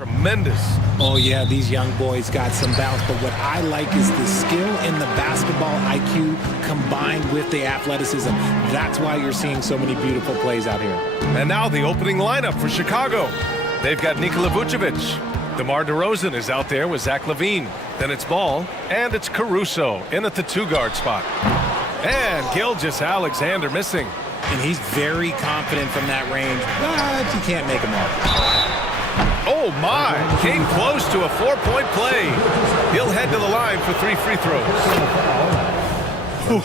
Tremendous. Oh, yeah, these young boys got some bounce, but what I like is the skill and the basketball IQ combined with the athleticism. That's why you're seeing so many beautiful plays out here. And now the opening lineup for Chicago. They've got Nikola Vucevic. DeMar DeRozan is out there with Zach LaVine. Then it's Ball, and it's Caruso in at the two-guard spot. And Gilgeous-Alexander missing. And he's very confident from that range, but you can't make him all. Oh my, came close to a 4-point play. He'll head to the line for 3 free throws.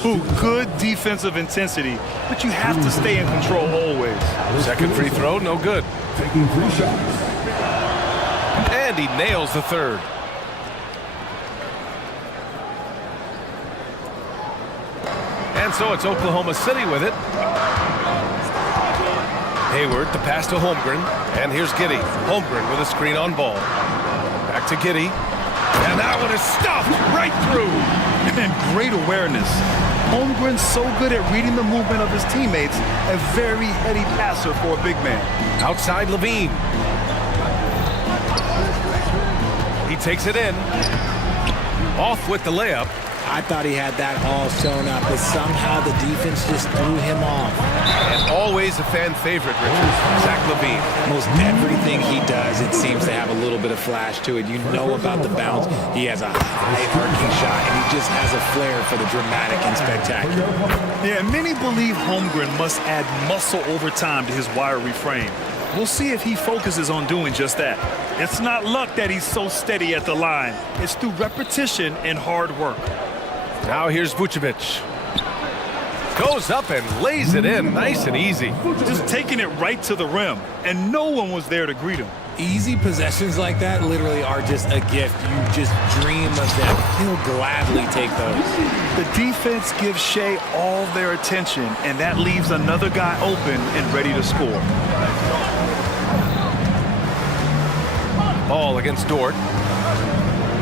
Ooh, good defensive intensity, but you have to stay in control always. Second free throw, no good. Taking 3 shots. And he nails the third. And so it's Oklahoma City with it. Hayward to pass to Holmgren, and here's Giddey. Holmgren with a screen on Ball. Back to Giddey, and that one is stuffed right through. And great awareness. Holmgren's so good at reading the movement of his teammates, a very heady passer for a big man. Outside Levine. He takes it in. Off with the layup. I thought he had that all shown up, but somehow the defense just threw him off. And always a fan favorite, Richard, Zach LaVine. Most everything he does, it seems to have a little bit of flash to it. You know about the bounce. He has a high arcing shot, and he just has a flair for the dramatic and spectacular. Yeah, many believe Holmgren must add muscle over time to his wiry frame. We'll see if he focuses on doing just that. It's not luck that he's so steady at the line. It's through repetition and hard work. Now here's Vucevic. Goes up and lays it in, nice and easy. Just taking it right to the rim, and no one was there to greet him. Easy possessions like that literally are just a gift. You just dream of them. He'll gladly take those. The defense gives Shea all their attention, and that leaves another guy open and ready to score. Ball against Dort.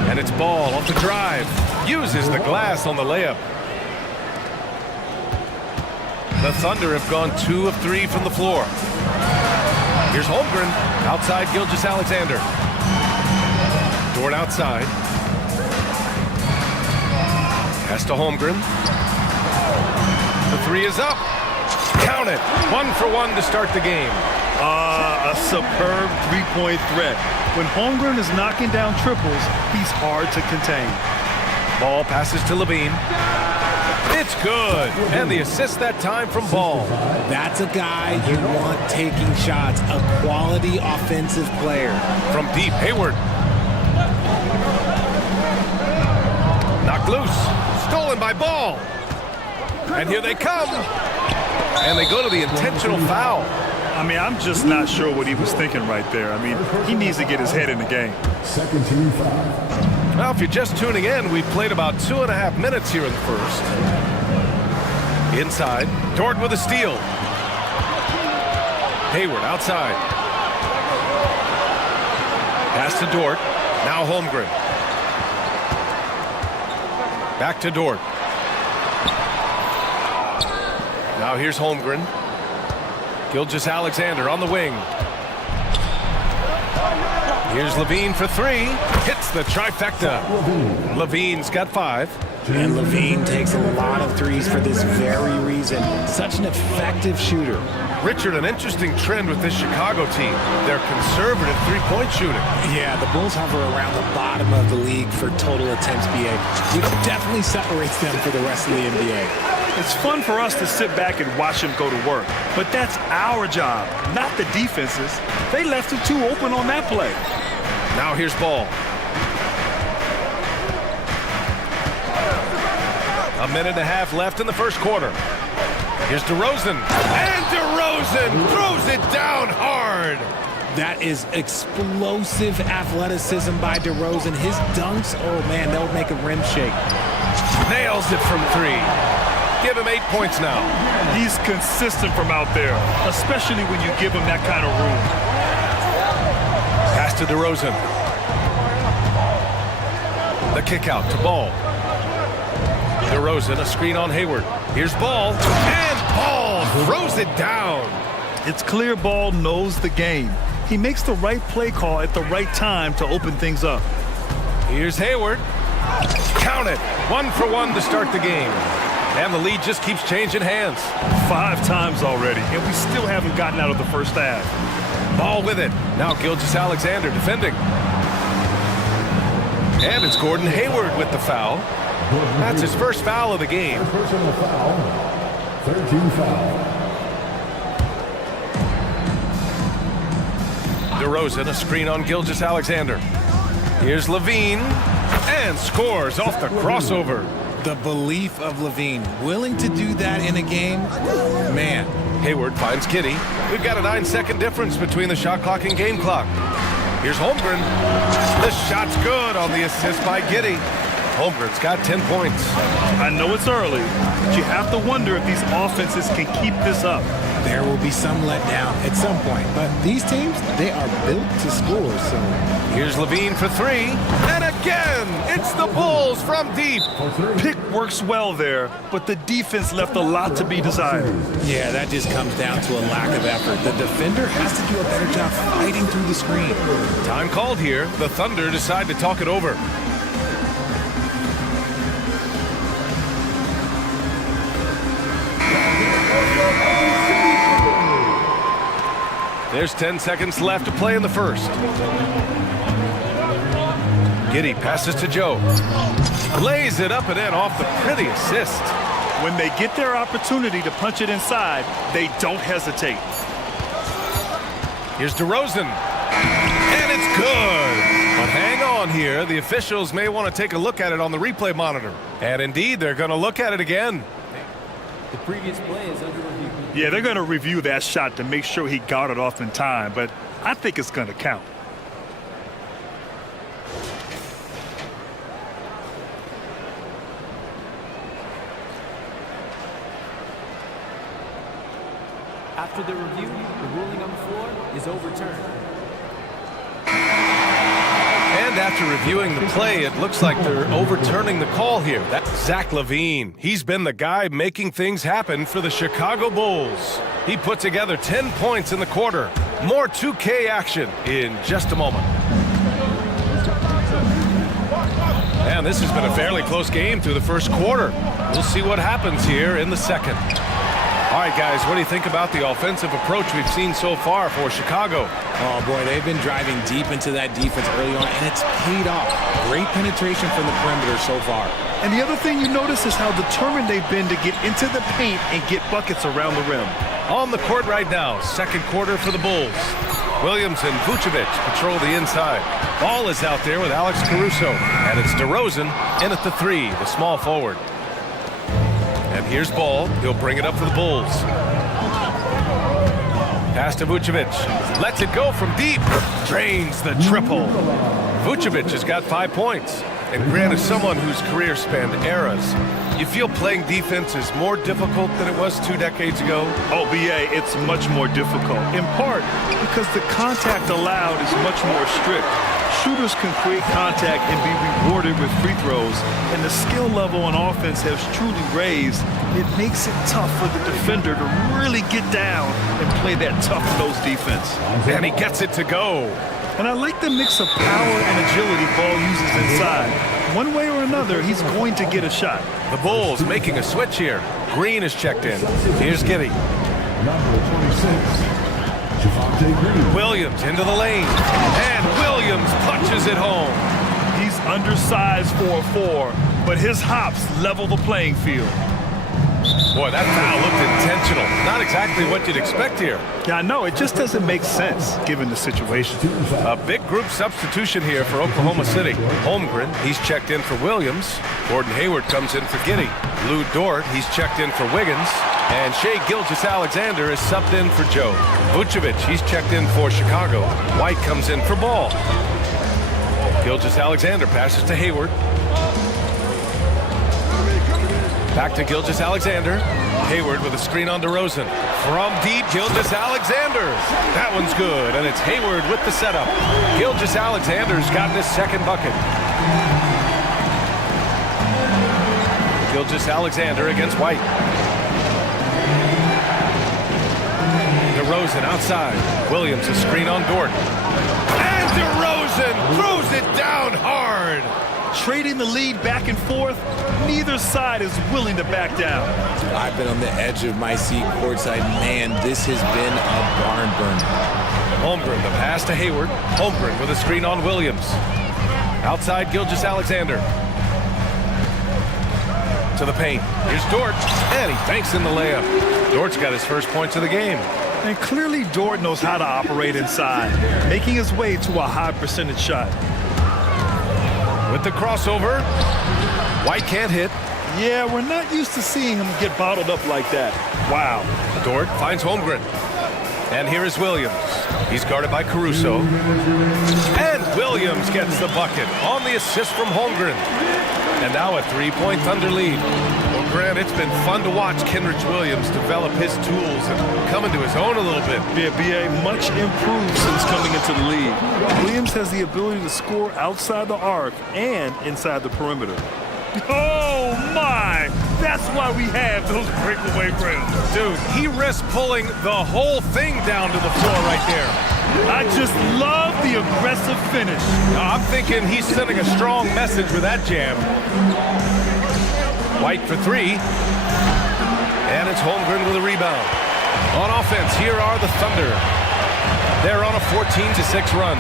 And it's Ball off the drive. Uses the glass on the layup. The Thunder have gone 2 of 3 from the floor. Here's Holmgren. Outside Gilgeous-Alexander. Dort outside. Pass to Holmgren. The 3 is up. Count it. 1 for 1 to start the game. A superb three-point threat. When Holmgren is knocking down triples, he's hard to contain. Ball passes to Levine. It's good. And the assist that time from Ball. That's a guy you want taking shots, a quality offensive player. From deep, Hayward. Knocked loose. Stolen by Ball. And here they come. And they go to the intentional foul. I mean, I'm just not sure what he was thinking right there. I mean, he needs to get his head in the game. Second team foul. Well, if you're just tuning in, we've played about 2.5 minutes here in the first. Inside, Dort with a steal. Hayward outside. Pass to Dort. Now Holmgren. Back to Dort. Now here's Holmgren. Gilgeous-Alexander on the wing. Here's Levine for 3. Hits the trifecta. Levine's got 5. And Levine takes a lot of threes for this very reason. Such an effective shooter. Richard, an interesting trend with this Chicago team. They're conservative three-point shooting. Yeah, the Bulls hover around the bottom of the league for total attempts BA, which definitely separates them for the rest of the NBA. It's fun for us to sit back and watch him go to work, but that's our job, not the defense's. They left him too open on that play. Now here's Ball. A minute and a half left in the first quarter. Here's DeRozan. And DeRozan throws it down hard. That is explosive athleticism by DeRozan. His dunks, oh man, they'll make a rim shake. Nails it from 3. Give him 8 points now. He's consistent from out there, especially when you give him that kind of room. Pass to DeRozan. The kick out to Ball. DeRozan, a screen on Hayward. Here's Ball, and Ball throws it down. It's clear Ball knows the game. He makes the right play call at the right time to open things up. Here's Hayward. Count it. 1 for 1 to start the game. And the lead just keeps changing hands. 5 times already, and we still haven't gotten out of the first half. Ball with it. Now Gilgeous-Alexander defending. And it's Gordon Hayward with the foul. That's his first foul of the game. Personal foul. 13 foul. DeRozan, a screen on Gilgeous-Alexander. Here's Levine, and scores off the crossover. The belief of Levine, willing to do that in a game, man. Hayward finds Giddey. We've got a 9-second difference between the shot clock and game clock. Here's Holmgren. This shot's good on the assist by Giddey. Holmgren's got 10 points. I know it's early, but you have to wonder if these offenses can keep this up. There will be some letdown at some point, but these teams, they are built to score, so... Here's Levine for 3, and again, it's the Bulls from deep. Pick works well there, but the defense left a lot to be desired. Yeah, that just comes down to a lack of effort. The defender has to do a better job fighting through the screen. Time called here. The Thunder decide to talk it over. There's 10 seconds left to play in the first. Giddey passes to Joe. Lays it up and in off the pretty assist. When they get their opportunity to punch it inside, they don't hesitate. Here's DeRozan. And it's good. But hang on here. The officials may want to take a look at it on the replay monitor. And indeed, they're going to look at it again. The previous play is under review. Yeah, they're going to review that shot to make sure he got it off in time, but I think it's going to count. After the review, the ruling on the floor is overturned. And after reviewing the play, it looks like they're overturning the call here. That's Zach LaVine. He's been the guy making things happen for the Chicago Bulls. He put together 10 points in the quarter. More 2K action in just a moment. And this has been a fairly close game through the first quarter. We'll see what happens here in the second. All right, guys, what do you think about the offensive approach we've seen so far for Chicago? Oh, boy, they've been driving deep into that defense early on, and it's paid off. Great penetration from the perimeter so far. And the other thing you notice is how determined they've been to get into the paint and get buckets around the rim. On the court right now, second quarter for the Bulls. Williams and Vucevic patrol the inside. Ball is out there with Alex Caruso, and it's DeRozan in at the 3, the small forward. And here's Ball. He'll bring it up for the Bulls. Pass to Vucevic. Lets it go from deep. Drains the triple. Vucevic has got 5 points. And Grant is someone whose career spanned eras. You feel playing defense is more difficult than it was 2 decades ago? Oh, BA, it's much more difficult. In part because the contact allowed is much more strict. Shooters can create contact and be rewarded with free throws, and the skill level on offense has truly raised. It makes it tough for the defender to really get down and play that tough-nosed defense. And he gets it to go. And I like the mix of power and agility Ball uses inside. One way or another, he's going to get a shot. The Bulls making a switch here. Green is checked in. Here's Giddey. Number 26. Green. Williams into the lane. And Williams punches it home. He's undersized for a 4, but his hops level the playing field. Boy, that foul looked intentional. Not exactly what you'd expect here. Yeah, I know. It just doesn't make sense given the situation. A big group substitution here for Oklahoma City. Holmgren, he's checked in for Williams. Gordon Hayward comes in for Giddey. Lou Dort, he's checked in for Wiggins. And Shai Gilgeous-Alexander is subbed in for Joe. Vucevic, he's checked in for Chicago. White comes in for Ball. Gilgeous-Alexander passes to Hayward. Back to Gilgeous-Alexander. Hayward with a screen on DeRozan. From deep, Gilgeous-Alexander. That one's good, and it's Hayward with the setup. Gilgeous-Alexander's gotten his second bucket. Gilgeous-Alexander against White. DeRozan DeRozan outside. Williams a screen on Dort. And DeRozan throws it down hard. Trading the lead back and forth, neither side is willing to back down. I've been on the edge of my seat courtside. Man, this has been a barn burner. Holmgren, the pass to Hayward. Holmgren with a screen on Williams. Outside Gilgeous-Alexander. To the paint. Here's Dort, and he banks in the layup. Dort's got his first points of the game. And clearly Dort knows how to operate inside, making his way to a high percentage shot. With the crossover, White can't hit. Yeah, we're not used to seeing him get bottled up like that. Wow. Dort finds Holmgren. And here is Williams. He's guarded by Caruso. And Williams gets the bucket on the assist from Holmgren. And now a three-point Thunder lead. Well, Grant, it's been fun to watch Kenrich Williams develop his tools and come into his own a little bit. Yeah, B.A. much improved since coming into the league. Williams has the ability to score outside the arc and inside the perimeter. Oh, my! That's why we have those breakaway rims. Dude, he risked pulling the whole thing down to the floor right there. I just love the aggressive finish. I'm thinking he's sending a strong message with that jam. White for three. And it's Holmgren with a rebound. On offense, here are the Thunder. They're on a 14-6 run.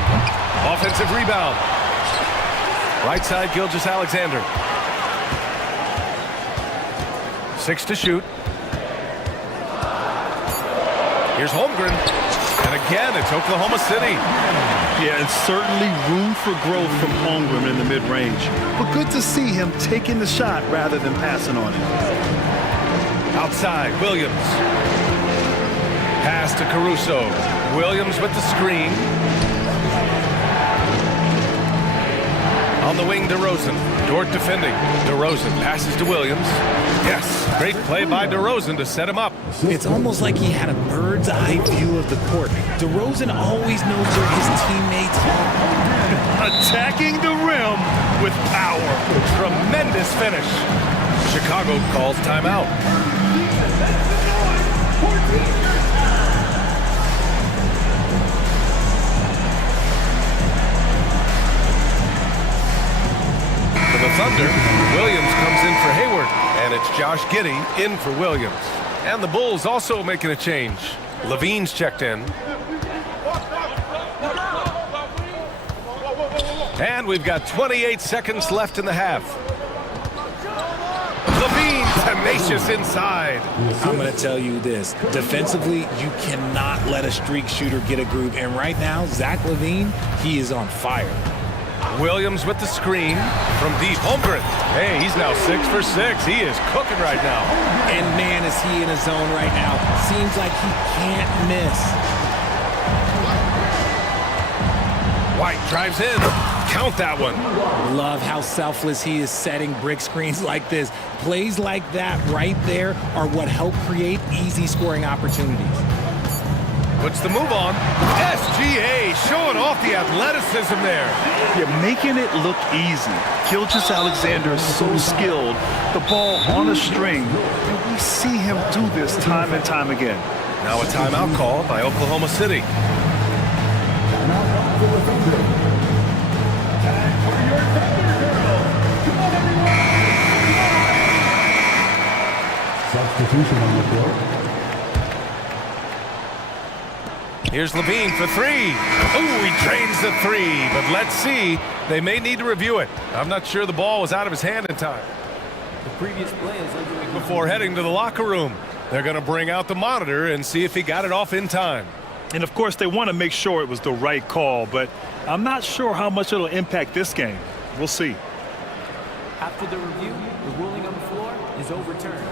Offensive rebound. Right side, Gilgeous-Alexander. 6 to shoot. Here's Holmgren. And again, it's Oklahoma City. Yeah, and certainly room for growth from Holmgren in the mid-range. But good to see him taking the shot rather than passing on it. Outside, Williams. Pass to Caruso. Williams with the screen. On the wing, DeRozan. Dort defending. DeRozan passes to Williams. Yes, great play by DeRozan to set him up. It's almost like he had a bird's eye view of the court. DeRozan always knows where his teammates are. Attacking the rim with power. Tremendous finish. Chicago calls timeout. For the Thunder, Williams comes in for Hayward, and it's Josh Giddey in for Williams. And the Bulls also making a change. Levine's checked in. And we've got 28 seconds left in the half. Levine, tenacious inside. I'm going to tell you this. Defensively, you cannot let a streak shooter get a groove. And right now, Zach LaVine, he is on fire. Williams with the screen from deep. Holmgren. Hey, he's now 6 for 6. He is cooking right now. And man, is he in a zone right now. Seems like he can't miss. White drives in. Count that one. Love how selfless he is setting brick screens like this. Plays like that right there are what help create easy scoring opportunities. Puts the move on. SGA showing off the athleticism there. You're making it look easy. Gilgeous-Alexander is so skilled. The ball on a string. And we see him do this time and time again. Now a timeout call by Oklahoma City. Substitution on the court. Here's Levine for three. Ooh, he drains the three, but let's see. They may need to review it. I'm not sure the ball was out of his hand in time. The previous play is under review. Before heading to the locker room, they're going to bring out the monitor and see if he got it off in time. And of course, they want to make sure it was the right call, but I'm not sure how much it'll impact this game. We'll see. After the review, the ruling on the floor is overturned.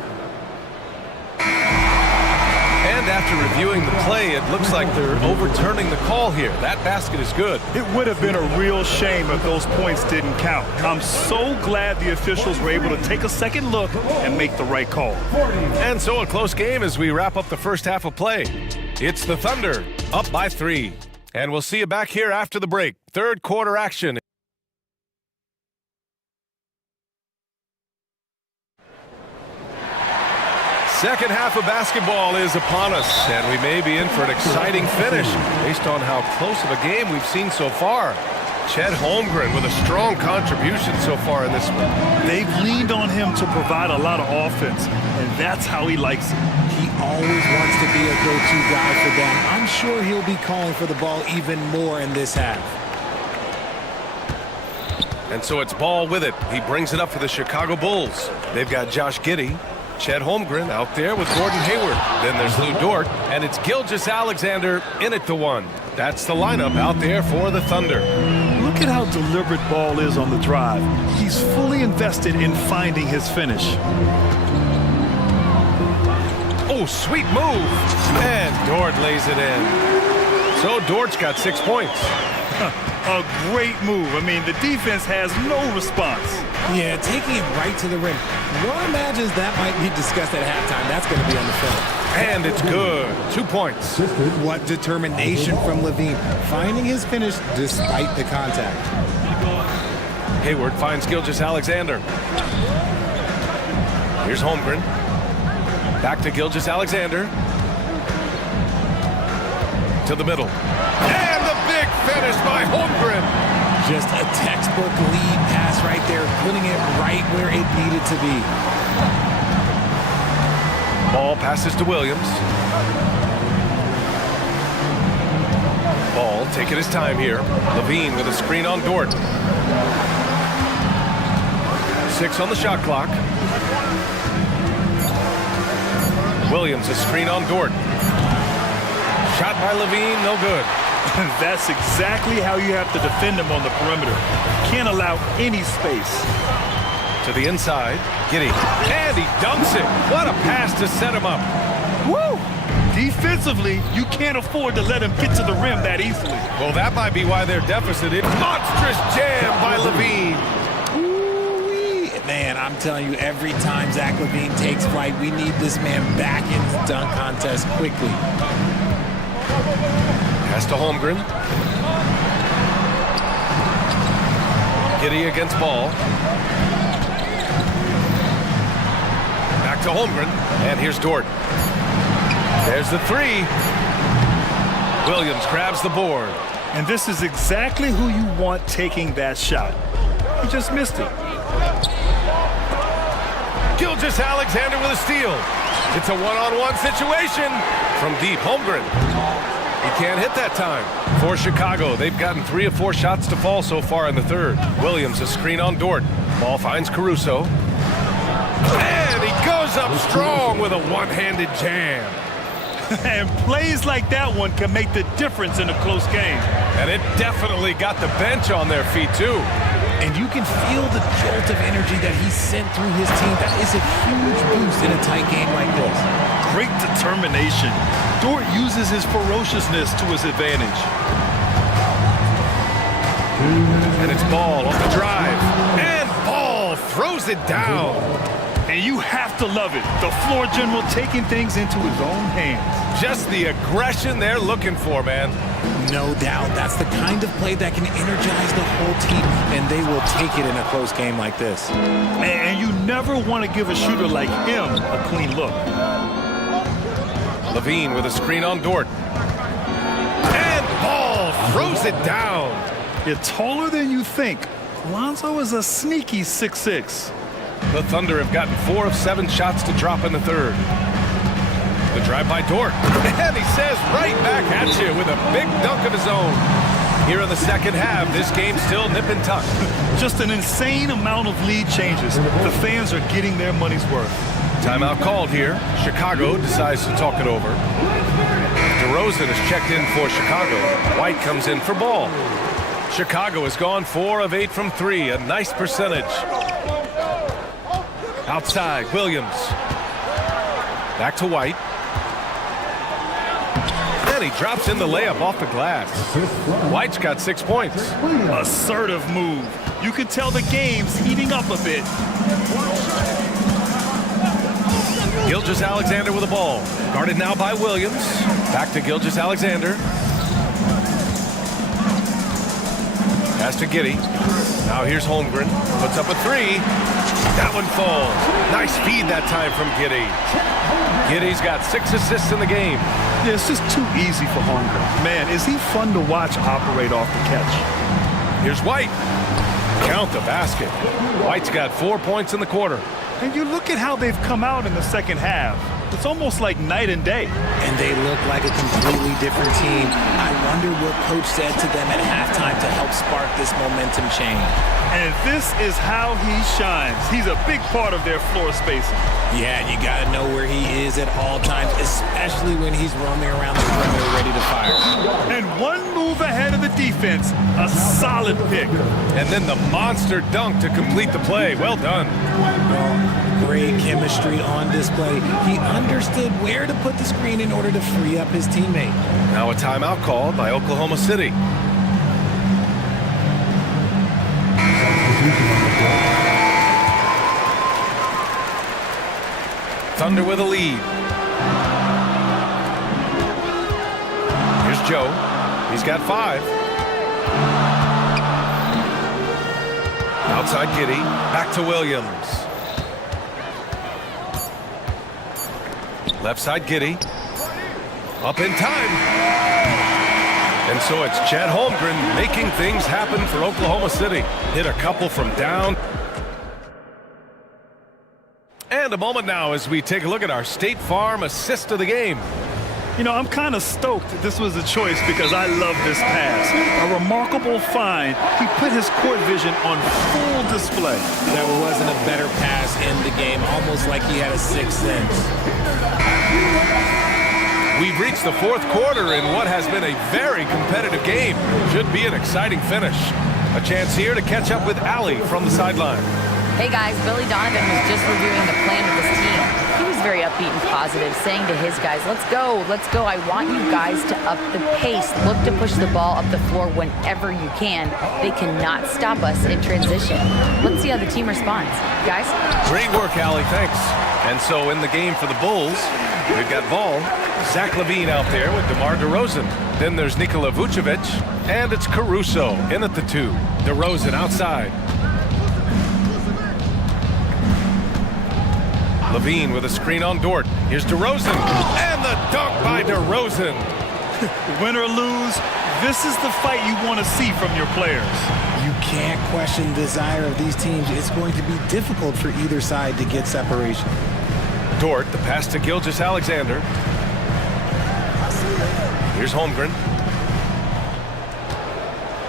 And after reviewing the play, it looks like they're overturning the call here. That basket is good. It would have been a real shame if those points didn't count. I'm so glad the officials were able to take a second look and make the right call. And so a close game as we wrap up the first half of play. It's the Thunder up by 3. And we'll see you back here after the break. Third quarter action. Second half of basketball is upon us, and we may be in for an exciting finish based on how close of a game we've seen so far. Chet Holmgren with a strong contribution so far in this one. They've leaned on him to provide a lot of offense, and that's how he likes it. He always wants to be a go-to guy for them. I'm sure he'll be calling for the ball even more in this half. And so it's Ball with it. He brings it up for the Chicago Bulls. They've got Josh Giddey, Chet Holmgren out there with Gordon Hayward. Then there's Lou Dort, and it's Gilgeous-Alexander in at the one. That's the lineup out there for the Thunder. Look at how deliberate Ball is on the drive. He's fully invested in finding his finish. Oh, sweet move. And Dort lays it in. So Dort's got 6 points. A great move. I mean, the defense has no response. Yeah, taking it right to the rim. One imagines that might be discussed at halftime. That's going to be on the film. And it's good. 2 points. What determination from Levine, finding his finish despite the contact. Hayward finds Gilgeous-Alexander. Here's Holmgren. Back to Gilgeous-Alexander. To the middle. And the big finish by Holmgren. Just a textbook lead pass right there, putting it right where it needed to be. Ball passes to Williams. Ball taking his time here. Levine with a screen on Dort. 6 on the shot clock. Williams a screen on Dort. Shot by Levine, no good. That's exactly how you have to defend him on the perimeter. Can't allow any space. To the inside, Giddey. And he dunks it. What a pass to set him up. Woo! Defensively, you can't afford to let him get to the rim that easily. Well, that might be why their deficit is. Monstrous jam by Levine. Ooh-wee. Man, I'm telling you, every time Zach Levine takes flight, we need this man back in the dunk contest quickly. Pass to Holmgren. Giddey against Ball. Back to Holmgren. And here's Dort. There's the three. Williams grabs the board. And this is exactly who you want taking that shot. He just missed it. Gilgeous-Alexander with a steal. It's a one-on-one situation from deep. Holmgren. He can't hit that time. For Chicago, they've gotten 3 of 4 shots to fall so far in the third. Williams a screen on Dort. Ball finds Caruso. And he goes up strong with a one-handed jam. And plays like that one can make the difference in a close game. And it definitely got the bench on their feet, too. And you can feel the jolt of energy that he sent through his team. That is a huge boost in a tight game like this. Great determination. Dort uses his ferociousness to his advantage. And it's Ball on the drive. And Ball throws it down. And you have to love it. The floor general taking things into his own hands. Just the aggression they're looking for, man. No doubt. That's the kind of play that can energize the whole team, and they will take it in a close game like this. And you never want to give a shooter like him a clean look. Levine with a screen on Dort. And Ball throws it down. You're taller than you think. Lonzo is a sneaky 6'6". The Thunder have gotten 4 of 7 shots to drop in the third. The drive by Dort. And he says right back at you with a big dunk of his own. Here in the second half, this game's still nip and tuck. Just an insane amount of lead changes. The fans are getting their money's worth. Timeout called here. Chicago decides to talk it over. DeRozan is checked in for Chicago. White comes in for Ball. Chicago has gone 4 of 8 from 3, a nice percentage. Outside, Williams. Back to White. Then he drops in the layup off the glass. White's got 6 points. Assertive move. You can tell the game's heating up a bit. Gilgeous-Alexander with the ball. Guarded now by Williams. Back to Gilgeous-Alexander. Pass to Giddey. Now here's Holmgren. Puts up a 3. That one falls. Nice feed that time from Giddy. Giddy's got 6 assists in the game. Yeah, it's just too easy for Holmgren. Man, is he fun to watch operate off the catch. Here's White. Count the basket. White's got 4 points in the quarter. And you look at how they've come out in the second half. It's almost like night and day. And they look like a completely different team. I wonder what coach said to them at halftime to help spark this momentum change. And this is how he shines. He's a big part of their floor spacing. Yeah, and you got to know where he is at all times, especially when he's roaming around the perimeter ready to fire. And one move ahead of the defense, a solid pick. And then the monster dunk to complete the play. Well done. Great chemistry on display. He understood where to put the screen in order to free up his teammate. Now a timeout called by Oklahoma City. Thunder with a lead. Here's Joe. He's got 5. Outside Giddy. Back to Williams. Left side Giddy. Up in time. And so it's Chad Holmgren making things happen for Oklahoma City. Hit a couple from down. And a moment now as we take a look at our State Farm assist of the game. You know, I'm kind of stoked this was a choice because I love this pass. A remarkable find. He put his court vision on full display. There wasn't a better pass in the game, almost like he had a 6th sense. We've reached the 4th quarter in what has been a very competitive game. Should be an exciting finish. A chance here to catch up with Allie from the sideline. Hey guys, Billy Donovan was just reviewing the plan of this team. He was very upbeat and positive, saying to his guys, let's go. I want you guys to up the pace. Look to push the ball up the floor whenever you can. They cannot stop us in transition. Let's see how the team responds. Guys? Great work, Allie, thanks. And so in the game for the Bulls, we've got ball. Zach LaVine out there with DeMar DeRozan. Then there's Nikola Vucevic, and it's Caruso in at the 2. DeRozan outside. LaVine with a screen on Dort. Here's DeRozan, and the dunk by DeRozan. Win or lose, this is the fight you want to see from your players. You can't question the desire of these teams. It's going to be difficult for either side to get separation. Dort, the pass to Gilgeous-Alexander. Here's Holmgren.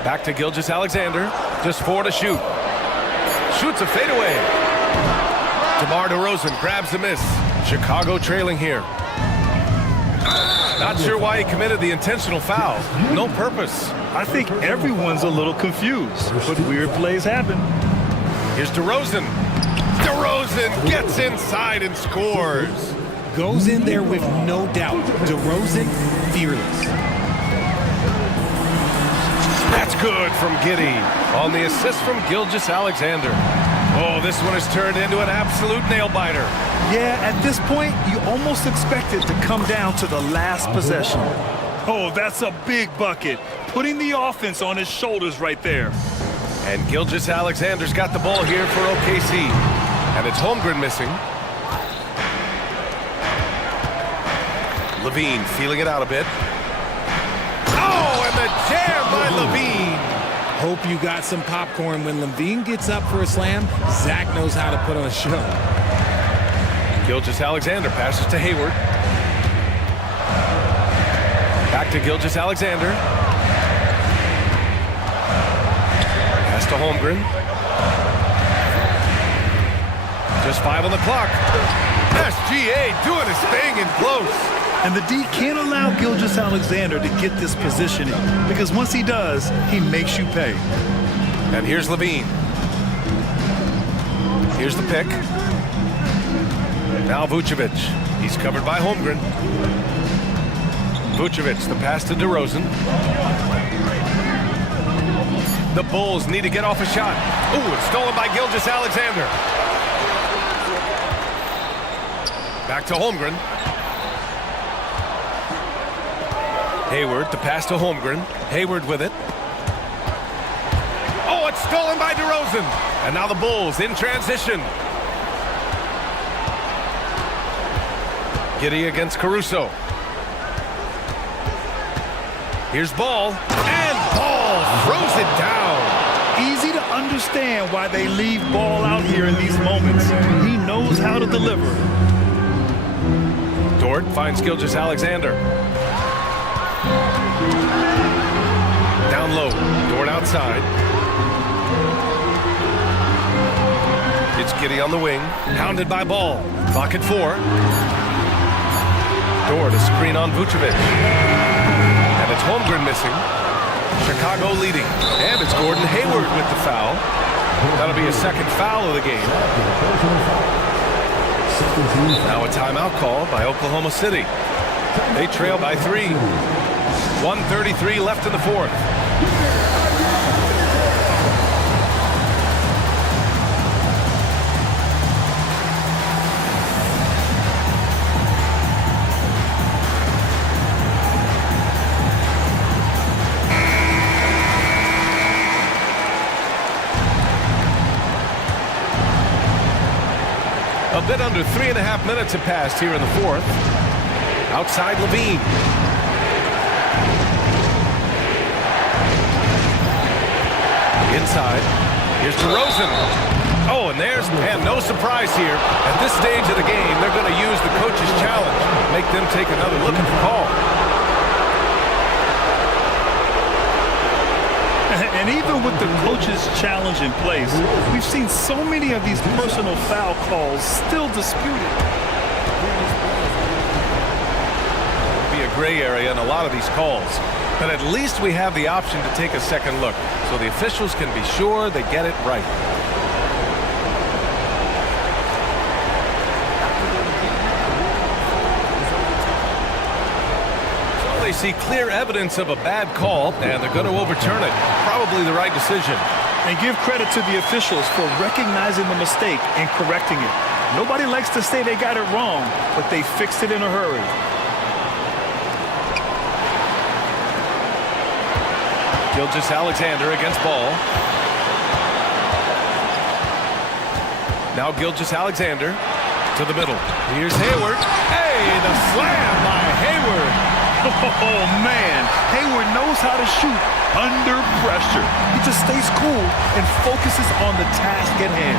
Back to Gilgeous-Alexander. Just 4 to shoot. Shoots a fadeaway. DeMar DeRozan grabs the miss. Chicago trailing here. Not sure why he committed the intentional foul. No purpose. I think everyone's a little confused, but weird plays happen. Here's DeRozan. DeRozan gets inside and scores. Goes in there with no doubt. DeRozan, fearless. That's good from Giddy on the assist from Gilgeous-Alexander. Oh, this one has turned into an absolute nail-biter. Yeah, at this point, you almost expect it to come down to the last possession. Oh, that's a big bucket. Putting the offense on his shoulders right there. And Gilgeous-Alexander's got the ball here for OKC. And it's Holmgren missing. LaVine feeling it out a bit. Oh, and the jam by LaVine. Hope you got some popcorn. When LaVine gets up for a slam, Zach knows how to put on a show. Gilgeous-Alexander passes to Hayward. Back to Gilgeous-Alexander. Pass to Holmgren. Just 5 on the clock. SGA doing his thing in close. And the D can't allow Gilgeous-Alexander to get this positioning, because once he does, he makes you pay. And here's LaVine. Here's the pick. Now Vucevic. He's covered by Holmgren. Vucevic, the pass to DeRozan. The Bulls need to get off a shot. Ooh, it's stolen by Gilgeous-Alexander. Back to Holmgren. Hayward, the pass to Holmgren. Hayward with it. Oh, it's stolen by DeRozan. And now the Bulls in transition. Giddy against Caruso. Here's Ball, and Ball throws it down. Easy to understand why they leave Ball out here in these moments. He knows how to deliver. Dort finds Gilgeous-Alexander. Down low, Dort outside. It's Giddy on the wing, hounded by Ball. Clock at 4. Dort a screen on Vucevic. And it's Holmgren missing. Chicago leading. And it's Gordon Hayward with the foul. That'll be a second foul of the game. Now a timeout call by Oklahoma City. They trail by 3. 1:33 left in the fourth. A bit under 3.5 minutes have passed here in the fourth. Outside Levine. Inside. Here's DeRozan. Oh, and no surprise here. At this stage of the game, they're going to use the coach's challenge. Make them take another look at the call. And even with the coach's challenge in place, we've seen so many of these personal foul calls still disputed. Be a gray area in a lot of these calls, but at least we have the option to take a second look, so the officials can be sure they get it right. So they see clear evidence of a bad call, and they're going to overturn it. Probably the right decision. And give credit to the officials for recognizing the mistake and correcting it. Nobody likes to say they got it wrong, but they fixed it in a hurry. Gilgeous-Alexander against Ball. Now Gilgeous-Alexander to the middle. Here's Hayward. Hey, the slam by Hayward. Oh, man. Hayward knows how to shoot under pressure. He just stays cool and focuses on the task at hand.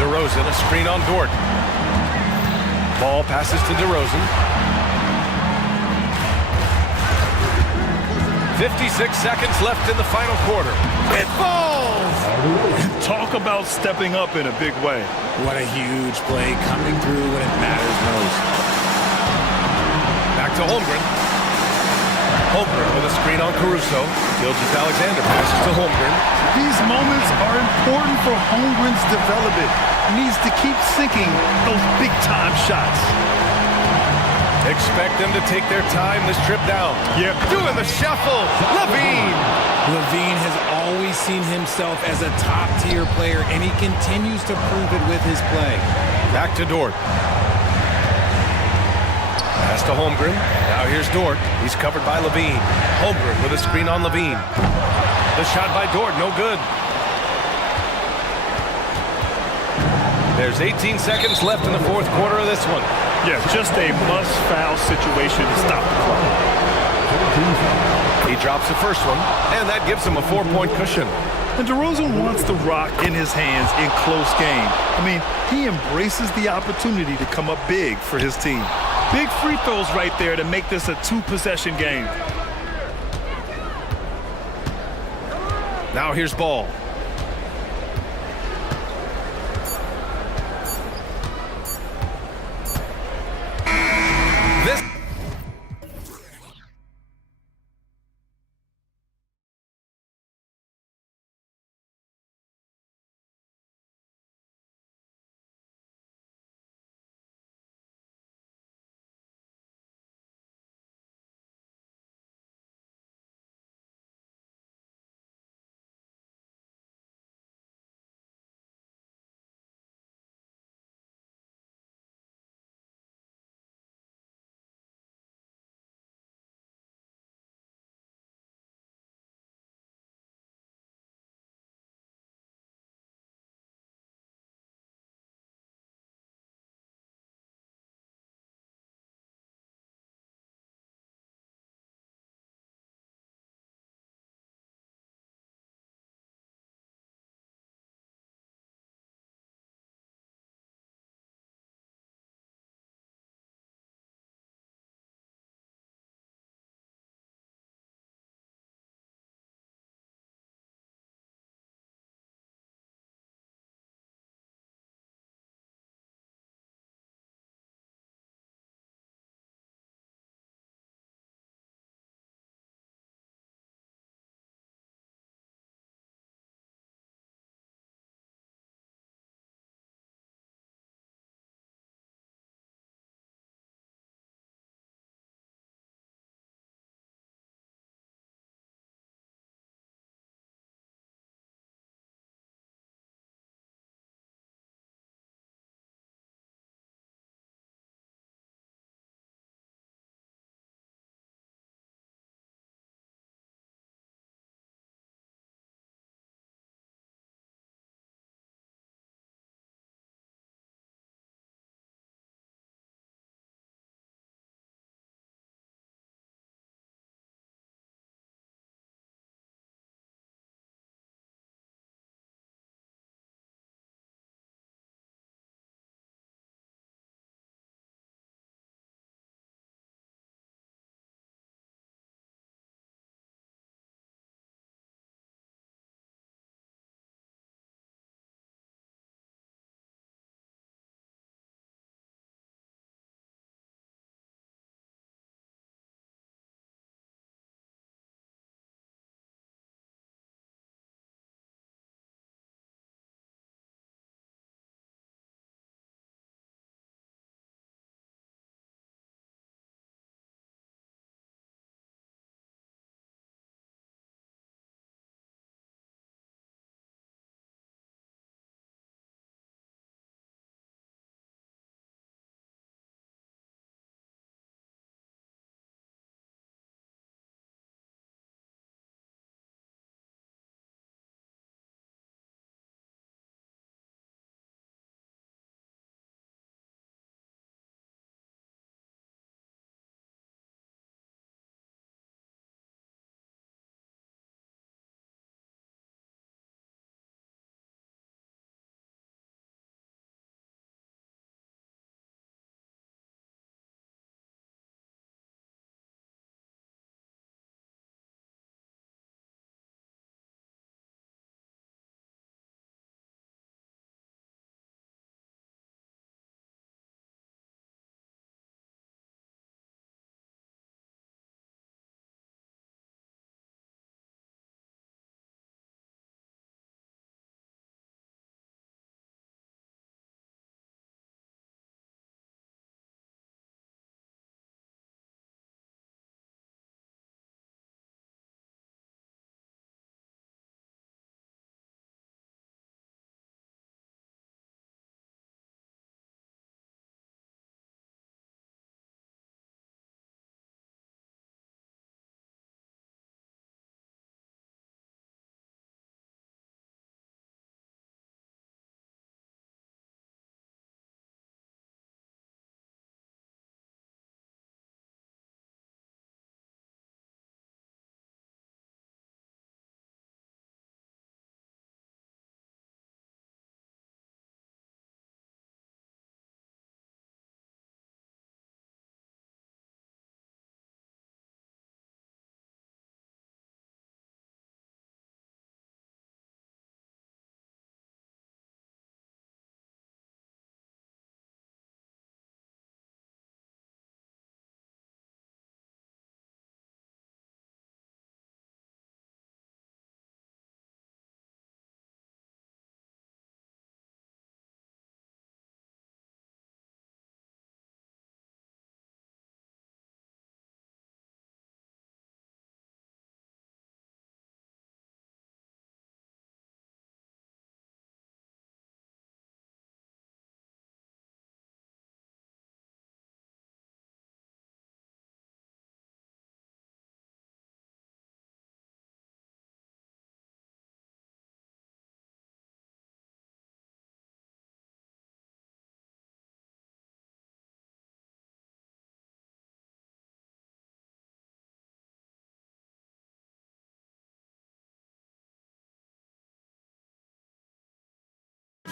DeRozan, a screen on Dort. Ball passes to DeRozan. 56 seconds left in the final quarter. It falls! Talk about stepping up in a big way. What a huge play coming through when it matters most. Back to Holmgren. Holmgren with a screen on Caruso. Gilgeous-Alexander passes to Holmgren. These moments are important for Holmgren's development. He needs to keep sinking those big-time shots. Expect them to take their time this trip down. Yep. Doing the shuffle. Levine. Levine has always seen himself as a top-tier player, and he continues to prove it with his play. Back to Dort. Pass to Holmgren. Now here's Dort. He's covered by Levine. Holmgren with a screen on Levine. The shot by Dort, no good. There's 18 seconds left in the fourth quarter of this one. Yeah, just a must-foul situation to stop the clock. He drops the first one, and that gives him a 4-point cushion. And DeRozan wants the rock in his hands in close game. I mean, he embraces the opportunity to come up big for his team. Big free throws right there to make this a 2-possession game. Now here's Ball.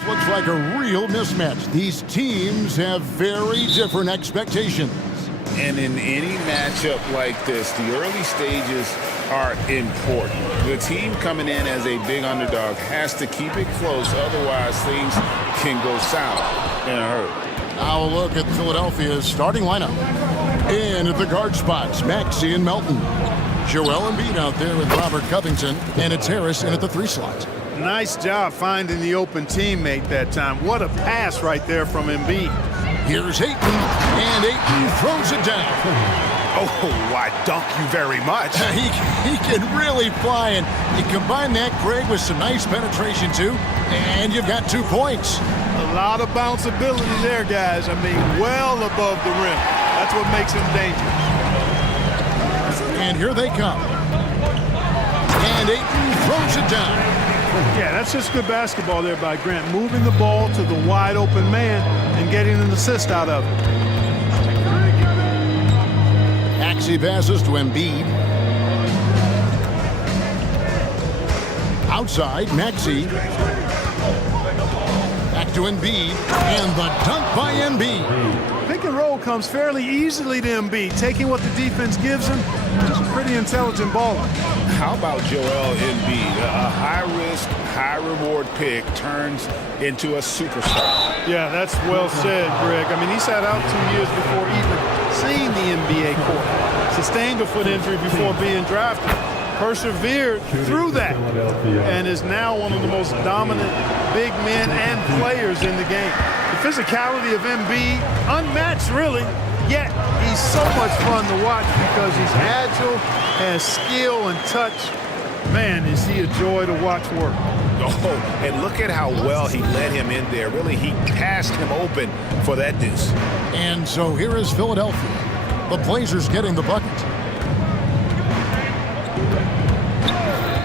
looks like a real mismatch. These teams have very different expectations. And in any matchup like this, the early stages are important. The team coming in as a big underdog has to keep it close, otherwise things can go south in a hurry. Now a look at Philadelphia's starting lineup. In at the guard spots, Maxey and Melton. Joel Embiid out there with Robert Covington, and it's Harris in at the 3 slot. Nice job finding the open teammate that time. What a pass right there from Embiid. Here's Ayton, and Ayton throws it down. Oh, I dunk you very much. He can really fly, and you combine that, Greg, with some nice penetration, too, and you've got 2 points. A lot of bounceability there, guys. I mean, well above the rim. That's what makes him dangerous. And here they come. And Ayton throws it down. Yeah, that's just good basketball there by Grant. Moving the ball to the wide open man and getting an assist out of it. Maxey passes to Embiid. Outside, Maxey. Back to Embiid. And the dunk by Embiid. Pick and roll comes fairly easily to Embiid, taking what the defense gives him. He's a pretty intelligent baller. How about Joel Embiid? A high-risk, high-reward pick turns into a superstar. Yeah, that's well said, Greg. I mean, he sat out 2 years before even seeing the NBA court. Sustained a foot injury before being drafted. Persevered through that and is now one of the most dominant big men and players in the game. The physicality of Embiid, unmatched really, yet he's so much fun to watch because he's agile, has skill and touch. Man, is he a joy to watch work. Oh, and look at how well he led him in there. Really, he passed him open for that deuce. And so here is Philadelphia. The Blazers getting the bucket.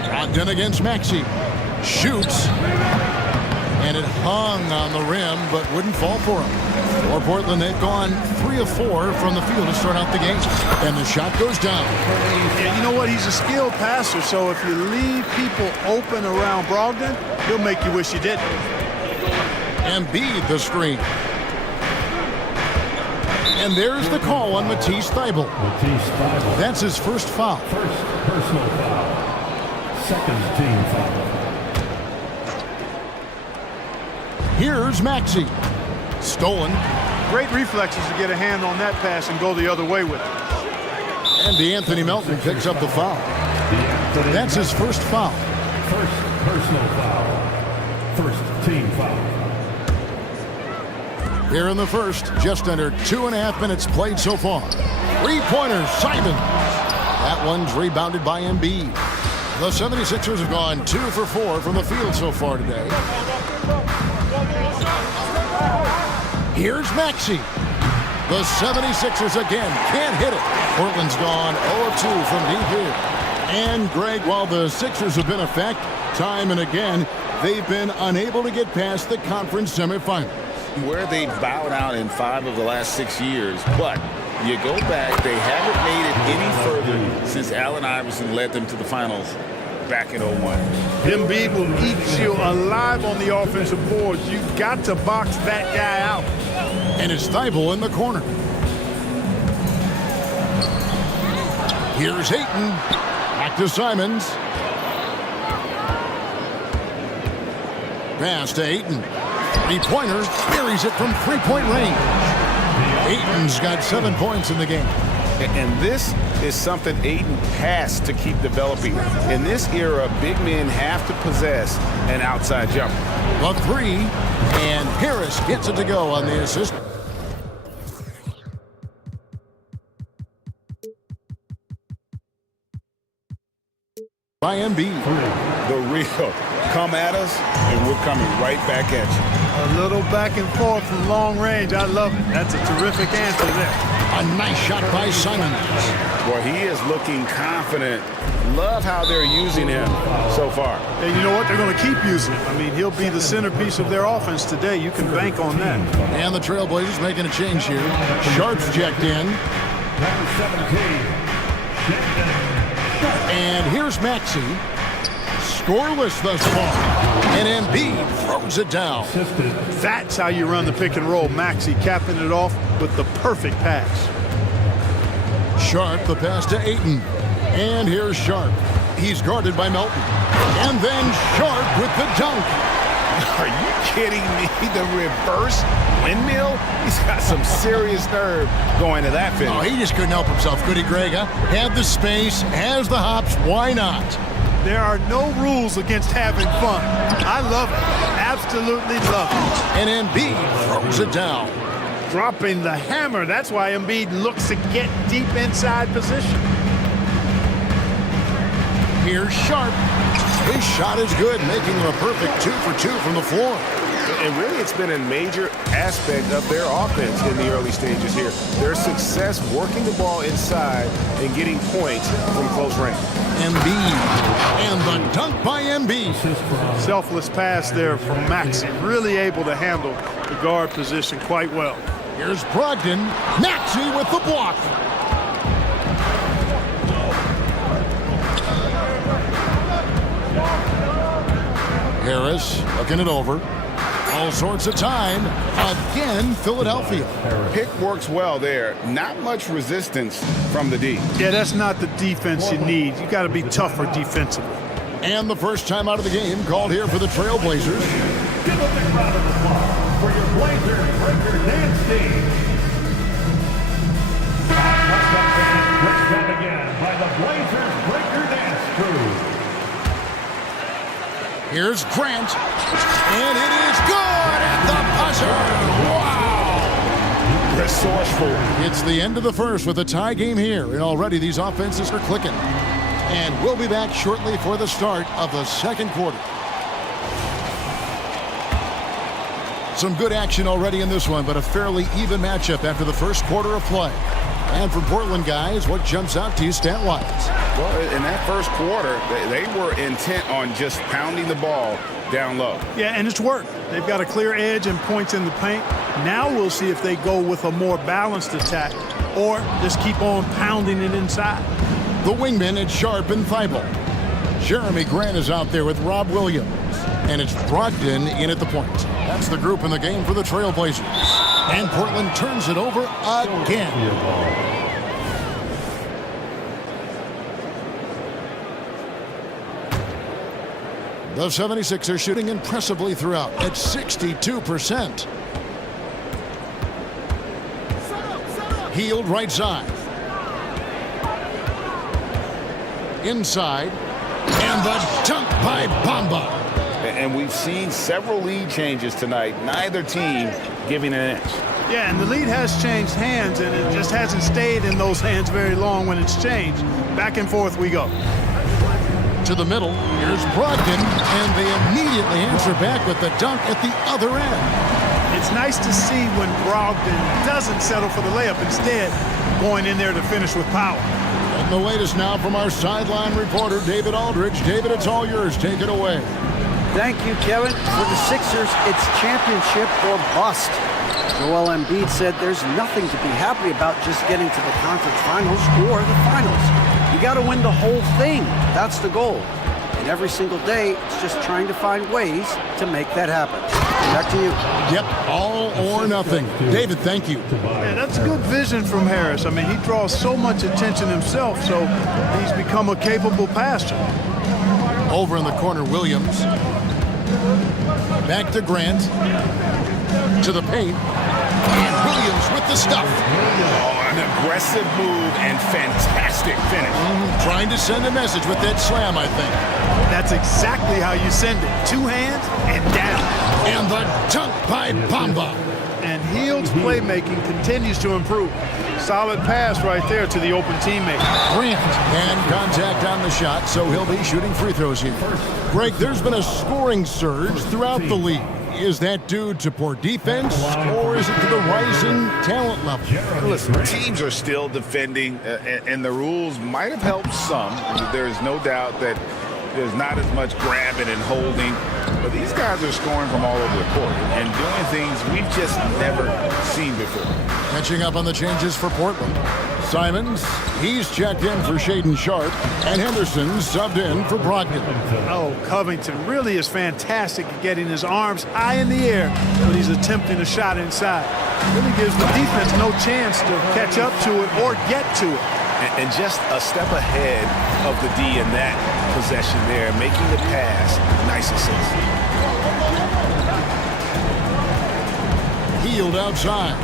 Brogdon against Maxey. Shoots. And it hung on the rim, but wouldn't fall for him. For Portland, they've gone 3 of 4 from the field to start out the game. And the shot goes down. Yeah, you know what? He's a skilled passer, so if you leave people open around Brogdon, he'll make you wish you didn't. Embiid the screen. And there's the call on Matisse Thybulle. That's his first foul. First personal foul. Second team foul. Here's Maxey. Stolen. Great reflexes to get a hand on that pass and go the other way with it. And DeAnthony Melton picks up the foul. That's his first foul. First personal foul. First team foul. Here in the first, just under 2.5 minutes played so far. 3-pointer, Simon. That one's rebounded by Embiid. The 76ers have gone 2 for 4 from the field so far today. Here's Maxey. The 76ers again can't hit it. Portland's gone 0-2 from deep here. And Greg, while the Sixers have been a fact, time and again, they've been unable to get past the conference semifinals. Where they bowed out in 5 of the last 6 years, but you go back, they haven't made it any further since Allen Iverson led them to the finals back in 01. Embiid will eat you alive on the offensive boards. You've got to box that guy out. And it's Thybulle in the corner. Here's Ayton. Back to Simons. Pass to Ayton. 3-pointer. Buries it from 3-point range. Ayton's got 7 points in the game. And this is something Ayton has to keep developing. In this era, big men have to possess an outside jumper. A 3, and Harris gets it to go on the assist. By Embiid. The real. Come at us, and we're coming right back at you. A little back and forth from long range. I love it. That's a terrific answer there. A nice shot by Simons. Boy, he is looking confident. Love how they're using him so far. And you know what? They're going to keep using him. I mean, he'll be the centerpiece of their offense today. You can bank on that. And the Trailblazers making a change here. Sharp's checked in. Number 17. And here's Maxey. scoreless thus far. And Embiid throws it down. That's how you run the pick and roll. Maxey capping it off with the perfect pass. Sharp, the pass to Ayton. And here's Sharp. He's guarded by Melton. And then Sharp with the dunk. Are you kidding me? The reverse windmill? He's got some serious nerve going to that finish. Oh, he just couldn't help himself, could he, Greg? Huh? Had the space, has the hops, why not? There are no rules against having fun. I love it. Absolutely love it. And Embiid throws it down. Dropping the hammer. That's why Embiid looks to get deep inside position. Here's Sharp. His shot is good, making him a perfect 2 for 2 from the floor. And really, it's been a major aspect of their offense in the early stages here. Their success working the ball inside and getting points from close range. Embiid. And the dunk by Embiid. Selfless pass there from Maxey. Really able to handle the guard position quite well. Here's Brogdon. Maxey with the block. Harris looking it over. All sorts of time. Again, Philadelphia. Pick works well there. Not much resistance from the D. Yeah, that's not the defense you need. You got to be tougher defensively. And the first time out of the game called here for the Trailblazers. Give a big round of applause for your Blazers Breaker Dance team. Represented again by the Blazers Breaker Dance crew. Here's Grant. And it is good at the buzzer. Wow. Resourceful. It's the end of the first with a tie game here. And already these offenses are clicking. And we'll be back shortly for the start of the second quarter. Some good action already in this one, but a fairly even matchup after the first quarter of play. And for Portland guys, what jumps out to you stat-wise? Well, in that first quarter, they were intent on just pounding the ball down low. Yeah, and it's worked. They've got a clear edge and points in the paint. Now we'll see if they go with a more balanced attack or just keep on pounding it inside. The wingmen at Sharp and Thibault. Jeremy Grant is out there with Rob Williams. And it's Brogdon in at the point. That's the group in the game for the Trailblazers. And Portland turns it over again. The 76ers shooting impressively throughout at 62%. Healed right side. Inside. And the dunk by Bamba. And we've seen several lead changes tonight. Neither team giving an inch. Yeah, and the lead has changed hands, and it just hasn't stayed in those hands very long when it's changed. Back and forth we go. To the middle, here's Brogdon, and they immediately answer back with the dunk at the other end. It's nice to see when Brogdon doesn't settle for the layup, instead going in there to finish with power. And the latest now from our sideline reporter, David Aldridge. David, it's all yours. Take it away. Thank you, Kevin. For the Sixers, it's championship or bust. Joel Embiid said there's nothing to be happy about just getting to the conference finals or the finals. You got to win the whole thing. That's the goal. And every single day, it's just trying to find ways to make that happen. Back to you. Yep, all or nothing. David, thank you. Yeah, that's good vision from Harris. I mean, he draws so much attention himself, so he's become a capable passer. Over in the corner, Williams. Back to Grant. To the paint. And Williams with the stuff. Oh, an aggressive move and fantastic finish. Trying to send a message with that slam, I think. That's exactly how you send it. Two hands and down. And the dunk by Bamba. And Hield's playmaking continues to improve. Solid pass right there to the open teammate. Grant. And contact on the shot, so he'll be shooting free throws here. Greg, there's been a scoring surge throughout the league. Is that due to poor defense, or is it to the rising talent level? Listen, teams are still defending, and the rules might have helped some. There's no doubt that there's not as much grabbing and holding, but these guys are scoring from all over the court and doing things we've just never seen before. Catching up on the changes for Portland. Simons, he's checked in for Shaden Sharp, and Henderson subbed in for Brogdon. Oh, Covington really is fantastic at getting his arms high in the air when he's attempting a shot inside. Really gives the defense no chance to catch up to it or get to it. And just a step ahead of the D in that possession there, making the pass. Nice assist. Healed outside.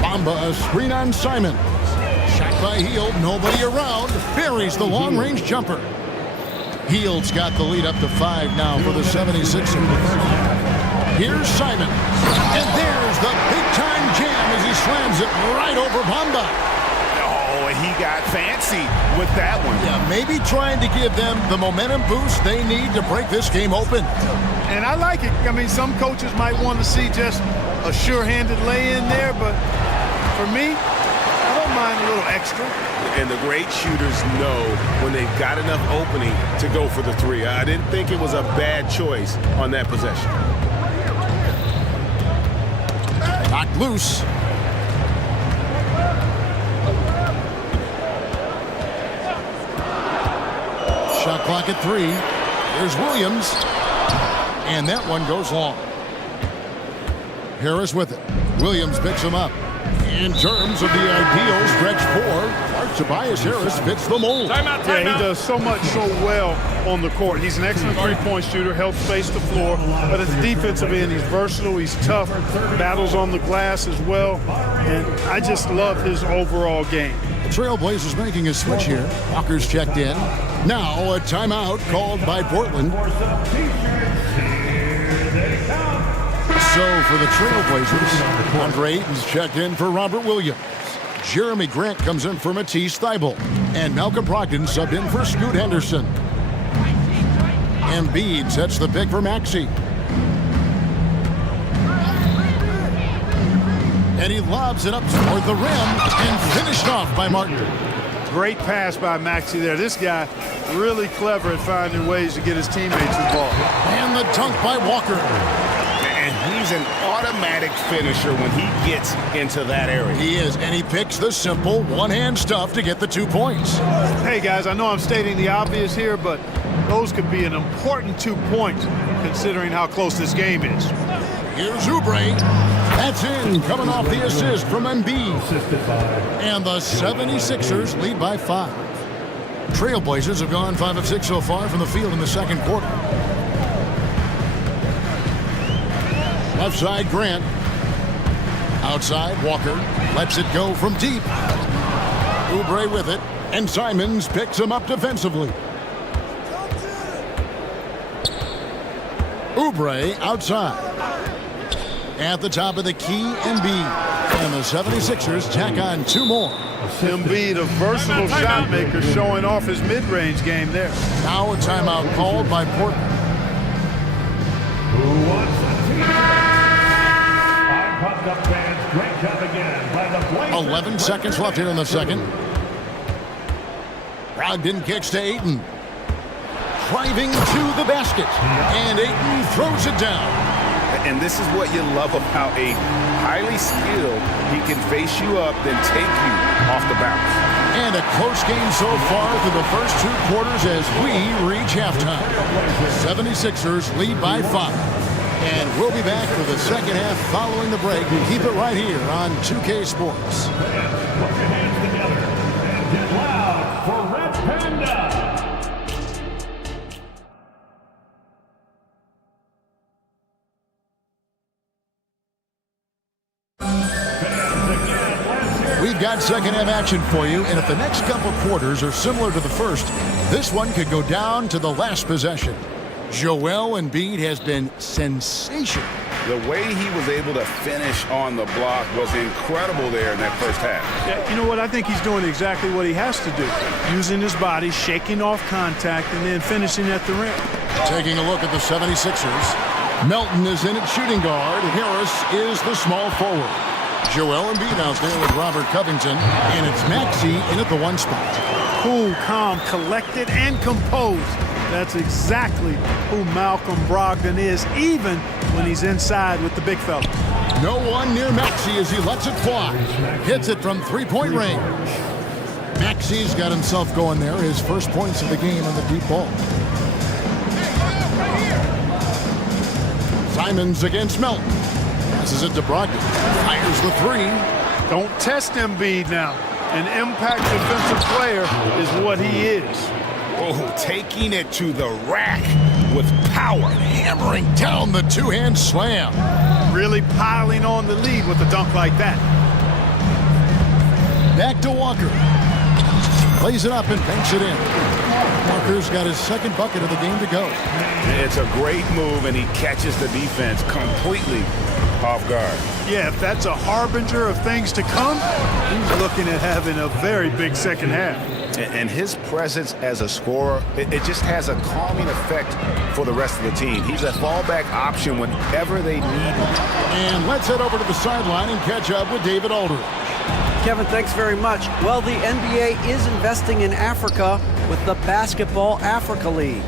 Bamba a screen on Simon. Shot by Heald, nobody around. Buries the long-range jumper. Heald's got the lead up to 5 now for the 76ers. Here's Simon. And there's the big-time jam as he slams it right over Bamba. Oh, and he got fancy with that one. Yeah, maybe trying to give them the momentum boost they need to break this game open. And I like it. I mean, some coaches might want to see just a sure-handed lay-in there, but for me, I don't mind a little extra. And the great shooters know when they've got enough opening to go for the three. I didn't think it was a bad choice on that possession. Knocked loose. Shot clock at 3. There's Williams. And that one goes long. Harris with it. Williams picks him up. In terms of the ideal stretch 4, Tobias Harris fits the mold. Yeah, he does so much so well on the court. He's an excellent three-point shooter, helps space the floor. But at the defensive end, he's versatile, he's tough, battles on the glass as well. And I just love his overall game. The Trailblazers making a switch here. Walker's checked in. Now a timeout called by Portland. So for the Trailblazers, Andre Ayton's checked in for Robert Williams. Jeremy Grant comes in for Matisse Thybulle. And Malcolm Brogdon subbed in for Scoot Henderson. Embiid sets the pick for Maxey. And he lobs it up toward the rim and finished off by Martin. Great pass by Maxey there. This guy really clever at finding ways to get his teammates involved. And the dunk by Walker. And he's an automatic finisher when he gets into that area. He is, and he picks the simple one-hand stuff to get the 2 points. Hey, guys, I know I'm stating the obvious here, but those could be an important 2 points considering how close this game is. Here's Oubre. That's in, coming off the assist from Embiid. And the 76ers lead by 5. Trailblazers have gone 5 of 6 so far from the field in the second quarter. Left side, Grant. Outside, Walker lets it go from deep. Oubre with it, and Simons picks him up defensively. Oubre outside. At the top of the key, Embiid. And the 76ers tack on 2 more. Embiid, a versatile shot maker, showing off his mid-range game there. Now a timeout called by Portland. 11 seconds left here in the second. Brogdon kicks to Ayton. Driving to the basket. And Ayton throws it down. And this is what you love about a highly skilled. He can face you up, then take you off the bounce. And a close game so far through the first 2 quarters as we reach halftime. 76ers lead by 5. And we'll be back for the second half following the break. Keep it right here on 2K Sports. Put your hands together and get loud for Red Panda. We've got second half action for you, and if the next couple quarters are similar to the first, this one could go down to the last possession. Joel Embiid has been sensational. The way he was able to finish on the block was incredible there in that first half. Yeah, you know what? I think he's doing exactly what he has to do. Using his body, shaking off contact, and then finishing at the rim. Taking a look at the 76ers. Melton is in at shooting guard. Harris is the small forward. Joel Embiid out there with Robert Covington. And it's Maxey in at the 1 spot. Cool, calm, collected, and composed. That's exactly who Malcolm Brogdon is, even when he's inside with the big fella. No one near Maxey as he lets it fly. Hits it from three-point range. Maxey's got himself going there. His first points of the game on the deep ball. Simons against Melton. Passes it to Brogdon. Fires the three. Don't test Embiid now. An impact defensive player is what he is. Oh, taking it to the rack with power. Hammering down the two-hand slam. Really piling on the lead with a dunk like that. Back to Walker. Plays it up and banks it in. Walker's got his second bucket of the game to go. It's a great move, and he catches the defense completely off guard. Yeah, if that's a harbinger of things to come, he's looking at having a very big second half. And his presence as a scorer, it just has a calming effect for the rest of the team. He's a fallback option whenever they need him. And let's head over to the sideline and catch up with David Aldridge. Kevin, thanks very much. Well, the NBA is investing in Africa with the Basketball Africa League.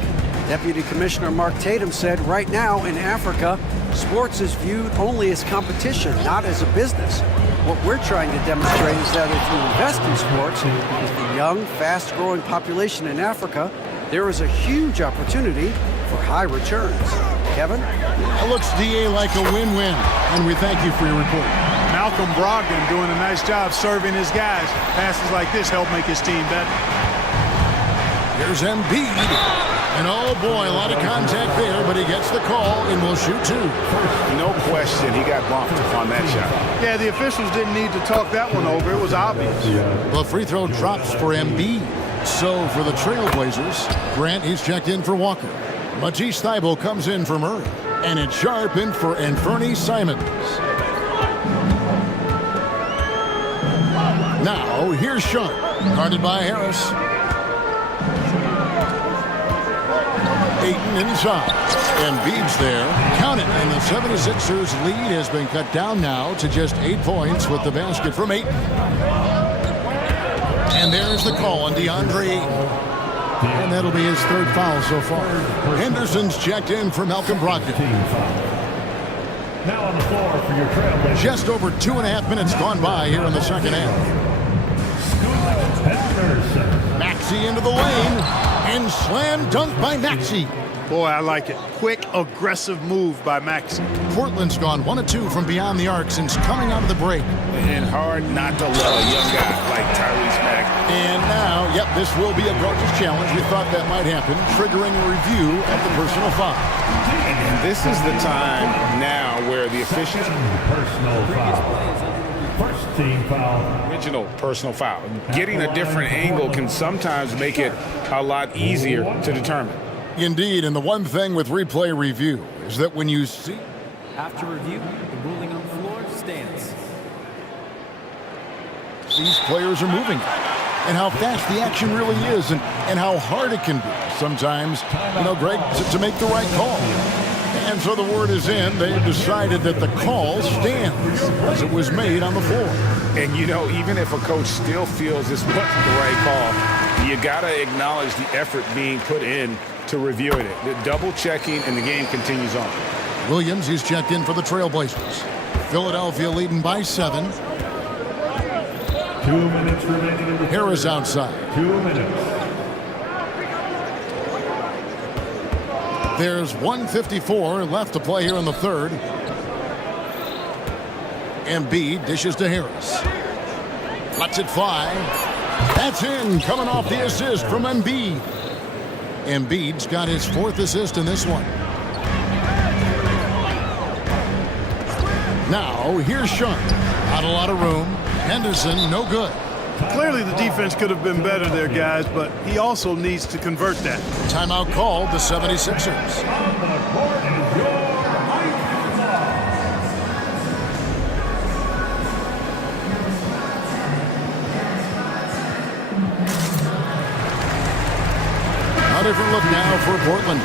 Deputy Commissioner Mark Tatum said right now in Africa, sports is viewed only as competition, not as a business. What we're trying to demonstrate is that if you invest in sports, with the young, fast-growing population in Africa, there is a huge opportunity for high returns. Kevin? It looks, DA, like a win-win, and we thank you for your report. Malcolm Brogdon doing a nice job serving his guys. Passes like this help make his team better. Here's Embiid. And oh boy, a lot of contact there, but he gets the call and will shoot two. No question, he got bumped on that shot. Yeah, the officials didn't need to talk that one over. It was obvious. The free throw drops for Embiid. So for the Trailblazers, Grant, he's checked in for Walker. Matisse Thybulle comes in for Murray. And it's Sharp in for Anthony Simons. Now, here's Sharp, guarded by Harris. Ayton inside. Embiid's there. Count it. And the 76ers lead has been cut down now to just 8 points with the basket from Ayton. And there's the call on DeAndre Ayton. And that'll be his third foul so far. Henderson's checked in for Malcolm Brogdon. Now on the floor for your Trailblazers. Just over 2.5 minutes gone by here in the second half. Maxey into the lane. And slam dunk by Maxey. Boy, I like it. Quick, aggressive move by Maxey. Portland's gone 1 of 2 from beyond the arc since coming out of the break. And hard not to love a young guy like Tyrese Maxey. And now, yep, this will be a coach's challenge. We thought that might happen, triggering a review of the personal foul. And this is the time now where the officials... Personal foul. First team foul. Original personal foul. Getting a different angle can sometimes make it a lot easier to determine. Indeed, and the one thing with replay review is that when you see... After review, the ruling on the floor stands. These players are moving. And how fast the action really is and how hard it can be sometimes, Greg, to make the right call. And so the word is in. They've decided that the call stands as it was made on the floor. And, even if a coach still feels this wasn't the right call, you got to acknowledge the effort being put in to reviewing it. The double checking, and the game continues on. Williams, he's checked in for the Trailblazers. Philadelphia leading by 7. 2 minutes remaining in the Harris outside. 2 minutes. There's 1:54 left to play here in the third. Embiid dishes to Harris. Lets it fly. That's in, coming off the assist from Embiid. Embiid's got his 4th assist in this one. Now, here's Sharp. Not a lot of room. Henderson, no good. Clearly the defense could have been better there, guys, but he also needs to convert that. Timeout called the 76ers. A different look now for Portland.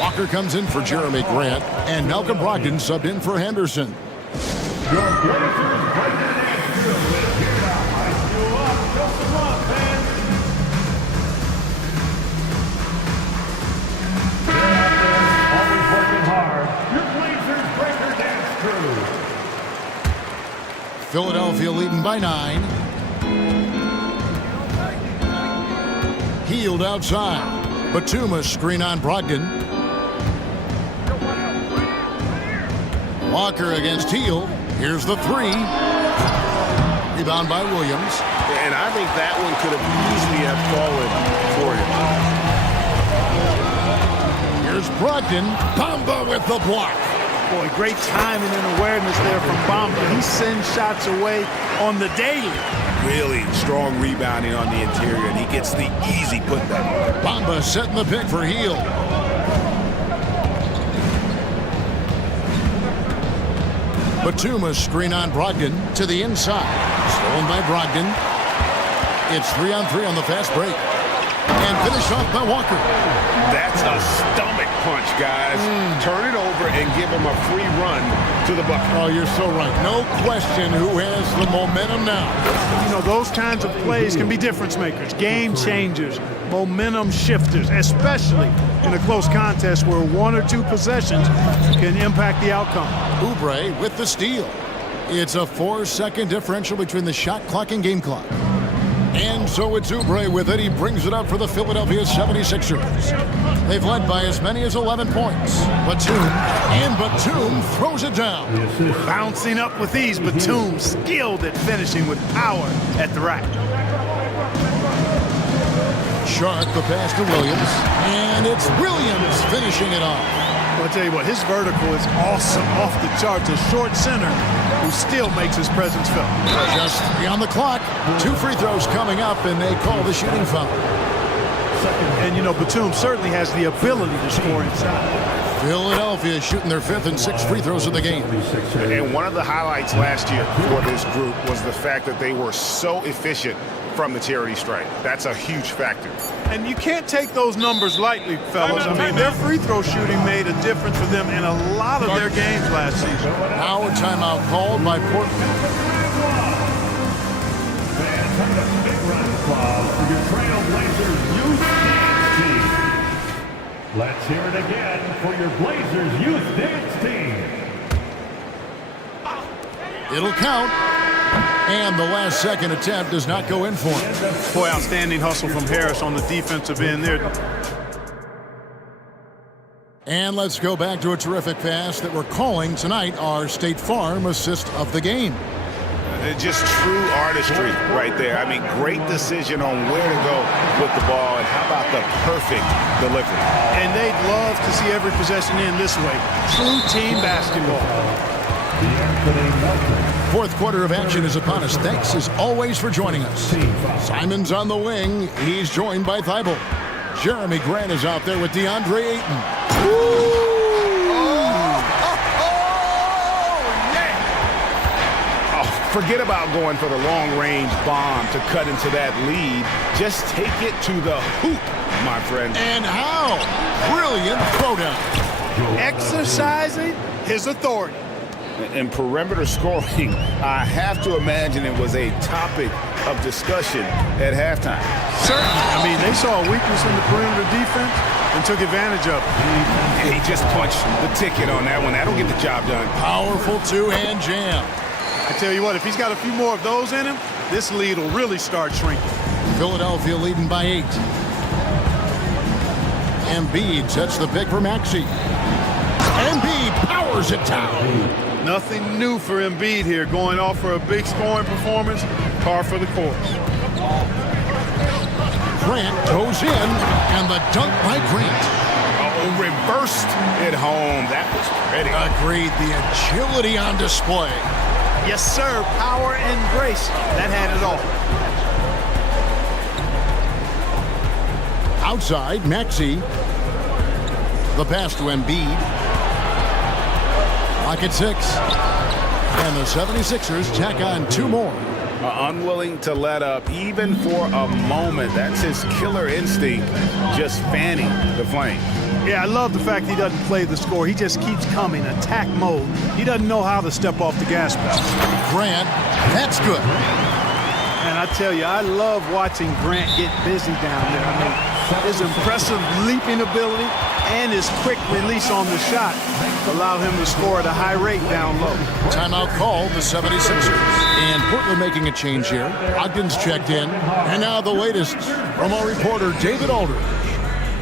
Walker comes in for Jeremy Grant, and Malcolm Brogdon subbed in for Henderson. Philadelphia leading by 9. Healed outside. Batuma screen on Brogdon. Walker against Heel. Here's the 3. Rebound by Williams. And I think that one could have easily have fallen for him. Here's Brogdon. Bamba with the block. Boy, great timing and awareness there from Bamba. He sends shots away on the daily. Really strong rebounding on the interior, and he gets the easy putback. Bamba setting the pick for Heel. Batuma screen on Brogdon to the inside. Stolen by Brogdon. It's 3-on-3 on the fast break. And finished off by Walker. That's a stomach punch, guys. Turn it over and give him a free run to the bucket. Oh, you're so right. No question who has the momentum now. You know, those kinds of plays can be difference makers, game changers, momentum shifters, especially in a close contest where 1 or 2 possessions can impact the outcome. Oubre with the steal. It's a 4-second differential between the shot clock and game clock. And so it's Oubre with it. He brings it up for the Philadelphia 76ers. They've led by as many as 11 points. Batum throws it down. Bouncing up with ease, Batum skilled at finishing with power at the rack. Sharp the pass to Williams. And it's Williams finishing it off. Well, I'll tell you what, his vertical is awesome, off the charts. A short center who still makes his presence felt. Just 3 on the clock. 2 free throws coming up, and they call the shooting foul. And, you know, Batum certainly has the ability to score inside. Philadelphia shooting their 5th and 6th free throws of the game. And one of the highlights last year for this group was the fact that they were so efficient from the charity stripe. That's a huge factor. And you can't take those numbers lightly, fellas. I mean, their free throw shooting made a difference for them in a lot of their games last season. Now a timeout called by Portland. Big round of applause for your Trailblazers youth dance team. Let's hear it again for your Blazers youth dance team. It'll count. And the last second attempt does not go in for him. Boy, outstanding hustle from Harris on the defensive end there. And let's go back to a terrific pass that we're calling tonight our State Farm assist of the game. Just true artistry right there. I mean, great decision on where to go with the ball, and how about the perfect delivery. And they'd love to see every possession in this way. True team basketball. 4th quarter of action is upon us. Thanks as always for joining us. Simon's on the wing. He's joined by Thibault. Jeremy Grant is out there with DeAndre Ayton. Forget about going for the long-range bomb to cut into that lead. Just take it to the hoop, my friend. And how? Brilliant throwdown. Exercising his authority. In perimeter scoring, I have to imagine it was a topic of discussion at halftime. Certainly. I mean, they saw a weakness in the perimeter defense and took advantage of it. He just punched the ticket on that one. That'll get the job done. Powerful 2-hand jam. I tell you what, if he's got a few more of those in him, this lead will really start shrinking. Philadelphia leading by 8. Embiid sets the pick for Maxey. Embiid powers it down. Nothing new for Embiid here, going off for a big scoring performance, par for the course. Grant goes in, and the dunk by Grant. Oh, reversed it home. That was pretty. Agreed, the agility on display. Yes, sir, power and grace. That had it all. Outside, Maxey. The pass to Embiid. Clock at 6. And the 76ers tack on 2 more. Unwilling to let up even for a moment. That's his killer instinct, just fanning the flame. Yeah, I love the fact he doesn't play the score. He just keeps coming, attack mode. He doesn't know how to step off the gas pedal. Grant, that's good. And I tell you, I love watching Grant get busy down there. I mean, His impressive leaping ability and his quick release on the shot allowed him to score at a high rate down low. Timeout called the 76ers. And Portland making a change here. Ogden's checked in. And now the latest from our reporter, David Aldridge.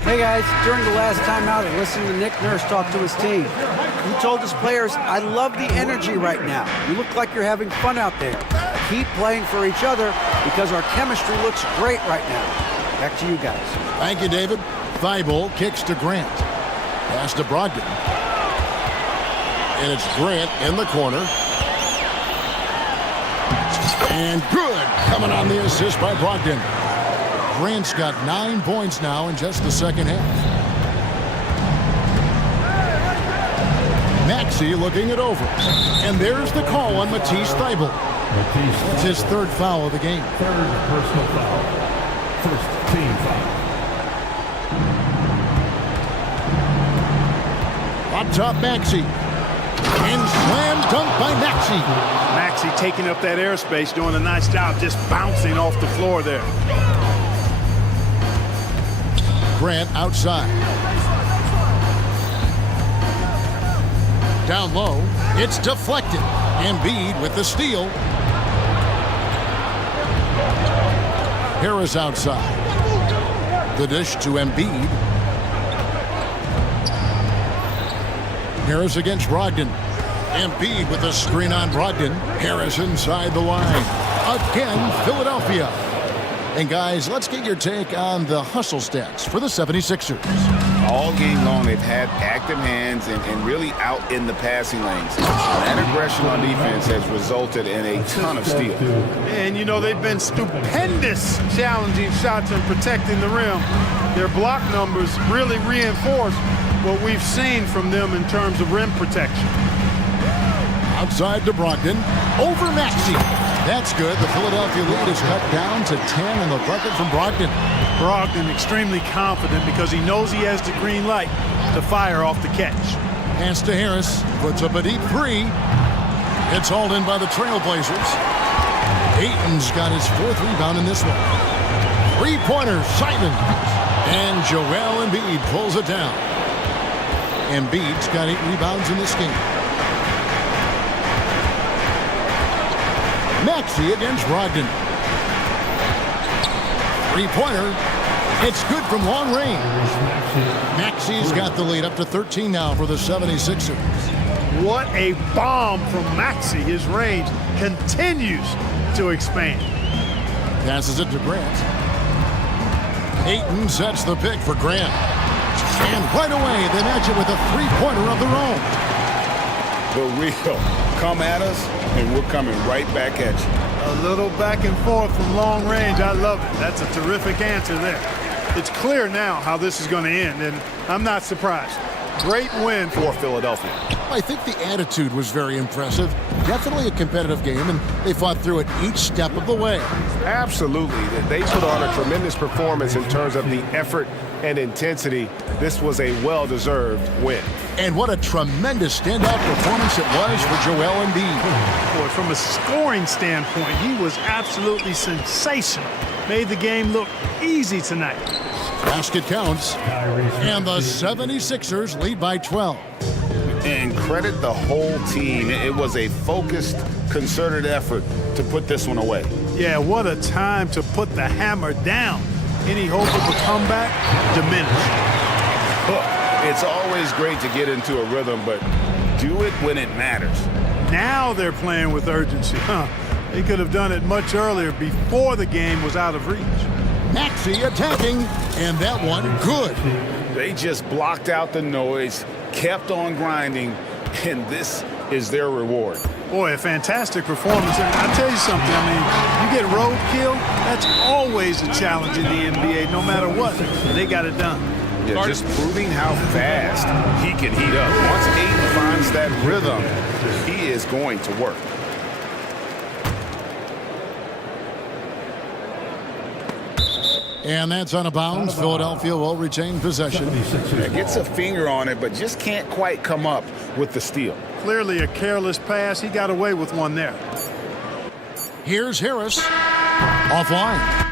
Hey guys, during the last timeout, I listened to Nick Nurse talk to his team. He told his players, I love the energy right now. You look like you're having fun out there. Keep playing for each other because our chemistry looks great right now. Back to you guys. Thank you, David. Thibault kicks to Grant. Pass to Brogdon. And it's Grant in the corner. And good. Coming on the assist by Brogdon. Grant's got 9 points now in just the second half. Maxey looking it over. And there's the call on Matisse Thibault. That's his third foul of the game. Third personal foul. First team foul. Up top, Maxey. And slam dunk by Maxey. Maxey taking up that airspace, doing a nice job just bouncing off the floor there. Grant outside. Down low. It's deflected. Embiid with the steal. Harris outside. The dish to Embiid. Harris against Brogdon. Embiid with the screen on Brogdon. Harris inside the line. Again, Philadelphia. And guys, let's get your take on the hustle stats for the 76ers. All game long, they've had active hands and really out in the passing lanes. That aggression on defense has resulted in a ton of steals. And, you know, they've been stupendous challenging shots and protecting the rim. Their block numbers really reinforce what we've seen from them in terms of rim protection. Outside to Brogdon. Over Maxey. That's good. The Philadelphia lead is cut down to 10 in the bucket from Brogdon. Brogdon extremely confident because he knows he has the green light to fire off the catch. Pass to Harris. Puts up a deep three. It's hauled in by the Trailblazers. Ayton's got his 4th rebound in this one. Three-pointer, Simon. And Joel Embiid pulls it down. Embiid's got 8 rebounds in this game. Maxey against Brogdon. Three-pointer. It's good from long range. Maxey's got the lead up to 13 now for the 76ers. What a bomb from Maxey. His range continues to expand. Passes it to Grant. Ayton sets the pick for Grant. And right away, they match it with a three-pointer of their own. The real. Come at us, and we're coming right back at you. A little back and forth from long range. I love it. That's a terrific answer there. It's clear now how this is going to end, and I'm not surprised. Great win for Philadelphia. I think the attitude was very impressive. Definitely a competitive game, and they fought through it each step of the way. Absolutely. They put on a tremendous performance in terms of the effort and intensity. This was a well-deserved win. And what a tremendous standout performance it was for Joel Embiid. Boy, from a scoring standpoint, he was absolutely sensational. Made the game look easy tonight. Basket counts, and the 76ers lead by 12. And credit the whole team. It was a focused, concerted effort to put this one away. Yeah, what a time to put the hammer down. Any hope of a comeback diminished. Look, it's always great to get into a rhythm, but do it when it matters. Now they're playing with urgency. They could have done it much earlier before the game was out of reach. Maxey attacking, and that one good. They just blocked out the noise, kept on grinding, and this is their reward. Boy, a fantastic performance. And I'll tell you something, I mean, you get roadkill, that's always a challenge in the NBA, no matter what. They got it done. Yeah, just proving how fast he can heat up. Once Ayton finds that rhythm, he is going to work. And that's out of bounds. Philadelphia will retain possession. Yeah, gets a finger on it, but just can't quite come up with the steal. Clearly a careless pass. He got away with one there. Here's Harris. Offline.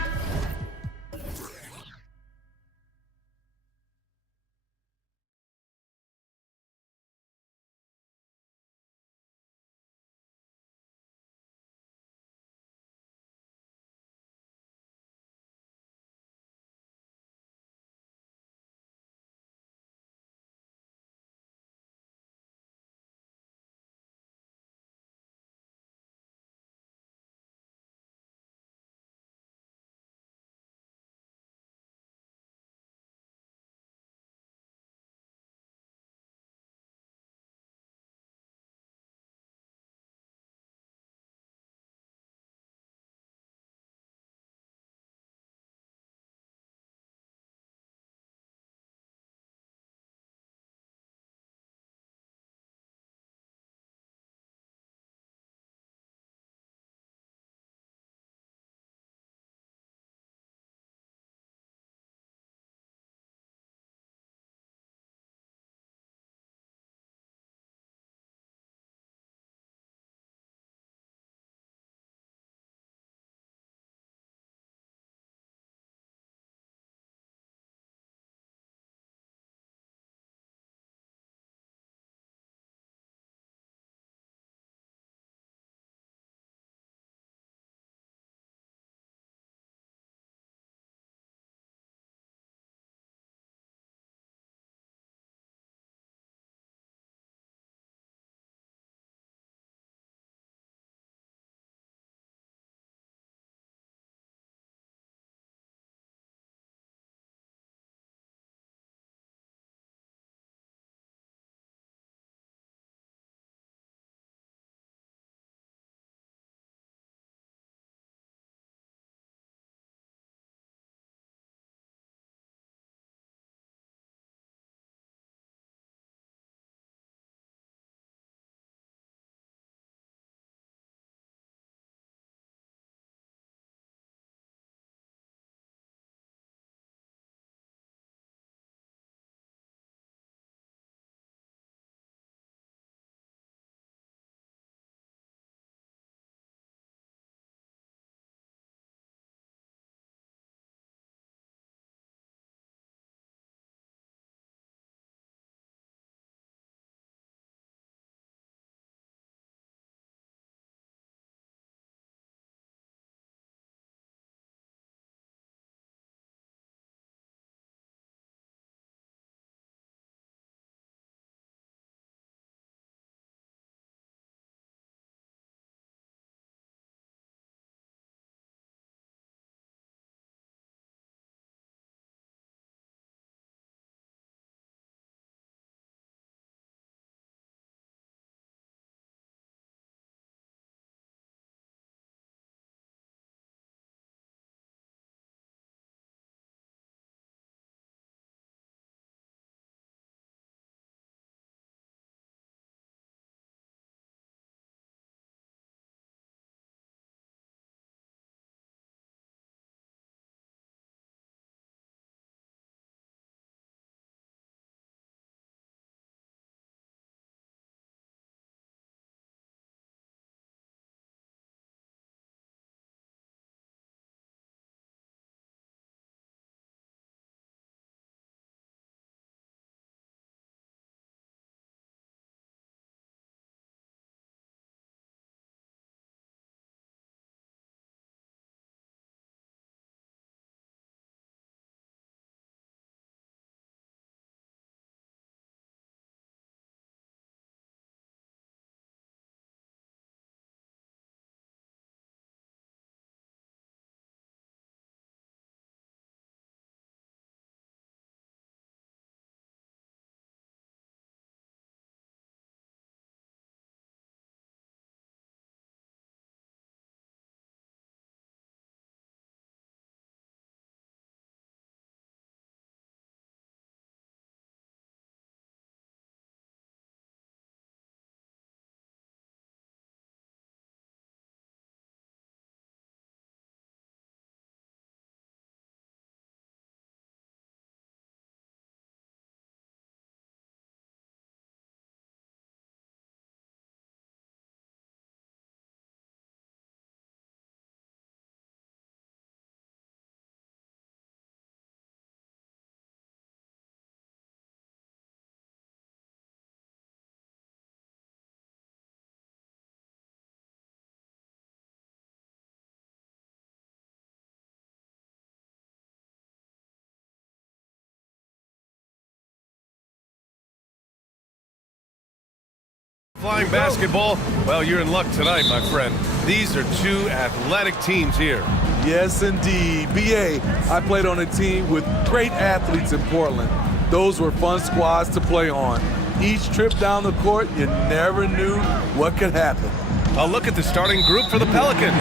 High-flying basketball? Well, you're in luck tonight, my friend. These are two athletic teams here. Yes, indeed. BA, I played on a team with great athletes in Portland. Those were fun squads to play on. Each trip down the court, you never knew what could happen. A look at the starting group for the Pelicans.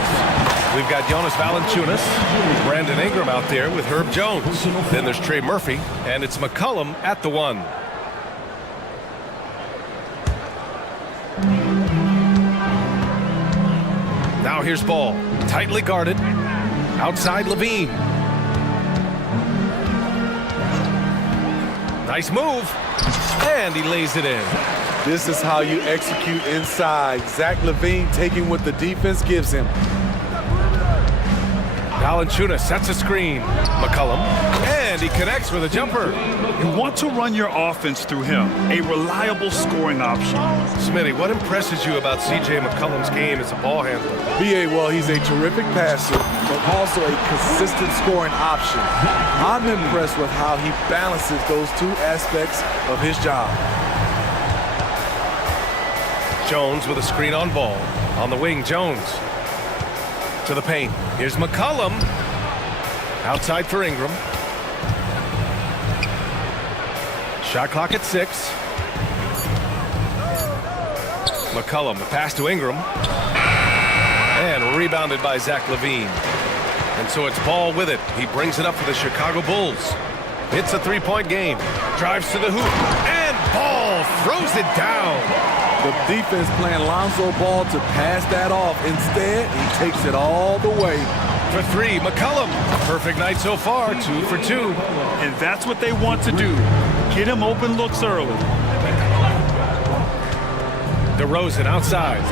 We've got Jonas Valanciunas, Brandon Ingram out there with Herb Jones. Then there's Trey Murphy, and it's McCollum at the one. Now here's Ball, tightly guarded. Outside Levine. Nice move, and he lays it in. This is how you execute inside. Zach Levine taking what the defense gives him. Valanciunas sets a screen. McCollum, and he connects with a jumper. You want to run your offense through him, a reliable scoring option. Smitty, what impresses you about C.J. McCollum's game as a ball handler? BA, well, he's a terrific passer, but also a consistent scoring option. I'm impressed with how he balances those two aspects of his job. Jones with a screen on Ball. On the wing, Jones. To the paint. Here's McCollum. Outside for Ingram. Shot clock at 6. McCollum, the pass to Ingram. And rebounded by Zach Levine. And so it's Ball with it. He brings it up for the Chicago Bulls. It's a three-point game. Drives to the hoop. And Ball throws it down. The defense playing Lonzo Ball to pass that off. Instead, he takes it all the way. For three, McCollum. Perfect night so far, 2 for 2. And that's what they want to do. Get him open looks early. DeRozan outside.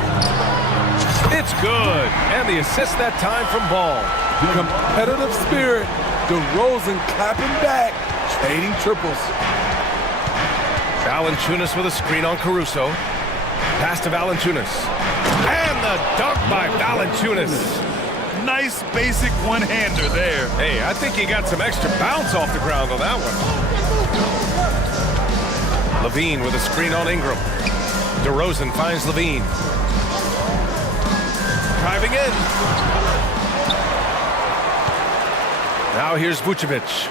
It's good. And the assist that time from Ball. Competitive spirit. DeRozan clapping back, trading triples. Valanciunas with a screen on Caruso. Pass to Valanciunas. And the dunk by Valanciunas. Nice basic one-hander there. Hey, I think he got some extra bounce off the ground on that one. Levine with a screen on Ingram. DeRozan finds Levine. Driving in. Now here's Vucevic.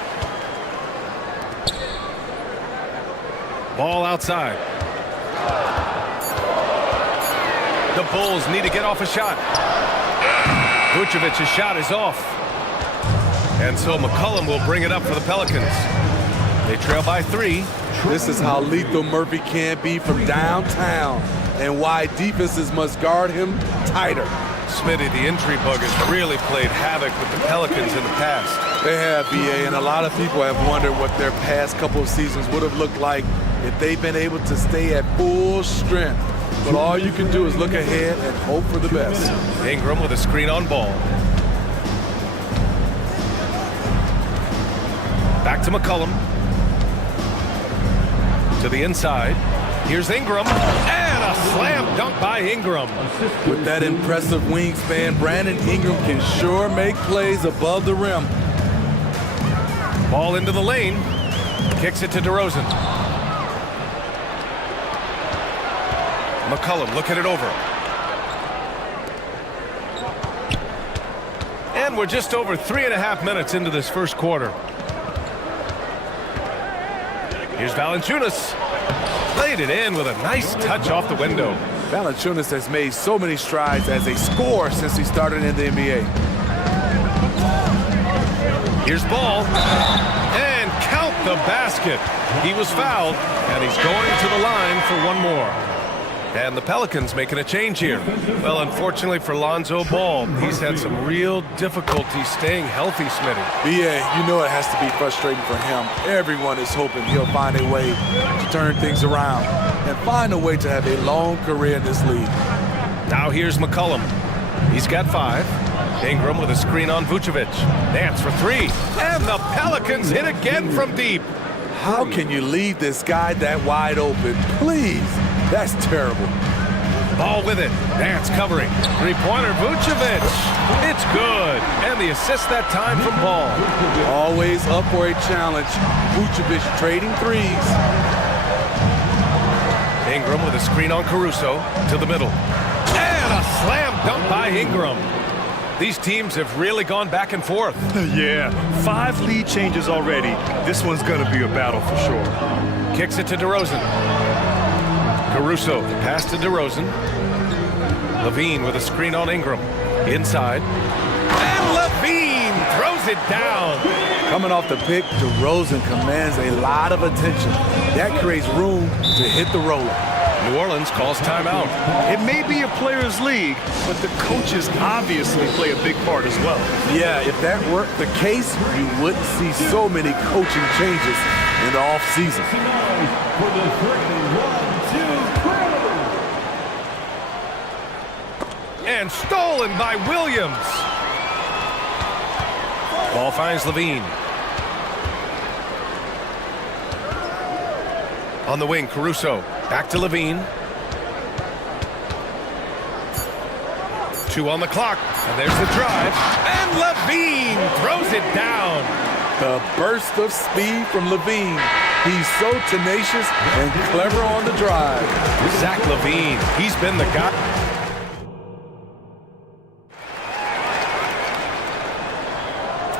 Ball outside. The Bulls need to get off a shot. Vucevic's shot is off. And so McCollum will bring it up for the Pelicans. They trail by 3. This is how lethal Murphy can be from downtown and why defenses must guard him tighter. Smitty, the injury bug has really played havoc with the Pelicans in the past. They have, BA, and a lot of people have wondered what their past couple of seasons would have looked like if they've been able to stay at full strength. But all you can do is look ahead and hope for the best. Ingram with a screen on Ball. Back to McCollum. To the inside. Here's Ingram. And a slam dunk by Ingram. With that impressive wingspan, Brandon Ingram can sure make plays above the rim. Ball into the lane. Kicks it to DeRozan. McCollum looking it over. And we're just over 3.5 minutes into this first quarter. Here's Valanciunas. Played it in with a nice touch off the window. Valanciunas has made so many strides as a scorer since he started in the NBA. Here's Ball. And count the basket. He was fouled, and he's going to the line for one more. And the Pelicans making a change here. Well, unfortunately for Lonzo Ball, he's had some real difficulty staying healthy, Smitty. BA, you know it has to be frustrating for him. Everyone is hoping he'll find a way to turn things around and find a way to have a long career in this league. Now here's McCollum. He's got 5. Ingram with a screen on Vucevic. Nance for 3. And the Pelicans hit again from deep. How can you leave this guy that wide open? Please. That's terrible. Ball with it. Nance covering. Three-pointer, Vucevic. It's good. And the assist that time from Ball. Always up for a challenge. Vucevic trading threes. Ingram with a screen on Caruso to the middle. And a slam dunk by Ingram. These teams have really gone back and forth. Yeah, 5 lead changes already. This one's going to be a battle for sure. Kicks it to DeRozan. Caruso pass to DeRozan. Levine with a screen on Ingram. Inside. And Levine throws it down. Coming off the pick, DeRozan commands a lot of attention. That creates room to hit the roller. New Orleans calls timeout. It may be a players' league, but the coaches obviously play a big part as well. Yeah, if that weren't the case, you wouldn't see so many coaching changes in the offseason. For the 3, 1, 2, And stolen by Williams. Ball finds Levine. On the wing, Caruso. Back to Levine. 2 on the clock. And there's the drive. And Levine throws it down. The burst of speed from Levine. He's so tenacious and clever on the drive. Zach Levine, he's been the guy.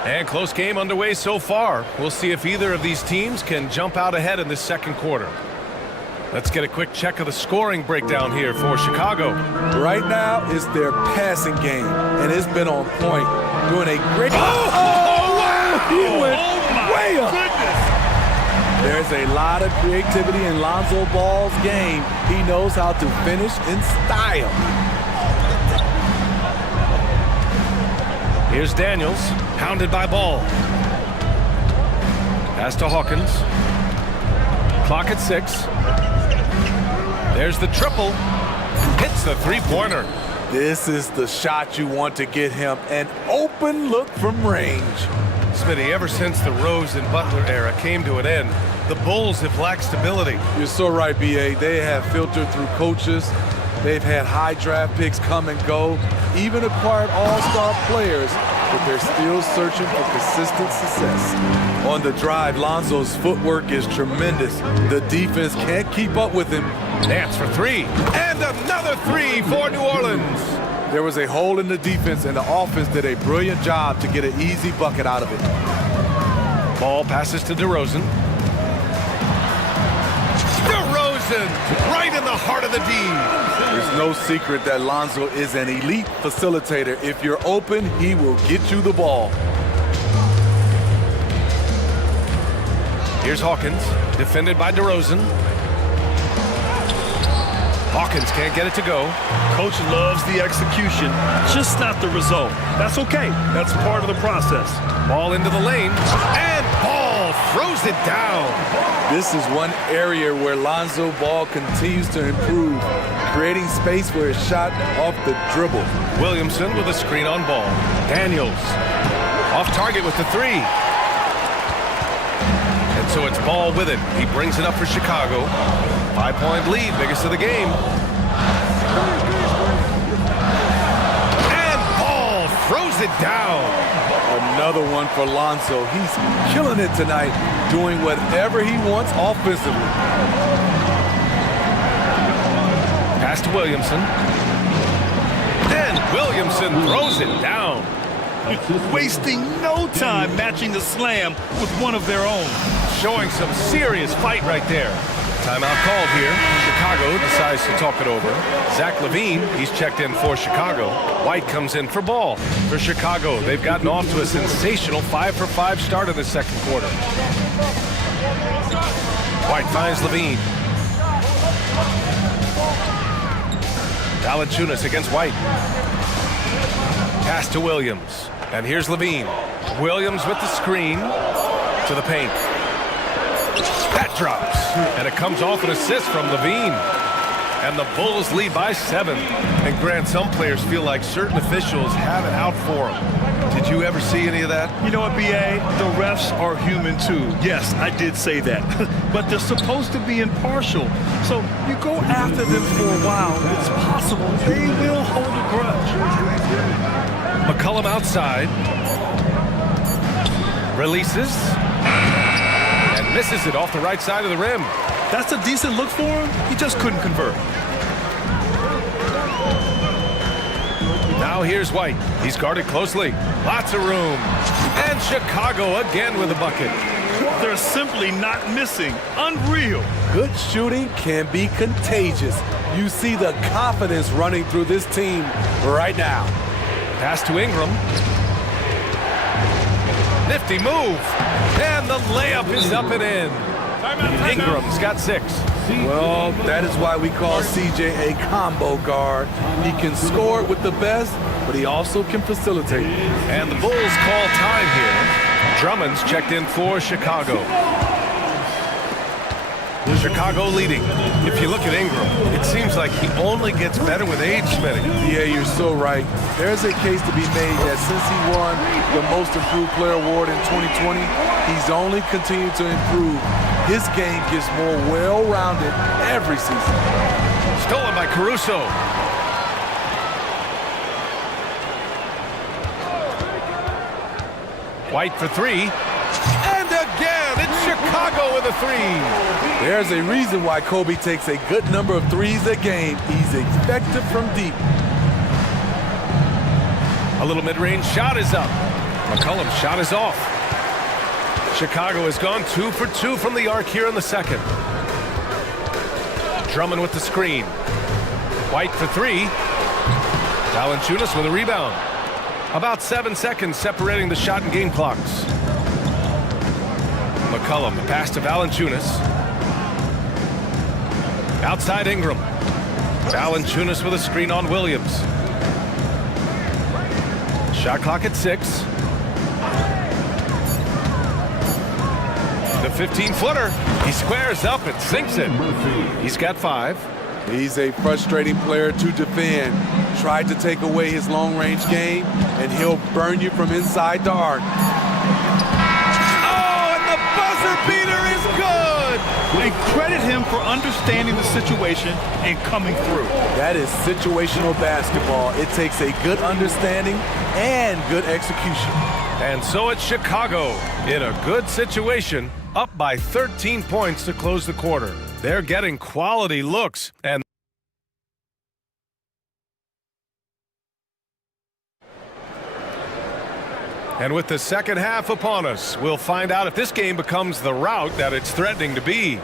And close game underway so far. We'll see if either of these teams can jump out ahead in this second quarter. Let's get a quick check of the scoring breakdown here for Chicago. Right now, it's their passing game, and it's been on point. Doing a great... Oh, wow! He went way up. Goodness. There's a lot of creativity in Lonzo Ball's game. He knows how to finish in style. Here's Daniels, hounded by Ball. Pass to Hawkins. Clock at 6. There's the triple. Hits the three-pointer. This is the shot you want to get him. An open look from range. Smitty, ever since the Rose and Butler era came to an end, the Bulls have lacked stability. You're so right, B.A. They have filtered through coaches. They've had high draft picks come and go, even acquired all-star players, but they're still searching for consistent success. On the drive, Lonzo's footwork is tremendous. The defense can't keep up with him. Nance for 3. And another 3 for New Orleans. There was a hole in the defense, and the offense did a brilliant job to get an easy bucket out of it. Ball passes to DeRozan. DeRozan, right in the heart of the D. There's no secret that Lonzo is an elite facilitator. If you're open, he will get you the ball. Here's Hawkins, defended by DeRozan. Hawkins can't get it to go. Coach loves the execution, just not the result. That's okay. That's part of the process. Ball into the lane, and Ball throws it down. This is one area where Lonzo Ball continues to improve, creating space for his shot off the dribble. Williamson with a screen on Ball. Daniels off target with the 3. And so it's Ball with it. He brings it up for Chicago. 5-point lead, biggest of the game. And Ball throws it down. Another one for Lonzo. He's killing it tonight, doing whatever he wants offensively. Pass to Williamson. And Williamson throws it down. Wasting no time matching the slam with one of their own. Showing some serious fight right there. Timeout called here. Chicago decides to talk it over. Zach Levine, he's checked in for Chicago. White comes in for Ball. For Chicago, they've gotten off to a sensational 5-for-5 start in the second quarter. White finds Levine. Valanciunas against White. Pass to Williams. And here's Levine. Williams with the screen to the paint. That drops. And it comes off an assist from Levine. And the Bulls lead by 7. And Grant, some players feel like certain officials have it out for them. Did you ever see any of that? You know what, B.A.? The refs are human too. Yes, I did say that. But they're supposed to be impartial. So you go after them for a while, it's possible they will hold a grudge. McCollum outside. Releases. And misses it off the right side of the rim. That's a decent look for him. He just couldn't convert. Now here's White. He's guarded closely. Lots of room. And Chicago again with a bucket. They're simply not missing. Unreal. Good shooting can be contagious. You see the confidence running through this team right now. Pass to Ingram. Nifty move. And the layup is up and in. Ingram's got 6. Well, that is why we call CJ a combo guard. He can score with the best, but he also can facilitate. And the Bulls call time here. Drummond's checked in for Chicago. Chicago leading. If you look at Ingram, it seems like he only gets better with age, Smitty. Yeah, you're so right. There's a case to be made that since he won the Most Improved Player Award in 2020, he's only continued to improve. His game gets more well-rounded every season. Stolen by Caruso. White for 3. And again, it's Chicago with a 3. There's a reason why Kobe takes a good number of threes a game. He's effective from deep. A little mid-range shot is up. McCollum's shot is off. Chicago has gone 2 for 2 from the arc here in the second. Drummond with the screen. White for 3. Valanciunas with a rebound. About 7 seconds separating the shot and game clocks. McCollum, the pass to Valanciunas. Outside Ingram. Valanciunas with a screen on Williams. Shot clock at 6. The 15-footer. He squares up and sinks it. He's got 5. He's a frustrating player to defend. Tried to take away his long-range game, and he'll burn you from inside the arc. Oh, and the buzzer beater is good! And credit him for understanding the situation and coming through. That is situational basketball. It takes a good understanding and good execution. And so it's Chicago in a good situation, up by 13 points to close the quarter. They're getting quality looks, and with the second half upon us, we'll find out if this game becomes the rout that it's threatening to be.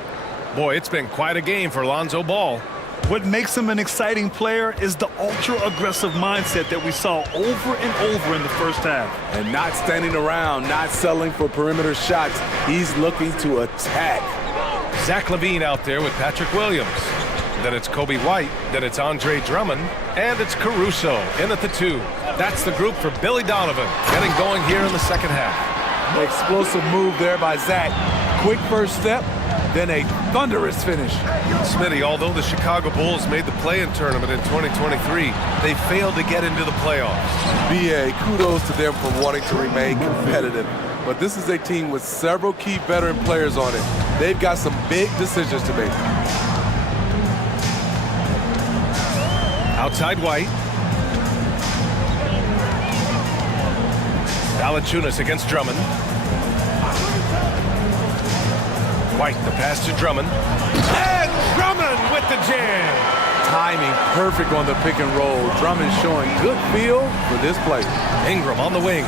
Boy, it's been quite a game for Lonzo Ball. What makes him an exciting player is the ultra-aggressive mindset that we saw over and over in the first half. And not standing around, not settling for perimeter shots. He's looking to attack. Zach LaVine out there with Patrick Williams. Then it's Kobe White. Then it's Andre Drummond. And it's Caruso in at the 2. That's the group for Billy Donovan getting going here in the second half. Explosive move there by Zach. Quick first step, then a thunderous finish. Smitty, although the Chicago Bulls made the play-in tournament in 2023, they failed to get into the playoffs. BA, kudos to them for wanting to remain competitive. But this is a team with several key veteran players on it. They've got some big decisions to make. Outside White. Valanciunas against Drummond. White, the pass to Drummond. And Drummond with the jam. Timing perfect on the pick and roll. Drummond showing good feel for this play. Ingram on the wing.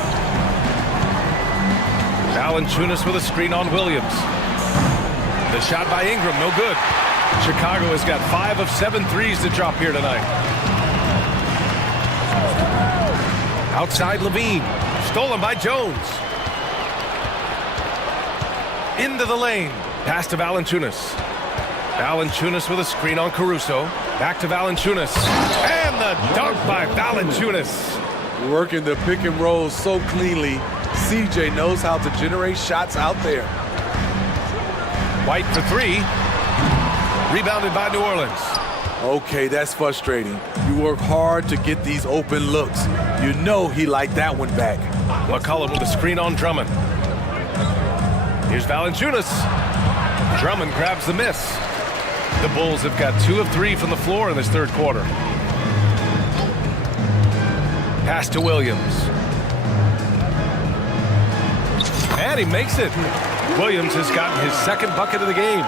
Valanciunas with a screen on Williams. The shot by Ingram, no good. Chicago has got 5 of 7 threes to drop here tonight. Outside LaVine. Stolen by Jones. Into the lane. Pass to Valanciunas. Valanciunas with a screen on Caruso. Back to Valanciunas. And the dunk by Valanciunas. Working the pick and roll so cleanly. CJ knows how to generate shots out there. White for 3. Rebounded by New Orleans. Okay, that's frustrating. You work hard to get these open looks. You know he liked that one back. McCollum with a screen on Drummond. Here's Valanciunas. Drummond grabs the miss. The Bulls have got 2 of 3 from the floor in this third quarter. Pass to Williams. And he makes it. Williams has gotten his second bucket of the game.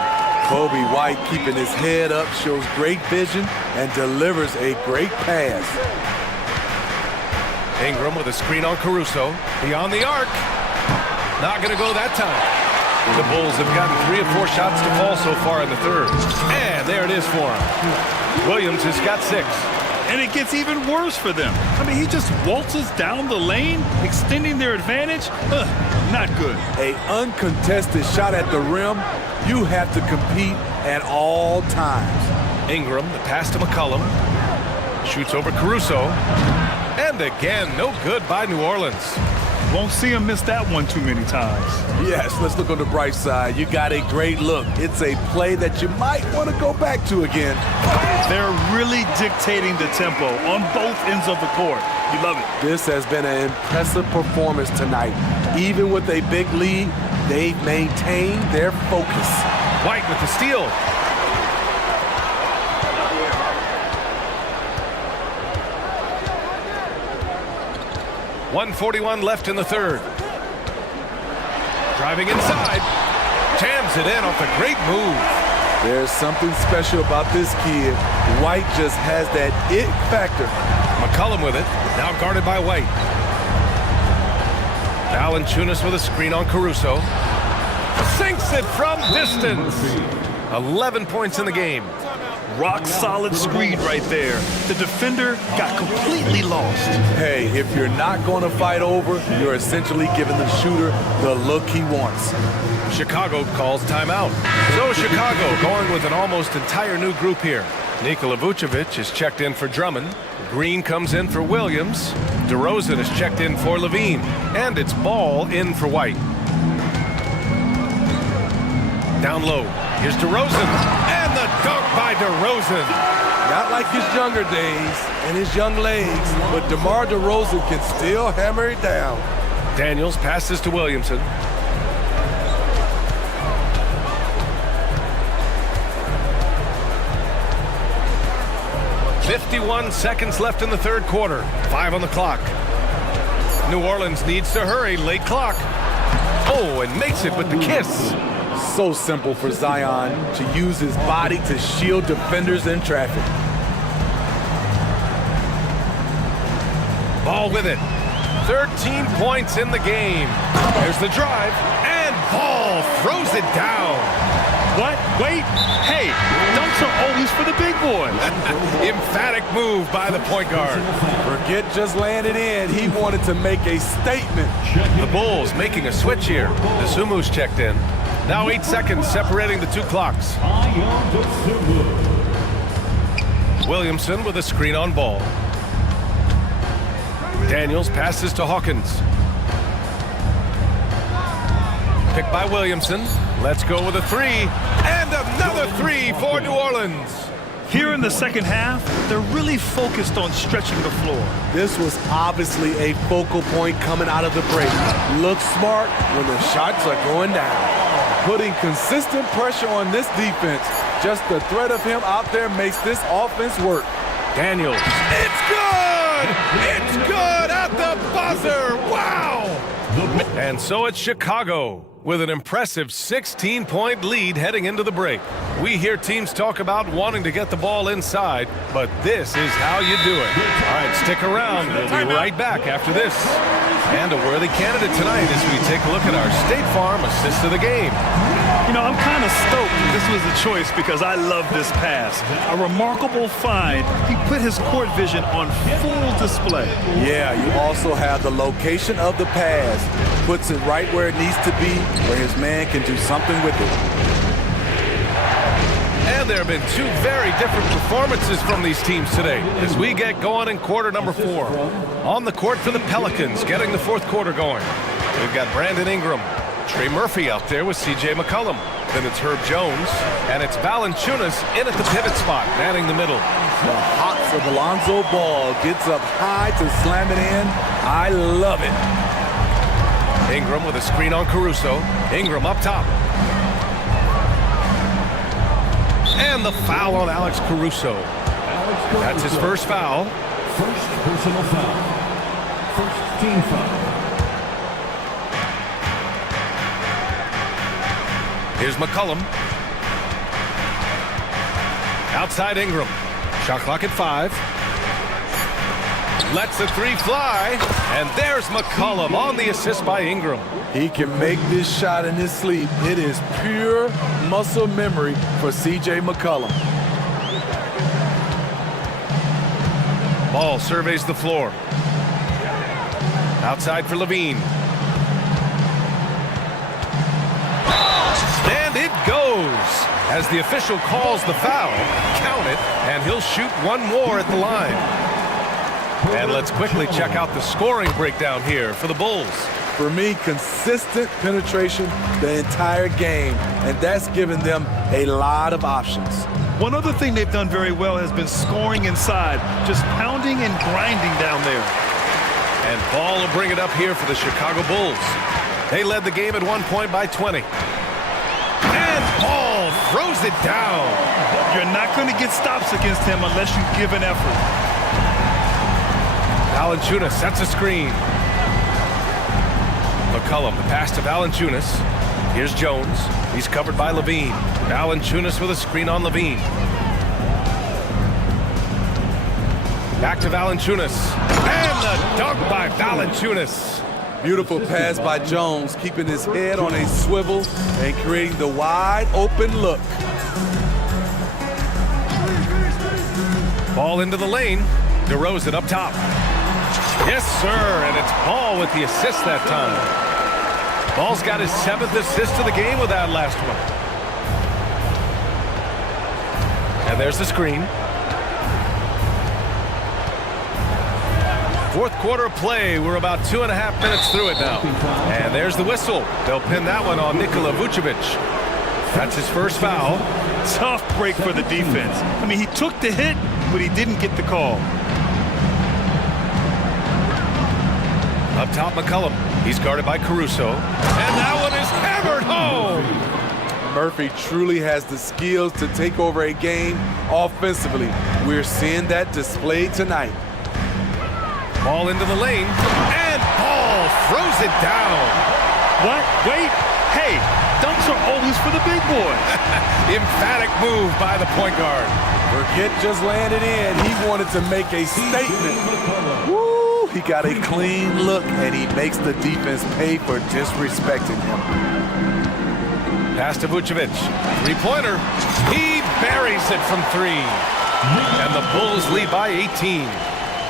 Kobe White keeping his head up shows great vision and delivers a great pass. Ingram with a screen on Caruso. Beyond the arc. Not going to go that time. The Bulls have gotten 3 of 4 shots to fall so far in the third. And there it is for him. Williams has got 6. And it gets even worse for them. I mean, he just waltzes down the lane, extending their advantage. Not good. An uncontested shot at the rim, you have to compete at all times. Ingram, the pass to McCollum. Shoots over Caruso. And again, no good by New Orleans. Won't see him miss that one too many times. Yes, let's look on the bright side. You got a great look. It's a play that you might want to go back to again. They're really dictating the tempo on both ends of the court. You love it. This has been an impressive performance tonight. Even with a big lead, they've maintained their focus. White with the steal. .141 left in the third. Driving inside. Jams it in off a great move. There's something special about this kid. White just has that it factor. McCollum with it. Now guarded by White. Valanciunas with a screen on Caruso. Sinks it from distance. 11 points in the game. Rock solid screen right there. The defender got completely lost. Hey, if you're not going to fight over, you're essentially giving the shooter the look he wants. Chicago calls timeout. So Chicago going with an almost entire new group here. Nikola Vucevic is checked in for Drummond. Green comes in for Williams. DeRozan is checked in for Levine. And it's Ball in for White. Down low. Here's DeRozan. And the dunk by DeRozan. Not like his younger days and his young legs, but DeMar DeRozan can still hammer it down. Daniels passes to Williamson. .51 seconds left in the third quarter. 5 on the clock. New Orleans needs to hurry. Late clock. Oh, and makes it with the kiss. So simple for Zion to use his body to shield defenders in traffic. Ball with it. 13 points in the game. There's the drive, and Ball throws it down. What? Wait. Hey, dunks are always for the big boys. Emphatic move by the point guard. Forget just laying it in. He wanted to make a statement. The Bulls making a switch here. Desumu's checked in. Now 8 seconds separating the two clocks. Williamson with a screen on Ball. Daniels passes to Hawkins. Picked by Williamson. Let's go with a 3. And another 3 for New Orleans. Here in the second half, they're really focused on stretching the floor. This was obviously a focal point coming out of the break. Look smart when the shots are going down. Putting consistent pressure on this defense. Just the threat of him out there makes this offense work. Daniels. It's good! It's good at the buzzer! Wow! And so it's Chicago with an impressive 16-point lead heading into the break. We hear teams talk about wanting to get the ball inside, but this is how you do it. All right, stick around. We'll be right back after this. And a worthy candidate tonight as we take a look at our State Farm assist of the game. You know, I'm kind of stoked this was a choice because I love this pass. A remarkable find. He put his court vision on full display. Yeah, you also have the location of the pass. Puts it right where it needs to be, where his man can do something with it. And there have been 2 very different performances from these teams today as we get going in quarter number 4. On the court for the Pelicans, getting the fourth quarter going. We've got Brandon Ingram, Trey Murphy out there with C.J. McCollum. Then it's Herb Jones, and it's Valanciunas in at the pivot spot, manning the middle. The hops of Alonzo Ball gets up high to slam it in. I love it. Ingram with a screen on Caruso. Ingram up top. And the foul on Alex Caruso. That's his first foul. First personal foul. First team foul. Here's McCollum. Outside Ingram. Shot clock at 5. Lets the three fly. And there's McCollum on the assist by Ingram. He can make this shot in his sleep. It is pure muscle memory for C.J. McCollum. Ball surveys the floor. Outside for Levine. And it goes. As the official calls the foul, count it, and he'll shoot one more at the line. And let's quickly check out the scoring breakdown here for the Bulls. For me, consistent penetration the entire game, and that's given them a lot of options. One other thing they've done very well has been scoring inside, just pounding and grinding down there. And Ball will bring it up here for the Chicago Bulls. They led the game at 1 point by 20. And Ball throws it down. You're not going to get stops against him unless you give an effort. Valanciunas sets a screen. McCollum, the pass to Valanciunas. Here's Jones. He's covered by Levine. Valanciunas with a screen on Levine. Back to Valanciunas. And the dunk by Valanciunas. Beautiful pass by Jones, keeping his head on a swivel and creating the wide open look. Ball into the lane. DeRozan up top. Yes, sir, and it's Ball with the assist that time. Ball's got his 7th assist of the game with that last one. And there's the screen. Fourth quarter of play. We're about 2.5 minutes through it now. And there's the whistle. They'll pin that one on Nikola Vucevic. That's his first foul. Tough break for the defense. I mean, he took the hit, but he didn't get the call. Up top, McCollum. He's guarded by Caruso. And that one is hammered home. Murphy truly has the skills to take over a game offensively. We're seeing that displayed tonight. Ball into the lane. And Ball throws it down. What? Wait. Hey, dunks are always for the big boy. Emphatic move by the point guard. Burkett just landed in. He wanted to make a statement. Woo! He got a clean look, and he makes the defense pay for disrespecting him. Pass to Vucevic. Three-pointer. He buries it from 3. And the Bulls lead by 18.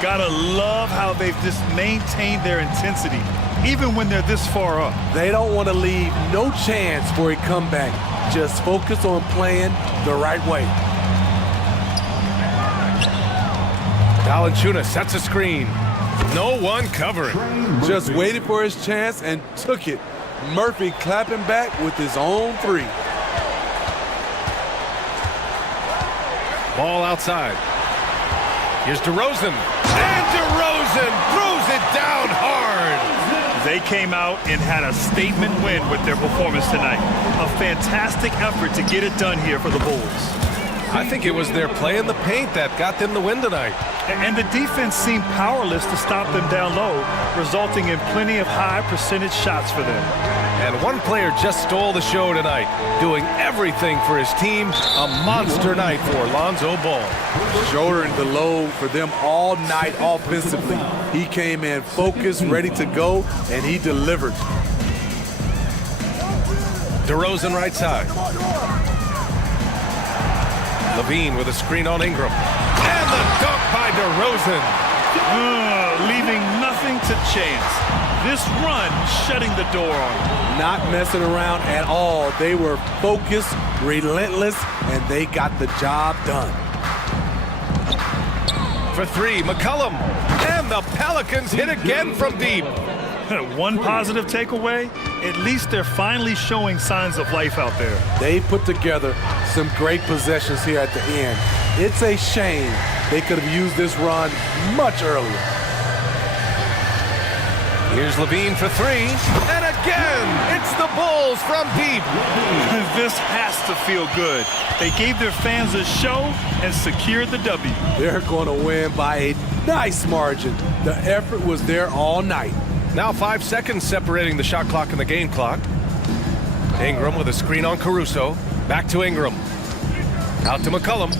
Gotta love how they've just maintained their intensity, even when they're this far up. They don't want to leave no chance for a comeback. Just focus on playing the right way. Valanciunas sets a screen. No one covering. Just waited for his chance and took it. Murphy clapping back with his own 3. Ball outside. Here's DeRozan. And DeRozan throws it down hard. They came out and had a statement win with their performance tonight. A fantastic effort to get it done here for the Bulls. I think it was their play in the paint that got them the win tonight. And the defense seemed powerless to stop them down low, resulting in plenty of high percentage shots for them. And one player just stole the show tonight, doing everything for his team. A monster night for Lonzo Ball. Shouldering the load for them all night offensively. He came in focused, ready to go, and he delivered. DeRozan right side. Levine with a screen on Ingram. And the dunk by DeRozan. Leaving nothing to chance. This run shutting the door on him. Not messing around at all. They were focused, relentless, and they got the job done. For 3, McCollum. And the Pelicans hit again from deep. One positive takeaway, at least they're finally showing signs of life out there. They put together some great possessions here at the end. It's a shame they could have used this run much earlier. Here's Levine for 3. And again, it's the Bulls from deep. This has to feel good. They gave their fans a show and secured the W. They're going to win by a nice margin. The effort was there all night. Now 5 seconds separating the shot clock and the game clock. Ingram with a screen on Caruso. Back to Ingram. Out to McCollum.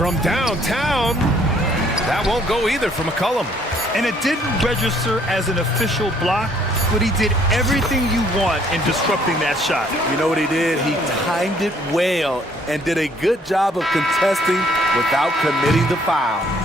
From downtown, that won't go either for McCollum. And it didn't register as an official block, but he did everything you want in disrupting that shot. You know what he did? He timed it well and did a good job of contesting without committing the foul.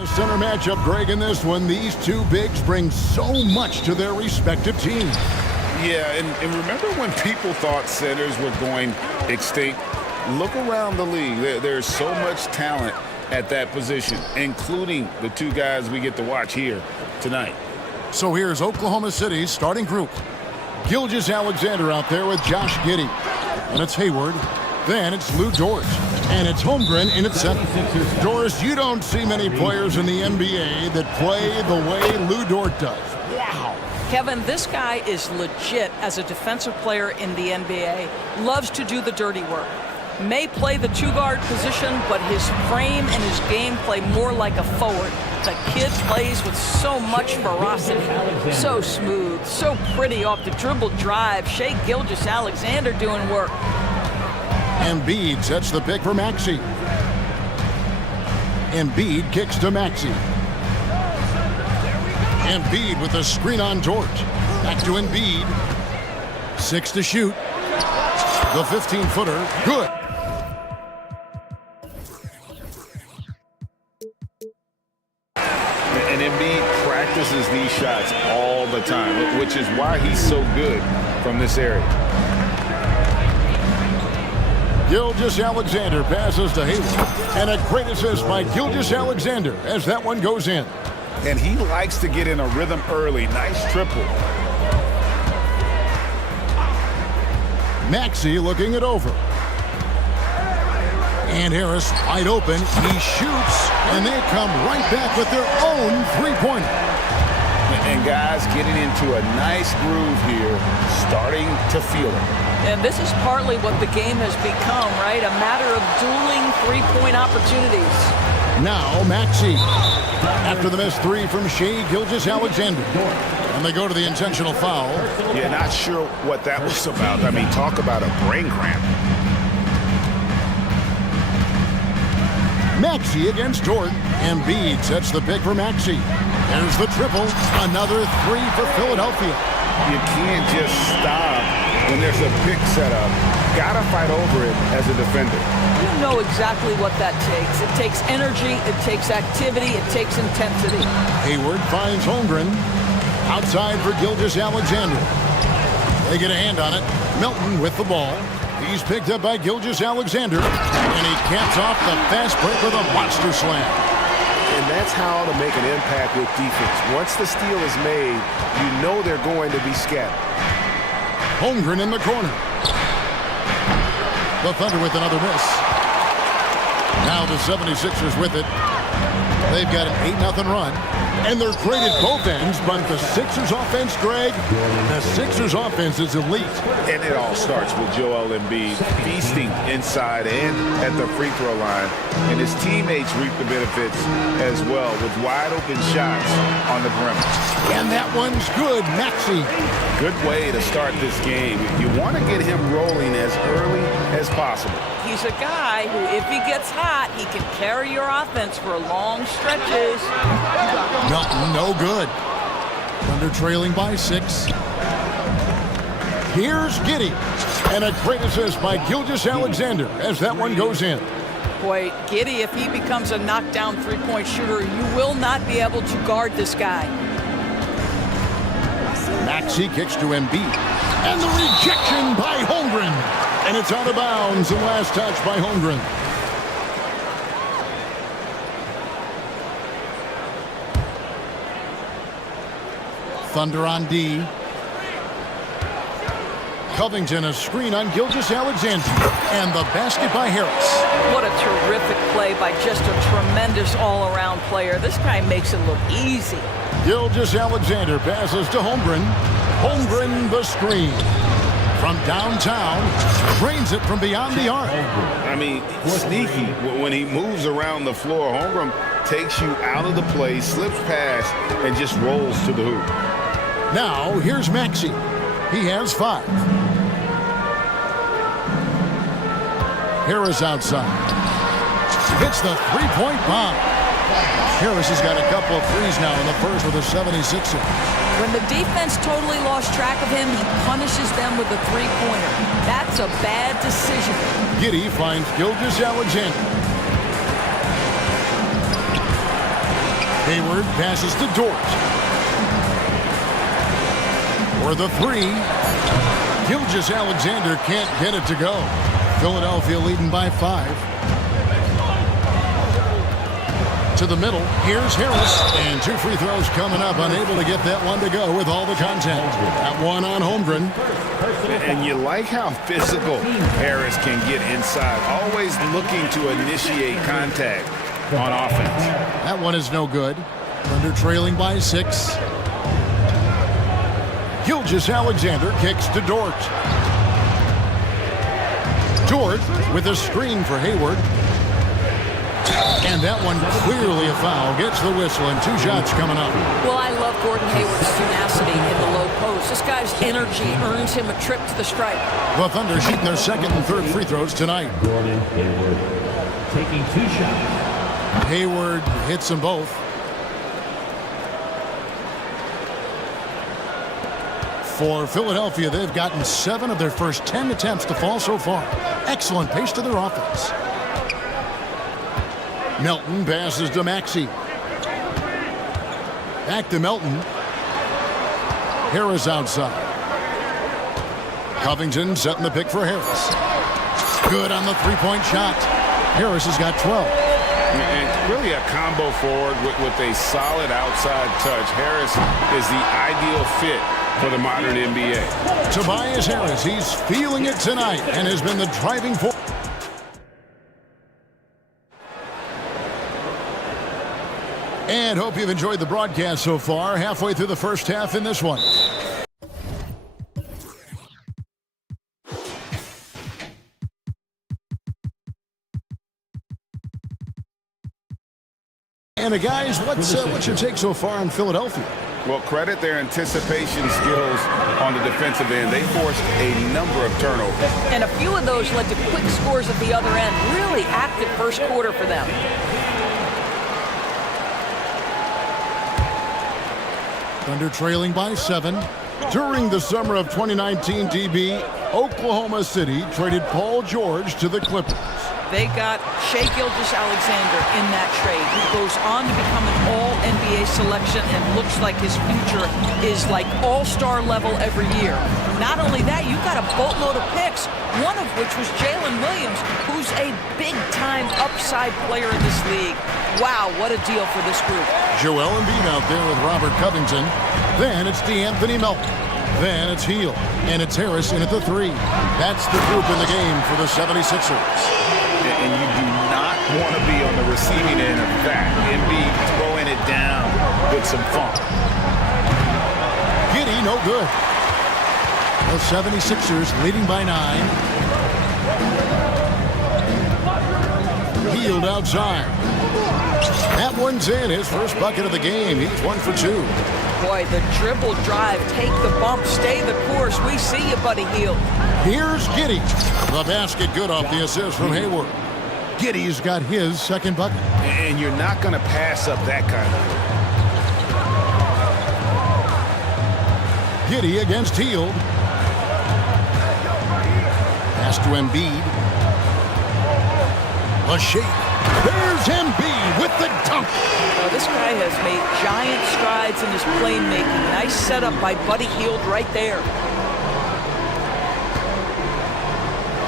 The center matchup, Greg, in this one, these two bigs bring so much to their respective teams. Yeah, and remember when people thought centers were going extinct? Look around the league. There's so much talent at that position, including the two guys we get to watch here tonight. So here's Oklahoma City's starting group. Gilgeous-Alexander out there with Josh Giddey. And it's Hayward. Then it's Lou Dort. And it's Holmgren in at center. Doris, you don't see many players in the NBA that play the way Lou Dort does. Wow. Kevin, this guy is legit as a defensive player in the NBA. Loves to do the dirty work. May play the two-guard position, but his frame and his game play more like a forward. The kid plays with so much ferocity. So smooth, so pretty off the dribble drive. Shai Gilgeous-Alexander doing work. Embiid sets the pick for Maxey. Embiid kicks to Maxey. Embiid with a screen on Dort. Back to Embiid. 6 to shoot. The 15-footer, good. And Embiid practices these shots all the time, which is why he's so good from this area. Gilgeous-Alexander passes to Hayward. And a great assist by Gilgeous-Alexander as that one goes in. And he likes to get in a rhythm early. Nice triple. Maxey looking it over. And Harris wide open. He shoots, and they come right back with their own three-pointer. And guys getting into a nice groove here, starting to feel it. And this is partly what the game has become, right? A matter of dueling three-point opportunities. Now Maxey. After the missed three from Shai Gilgeous-Alexander. And they go to the intentional foul. Yeah, not sure what that was about. I mean, talk about a brain cramp. Maxey against Dort. Embiid sets the pick for Maxey. There's the triple. Another three for Philadelphia. You can't just stop when there's a pick set up. Gotta fight over it as a defender. You know exactly what that takes. It takes energy, it takes activity, it takes intensity. Hayward finds Holmgren. Outside for Gilgeous-Alexander. They get a hand on it. Melton with the ball. He's picked up by Gilgeous-Alexander. And he caps off the fast break with a monster slam. And that's how to make an impact with defense. Once the steal is made, you know they're going to be scattered. Holmgren in the corner. The Thunder with another miss. Now the 76ers with it. They've got an 8-0 run. And they're great at both ends, but the Sixers offense, Greg, the Sixers offense is elite. And it all starts with Joel Embiid feasting inside and at the free throw line. And his teammates reap the benefits as well with wide open shots on the perimeter. And that one's good, Maxey. Good way to start this game. You want to get him rolling as early as possible. He's a guy who, if he gets hot, he can carry your offense for long stretches. No good. Thunder trailing by 6. Here's Giddey. And a great assist by Gilgeous-Alexander as that one goes in. Boy, Giddey, if he becomes a knockdown three-point shooter, you will not be able to guard this guy. Maxey kicks to Embiid. And the rejection by Holmgren. And it's out of bounds, and last touch by Holmgren. Thunder on D. Covington a screen on Gilgeous-Alexander. And the basket by Harris. What a terrific play by just a tremendous all-around player. This guy makes it look easy. Gilgeous-Alexander passes to Holmgren. Holmgren the screen. From downtown, drains it from beyond the arc. I mean, sneaky. When he moves around the floor, Holmgren takes you out of the play, slips past, and just rolls to the hoop. Now, here's Maxey. He has 5. Harris outside. Hits the three-point bomb. Harris has got a couple of threes now in the first for the 76ers. When the defense totally lost track of him, he punishes them with a three-pointer. That's a bad decision. Giddey finds Gilgeous-Alexander. Hayward passes to Dort. For the three. Gilgeous-Alexander can't get it to go. Philadelphia leading by 5. To the middle. Here's Harris. And 2 free throws coming up. Unable to get that one to go with all the contact. That one on Holmgren. And you like how physical Harris can get inside. Always looking to initiate contact on offense. That one is no good. Thunder trailing by 6. Gilgeous-Alexander kicks to Dort. Dort with a screen for Hayward. And that one clearly a foul. Gets the whistle and 2 shots coming up. Well, I love Gordon Hayward's tenacity in the low post. This guy's energy earns him a trip to the stripe. The Thunder shooting their second and third free throws tonight. Gordon Hayward taking 2 shots. Hayward hits them both. For Philadelphia, they've gotten 7 of their first 10 attempts to fall so far. Excellent pace to their offense. Melton passes to Maxey. Back to Melton. Harris outside. Covington setting the pick for Harris. Good on the three-point shot. Harris has got 12. And really a combo forward with a solid outside touch. Harris is the ideal fit for the modern NBA. Tobias Harris, he's feeling it tonight and has been the driving force. And hope you've enjoyed the broadcast so far. Halfway through the first half in this one. And guys, what's your take so far on Philadelphia? Well, credit their anticipation skills on the defensive end. They forced a number of turnovers. And a few of those led to quick scores at the other end. Really active first quarter for them. Thunder trailing by 7. During the summer of 2019, DB, Oklahoma City traded Paul George to the Clippers. They got Shai Gilgeous-Alexander in that trade, who goes on to become an all-NBA selection and looks like his future is like all-star level every year. Not only that, you've got a boatload of picks, one of which was Jalen Williams, who's a big-time upside player in this league. Wow, what a deal for this group. Joel Embiid out there with Robert Covington. Then it's DeAnthony Melton. Then it's Hield. And it's Harris in at the 3. That's the group in the game for the 76ers. And you do not want to be on the receiving end of that. Embiid throwing it down with some funk. Giddey, no good. The 76ers leading by 9. Hield outside. That one's in. His first bucket of the game. He's 1 for 2. Boy, the dribble drive, take the bump, stay the course. We see you, buddy Hield. Here's Giddey. The basket good off the assist from Hayward. Giddey's got his second bucket. And you're not going to pass up that kind of work. Giddey against Hield. Pass to Embiid. A shake. There's Embiid with the dunk. This guy has made giant strides in his playmaking. Nice setup by Buddy Hield right there.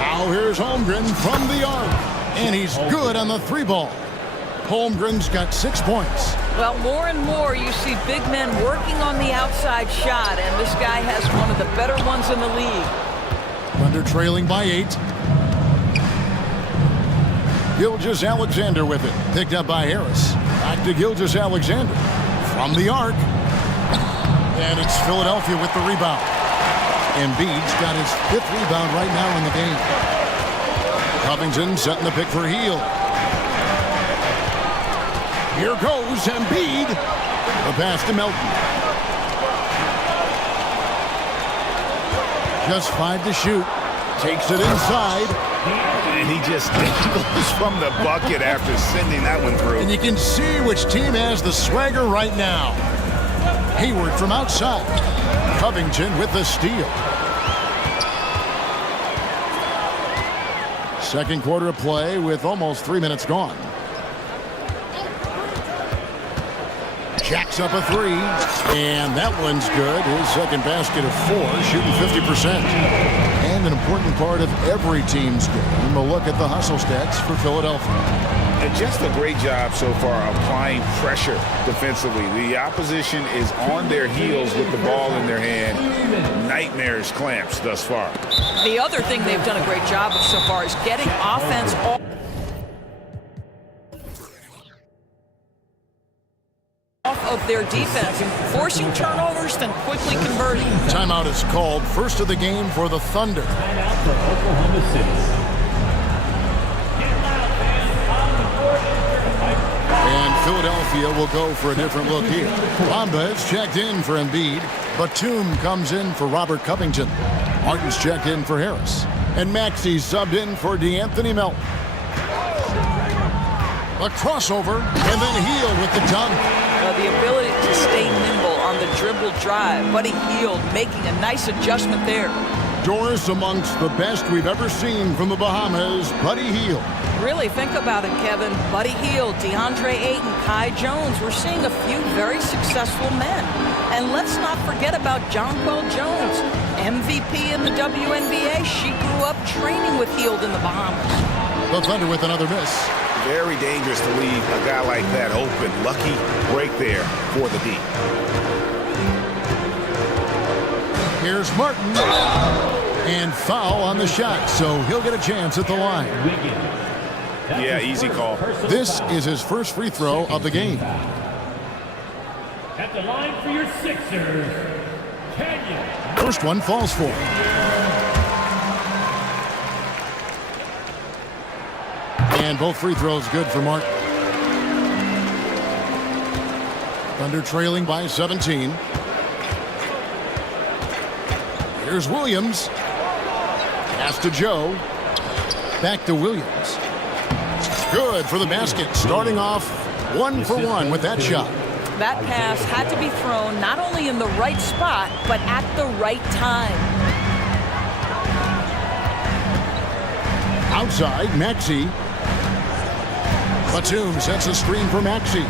Now here's Holmgren from the arc. And he's good on the 3-ball. Holmgren's got 6 points. Well, more and more you see big men working on the outside shot, and this guy has one of the better ones in the league. Thunder trailing by 8. Gilgeous-Alexander with it. Picked up by Harris. Back to Gilgeous-Alexander. From the arc. And it's Philadelphia with the rebound. Embiid's got his 5th rebound right now in the game. Covington setting the pick for Hield. Here goes Embiid. The pass to Melton. Just 5 to shoot. Takes it inside. And he just goes from the bucket after sending that one through. And you can see which team has the swagger right now. Hayward from outside. Covington with the steal. Second quarter of play with almost 3 minutes gone. Jacks up a three, and that one's good. His second basket of 4, shooting 50%. And an important part of every team's game, a look at the hustle stats for Philadelphia. And just a great job so far applying pressure defensively. The opposition is on their heels with the ball in their hand. Nightmarish clamps thus far. The other thing they've done a great job of so far is getting offense off of their defense, forcing turnovers, then quickly converting. Timeout is called. First of the game for the Thunder. Timeout for Oklahoma City. And Philadelphia will go for a different look here. Bamba is checked in for Embiid. Batum comes in for Robert Covington. Martin's checked in for Harris. And Maxi's subbed in for DeAnthony Melton. A crossover, and then Hield with the dunk. The ability to stay nimble on the dribble drive. Buddy Hield making a nice adjustment there. Doris amongst the best we've ever seen from the Bahamas, Buddy Hield. Really think about it, Kevin. Buddy Hield, DeAndre Ayton, Kai Jones. We're seeing a few very successful men. And let's not forget about Jonquel Jones, MVP in the WNBA. She grew up training with Hield in the Bahamas. The Thunder with another miss. Very dangerous to leave a guy like that open. Lucky break there for the D. Here's Martin. And foul on the shot, so he'll get a chance at the line. Yeah, easy call. This is his first free throw of the game. At the line for your Sixers, Kenyon. First one falls for. And both free throws good for Martin. Thunder trailing by 17. Here's Williams. Pass to Joe. Back to Williams. Good for the basket. Starting off 1 for 1 with that shot. That pass had to be thrown not only in the right spot, but at the right time. Outside, Maxey. Batum sets a screen for Maxey.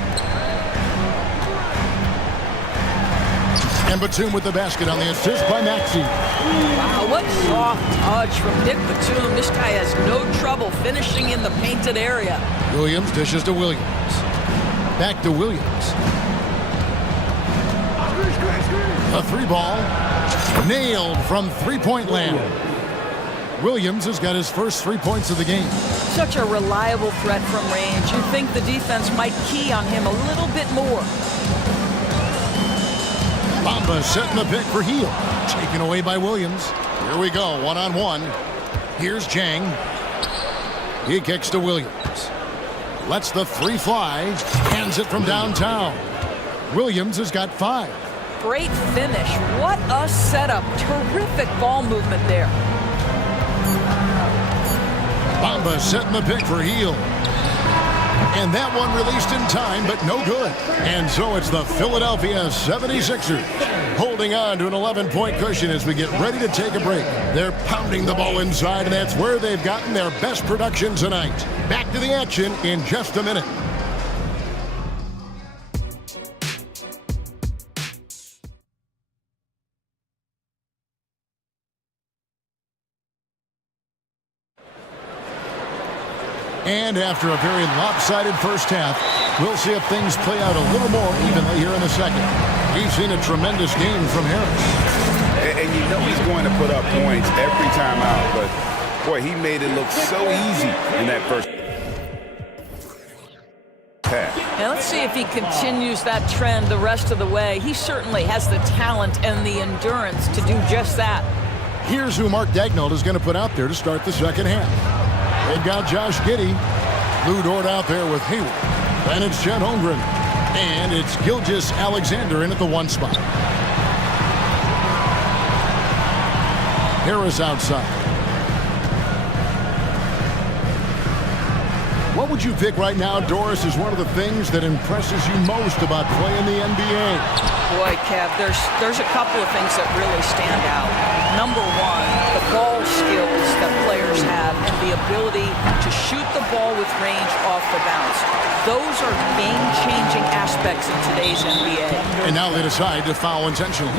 And Batum with the basket on the assist by Maxey. Wow, what soft touch from Nick Batum. This guy has no trouble finishing in the painted area. Williams dishes to Williams. Back to Williams. A three ball. Nailed from three-point land. Williams has got his first 3 points of the game. Such a reliable threat from range. You'd think the defense might key on him a little bit more. Bamba setting the pick for Hield. Taken away by Williams. Here we go, one-on-one. Here's Jang. He kicks to Williams. Lets the three fly. Hands it from downtown. Williams has got 5. Great finish. What a setup. Terrific ball movement there. Bamba setting the pick for Hield. And that one released in time, but no good. And so it's the Philadelphia 76ers holding on to an 11-point cushion as we get ready to take a break. They're pounding the ball inside, and that's where they've gotten their best production tonight. Back to the action in just a minute. And after a very lopsided first half, we'll see if things play out a little more evenly here in the second. We've seen a tremendous game from Harris. And you know he's going to put up points every time out, but boy, he made it look so easy in that first half. Now let's see if he continues that trend the rest of the way. He certainly has the talent and the endurance to do just that. Here's who Mark Daignault is going to put out there to start the second half. They've got Josh Giddey. Lou Dort out there with Hayward. Then it's Chet Holmgren. And it's Gilgeous Alexander in at the 1 spot. Harris outside. What would you pick right now, Doris, is one of the things that impresses you most about playing the NBA? Boy, Kev, there's a couple of things that really stand out. Number one, the ball skills that players have and the the ability to shoot the ball with range off the bounce. Those are game-changing aspects in today's NBA. And now they decide to foul intentionally.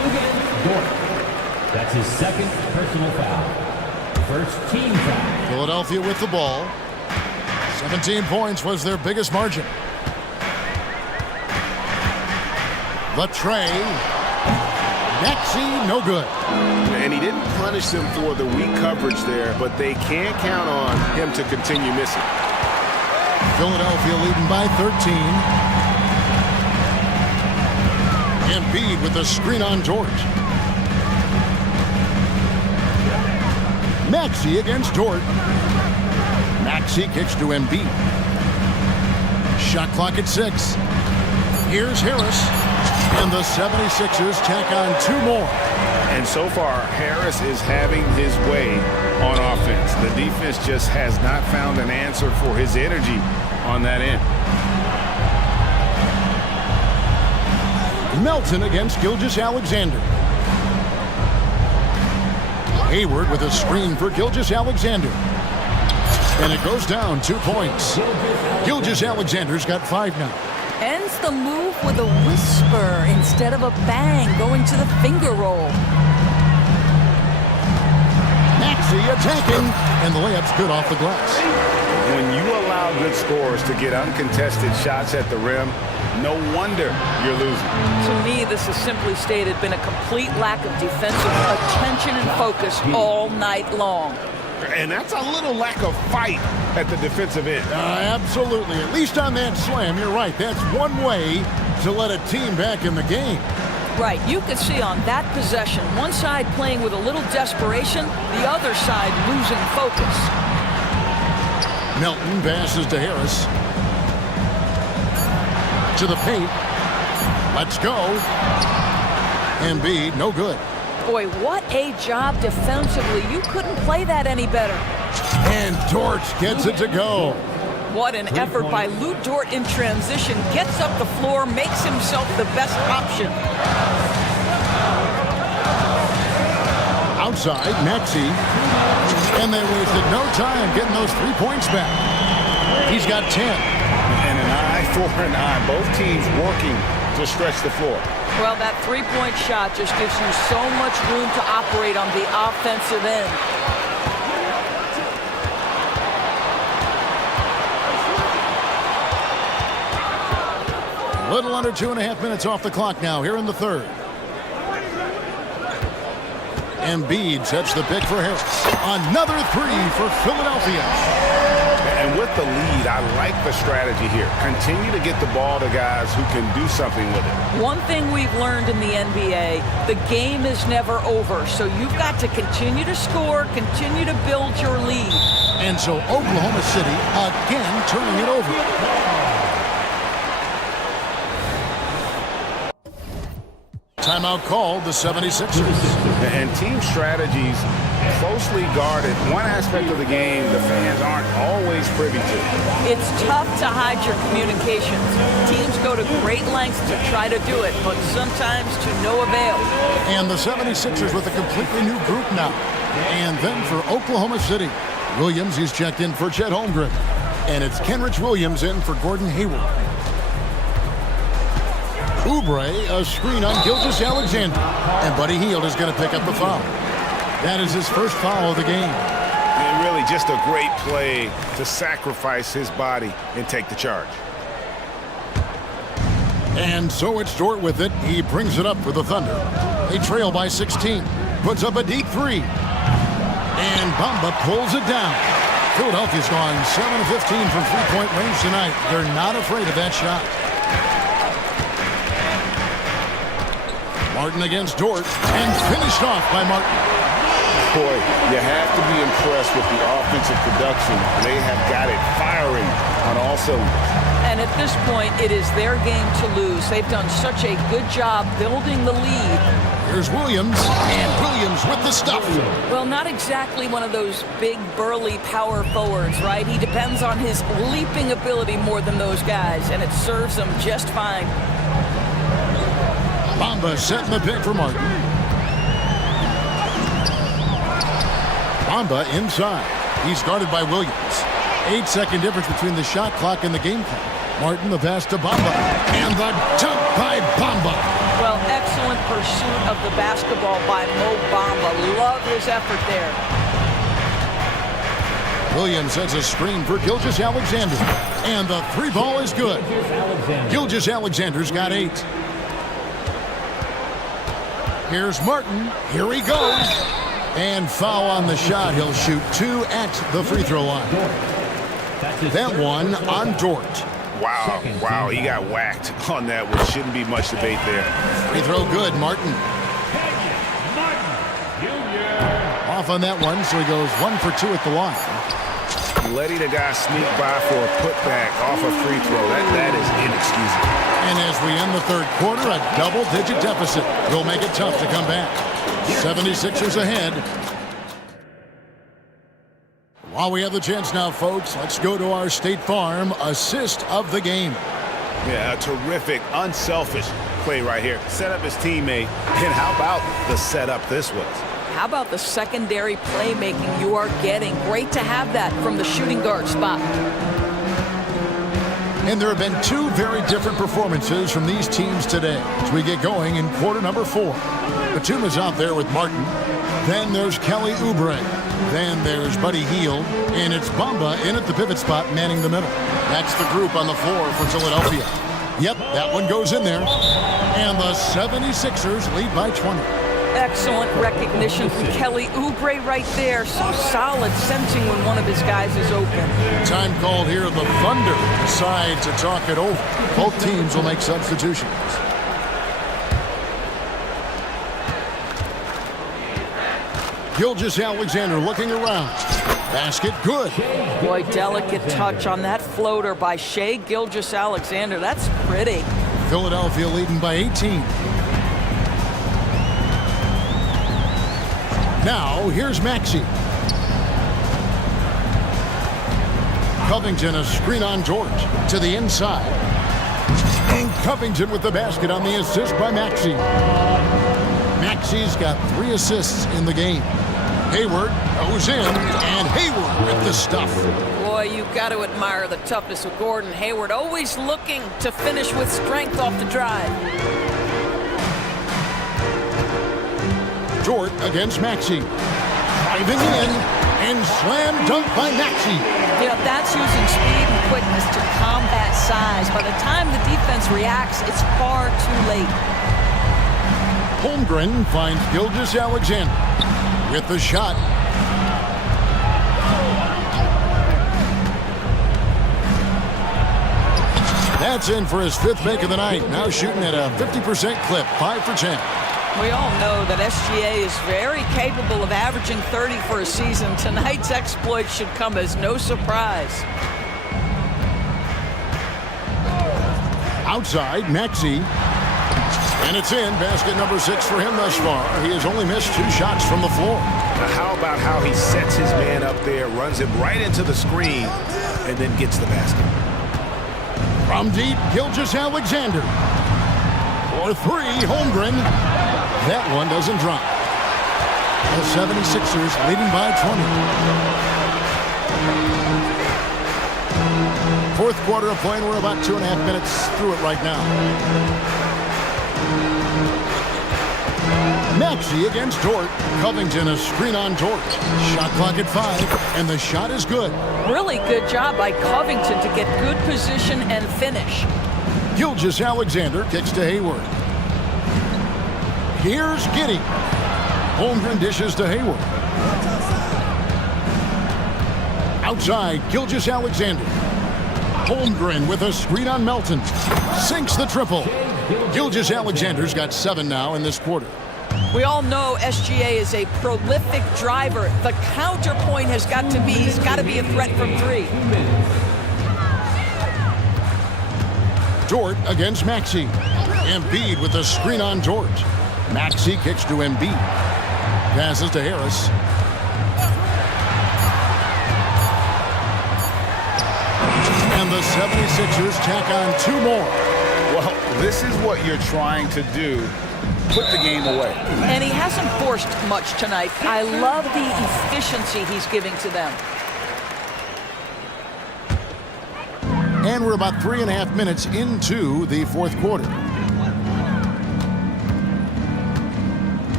That's his second personal foul. First team foul. Philadelphia with the ball. 17 points was their biggest margin. The tray. Maxey, no good. And he didn't punish them for the weak coverage there, but they can't count on him to continue missing. Philadelphia leading by 13. Embiid with a screen on George. Maxey against Dort. Maxey kicks to Embiid. Shot clock at 6. Here's Harris. And the 76ers tack on 2 more. And so far, Harris is having his way on offense. The defense just has not found an answer for his energy on that end. Melton against Gilgeous-Alexander. Hayward with a screen for Gilgeous-Alexander. And it goes down 2 points. Gilgeous-Alexander's got 5 now. Ends the move with a whisper instead of a bang, going to the finger roll. Maxey attacking, and the layup's good off the glass. When you allow good scorers to get uncontested shots at the rim, no wonder you're losing. To me, this has simply stated been a complete lack of defensive attention and focus all night long. And that's a little lack of fight at the defensive end. Absolutely. At least on that slam, you're right. That's one way to let a team back in the game. Right. You could see on that possession, one side playing with a little desperation, the other side losing focus. Melton passes to Harris. To the paint. Let's go. Embiid, no good. Boy, what a job defensively. You couldn't play that any better. And Dort gets it to go. What an effort by Lou Dort in transition. Gets up the floor, makes himself the best option. Outside, Maxey. And they wasted no time getting those 3 points back. He's got 10. And an eye for an eye. Both teams working to stretch the floor. Well, that three-point shot just gives you so much room to operate on the offensive end. A little under 2.5 minutes off the clock now here in the third. Embiid sets the pick for Harris. Another 3 for Philadelphia. And with the lead, I like the strategy here. Continue to get the ball to guys who can do something with it. One thing we've learned in the NBA, the game is never over. So you've got to continue to score, continue to build your lead. And so Oklahoma City again turning it over. Timeout called the 76ers. And team strategies closely guarded. One aspect of the game the fans aren't always privy to. It's tough to hide your communications. Teams go to great lengths to try to do it, but sometimes to no avail. And the 76ers with a completely new group now. And then for Oklahoma City, Williams, he's checked in for Chet Holmgren. And it's Kenrich Williams in for Gordon Hayward. Oubre, a screen on Gilgeous-Alexander. And Buddy Hield is going to pick up the foul. That is his first foul of the game. And really just a great play to sacrifice his body and take the charge. And so it's Dort with it. He brings it up for the Thunder. They trail by 16. Puts up a deep 3. And Bamba pulls it down. Philadelphia's gone 7-15 from three-point range tonight. They're not afraid of that shot. Martin against Dort, and finished off by Martin. Boy, you have to be impressed with the offensive production. They have got it firing on all cylinders. And at this point, it is their game to lose. They've done such a good job building the lead. Here's Williams, and Williams with the stuff. Well, not exactly one of those big, burly power forwards, right? He depends on his leaping ability more than those guys, and it serves him just fine. Bamba setting the pick for Martin. Bamba inside. He's guarded by Williams. 8-second difference between the shot clock and the game clock. Martin, the pass to Bamba. And the dunk by Bamba. Well, excellent pursuit of the basketball by Mo Bamba. Love his effort there. Williams sets a screen for Gilgeous-Alexander. And the three ball is good. Gilgeous-Alexander's got 8. Here's Martin. Here he goes. And foul on the shot. He'll shoot 2 at the free throw line. That one on Dort. Wow, he got whacked on that one. Shouldn't be much debate there. Free throw good, Martin. Off on that one, so he goes 1 for 2 at the line. Letting a guy sneak by for a putback off a free throw, that is inexcusable. And as we end the third quarter, a double-digit deficit will make it tough to come back. 76ers ahead. While we have the chance now, folks, let's go to our State Farm assist of the game. Yeah, a terrific, unselfish play right here. Set up his teammate. And how about the setup this was? How about the secondary playmaking you are getting? Great to have that from the shooting guard spot. And there have been 2 very different performances from these teams today as we get going in quarter number 4. Batum is out there with Martin. Then there's Kelly Oubre. Then there's Buddy Hield. And it's Bamba in at the pivot spot manning the middle. That's the group on the floor for Philadelphia. Yep, that one goes in there. And the 76ers lead by 20. Excellent recognition from Kelly Oubre right there. So solid, sensing when one of his guys is open. Time called here. The Thunder decide to talk it over. Both teams will make substitutions. Gilgeous-Alexander looking around. Basket good. Boy, delicate touch on that floater by Shai Gilgeous-Alexander. That's pretty. Philadelphia leading by 18. Now, here's Maxey. Covington, a screen on George. To the inside. And Covington with the basket on the assist by Maxey. Maxey's got 3 assists in the game. Hayward goes in, and Hayward with the stuff. Boy, you've got to admire the toughness of Gordon Hayward. Always looking to finish with strength off the drive. Dort against Maxey. Driving in, and slam dunk by Maxey. Yeah, that's using speed and quickness to combat size. By the time the defense reacts, it's far too late. Holmgren finds Gilgeous-Alexander with the shot. That's in for his 5th make of the night. Now shooting at a 50% clip, 5 for 10. We all know that SGA is very capable of averaging 30 for a season. Tonight's exploit should come as no surprise. Outside, Maxey. And it's in. Basket number 6 for him thus far. He has only missed 2 shots from the floor. Now how about how he sets his man up there, runs him right into the screen, and then gets the basket. From deep, Gilgeous-Alexander. For 3, Holmgren. That one doesn't drop. The 76ers leading by 20. Fourth quarter of play, and we're about 2.5 minutes through it right now. Maxey against Dort. Covington, a screen on Dort. Shot clock at 5, and the shot is good. Really good job by Covington to get good position and finish. Gilgeous-Alexander kicks to Hayward. Here's Giddey. Holmgren dishes to Hayward. Outside, Gilgeous-Alexander. Holmgren with a screen on Melton. Sinks the triple. Gilgeous-Alexander's got 7 now in this quarter. We all know SGA is a prolific driver. The counterpoint has got to be, he's got to be a threat from 3. Dort against Maxey. Embiid with a screen on Dort. Maxey kicks to Embiid. Passes to Harris. And the 76ers tack on 2 more. Well, this is what you're trying to do. Put the game away. And he hasn't forced much tonight. I love the efficiency he's giving to them. And we're about 3.5 minutes into the fourth quarter.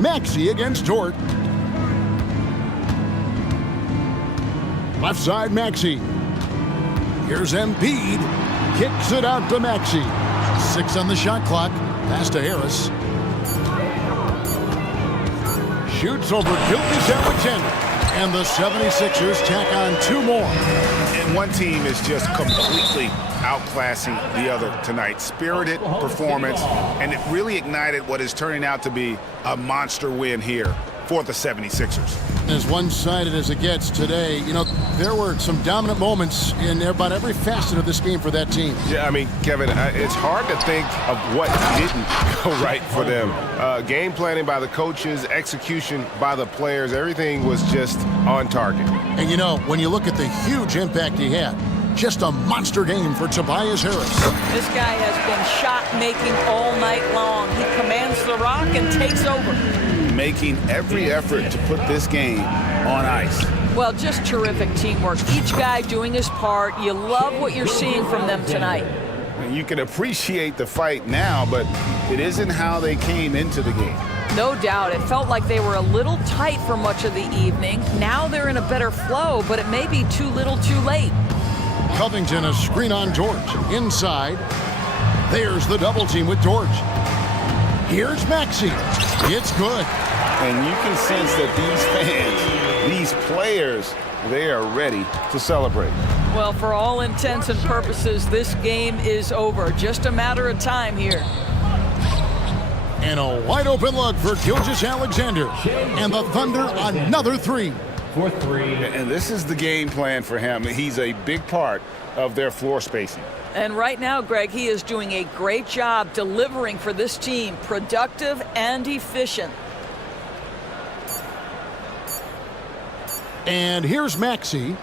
Maxey against Dort. Left side, Maxey. Here's Embiid. Kicks it out to Maxey. 6 on the shot clock. Pass to Harris. Shoots over Gilgeous-Alexander. And the 76ers tack on 2 more. And one team is just completely outclassing the other tonight. Spirited performance, and it really ignited what is turning out to be a monster win here for the 76ers. As one-sided as it gets today, you know, there were some dominant moments in about every facet of this game for that team. Yeah, I mean, Kevin, it's hard to think of what didn't go right for them. Game planning by the coaches, execution by the players, everything was just on target. And, you know, when you look at the huge impact he had, just a monster game for Tobias Harris. This guy has been shot-making all night long. He commands the rock and takes over. Making every effort to put this game on ice. Well, just terrific teamwork. Each guy doing his part. You love what you're seeing from them tonight. You can appreciate the fight now, but it isn't how they came into the game. No doubt. It felt like they were a little tight for much of the evening. Now they're in a better flow, but it may be too little too late. Covington, a screen on George. Inside. There's the double team with George. Here's Maxey. It's good. And you can sense that these fans, these players, they are ready to celebrate. Well, for all intents and purposes, this game is over. Just a matter of time here. And a wide open look for Gilgeous-Alexander. And the Thunder another 3. For 3. And this is the game plan for him. He's a big part of their floor spacing. And right now, Greg, he is doing a great job delivering for this team, productive and efficient. And here's Maxey.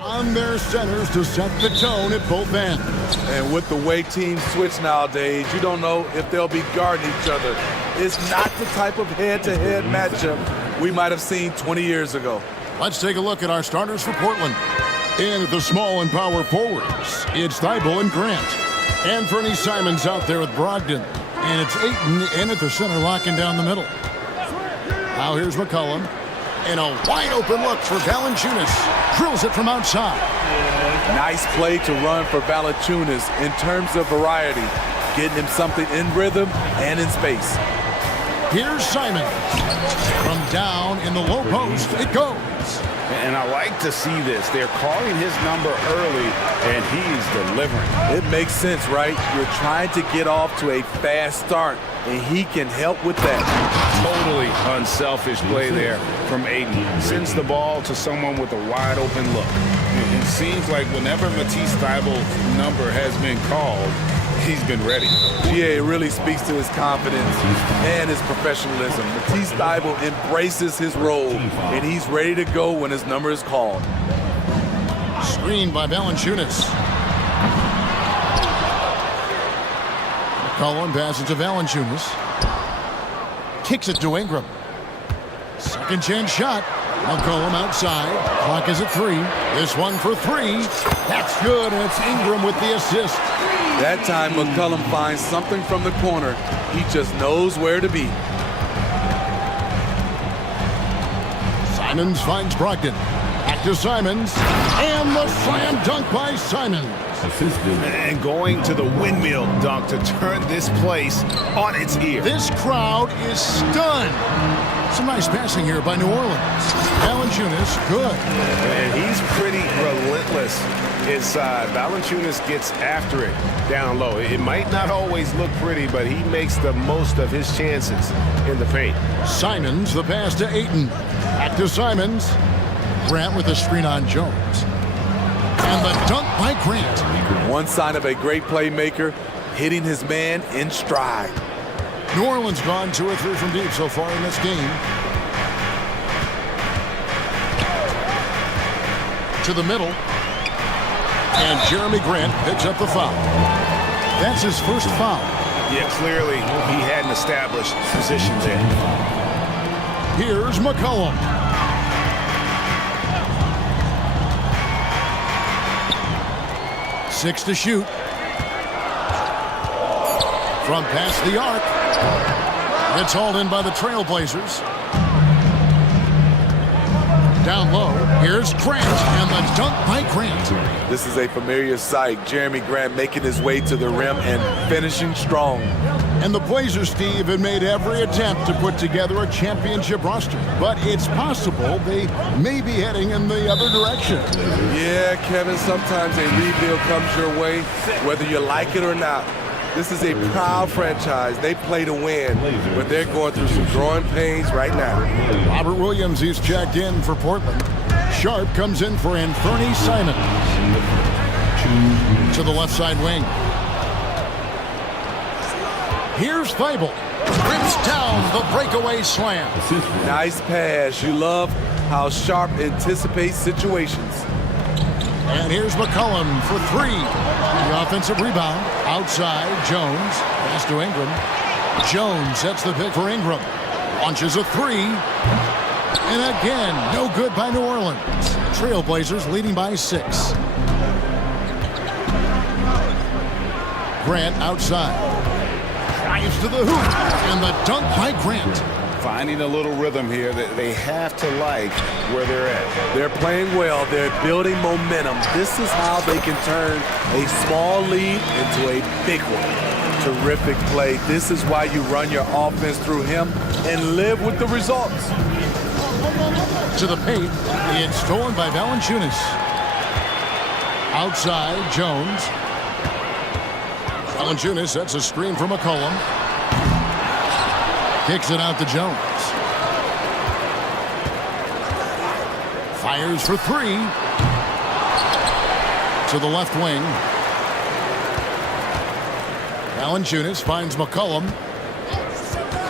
On their centers to set the tone at both ends. And with the way teams switch nowadays, you don't know if they'll be guarding each other. It's not the type of head-to-head matchup we might have seen 20 years ago. Let's take a look at our starters for Portland. In at the small and power forwards, it's Thibault and Grant. And Fernie Simons out there with Brogdon. And it's Ayton in at the center, locking down the middle. Now here's McCollum. And a wide open look for Valanciunas. Drills it from outside. Nice play to run for Valanciunas in terms of variety. Getting him something in rhythm and in space. Here's Simons. From down in the low post, it goes. And I like to see this. They're calling his number early, and he's delivering. It makes sense, right? You're trying to get off to a fast start, and he can help with that. Totally unselfish play there from Ayton. Sends the ball to someone with a wide open look. It seems like whenever Matisse Thybulle's number has been called, he's been ready. Yeah, it really speaks to his confidence and his professionalism. Matisse Thybulle embraces his role, and he's ready to go when his number is called. Screened by Valanciunas. McCollum passes to Valanciunas. Kicks it to Ingram. Second chance shot. McCollum outside. Clock is at 3. This one for 3. That's good, and it's Ingram with the assist. That time, McCollum finds something from the corner. He just knows where to be. Simons finds Brogdon. Back to Simons. And the slam dunk by Simons. And going to the windmill dunk to turn this place on its ear. This crowd is stunned. Some nice passing here by New Orleans. Valanciunas, good. And he's pretty relentless inside. Valanciunas gets after it down low. It might not always look pretty, but he makes the most of his chances in the paint. Simons, the pass to Ayton. Back to Simons. Grant with a screen on Jones. And the dunk by Grant. One sign of a great playmaker, hitting his man in stride. New Orleans gone 2 or 3 from deep so far in this game. To the middle. And Jeremy Grant picks up the foul. That's his first foul. Yeah, clearly he hadn't established position there. Here's McCollum. Six to shoot. From past the arc. It's hauled in by the Trailblazers. Down low. Here's Grant. And the dunk by Grant. This is a familiar sight. Jeremy Grant making his way to the rim and finishing strong. And the Blazers, Steve, have made every attempt to put together a championship roster. But it's possible they may be heading in the other direction. Yeah, Kevin, sometimes a rebuild comes your way, whether you like it or not. This is a proud franchise. They play to win, but they're going through some growing pains right now. Robert Williams, he's checked in for Portland. Sharp comes in for Fernie Simons. To the left side wing. Here's Thibault. Rips down the breakaway slam. Nice pass. You love how Sharp anticipates situations. And here's McCollum for 3. The offensive rebound. Outside, Jones. Pass to Ingram. Jones sets the pick for Ingram. Launches a 3. And again, no good by New Orleans. Trailblazers leading by 6. Grant outside. Drives to the hoop. And the dunk by Grant. Finding a little rhythm here that they have to like where they're at. They're playing well. They're building momentum. This is how they can turn a small lead into a big one. Terrific play. This is why you run your offense through him and live with the results. To the paint. It's stolen by Valanciunas. Outside, Jones. Valanciunas sets a screen for McCollum. Kicks it out to Jones. Fires for 3. To the left wing. Valanciunas finds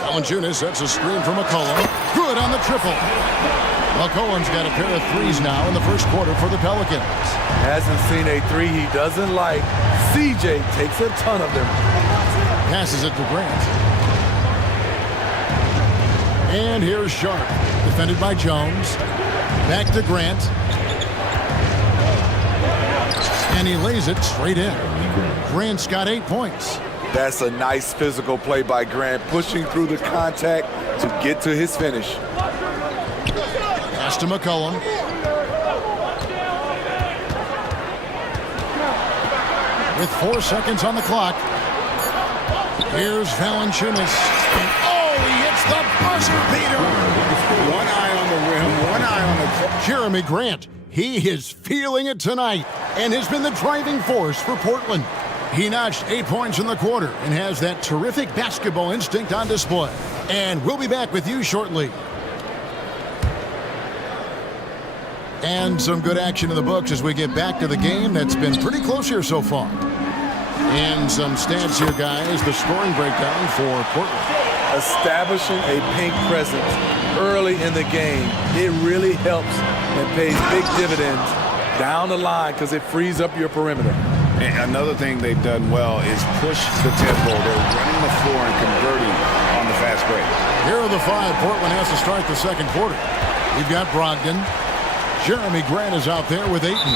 Valanciunas sets a screen for McCollum. Good on the triple. McCollum's got a pair of threes now in the first quarter for the Pelicans. Hasn't seen a three he doesn't like. CJ takes a ton of them. Passes it to Grant. And here's Sharp, defended by Jones. Back to Grant. And he lays it straight in. Grant's got 8 points. That's a nice physical play by Grant, pushing through the contact to get to his finish. Pass to McCollum. With 4 seconds on the clock. Here's Valanciunas. And he hits the buzzer beater. One eye on the rim, one eye on the... Jeremy Grant, he is feeling it tonight and has been the driving force for Portland. He notched 8 points in the quarter and has that terrific basketball instinct on display. And we'll be back with you shortly. And some good action in the books as we get back to the game that's been pretty close here so far. And some stats here, guys. The scoring breakdown for Portland. Establishing a pink presence early in the game, it really helps and pays big dividends down the line because it frees up your perimeter. And another thing they've done well is push the tempo. They're running the floor and converting on the fast break. Here are the 5 Portland has to start the second quarter. You've got Brogdon. Jeremy Grant is out there with Ayton.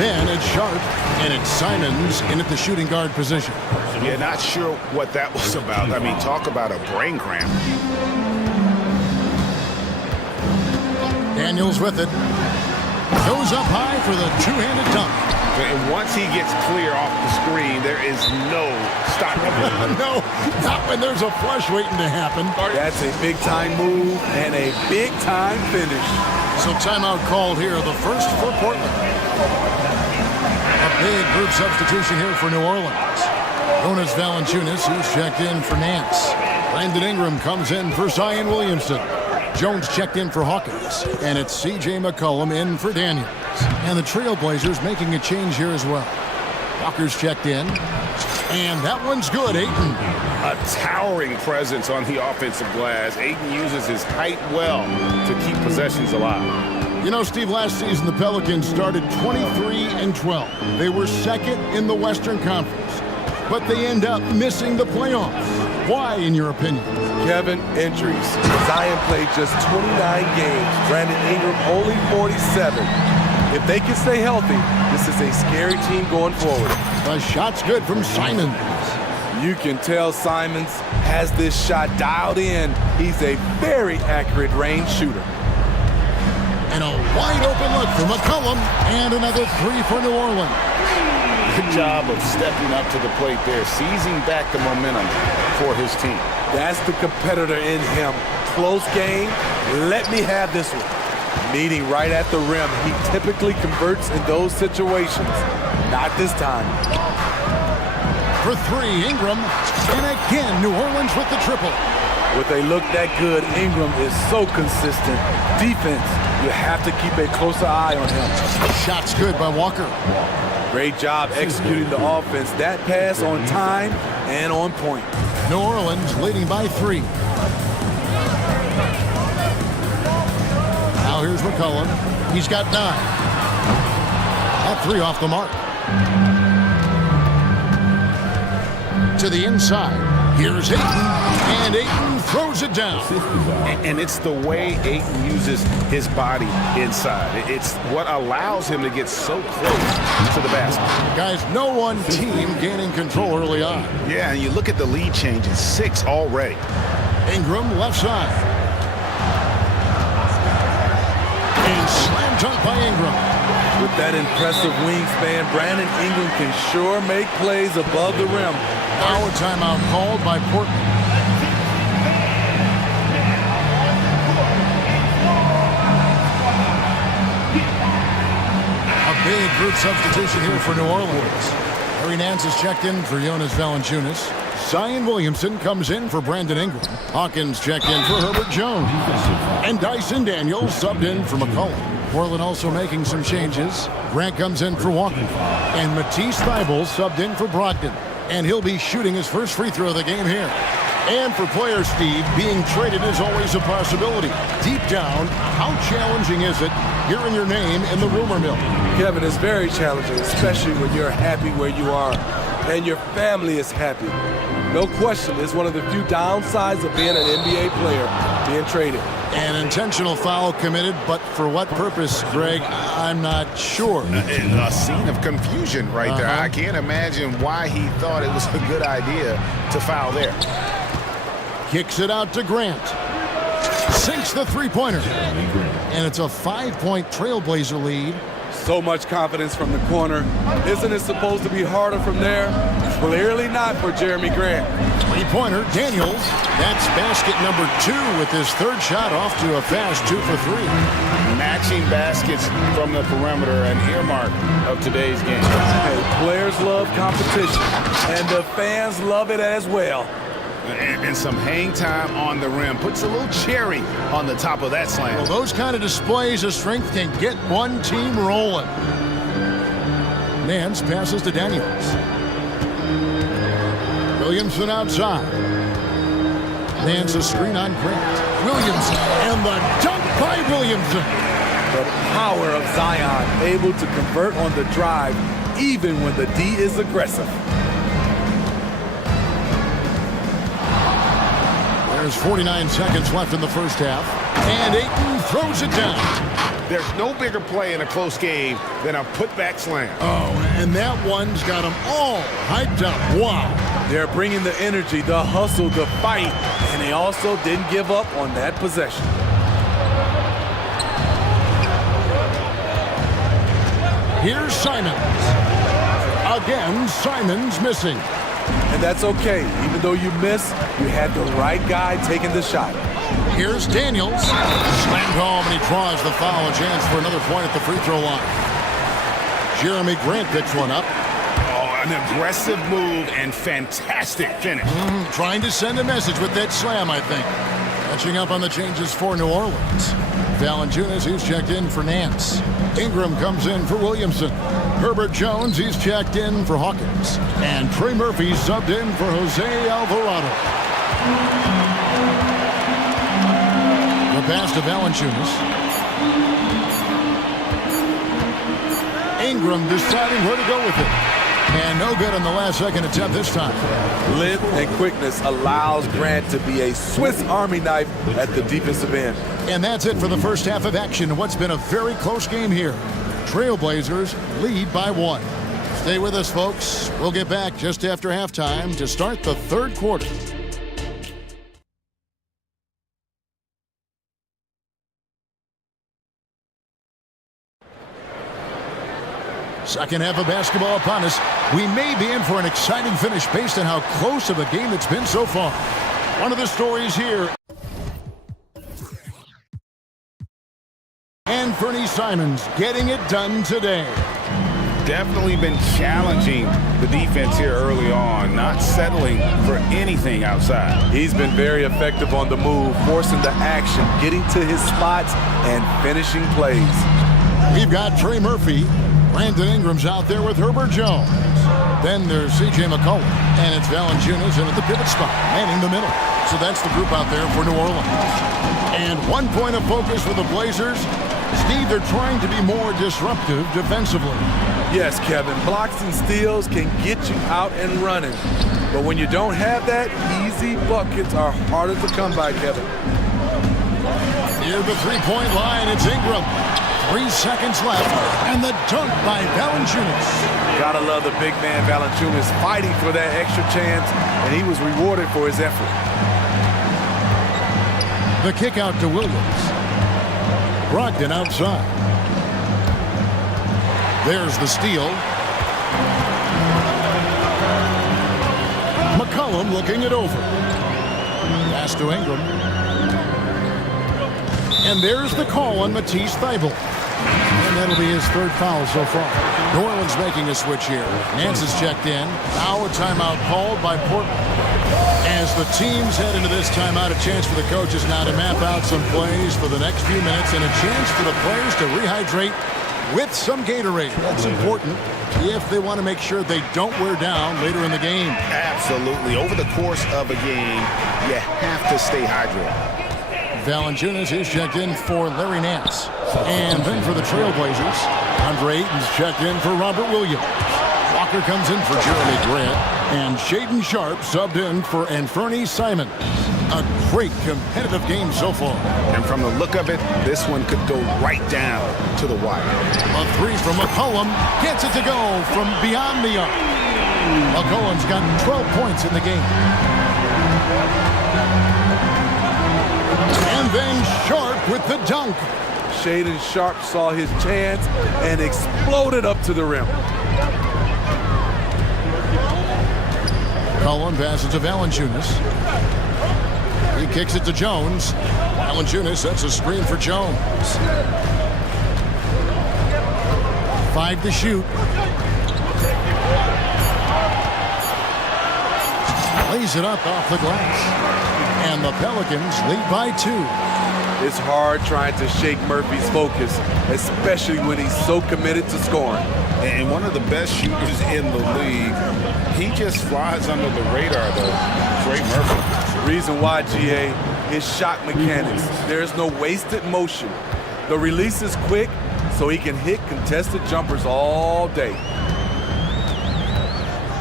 Then it's Sharp, and it's Simons in at the shooting guard position. Yeah, not sure what that was about. I mean, talk about a brain cramp. Daniels with it. Goes up high for the two-handed dunk. And once he gets clear off the screen, there is no stopping him. No, not when there's a flush waiting to happen. That's a big-time move and a big-time finish. So timeout called here, the first for Portland. A big group substitution here for New Orleans. Jonas Valanciunas, who's checked in for Nance. Brandon Ingram comes in for Zion Williamson. Jones checked in for Hawkins. And it's C.J. McCollum in for Daniels. And the Trailblazers making a change here as well. Walker's checked in. And that one's good, Ayton. A towering presence on the offensive glass. Ayton uses his height well to keep possessions alive. You know, Steve, last season the Pelicans started 23-12. They were second in the Western Conference. But they end up missing the playoffs. Why, in your opinion? Kevin, injuries. Zion played just 29 games. Brandon Ingram only 47. If they can stay healthy, this is a scary team going forward. A shot's good from Simons. You can tell Simons has this shot dialed in. He's a very accurate range shooter. And a wide open look for McCollum. And another 3 for New Orleans. Good job of stepping up to the plate there, seizing back the momentum for his team. That's the competitor in him. Close game. Let me have this one. Meeting right at the rim. He typically converts in those situations. Not this time. For 3, Ingram. And again, New Orleans with the triple. With a look that good, Ingram is so consistent. Defense, you have to keep a closer eye on him. Shot's good by Walker. Great job executing the offense. That pass on time and on point. New Orleans leading by 3. Now here's McCollum. He's got 9. That 3 off the mark. To the inside. Here's Ayton. And Ayton throws it down. And it's the way Ayton uses his body inside. It's what allows him to get so close to the basket. Guys, no one team gaining control early on. Yeah, and you look at the lead change. It's 6 already. Ingram left side. And slam dunk by Ingram. With that impressive wingspan, Brandon Ingram can sure make plays above the rim. Now a timeout called by Portland. A big group substitution here for New Orleans. Harry Nance is checked in for Jonas Valanciunas. Zion Williamson comes in for Brandon Ingram. Hawkins checked in for Herbert Jones. And Dyson Daniels subbed in for McCollum. Portland also making some changes. Grant comes in for Walker. And Matisse Thybulle subbed in for Brogdon. And he'll be shooting his first free throw of the game here. And for players, Steve, being traded is always a possibility. Deep down, how challenging is it hearing your name in the rumor mill? Kevin, it's very challenging, especially when you're happy where you are and your family is happy. No question, it's one of the few downsides of being an NBA player, being traded. An intentional foul committed, but for what purpose, Greg? I'm not sure. A scene of confusion right there. I can't imagine why he thought it was a good idea to foul there. Kicks it out to Grant. Sinks the three-pointer. And it's a 5-point Trailblazer lead. So much confidence from the corner. Isn't it supposed to be harder from there? Clearly not for Jeremy Grant. Three-pointer, Daniels. That's basket number 2 with his third shot off to a fast 2 for 3. Matching baskets from the perimeter, an earmark of today's game. Hey, players love competition, and the fans love it as well. And some hang time on the rim. Puts a little cherry on the top of that slam. Well, those kind of displays of strength can get one team rolling. Nance passes to Daniels. Williamson outside. Nance a screen on Grant. Williamson and the dunk by Williamson. The power of Zion, able to convert on the drive, even when the D is aggressive. There's 49 seconds left in the first half. And Ayton throws it down. There's no bigger play in a close game than a putback slam. Oh, and that one's got them all hyped up. Wow. They're bringing the energy, the hustle, the fight, and they also didn't give up on that possession. Here's Simons. Again, Simons missing. And that's okay. Even though you miss, you had the right guy taking the shot. Here's Daniels. Slammed home, and he draws the foul. A chance for another point at the free throw line. Jeremy Grant picks one up. Oh, an aggressive move and fantastic finish. Trying to send a message with that slam, I think. Catching up on the changes for New Orleans. Valanciunas, he's checked in for Nance. Ingram comes in for Williamson. Herbert Jones, he's checked in for Hawkins. And Trey Murphy subbed in for Jose Alvarado. The pass to Valanciunas. Ingram deciding where to go with it. And no good on the last second attempt this time. Length and quickness allows Grant to be a Swiss Army knife at the defensive end. And that's it for the first half of action in what's been a very close game here. Trailblazers lead by 1. Stay with us, folks. We'll get back just after halftime to start the third quarter. Second half of basketball upon us. We may be in for an exciting finish based on how close of a game it's been so far. One of the stories here. And Fernie Simons getting it done today. Definitely been challenging the defense here early on, not settling for anything outside. He's been very effective on the move, forcing the action, getting to his spots, and finishing plays. We've got Trey Murphy. Brandon Ingram's out there with Herbert Jones. Then there's C.J. McCollum. And it's Valanciunas in at the pivot spot, manning the middle. So that's the group out there for New Orleans. And one point of focus for the Blazers. Steve, they're trying to be more disruptive defensively. Yes, Kevin. Blocks and steals can get you out and running. But when you don't have that, easy buckets are harder to come by, Kevin. Near the three-point line, it's Ingram. 3 seconds left, and the dunk by Valanciunas. Gotta love the big man Valanciunas fighting for that extra chance, and he was rewarded for his effort. The kick out to Williams. Brogdon outside. There's the steal. McCollum looking it over. Pass to Ingram. And there's the call on Matisse Thybulle. And that'll be his third foul so far. New Orleans making a switch here. Nance is checked in. Now a timeout called by Portland. As the teams head into this timeout, a chance for the coaches now to map out some plays for the next few minutes and a chance for the players to rehydrate with some Gatorade. That's important if they want to make sure they don't wear down later in the game. Absolutely. Over the course of a game, you have to stay hydrated. Valanciunas is checked in for Larry Nance. And then for the Trailblazers, Andre Ayton's checked in for Robert Williams. Walker comes in for Jeremy Grant. And Shaden Sharp subbed in for Anfernee Simons. A great competitive game so far. And from the look of it, this one could go right down to the wire. A three from McCollum gets it to go from beyond the arc. McCollum's got 12 points in the game. And then Sharp with the dunk. Shaden Sharp saw his chance and exploded up to the rim. McCollum passes to Valanciunas. He kicks it to Jones. Valanciunas sets a screen for Jones. 5 to shoot. Lays it up off the glass. And the Pelicans lead by 2. It's hard trying to shake Murphy's focus, especially when he's so committed to scoring. And one of the best shooters in the league. He just flies under the radar, though. Trey Murphy. The reason why, GA, is shot mechanics. There's no wasted motion. The release is quick, so he can hit contested jumpers all day.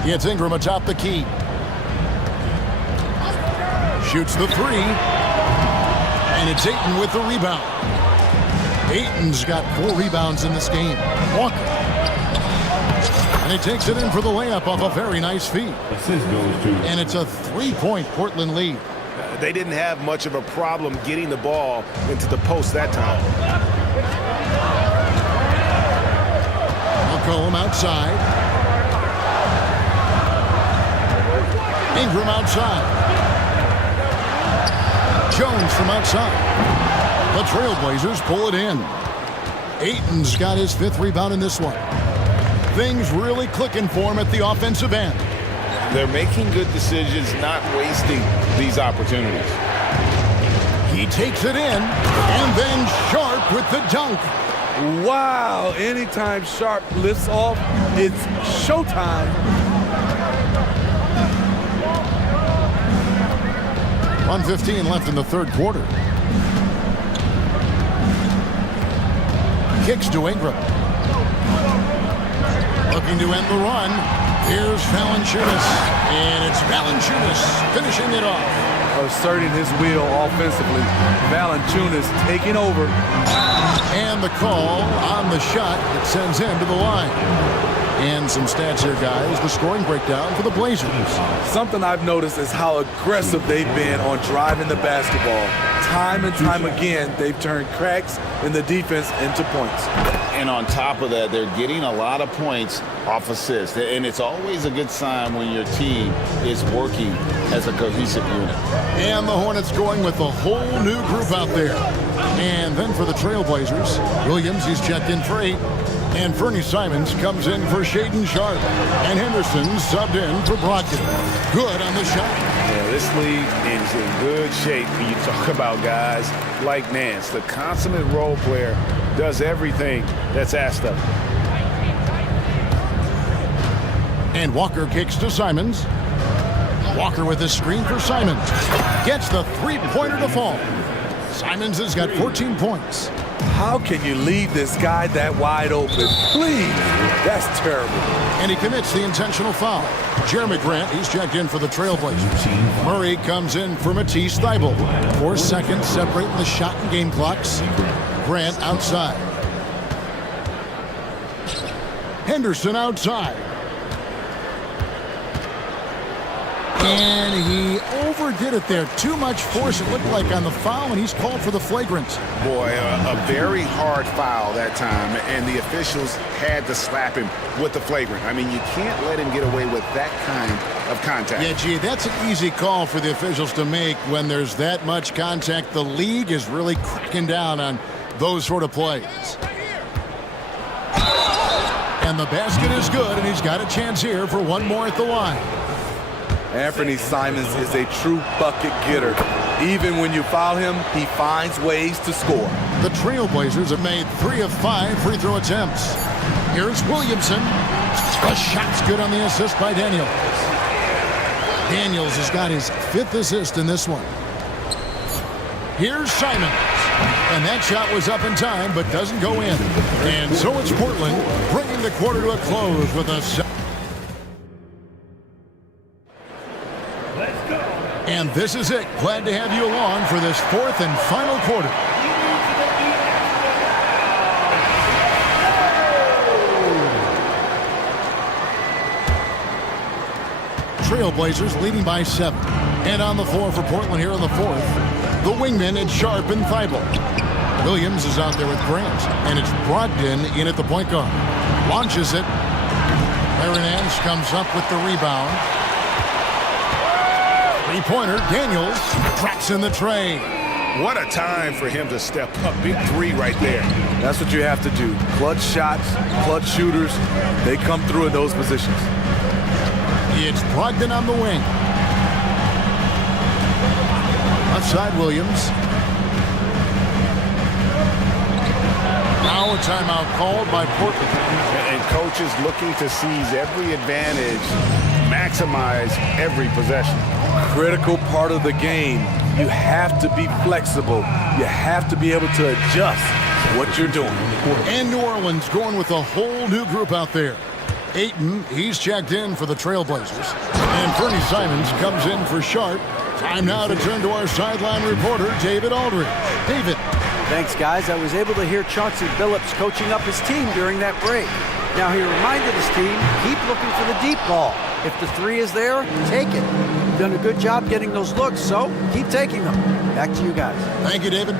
It's Ingram atop the key. Shoots the three. And it's Ayton with the rebound. Ayton's got 4 rebounds in this game. Walker. And he takes it in for the layup off a very nice feed. And it's a 3-point Portland lead. They didn't have much of a problem getting the ball into the post that time. McCollum outside. Ingram outside. Jones from outside. The Trailblazers pull it in. Ayton's got his 5th rebound in this one. Things really clicking for him at the offensive end. They're making good decisions, not wasting these opportunities. He takes it in, and then Sharp with the dunk. Wow, anytime Sharp lifts off, it's showtime. 1:15 left in the third quarter. Kicks to Ingram. Looking to end the run. Here's Valanciunas. And it's Valanciunas finishing it off. Asserting his will offensively. Valanciunas taking over. And the call on the shot that sends him to the line. And some stats here, guys. The scoring breakdown for the Blazers. Something I've noticed is how aggressive they've been on driving the basketball. Time and time again, they've turned cracks in the defense into points. And on top of that, they're getting a lot of points off assists. And it's always a good sign when your team is working as a cohesive unit. And the Hornets going with a whole new group out there. And then for the Trailblazers, Williams, he's checked in for 8. And Anfernee Simons comes in for Shaden Sharp. And Henderson subbed in for Brogdon. Good on the shot. Yeah, this league is in good shape when you talk about guys like Nance. The consummate role player does everything that's asked of him. And Walker kicks to Simons. Walker with a screen for Simons. Gets the 3-pointer to fall. Simons has got 14 points. How can you leave this guy that wide open? Please, that's terrible. And he commits the intentional foul. Jeremy Grant, he's checked in for the Trailblazers. Murray comes in for Matisse Thybulle. 4 seconds separating the shot and game clocks. Grant outside. Henderson outside. And he overdid it there. Too much force, it looked like, on the foul, and he's called for the flagrant. Boy, a very hard foul that time, and the officials had to slap him with the flagrant. I mean, you can't let him get away with that kind of contact. Yeah, gee, that's an easy call for the officials to make when there's that much contact. The league is really cracking down on those sort of plays. And the basket is good, and he's got a chance here for one more at the line. Anfernee Simons is a true bucket getter. Even when you foul him, he finds ways to score. The Trailblazers have made 3 of 5 free throw attempts. Here's Williamson. The shot's good on the assist by Daniels. Daniels has got his 5th assist in this one. Here's Simons. And that shot was up in time, but doesn't go in. And so it's Portland bringing the quarter to a close with a... And this is it. Glad to have you along for this 4th and final quarter. Trailblazers leading by 7. And on the floor for Portland here in the 4th, the wingmen at Sharp and Thibault. Williams is out there with Grant, and it's Brogdon in at the point guard. Launches it. Hernandez comes up with the rebound. Three-pointer, Daniels tracks in the tray. What a time for him to step up. Big 3 right there. That's what you have to do. Clutch shots, clutch shooters, they come through in those positions. It's Brogdon on the wing. Left side, Williams. Now a timeout called by Portland. And coaches looking to seize every advantage, maximize every possession. Critical part of the game. You have to be flexible. You have to be able to adjust what you're doing. And New Orleans going with a whole new group out there. Ayton, he's checked in for the Trailblazers. And Fernie Simons comes in for Sharp. Time now to turn to our sideline reporter, David Aldridge. David. Thanks, guys. I was able to hear Chauncey Billups coaching up his team during that break. Now he reminded his team, keep looking for the deep ball. If the 3 is there, take it. You've done a good job getting those looks, so keep taking them. Back to you guys. Thank you, David.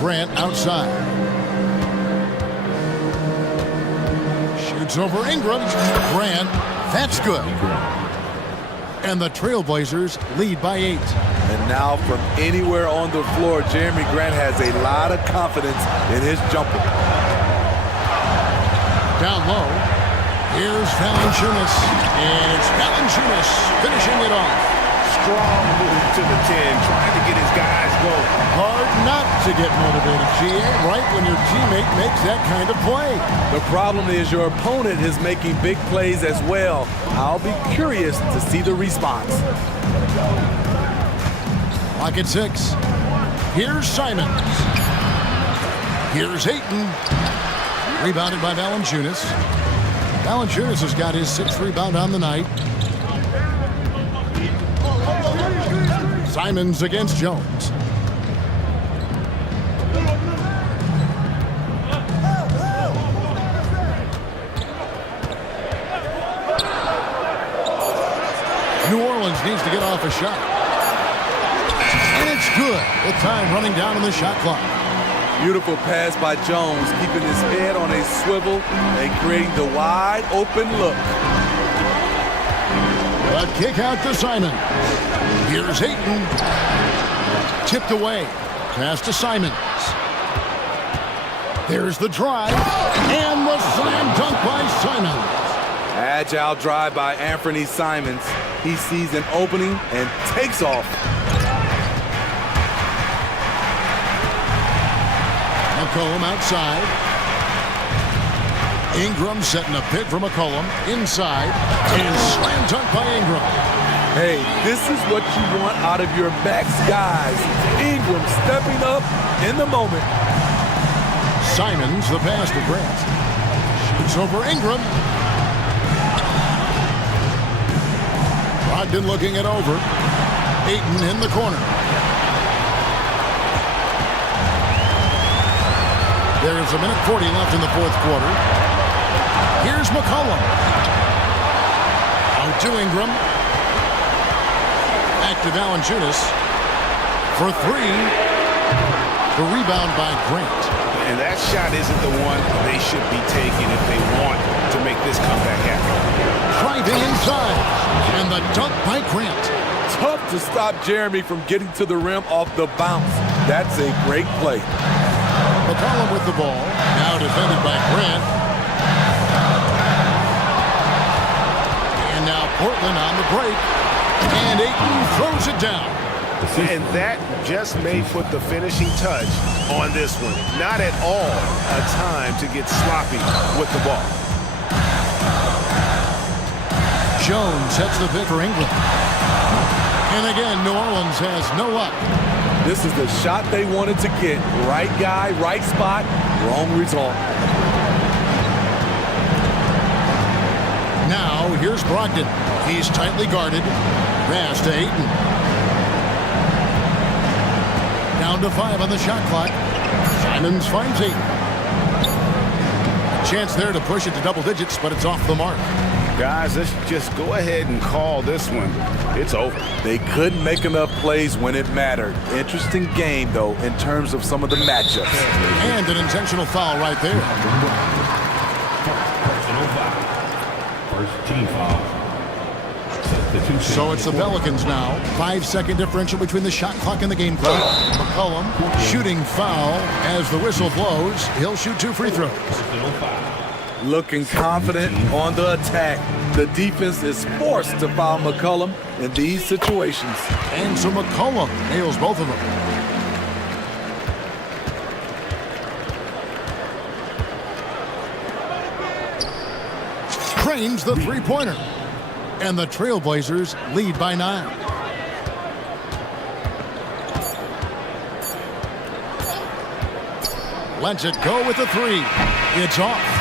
Grant outside. Shoots over Ingram. Grant, that's good. And the Trailblazers lead by 8. And now from anywhere on the floor, Jeremy Grant has a lot of confidence in his jumper. Down low, here's Valanciunas. And it's Valanciunas finishing it off. Strong move to the 10, trying to get his guys going. Hard not to get motivated, GA, right when your teammate makes that kind of play. The problem is your opponent is making big plays as well. I'll be curious to see the response. Clock at 6. Here's Simons. Here's Ayton. Rebounded by Valanciunas. Valanciunas has got his 6th rebound on the night. Simons against Jones. New Orleans needs to get off a shot. And it's good. The time running down on the shot clock. Beautiful pass by Jones, keeping his head on a swivel and creating the wide open look. A kick out to Simon. Here's Ayton. Tipped away. Pass to Simons. There's the drive. And the slam dunk by Simons. Agile drive by Anthony Simons. He sees an opening and takes off. McCollum outside. Ingram setting a pick for McCollum. Inside. And slam dunk by Ingram. Hey, this is what you want out of your max guys. Ingram stepping up in the moment. Simons, the pass to Grant. Shoots over Ingram. Brogdon looking it over. Ayton in the corner. There's a minute 40 left in the 4th quarter. Here's McCollum. Out to Ingram. Back to Valanciunas. For 3. The rebound by Grant. And that shot isn't the one they should be taking if they want to make this comeback happen. Driving inside. And the dunk by Grant. Tough to stop Jeremy from getting to the rim off the bounce. That's a great play. McCollum with the ball. Now defended by Grant. And now Portland on the break. And Ayton throws it down. And that just may put the finishing touch on this one. Not at all a time to get sloppy with the ball. Jones sets the pick for England. And again, New Orleans has no luck. This is the shot they wanted to get. Right guy, right spot, wrong result. Now, here's Brogdon. He's tightly guarded. Pass to Ayton. Down to 5 on the shot clock. Simons finds Ayton. Chance there to push it to double digits, but it's off the mark. Guys, let's just go ahead and call this one. It's over. They couldn't make enough plays when it mattered. Interesting game, though, in terms of some of the matchups. And an intentional foul right there. Personal foul. First team foul. So it's the Pelicans now. 5-second differential between the shot clock and the game clock. McCollum shooting foul as the whistle blows. He'll shoot 2 free throws. Looking confident on the attack. The defense is forced to foul McCollum in these situations. And so McCollum nails both of them. Cranes the three-pointer. And the Trailblazers lead by 9. Lets it go with the 3. It's off.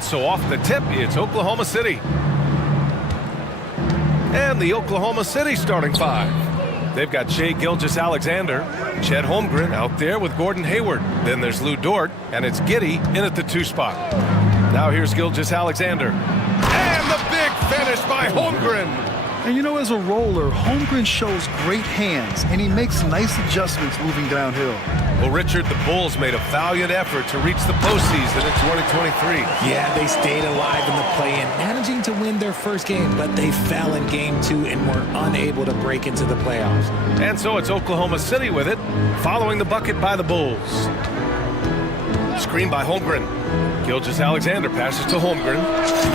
And so off the tip, it's Oklahoma City. And the Oklahoma City starting five. They've got Shai Gilgeous-Alexander, Chet Holmgren out there with Gordon Hayward. Then there's Lou Dort, and it's Giddey in at the 2 spot. Now here's Gilgeous-Alexander. And the big finish by Holmgren. And you know, as a roller, Holmgren shows great hands, and he makes nice adjustments moving downhill. Well, Richard, the Bulls made a valiant effort to reach the postseason in 2023. Yeah, they stayed alive in the play-in, managing to win their first game, but they fell in game 2 and were unable to break into the playoffs. And so it's Oklahoma City with it, following the bucket by the Bulls. Screen by Holmgren. Gilgeous-Alexander passes to Holmgren.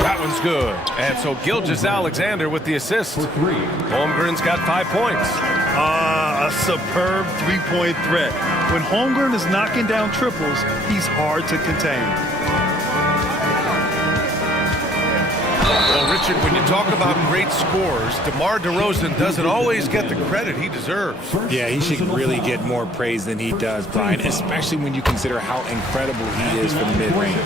That one's good. And so Gilgeous-Alexander with the assist. Holmgren's got 5 points. A superb three-point threat. When Holmgren is knocking down triples, he's hard to contain. Well, Richard, when you talk about great scores, DeMar DeRozan doesn't always get the credit he deserves. Yeah, he should really get more praise than he does, Brian, especially when you consider how incredible he is from mid-range.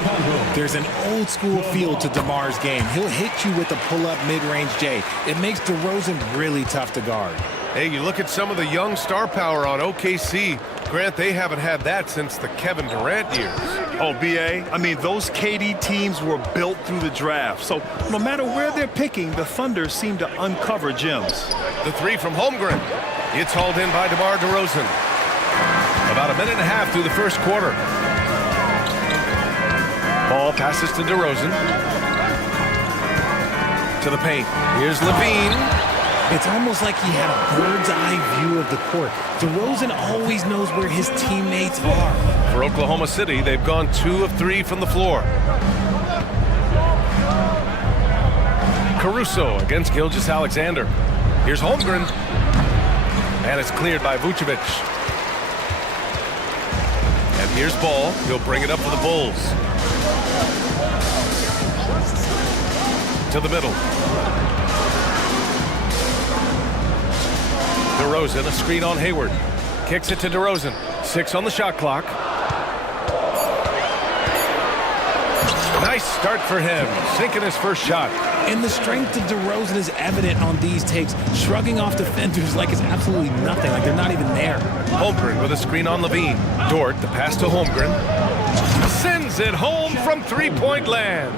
There's an old-school feel to DeMar's game. He'll hit you with a pull-up mid-range J. It makes DeRozan really tough to guard. Hey, you look at some of the young star power on OKC. Grant, they haven't had that since the Kevin Durant years. Oh, B.A., I mean, those KD teams were built through the draft. So no matter where they're picking, the Thunder seem to uncover gems. The 3 from Holmgren. It's hauled in by DeMar DeRozan. About a minute and a half through the first quarter. Ball passes to DeRozan. To the paint. Here's Levine. It's almost like he had a bird's-eye view of the court. DeRozan always knows where his teammates are. For Oklahoma City, they've gone 2 of 3 from the floor. Caruso against Gilgeous-Alexander. Here's Holmgren. And it's cleared by Vucevic. And here's Ball. He'll bring it up for the Bulls. To the middle. DeRozan, a screen on Hayward. Kicks it to DeRozan. 6 on the shot clock. Nice start for him, sinking his first shot. And the strength of DeRozan is evident on these takes, shrugging off defenders like it's absolutely nothing, like they're not even there. Holmgren with a screen on Levine. Dort, the pass to Holmgren. Sends it home from three-point land.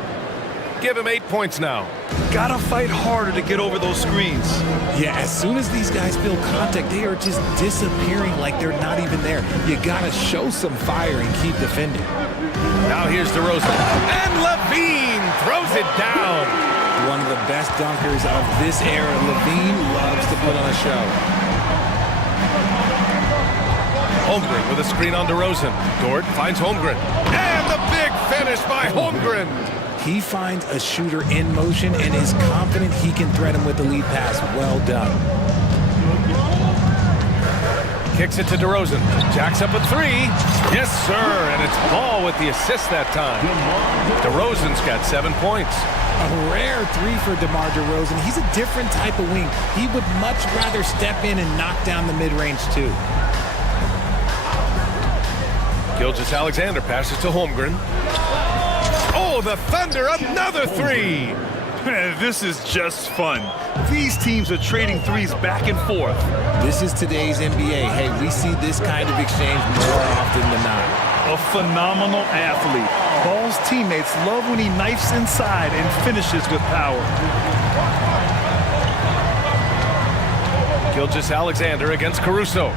Give him 8 points now. Gotta fight harder to get over those screens. Yeah, as soon as these guys feel contact, they are just disappearing like they're not even there. You gotta show some fire and keep defending. Now here's DeRozan. And Levine throws it down. One of the best dunkers of this era. Levine loves to put on a show. Holmgren with a screen on DeRozan. Dort finds Holmgren. And the big finish by Holmgren. He finds a shooter in motion and is confident he can thread him with the lead pass. Well done. Kicks it to DeRozan. Jacks up a 3. Yes, sir. And it's Ball with the assist that time. DeRozan's got 7 points. A rare 3 for DeMar DeRozan. He's a different type of wing. He would much rather step in and knock down the mid-range too. Gilgeous-Alexander passes to Holmgren. Oh, the Thunder, another 3. This is just fun. These teams are trading threes back and forth. This is today's NBA. Hey, we see this kind of exchange more often than not. A phenomenal athlete. Ball's teammates love when he knifes inside and finishes with power. Gilgeous-Alexander against Caruso.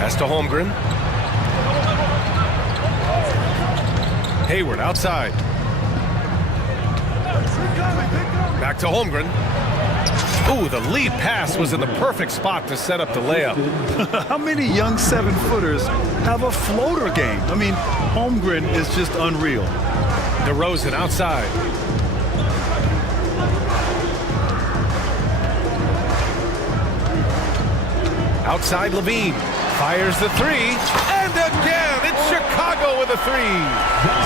Pass to Holmgren. Hayward outside. Back to Holmgren. Ooh, the lead pass was in the perfect spot to set up the layup. How many young 7-footers have a floater game? I mean, Holmgren is just unreal. DeRozan outside. Outside Levine. Fires the 3. And again, it's Chicago with a 3.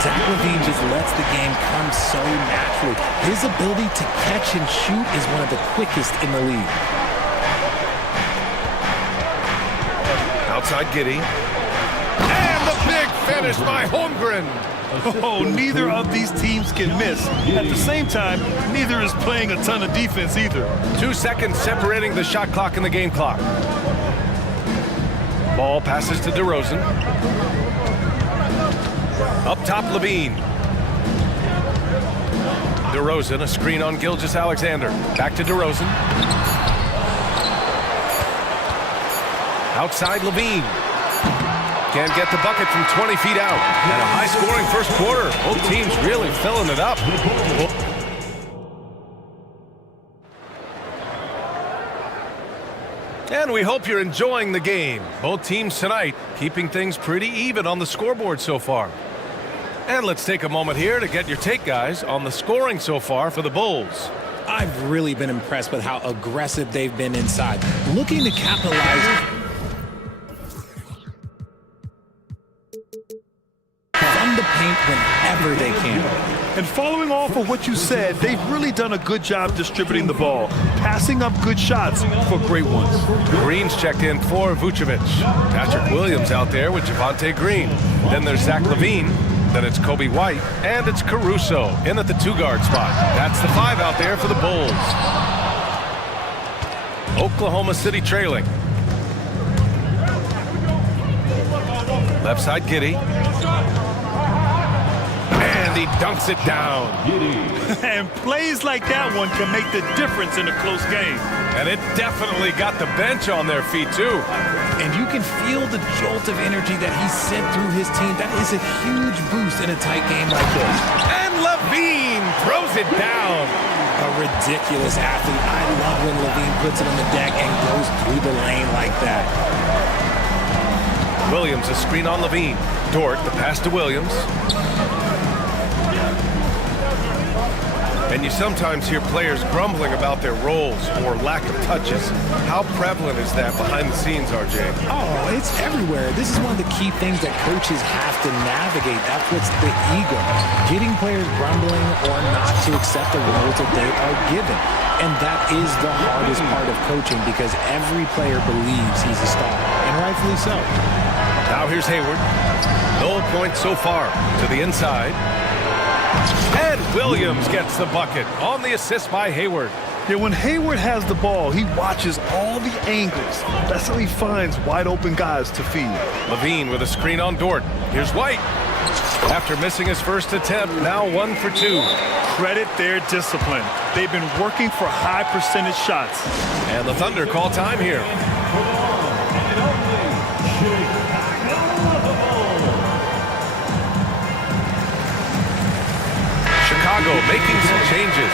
Zach Levine just lets the game come so naturally. His ability to catch and shoot is one of the quickest in the league. Outside Giddey. And the big finish by Holmgren. Oh, neither of these teams can miss. At the same time, neither is playing a ton of defense either. 2 seconds separating the shot clock and the game clock. Ball passes to DeRozan. Up top, Levine. DeRozan, a screen on Gilgeous-Alexander. Back to DeRozan. Outside, Levine. Can't get the bucket from 20 feet out. And a high-scoring first quarter. Both teams really filling it up. And we hope you're enjoying the game. Both teams tonight keeping things pretty even on the scoreboard so far. And let's take a moment here to get your take, guys, on the scoring so far for the Bulls. I've really been impressed with how aggressive they've been inside, looking to capitalize from the paint whenever they can. And following off of what you said, they've really done a good job distributing the ball, passing up good shots for great ones. Green's checked in for Vucevic. Patrick Williams out there with Javonte Green. Then there's Zach LaVine. Then it's Kobe White. And it's Caruso in at the 2-guard spot. That's the 5 out there for the Bulls. Oklahoma City trailing. Left side, Giddey. And he dunks it down. And plays like that one can make the difference in a close game. And it definitely got the bench on their feet, too. And you can feel the jolt of energy that he sent through his team. That is a huge boost in a tight game like this. And LaVine throws it down. A ridiculous athlete. I love when LaVine puts it on the deck and goes through the lane like that. Williams, a screen on LaVine. Dort, the pass to Williams. And you sometimes hear players grumbling about their roles or lack of touches. How prevalent is that behind the scenes, RJ? Oh, it's everywhere. This is one of the key things that coaches have to navigate. That's what's the ego. Getting players grumbling or not to accept the roles that they are given. And that is the hardest part of coaching because every player believes he's a star, and rightfully so. Now here's Hayward. No points so far to the inside. And Williams gets the bucket on the assist by Hayward. Yeah, when Hayward has the ball, he watches all the angles. That's how he finds wide open guys to feed. LaVine with a screen on Dort. Here's White. After missing his first attempt, now 1 for 2. Credit their discipline. They've been working for high percentage shots. And the Thunder call time here. Chicago making some changes.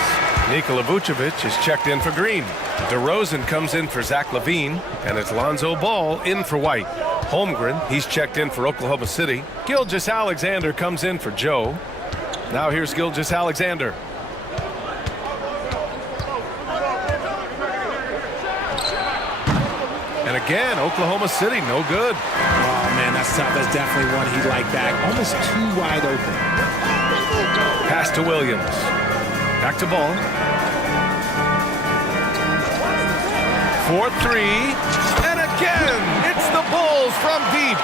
Nikola Vucevic is checked in for Green. DeRozan comes in for Zach LaVine, and it's Lonzo Ball in for White. Holmgren, he's checked in for Oklahoma City. Gilgeous-Alexander comes in for Joe. Now here's Gilgeous-Alexander. And again, Oklahoma City, no good. Oh, man, that's tough. That's definitely one he'd like back. Almost too wide open. Pass to Williams. Back to Ball. 4-3. And again, it's the Bulls from deep.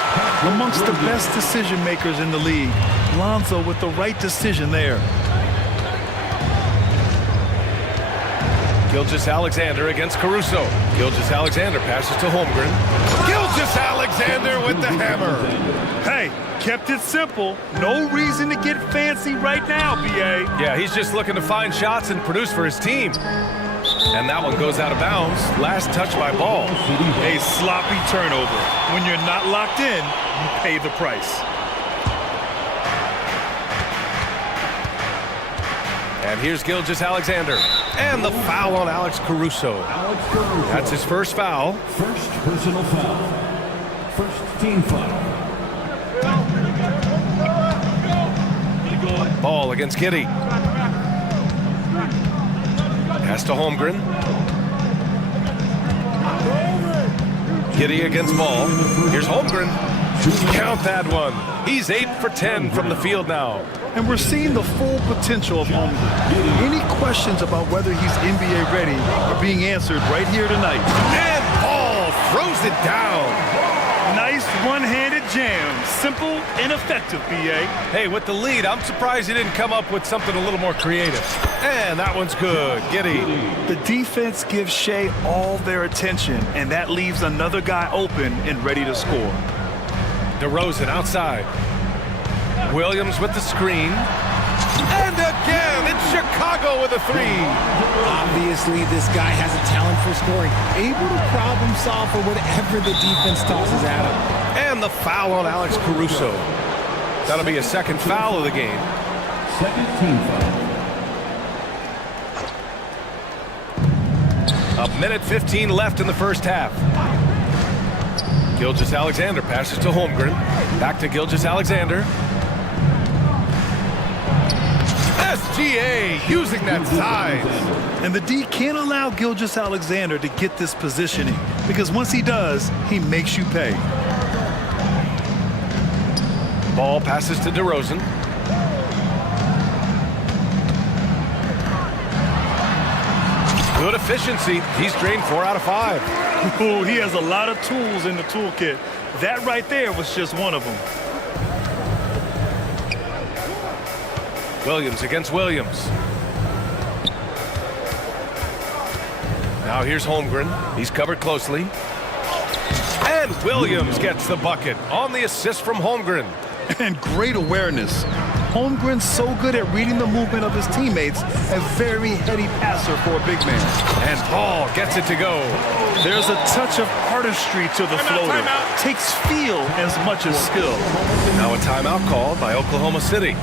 Amongst the best decision makers in the league. Lonzo with the right decision there. Gilgeous-Alexander against Caruso. Gilgeous-Alexander passes to Holmgren. Gilgeous-Alexander with the hammer. Hey, kept it simple. No reason to get fancy right now, BA. Yeah, he's just looking to find shots and produce for his team. And that one goes out of bounds. Last touch by Ball. A sloppy turnover. When you're not locked in, you pay the price. And here's Gilgeous-Alexander. And the foul on Alex Caruso. That's his first foul. First personal foul. First team foul. Ball against Giddey. Pass to Holmgren. Giddey against Ball. Here's Holmgren. Count that one. He's 8 for 10 from the field now. And we're seeing the full potential of Holmgren. Any questions about whether he's NBA ready are being answered right here tonight. And Ball throws it down. Nice one-handed jam. Simple and effective, B.A. Hey, with the lead, I'm surprised he didn't come up with something a little more creative. And that one's good. Giddy. The defense gives Shea all their attention, and that leaves another guy open and ready to score. DeRozan outside. Williams with the screen. And again, it's Chicago with a three. Obviously, this guy has a talent for scoring. Able to problem solve for whatever the defense tosses at him. And the foul on Alex Caruso. That'll be a second foul of the game. Second team foul. A minute 15 left in the first half. Gilgeous-Alexander passes to Holmgren. Back to Gilgeous-Alexander. SGA using that size. And the D can't allow Gilgeous-Alexander to get this positioning, because once he does, he makes you pay. Ball passes to DeRozan. Good efficiency. He's drained 4 out of 5. Ooh, he has a lot of tools in the toolkit. That right there was just one of them. Williams against Williams. Now here's Holmgren. He's covered closely. And Williams gets the bucket on the assist from Holmgren. And great awareness. Holmgren's so good at reading the movement of his teammates, a very heady passer for a big man. And Paul gets it to go. There's a touch of artistry to the floater. Takes feel as much as skill. Now a timeout called by Oklahoma City.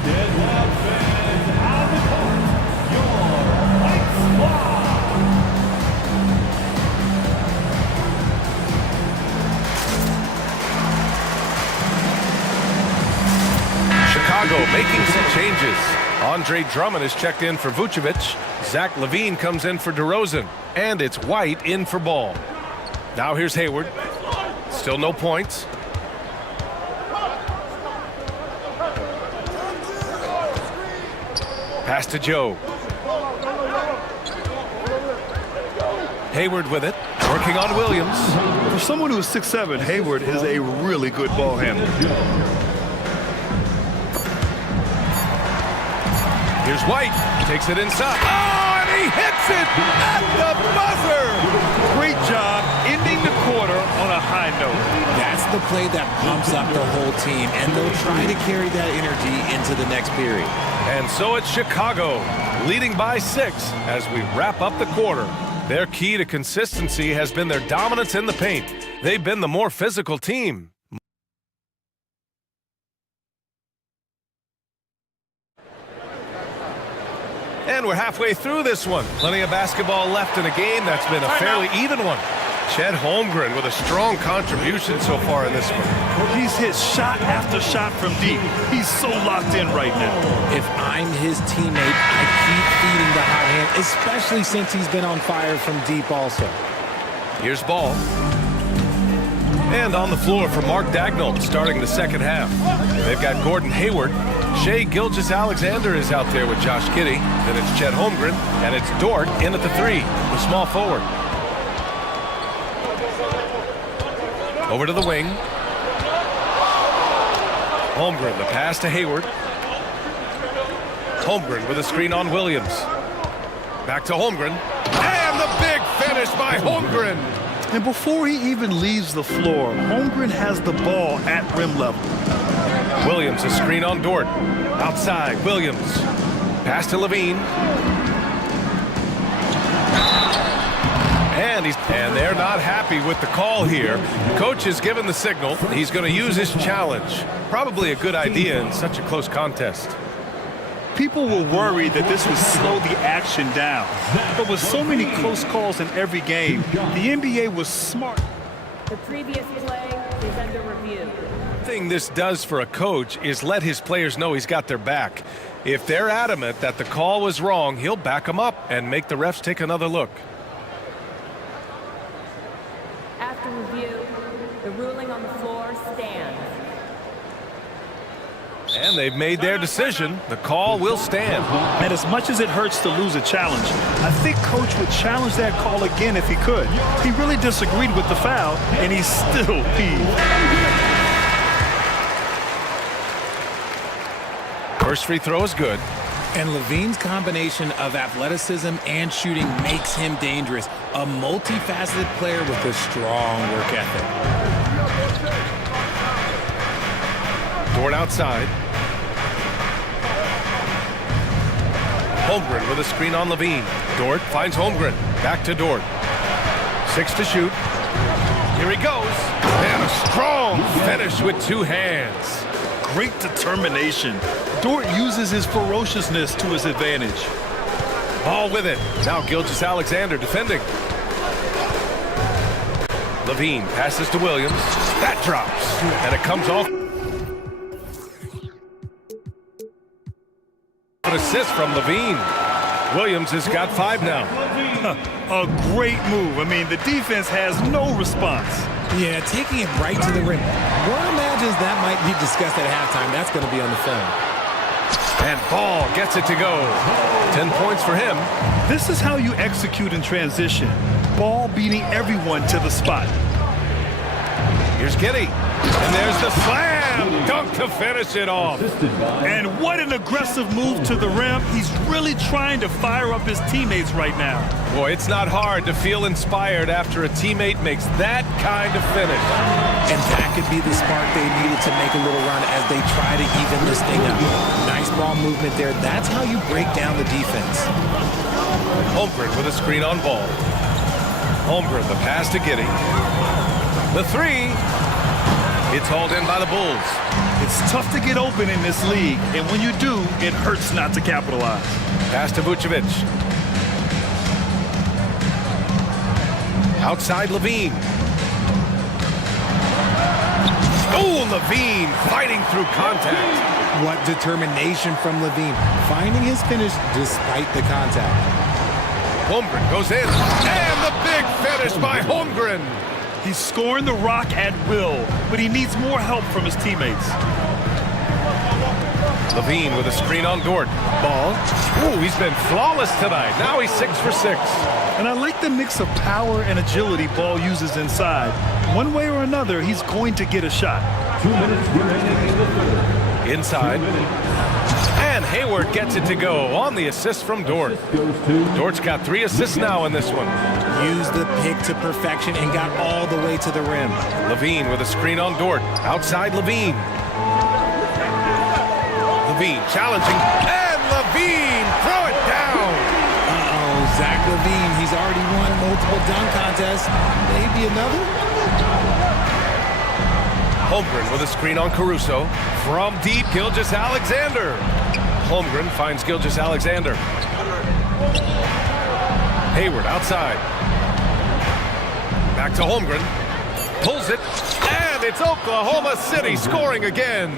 Chicago making some changes. Andre Drummond is checked in for Vucevic. Zach LaVine comes in for DeRozan. And it's White in for Ball. Now here's Hayward. Still no points. Pass to Joe. Hayward with it. Working on Williams. For someone who is 6'7", Hayward is a really good ball handler. Here's White. Takes it inside. Oh, and he hits it at the buzzer. Great job ending the quarter on a high note. That's the play that pumps up the whole team, and they'll try to carry that energy into the next period. And so it's Chicago, leading by 6 as we wrap up the quarter. Their key to consistency has been their dominance in the paint. They've been the more physical team. And we're halfway through this one. Plenty of basketball left in a game that's been a fairly even one. Chet Holmgren with a strong contribution so far in this one. He's hit shot after shot from deep. He's so locked in right now. If I'm his teammate, I keep feeding the hot hand, especially since he's been on fire from deep also. Here's Ball. And on the floor for Mark Dagnall starting the second half. They've got Gordon Hayward. Shea Gilgeous-Alexander is out there with Josh Giddey. Then it's Chet Holmgren. And it's Dort in at the 3, the small forward. Over to the wing. Holmgren, the pass to Hayward. Holmgren with a screen on Williams. Back to Holmgren. And the big finish by Holmgren. And before he even leaves the floor, Holmgren has the ball at rim level. Williams, a screen on Dort. Outside, Williams. Pass to LaVine. And they're not happy with the call here. Coach has given the signal. He's going to use his challenge. Probably a good idea in such a close contest. People were worried that this would slow the action down. But with so many close calls in every game, the NBA was smart. The previous play is under review. The thing this does for a coach is let his players know he's got their back. If they're adamant that the call was wrong, he'll back them up and make the refs take another look. After review, the ruling on the floor stands. And they've made their decision. The call will stand. And as much as it hurts to lose a challenge, I think Coach would challenge that call again if he could. He really disagreed with the foul, and he's still peeved. First free throw is good. And Levine's combination of athleticism and shooting makes him dangerous. A multifaceted player with a strong work ethic. Dort outside. Holmgren with a screen on Levine. Dort finds Holmgren. Back to Dort. 6 to shoot. Here he goes. And a strong finish with 2 hands. Great determination. Dort uses his ferociousness to his advantage. Ball with it. Now Gilgeous-Alexander defending. Levine passes to Williams. That drops. And it comes off. An assist from Levine. Williams has got 5 now. A great move. I mean, the defense has no response. Yeah, taking it right to the rim. One imagines that might be discussed at halftime. That's going to be on the film. And Ball gets it to go. 10 points for him. This is how you execute in transition. Ball beating everyone to the spot. Here's Giddey. And there's the slam dunk to finish it off. And what an aggressive move to the rim. He's really trying to fire up his teammates right now. Boy, it's not hard to feel inspired after a teammate makes that kind of finish. And that could be the spark they needed to make a little run as they try to even this thing up. Nice ball movement there. That's how you break down the defense. Holmgren with a screen on Ball. Holmgren, the pass to Giddey. The 3. It's hauled in by the Bulls. It's tough to get open in this league, and when you do, it hurts not to capitalize. Pass to Vucevic. Outside Levine. Oh, Levine fighting through contact. What determination from Levine, finding his finish despite the contact. Holmgren goes in, and the big finish by Holmgren. He's scoring the rock at will, but he needs more help from his teammates. Levine with a screen on Dort. Ball. Ooh, he's been flawless tonight. Now he's 6 for 6. And I like the mix of power and agility Ball uses inside. One way or another, he's going to get a shot. 2 minutes remaining in the third. Inside. And Hayward gets it to go on the assist from Dort. Dort's got 3 assists now in this one. Used the pick to perfection and got all the way to the rim. Levine with a screen on Dort. Outside Levine. Levine challenging. And Levine throw it down. Uh-oh, Zach Levine. He's already won multiple dunk contests. Maybe another? Holmgren with a screen on Caruso. From deep, Gilgeous-Alexander. Holmgren finds Gilgeous-Alexander. Hayward outside. Back to Holmgren. Pulls it. And it's Oklahoma City scoring again.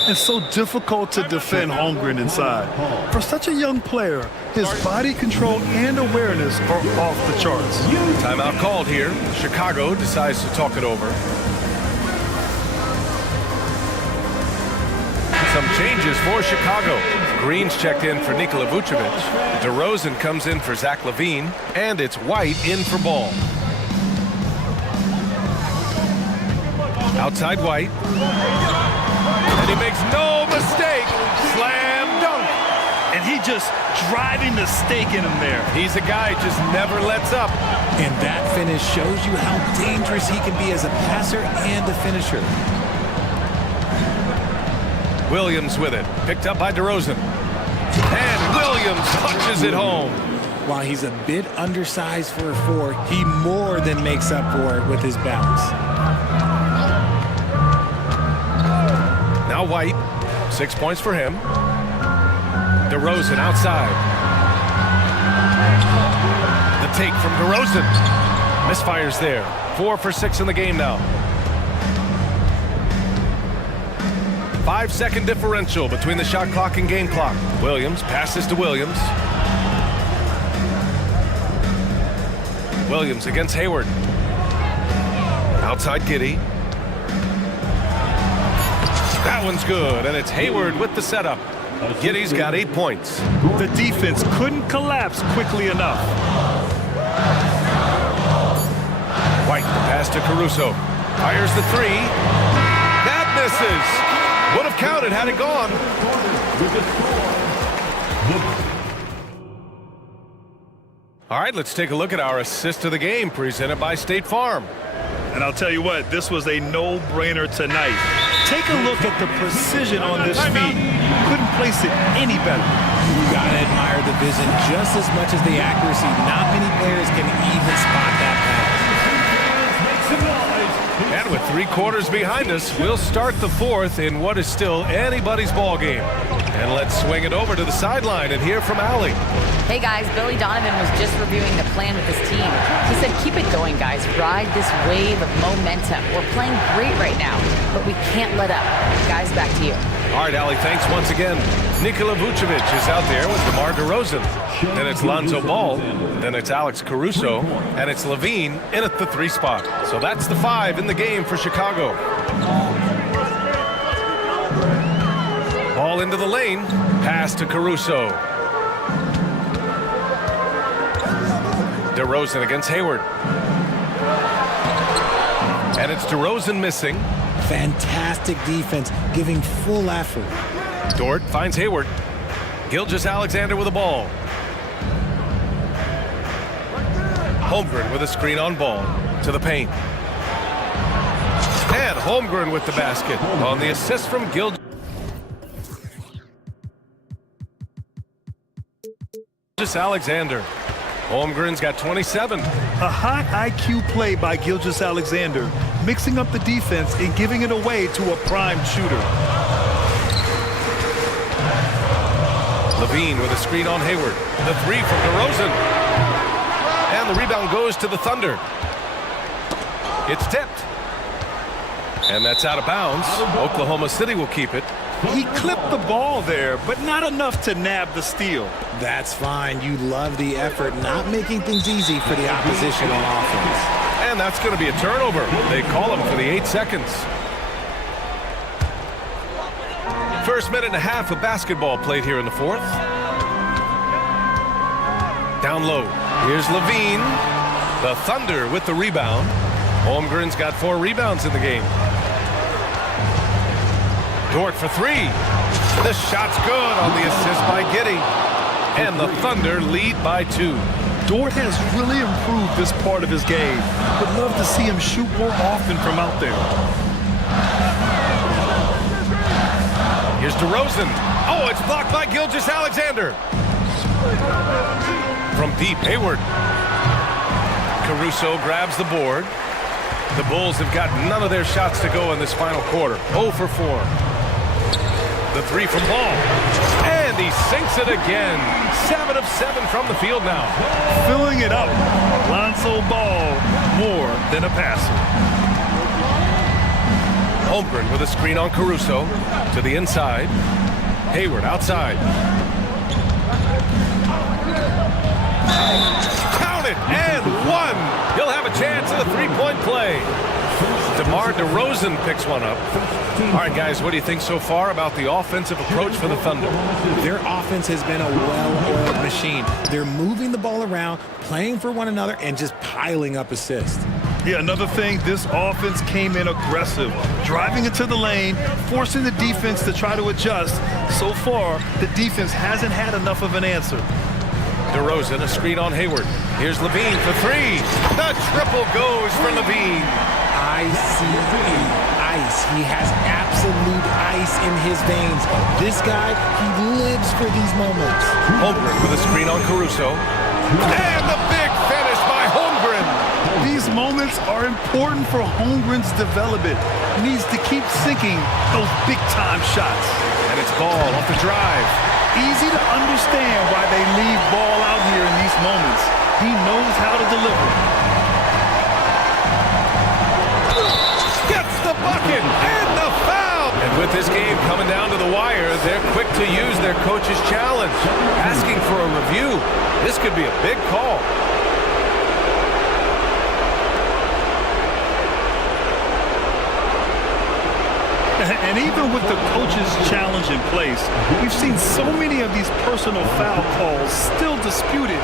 It's so difficult to defend Holmgren inside. For such a young player, his body control and awareness are off the charts. Timeout called here. Chicago decides to talk it over. Some changes for Chicago. Green's checked in for Nikola Vucevic. DeRozan comes in for Zach Levine. And it's White in for Ball. Outside White. And he makes no mistake. Slam dunk. And he just driving the stake in him there. He's a guy who just never lets up. And that finish shows you how dangerous he can be as a passer and a finisher. Williams with it. Picked up by DeRozan. And Williams punches it home. While he's a bit undersized for a 4, he more than makes up for it with his bounce. Now White. 6 points for him. DeRozan outside. The take from DeRozan. Misfires there. 4 for 6 in the game now. 5-second differential between the shot clock and game clock. Williams passes to Williams. Williams against Hayward. Outside Giddey. That one's good, and it's Hayward with the setup. Giddy's got 8 points. The defense couldn't collapse quickly enough. White, the pass to Caruso. Fires the three. That misses. Would have counted had it gone. All right, let's take a look at our assist of the game presented by State Farm. And I'll tell you what, this was a no-brainer tonight. Take a look at the precision on this feed. Couldn't place it any better. You gotta admire the vision just as much as the accuracy. Not many players can even spot that pass. And with 3 quarters behind us, we'll start the 4th in what is still anybody's ball game. And let's swing it over to the sideline and hear from Allie. Hey guys, Billy Donovan was just reviewing the plan with his team. He said, keep it going, guys. Ride this wave of momentum. We're playing great right now, but we can't let up. Guys, back to you. All right, Allie, thanks once again. Nikola Vucevic is out there with DeMar DeRozan. Then it's Lonzo Ball. Then it's Alex Caruso. And it's Levine in at the 3 spot. So that's the 5 in the game for Chicago. Ball into the lane. Pass to Caruso. DeRozan against Hayward. And it's DeRozan missing. Fantastic defense, giving full effort. Dort finds Hayward. Gilgeous-Alexander with the ball. Holmgren with a screen on ball to the paint. And Holmgren with the basket on the assist from Gilgeous-Alexander. Holmgren's got 27. A high IQ play by Gilgeous-Alexander, mixing up the defense and giving it away to a prime shooter. Levine with a screen on Hayward. The 3 from DeRozan. And the rebound goes to the Thunder. It's tipped. And that's out of bounds. Oklahoma City will keep it. He clipped the ball there, but not enough to nab the steal. That's fine. You love the effort, not making things easy for the opposition on offense. And that's going to be a turnover. They call him for the 8 seconds. First minute and a half of basketball played here in the 4th. Down low. Here's Levine. The Thunder with the rebound. Holmgren's got 4 rebounds in the game. Dort for 3. The shot's good on the assist by Giddey. And the Thunder lead by 2. Dort has really improved this part of his game. Would love to see him shoot more often from out there. Here's DeRozan. Oh, it's blocked by Gilgeous-Alexander. From deep, Hayward. Caruso grabs the board. The Bulls have got none of their shots to go in this final quarter. 0 for 4. The 3 from Ball. And he sinks it again. 7 of 7 from the field now. Filling it up. Lonzo Ball, more than a passer. Holmgren with a screen on Caruso. To the inside. Hayward outside. Count it, and 1. He'll have a chance at a 3-point play. DeMar DeRozan picks one up. All right, guys, what do you think so far about the offensive approach for the Thunder? Their offense has been a well-oiled machine. They're moving the ball around, playing for one another, and just piling up assists. Yeah, another thing, this offense came in aggressive, driving into the lane, forcing the defense to try to adjust. So far, the defense hasn't had enough of an answer. DeRozan, a screen on Hayward. Here's Levine for 3. The triple goes for Levine. Ice. He has absolute ice in his veins. This guy, he lives for these moments. Holmgren with a screen on Caruso. And the big finish by Holmgren. These moments are important for Holmgren's development. He needs to keep sinking those big-time shots. And it's Ball off the drive. Easy to understand why they leave Ball out here in these moments. He knows how to deliver. Gets the bucket and the foul. And with this game coming down to the wire, they're quick to use their coach's challenge, asking for a review. This could be a big call. And even with the coach's challenge in place, we've seen so many of these personal foul calls still disputed.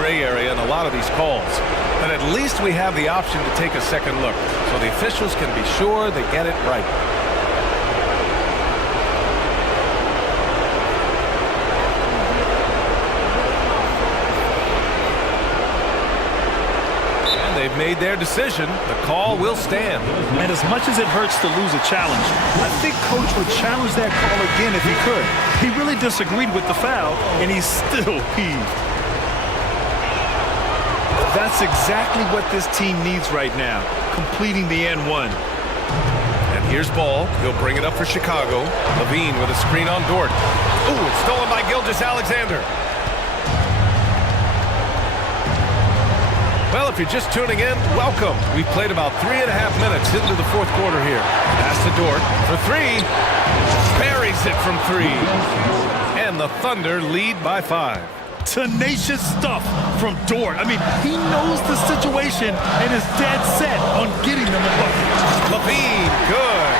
Gray area in a lot of these calls. But at least we have the option to take a second look, so the officials can be sure they get it right. They've made their decision. The call will stand. And as much as it hurts to lose a challenge, I think Coach would challenge that call again if he could. He really disagreed with the foul, and he's still peeved. That's exactly what this team needs right now, completing the N1. And here's ball. He'll bring it up for Chicago. Levine with a screen on Dort. Ooh, it's stolen by Gilgeous-Alexander. Well, if you're just tuning in, welcome. We've played about 3.5 minutes into the fourth quarter here. Pass to Dort for three. Buries it from three. And the Thunder lead by 5. Tenacious stuff from Dort. I mean, he knows the situation and is dead set on getting them a bucket. Levine, good.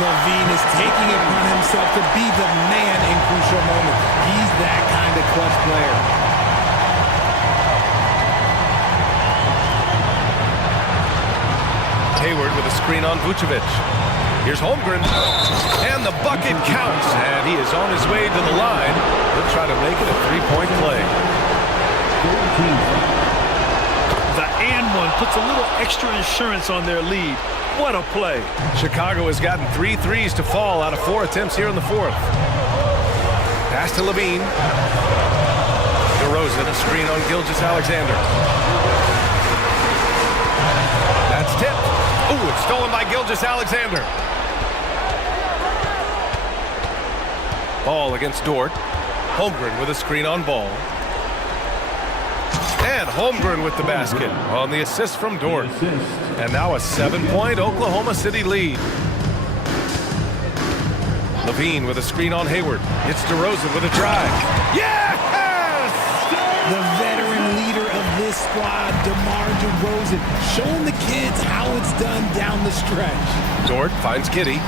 Levine is taking it upon himself to be the man in crucial moments. He's that kind of clutch player. Hayward with a screen on Vucevic. Here's Holmgren. And the bucket counts. And he is on his way to the line. He'll try to make it a three-point play. The and one puts a little extra insurance on their lead. What a play. Chicago has gotten 3 threes to fall out of 4 attempts here in the fourth. Pass to Levine. DeRozan, a screen on Gilgeous-Alexander. That's tipped. Ooh, it's stolen by Gilgeous-Alexander. Ball against Dort. Holmgren with a screen on Ball. And Holmgren with the basket on the assist from Dort. And now a 7-point Oklahoma City lead. Levine with a screen on Hayward. It's DeRozan with a drive. Yes! The veteran leader of this squad, DeMar DeRozan, showing the kids how it's done down the stretch. Dort finds Giddey.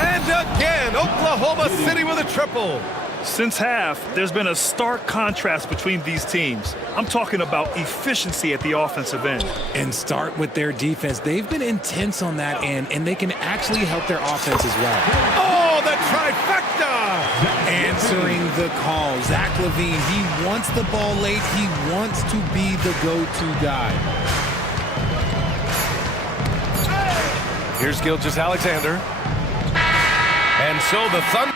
And again, Oklahoma City with a triple. Since half, there's been a stark contrast between these teams. I'm talking about efficiency at the offensive end. And start with their defense. They've been intense on that end, and they can actually help their offense as well. Oh, the trifecta! Answering the call. Zach LaVine, he wants the ball late. He wants to be the go-to guy. Here's Gilgeous-Alexander. And so the Thunder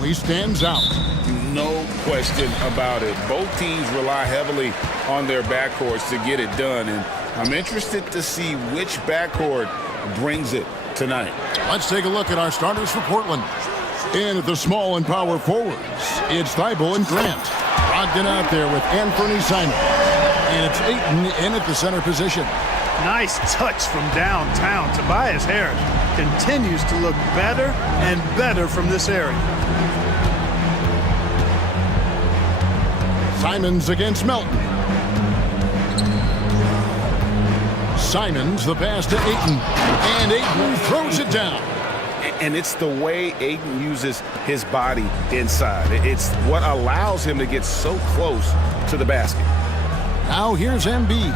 really stands out. No question about it. Both teams rely heavily on their backcourts to get it done, and I'm interested to see which backcourt brings it tonight. Let's take a look at our starters for Portland. In at the small and power forwards, it's Thibault and Grant. Brogdon out there with Anthony Simon. And it's Ayton in at the center position. Nice touch from downtown. Tobias Harris continues to look better and better from this area. Simons against Melton. Simons the pass to Ayton. And Ayton throws it down. And it's the way Ayton uses his body inside. It's what allows him to get so close to the basket. Now here's Embiid.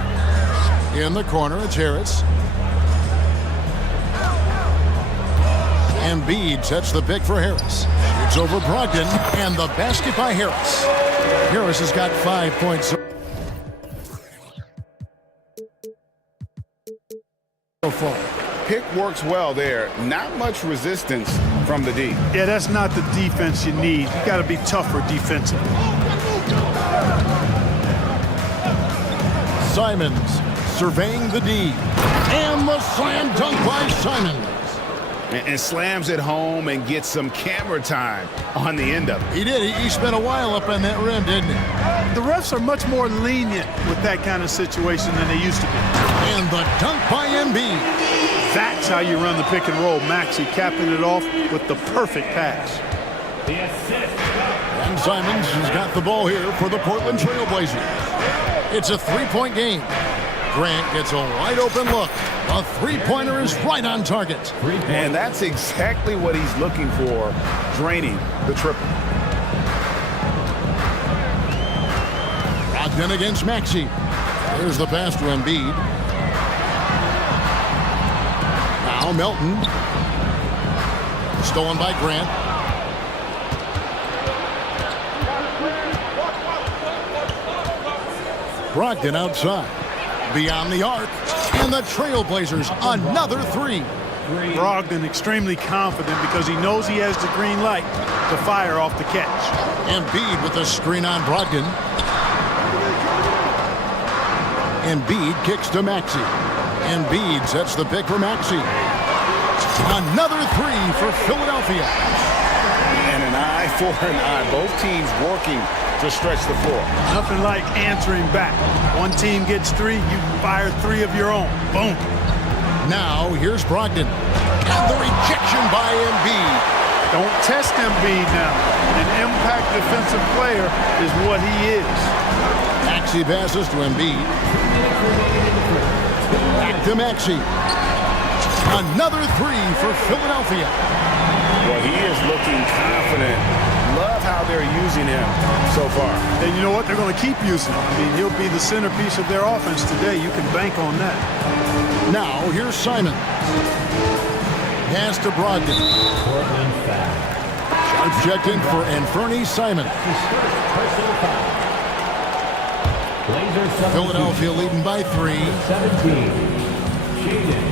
In the corner, it's Harris. Embiid sets the pick for Harris. It's over Brogdon, and the basket by Harris. Harris has got 5 points so far. Pick works well there. Not much resistance from the D. Yeah, that's not the defense you need. You got to be tougher defensively. Simons surveying the D. And the slam dunk by Simons. And slams it home and gets some camera time on the end of it. He did. He spent a while up on that rim, didn't he? The refs are much more lenient with that kind of situation than they used to be. And the dunk by Embiid. That's how you run the pick and roll. Maxey capping it off with the perfect pass. And Simons has got the ball here for the Portland Trail Blazers. It's a three-point game. Grant gets a wide open look. A three-pointer is right on target. And that's exactly what he's looking for, draining the triple. Brogdon against Maxey. There's the pass to Embiid. Now Melton. Stolen by Grant. Brogdon outside. Beyond the arc. And the Trailblazers another three. Brogdon extremely confident because he knows he has the green light to fire off the catch. Embiid with the screen on Brogdon. Embiid kicks to Maxey. Embiid sets the pick for Maxey. Another three for Philadelphia. And an eye for an eye. Both teams working to stretch the floor. Nothing like answering back. One team gets three, you fire three of your own. Boom. Now here's Brogdon. And the rejection by Embiid. Don't test Embiid now. An impact defensive player is what he is. Maxey passes to Embiid. Back to Maxey. Another three for Philadelphia. Well, he is looking confident. Love how they're using him so far. And you know what? They're going to keep using him. I mean, he'll be the centerpiece of their offense today. You can bank on that. Now, here's Simon. Pass to Brogdon. Sharp checked in for Anthony Simon. Philadelphia leading by 3.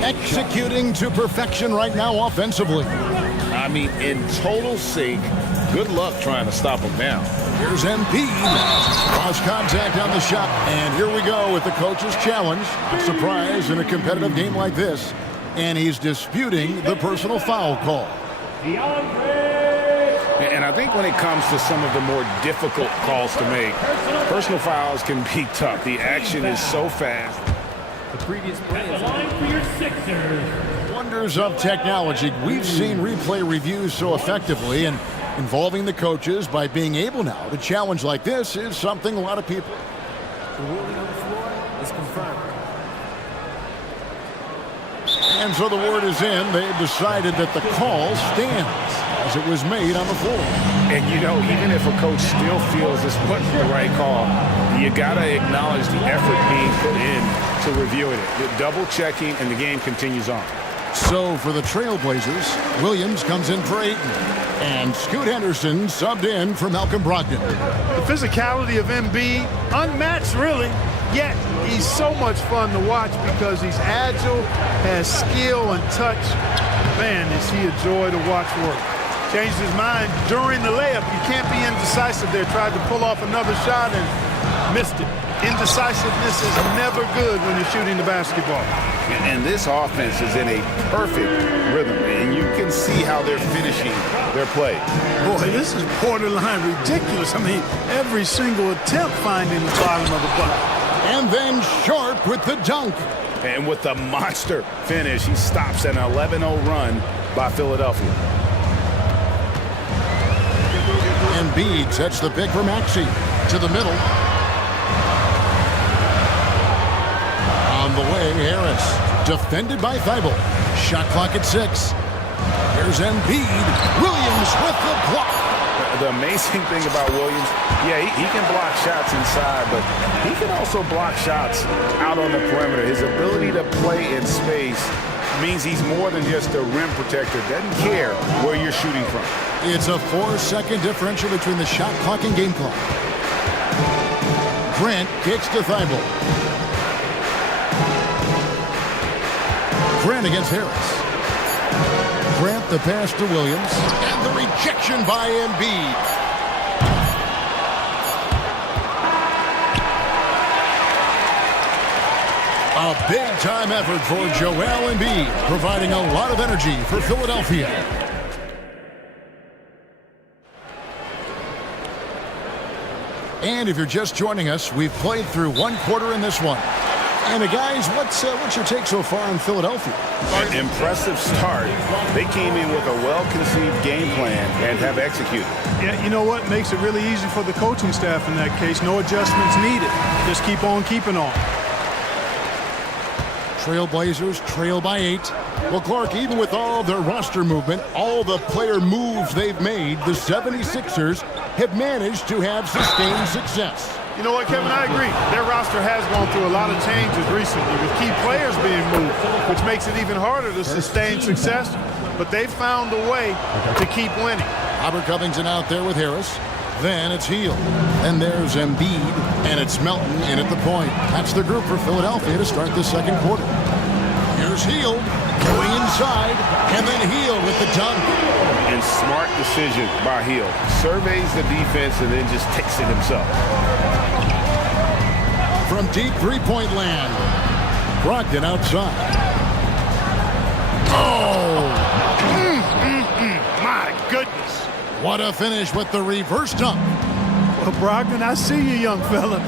Executing to perfection right now offensively. I mean, in total sync. Good luck trying to stop him down. Here's Embiid. Cross contact on the shot. And here we go with the coach's challenge. A surprise in a competitive game like this. And he's disputing the personal foul call. And I think when it comes to some of the more difficult calls to make, personal fouls can be tough. The action is so fast. The previous play is for your Sixers. Wonders of technology. We've seen replay reviews so effectively, and involving the coaches by being able now to challenge like this is something a lot of people. The ruling on the floor is confirmed. And so the word is in. They've decided that the call stands as it was made on the floor. And you know, even if a coach still feels it's putting the right call, you got to acknowledge the effort being put in to reviewing it. The double checking, and the game continues on. So for the Trailblazers, Williams comes in for Ayton. And Scoot Henderson subbed in for Malcolm Brogdon. The physicality of Embiid, unmatched really, yet he's so much fun to watch because he's agile, has skill and touch. Man, is he a joy to watch work. changed his mind during the layup. You can't be indecisive there. Tried to pull off another shot and missed it. Indecisiveness is never good when you're shooting the basketball. And this offense is in a perfect rhythm, and you can see how they're finishing their play. Boy, this is borderline ridiculous. I mean, every single attempt finding the bottom of the bucket. And then Sharp with the dunk. And with the monster finish, he stops an 11-0 run by Philadelphia. Embiid sets the pick for Maxey to the middle. On the way, Harris. Defended by Thibault. Shot clock at 6. Here's Embiid. Williams with the block. The amazing thing about Williams, yeah, he can block shots inside, but he can also block shots out on the perimeter. His ability to play in space means he's more than just a rim protector. Doesn't care where you're shooting from. It's a 4-second differential between the shot clock and game clock. Grant kicks to Thibault. Grant against Harris. Grant the pass to Williams. And the rejection by Embiid. A big-time effort for Joel Embiid, providing a lot of energy for Philadelphia. And if you're just joining us, we've played through one quarter in this one. And guys, what's your take so far on Philadelphia? An impressive start. They came in with a well-conceived game plan and have executed. Yeah, you know what? Makes it really easy for the coaching staff in that case. No adjustments needed. Just keep on keeping on. Trailblazers trail by 8. Well, Clark, even with all their roster movement, all the player moves they've made, the 76ers have managed to have sustained success. You know what, Kevin? I agree. Their roster has gone through a lot of changes recently with key players being moved, which makes it even harder to sustain success. But they've found a way to keep winning. Robert Covington out there with Harris. Then it's Hield. And there's Embiid. And it's Melton in at the point. That's the group for Philadelphia to start the second quarter. Here's Hield going inside. And then Hield with the dunk. And smart decision by Hield. Surveys the defense and then just takes it himself. From deep three-point land. Brogdon outside. Oh! My goodness. What a finish with the reverse dunk. Well, Brogdon, I see you, young fella.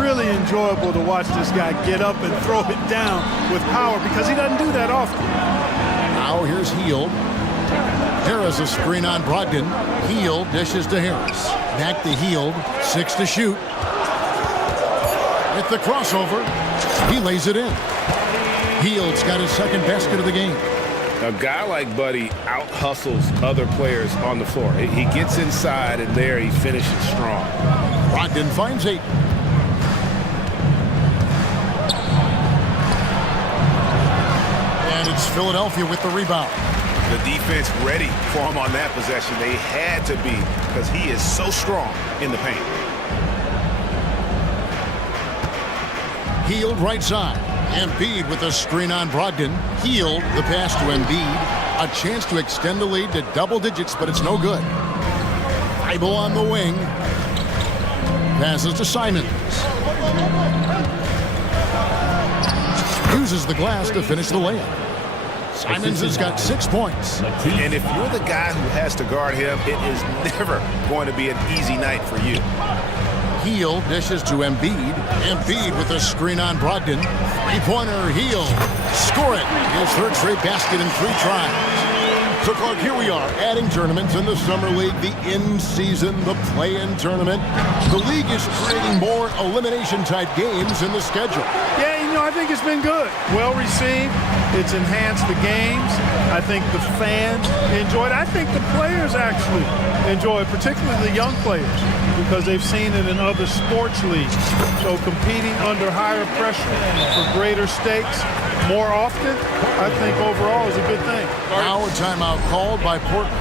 Really enjoyable to watch this guy get up and throw it down with power because he doesn't do that often. Now here's Hield. Harris a screen on Brogdon. Hield dishes to Harris. Back to Hield. 6 to shoot. With the crossover, he lays it in. Hield's got his second basket of the game. A guy like Buddy out-hustles other players on the floor. He gets inside, and there he finishes strong. Brogdon finds 8. And it's Philadelphia with the rebound. The defense ready for him on that possession. They had to be because he is so strong in the paint. Hield right side. Embiid with a screen on Brogdon. Hield the pass to Embiid. A chance to extend the lead to double digits, but it's no good. Thibault on the wing. Passes to Simons. Uses the glass to finish the layup. Simons has got 6 points. And if you're the guy who has to guard him, it is never going to be an easy night for you. Hield dishes to Embiid. Embiid with a screen on Brogdon. Three-pointer, Hield. Score it. His third straight basket in 3 tries. So, Clark, here we are, adding tournaments in the Summer League, the in-season, the play-in tournament. The league is creating more elimination-type games in the schedule. Yeah, you know, I think it's been good. Well received. It's enhanced the games. I think the fans enjoy it. I think the players actually enjoy it, particularly the young players, because they've seen it in other sports leagues. So competing under higher pressure for greater stakes more often, I think overall is a good thing. Now a timeout called by Portland.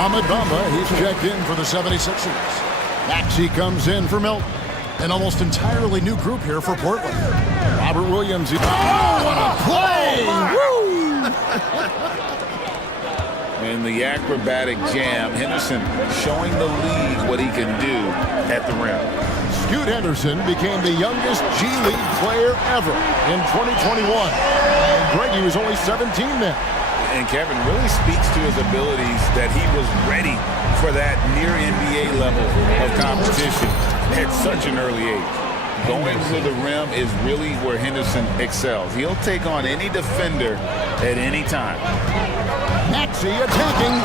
Mohamed Bamba, he's checked in for the 76ers. Maxey comes in for Milton. An almost entirely new group here for Portland. Robert Williams. Oh, what a play! Woo! In the acrobatic jam, Henderson showing the league what he can do at the rim. Scoot Henderson became the youngest G League player ever in 2021. And Greg, he was only 17 then. And Kevin really speaks to his abilities that he was ready for that near NBA level of competition at such an early age. Going to the rim is really where Henderson excels. He'll take on any defender at any time. Maxey attacking,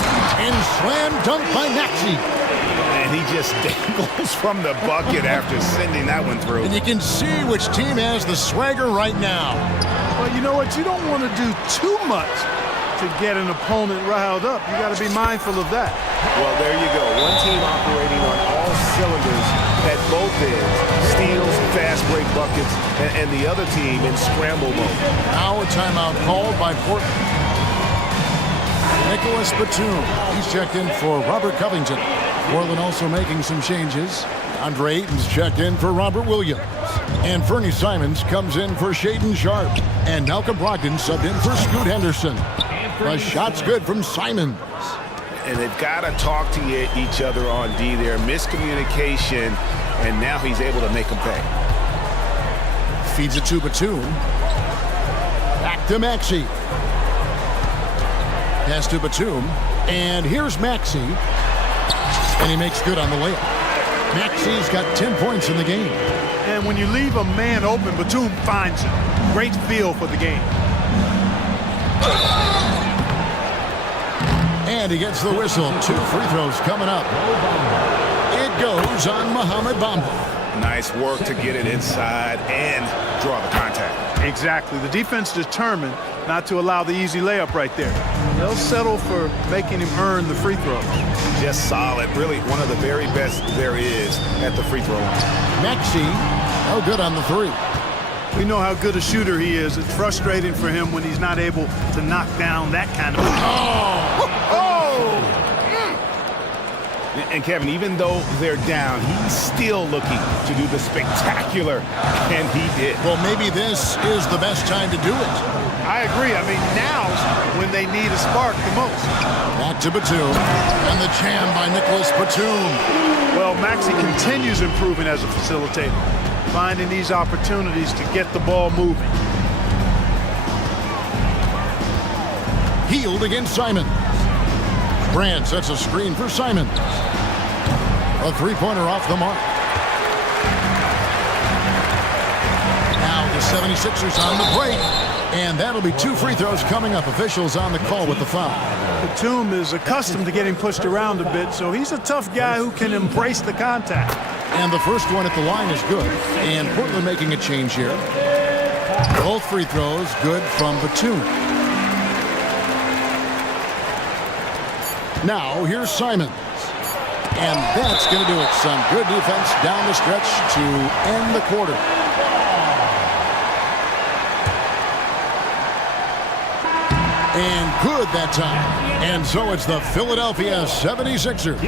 and slam dunk by Maxey. And he just dangles from the bucket after sending that one through. And you can see which team has the swagger right now. Well, you know what? You don't want to do too much to get an opponent riled up. You got to be mindful of that. Well, there you go. One team operating on all cylinders at both ends. Steals, fast break buckets, and the other team in scramble mode. Now a timeout called by Portland. Nicholas Batum, he's checked in for Robert Covington. Portland also making some changes. Andre Ayton's checked in for Robert Williams. And Fernie Simons comes in for Shaedon Sharpe. And Malcolm Brogdon subbed in for Scoot Henderson. The shot's good from Simons. And they've got to talk to each other on D there. Miscommunication, and now he's able to make them pay. Feeds it to Batum. Back to Maxey. Pass to Batum. And here's Maxey. And he makes good on the layup. Maxey's got 10 points in the game. And when you leave a man open, Batum finds it. Great feel for the game. And he gets the whistle. 2 free throws coming up. It goes on Mohamed Bamba. Nice work to get it inside and draw the contact. Exactly. The defense determined not to allow the easy layup right there. They'll settle for making him earn the free throws. Just solid. Really one of the very best there is at the free throw line. Maxey, no good on the 3. We know how good a shooter he is. It's frustrating for him when he's not able to knock down that kind of... And Kevin, even though they're down, he's still looking to do the spectacular, and he did. Well, maybe this is the best time to do it. I agree. I mean, now's when they need a spark the most. Back to Batum, and the jam by Nicholas Batum. Well, Maxey continues improving as a facilitator, finding these opportunities to get the ball moving. Healed against Simons. Brand sets a screen for Simons. A three-pointer off the mark. Now the 76ers on the break. And that'll be 2 free throws coming up. Officials on the call with the foul. Batum is accustomed to getting pushed around a bit, so he's a tough guy who can embrace the contact. And the first one at the line is good. And Portland making a change here. Both free throws good from Batum. Now here's Simons. And that's going to do it. Some good defense down the stretch to end the quarter. And good that time. And so it's the Philadelphia 76ers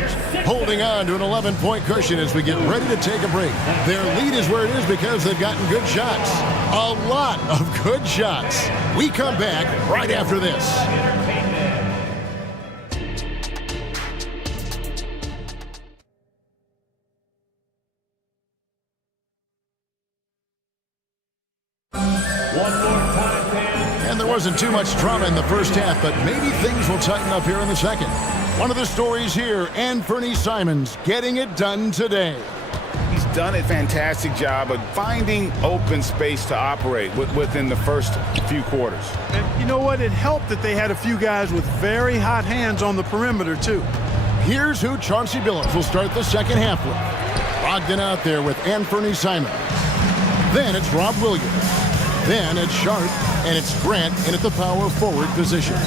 holding on to an 11-point cushion as we get ready to take a break. Their lead is where it is because they've gotten good shots. A lot of good shots. We come back right after this. And there wasn't too much drama in the first half, but maybe things will tighten up here in the second. One of the stories here, and Fernie Simons getting it done today. He's done a fantastic job of finding open space to operate within the first few quarters. And you know what? It helped that they had a few guys with very hot hands on the perimeter, too. Here's who Chauncey Billups will start the second half with. Brogdon out there with Fernie Simons. Then it's Rob Williams. Then it's Sharpe, and it's Grant in at the power forward position.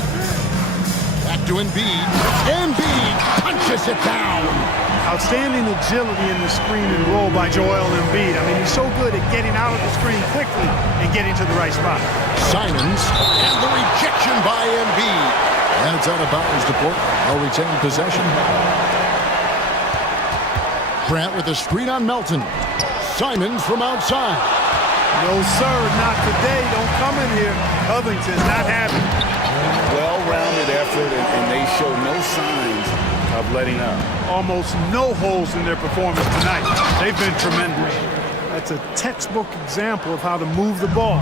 Back to Embiid. Embiid punches it down. Outstanding agility in the screen and roll by Joel Embiid. I mean, he's so good at getting out of the screen quickly and getting to the right spot. Simons, and the rejection by Embiid. And it's out of bounds to Portland. They'll retain possession. Grant with a screen on Melton. Simons from outside. No, sir, not today. Don't come in here. Covington not having it. Well-rounded effort, and they show no signs of letting up. Almost no holes in their performance tonight. They've been tremendous. That's a textbook example of how to move the ball.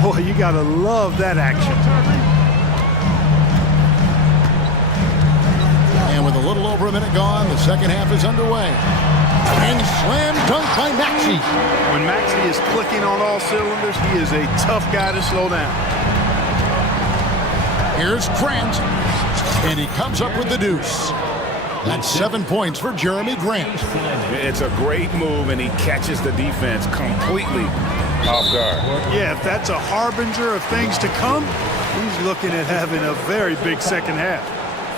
Boy, you got to love that action. And with a little over a minute gone, the second half is underway. And slam dunk by Maxey. When Maxey is clicking on all cylinders, he is a tough guy to slow down. Here's Grant, and he comes up with the deuce. That's 7 points for Jeremy Grant. It's a great move, and he catches the defense completely off guard. Yeah, if that's a harbinger of things to come, he's looking at having a very big second half.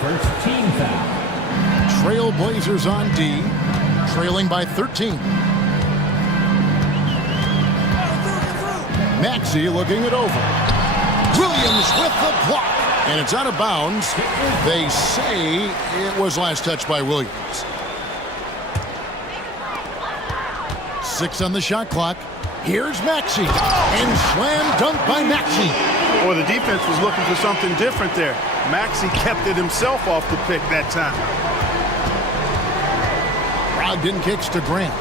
First team foul. Trail Blazers on D, trailing by 13. Maxey looking it over. Williams with the block. And it's out of bounds. They say it was last touched by Williams. 6 on the shot clock. Here's Maxey. And slam dunk by Maxey. Boy, the defense was looking for something different there. Maxey kept it himself off the pick that time. Brogdon kicks to Grant.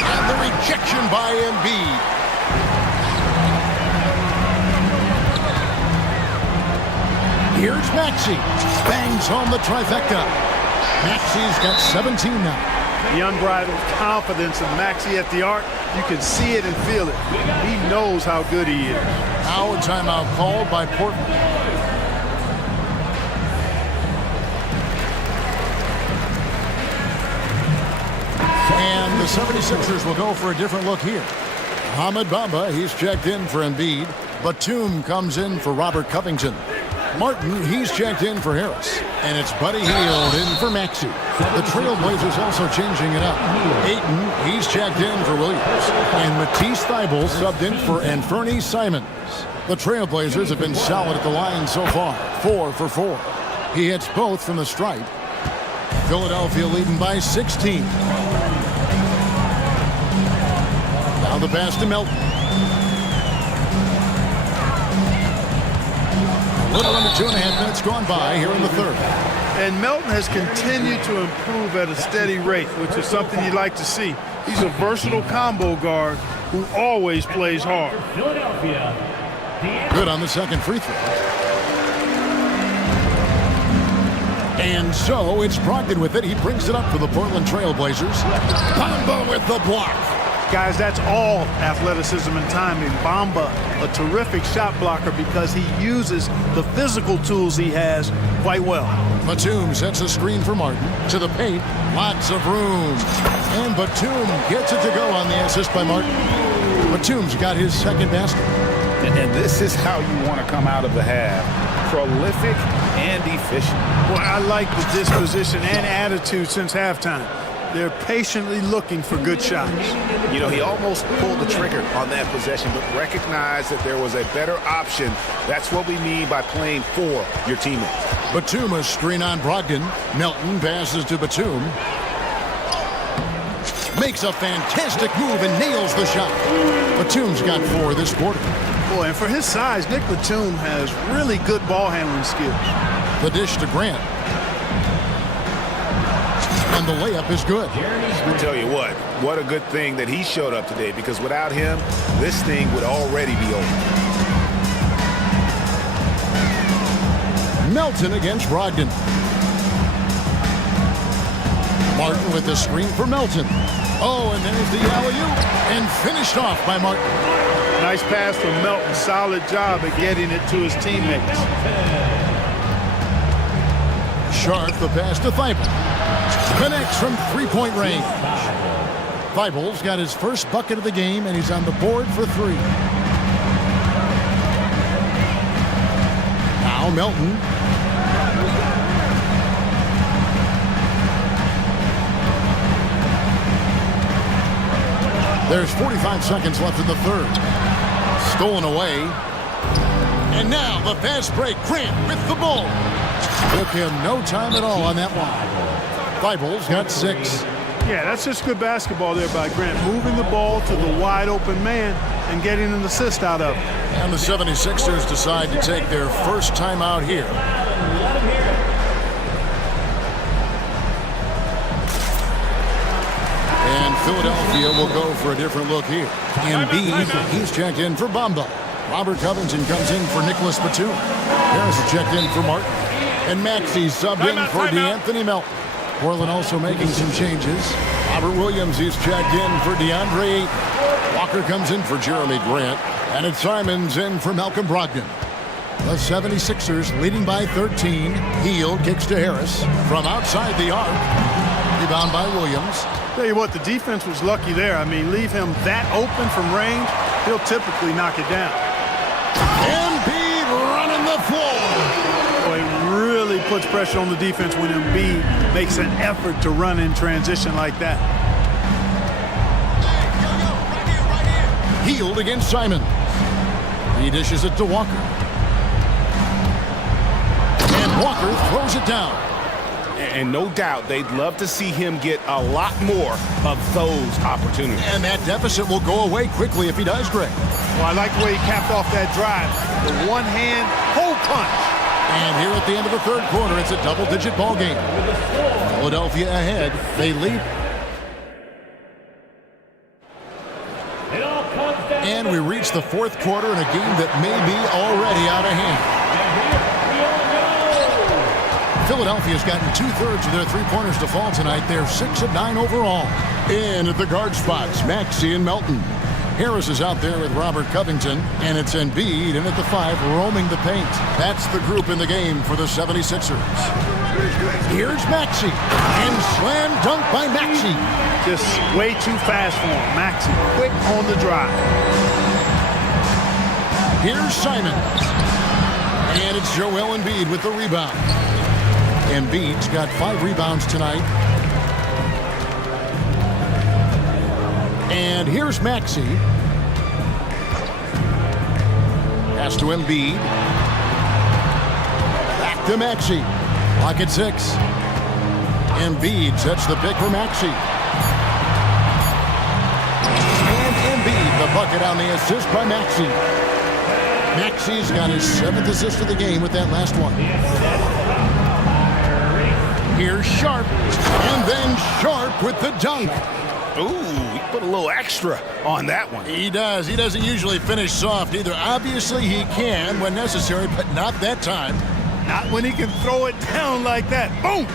And the rejection by Embiid. Here's Maxey. Bangs home the trifecta. Maxey's got 17 now. The unbridled confidence of Maxey at the arc, you can see it and feel it. He knows how good he is. Now a timeout called by Portland. And the 76ers will go for a different look here. Ahmed Bamba, he's checked in for Embiid. Batum comes in for Robert Covington. Martin, he's checked in for Harris. And it's Buddy Hield in for Maxey. The Trailblazers also changing it up. Ayton, he's checked in for Williams. And Matisse Thybulle subbed in for Anfernee Simons. The Trailblazers have been solid at the line so far. 4 for 4. He hits both from the stripe. Philadelphia leading by 16. Now the pass to Melton. A little under 2.5 minutes gone by here in the third. And Melton has continued to improve at a steady rate, which is something you'd like to see. He's a versatile combo guard who always plays hard. Good on the second free throw. And so it's Brogdon with it. He brings it up for the Portland Trailblazers. Bamba with the block. Guys, that's all athleticism and timing. Bamba, a terrific shot blocker because he uses the physical tools he has quite well. Batum sets a screen for Martin. To the paint, lots of room. And Batum gets it to go on the assist by Martin. Batum's got his second basket. And this is how you want to come out of the half. Prolific and efficient. Well, I like the disposition and attitude since halftime. They're patiently looking for good shots. You know, he almost pulled the trigger on that possession, but recognized that there was a better option. That's what we mean by playing for your teammates. Batum a screen on Brogdon. Melton passes to Batum. Makes a fantastic move and nails the shot. Batum's got 4 this quarter. Boy, and for his size, Nick Batum has really good ball handling skills. The dish to Grant. And the layup is good. I tell you what a good thing that he showed up today, because without him, this thing would already be over. Melton against Brogdon. Martin with the screen for Melton. Oh, and there's the alley-oop. And finished off by Martin. Nice pass from Melton. Solid job at getting it to his teammates. Sharp the pass to Thybulle. Connects from three-point range. Thybulle's got his first bucket of the game, and he's on the board for 3. Now Melton. There's 45 seconds left in the third. Stolen away. And now the fast break. Grant with the ball. Took him no time at all on that one. Thibault's got 6. Yeah, that's just good basketball there by Grant. Moving the ball to the wide open man and getting an assist out of it. And the 76ers decide to take their first time out here. And Philadelphia will go for a different look here. Embiid, he's checked in for Bamba. Robert Covington comes in for Nicholas Batum. Harris is checked in for Martin. And Maxey's subbed in for DeAnthony Melton. Portland also making some changes. Robert Williams is checked in for DeAndre Ayton. Walker comes in for Jeremy Grant. And it's Simons in for Malcolm Brogdon. The 76ers leading by 13. Hield kicks to Harris from outside the arc. Rebound by Williams. Tell you what, the defense was lucky there. I mean, leave him that open from range, he'll typically knock it down. Embiid running the floor. Boy, it really puts pressure on the defense when Embiid makes an effort to run in transition like that. Hield against Simon. He dishes it to Walker. And Walker throws it down. And no doubt they'd love to see him get a lot more of those opportunities. And that deficit will go away quickly if he does, Greg. Well, I like the way he capped off that drive. The one-hand hole punch. And here at the end of the third quarter, it's a double-digit ball game. Philadelphia ahead. They lead. And we reach the fourth quarter in a game that may be already out of hand. Philadelphia's gotten 2/3 of their three-pointers to fall tonight. They're 6 of 9 overall. In at the guard spots, Maxey and Melton. Harris is out there with Robert Covington, and it's Embiid in at the 5, roaming the paint. That's the group in the game for the 76ers. Here's Maxey, and slam dunk by Maxey. Just way too fast for him. Maxey, quick on the drive. Here's Simons, and it's Joel Embiid with the rebound. Embiid's got 5 rebounds tonight. And here's Maxey. Pass to Embiid. Back to Maxey. Clock at 6. Embiid sets the pick for Maxey. And Embiid, the bucket on the assist by Maxey. Maxey's got his 7th assist of the game with that last one. Here's Sharp, and then Sharp with the dunk. Ooh, he put a little extra on that one. He does. He doesn't usually finish soft either. Obviously, he can when necessary, but not that time. Not when he can throw it down like that. Boom!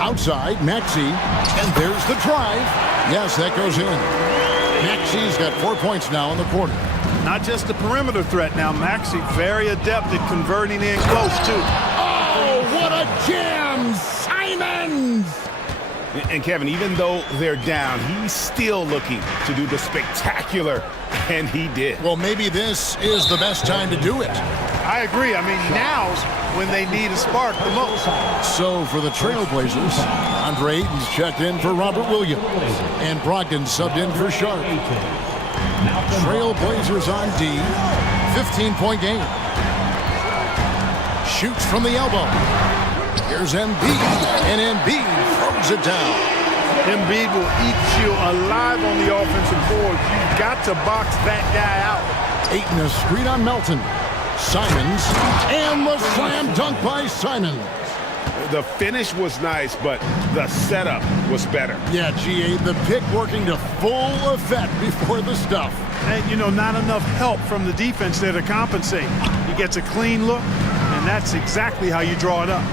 Outside, Maxey, and there's the drive. Yes, that goes in. Maxey's got 4 points now in the quarter. Not just a perimeter threat now. Maxey very adept at converting in close, too. Oh, what a jam! Simons! And Kevin, even though they're down, he's still looking to do the spectacular, and he did. Well, maybe this is the best time to do it. I agree. I mean, now's when they need a spark the most. So for the Trailblazers, Andre Ayton's checked in for Robert Williams, and Brogdon subbed in for Sharp. Trailblazers on D, 15-point game. Shoots from the elbow. Here's Embiid, and Embiid throws it down. Embiid will eat you alive on the offensive board. You've got to box that guy out. Ayton a screen on Melton. Simons, and the slam dunk by Simons. The finish was nice, but the setup was better. Yeah, GA, the pick working to full effect before the stuff. And, you know, not enough help from the defense there to compensate. He gets a clean look, and that's exactly how you draw it up.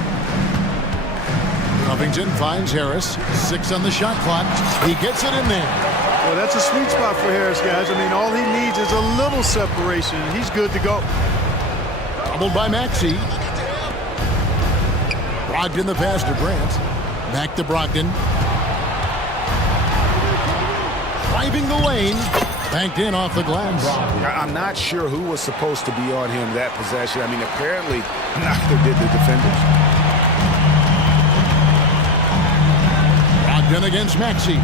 Covington finds Harris. 6 on the shot clock. He gets it in there. Well, that's a sweet spot for Harris, guys. I mean, all he needs is a little separation, and he's good to go. Doubled by Maxey. Brogdon the pass to Grant. Back to Brogdon. Driving the lane. Banked in off the glass. I'm not sure who was supposed to be on him that possession. I mean, apparently neither did the defenders. Brogdon against Maxey.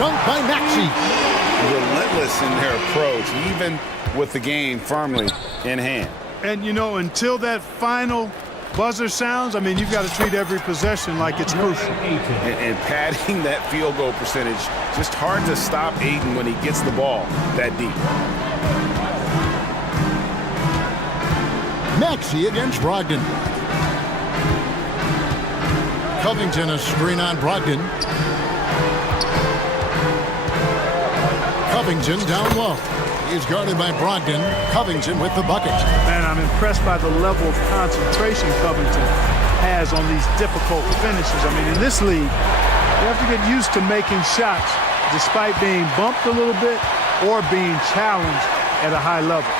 dunk by Maxey. Relentless in their approach, even with the game firmly in hand. And, you know, until that final buzzer sounds, I mean, you've got to treat every possession like it's crucial. And padding that field goal percentage, just hard to stop Aiden when he gets the ball that deep. Maxey against Brogdon. Covington a screen on Brogdon. Covington down low. He's guarded by Brogdon. Covington with the bucket. Man, I'm impressed by the level of concentration Covington has on these difficult finishes. I mean, in this league, you have to get used to making shots despite being bumped a little bit or being challenged at a high level.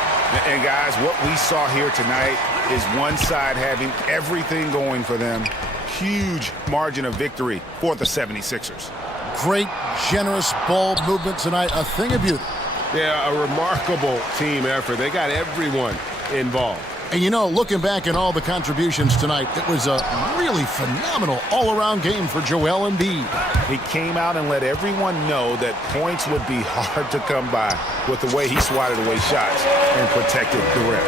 And guys, what we saw here tonight is one side having everything going for them. Huge margin of victory for the 76ers. Great, generous ball movement tonight. A thing of beauty. Yeah, a remarkable team effort. They got everyone involved. And you know, looking back at all the contributions tonight, it was a really phenomenal all-around game for Joel Embiid. He came out and let everyone know that points would be hard to come by with the way he swatted away shots and protected the rim.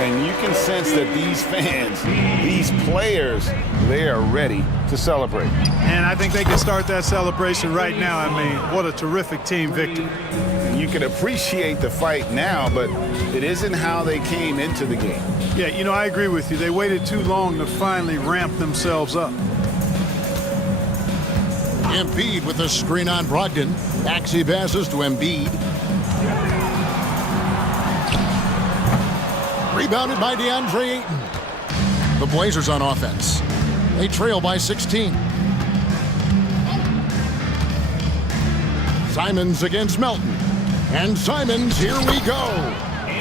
And you can sense that these fans, these players, they are ready to celebrate. And I think they can start that celebration right now. I mean, what a terrific team victory. And you can appreciate the fight now, but it isn't how they came into the game. Yeah, you know, I agree with you. They waited too long to finally ramp themselves up. Embiid with a screen on Brogdon. Maxey passes to Embiid. Rebounded by DeAndre Ayton. The Blazers on offense. They trail by 16. Simons against Melton. And Simons, here we go.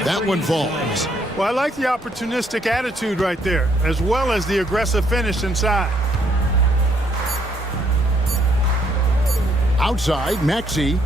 That one falls. Well, I like the opportunistic attitude right there, as well as the aggressive finish inside. Outside, Maxey.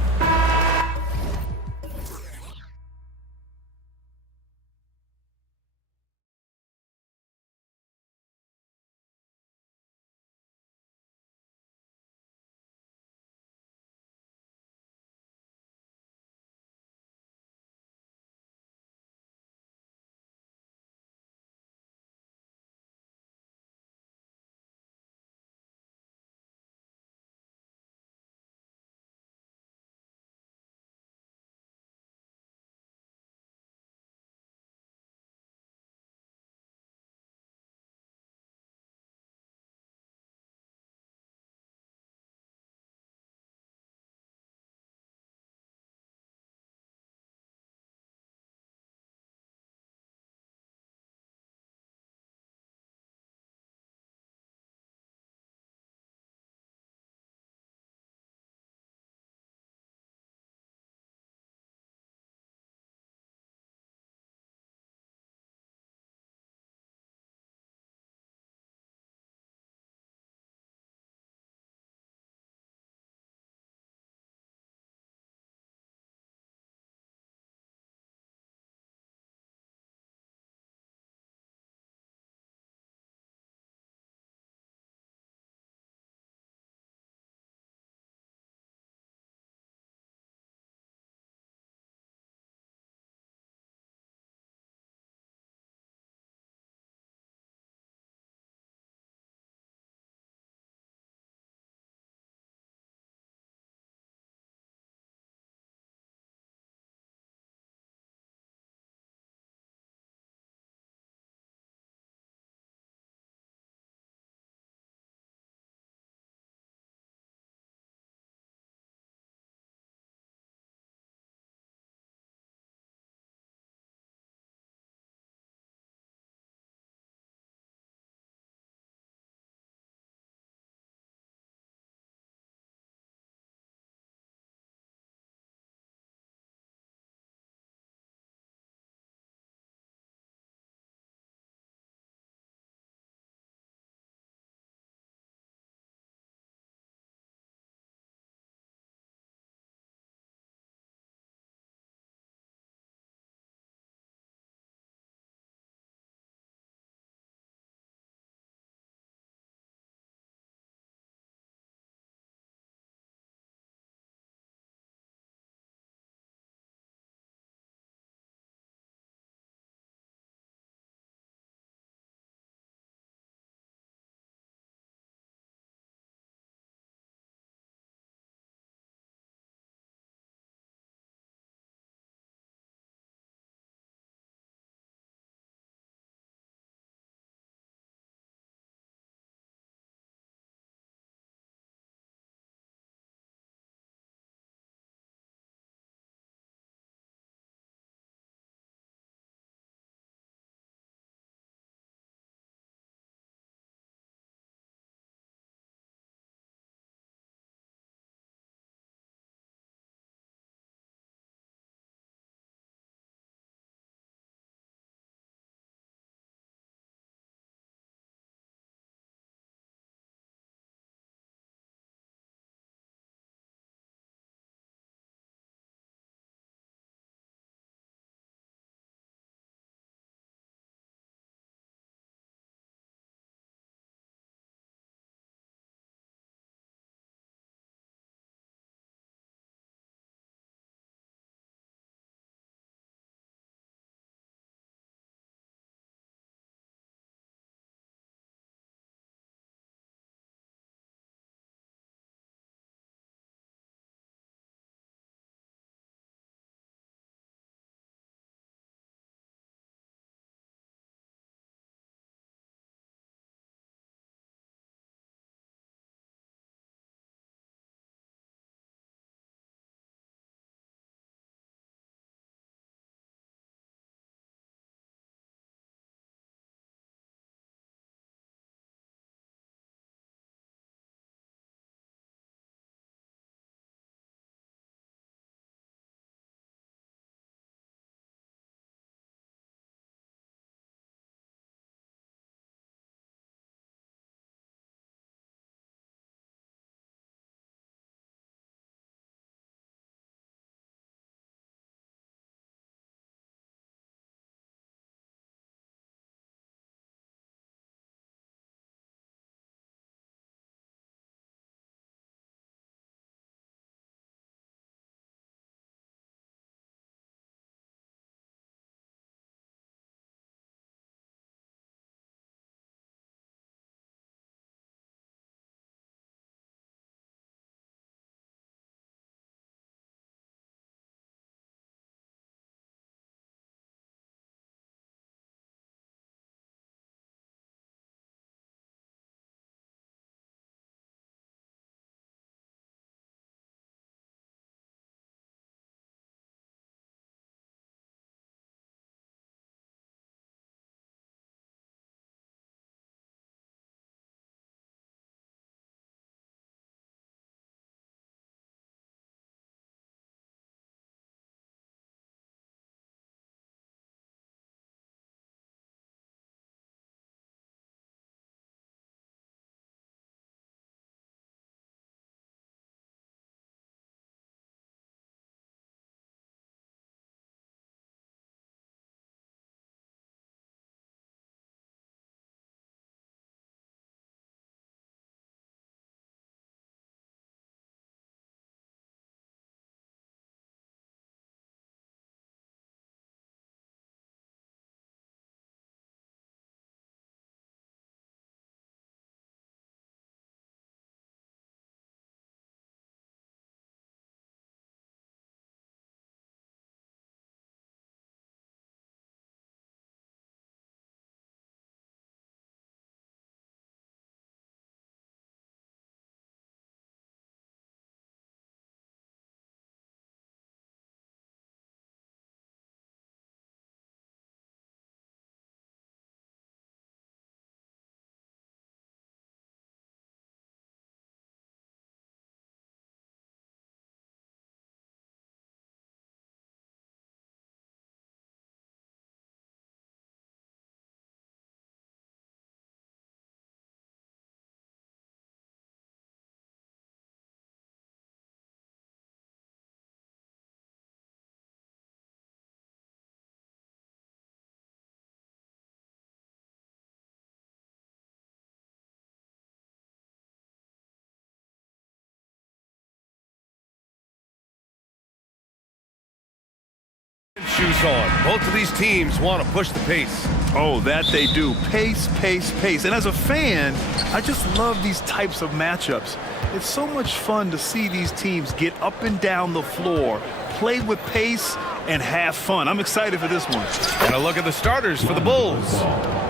shoes on. Both of these teams want to push the pace. Oh, that they do. Pace, pace, pace. And as a fan, I just love these types of matchups. It's so much fun to see these teams get up and down the floor, play with pace, and have fun. I'm excited for this one. And a look at the starters for the Bulls.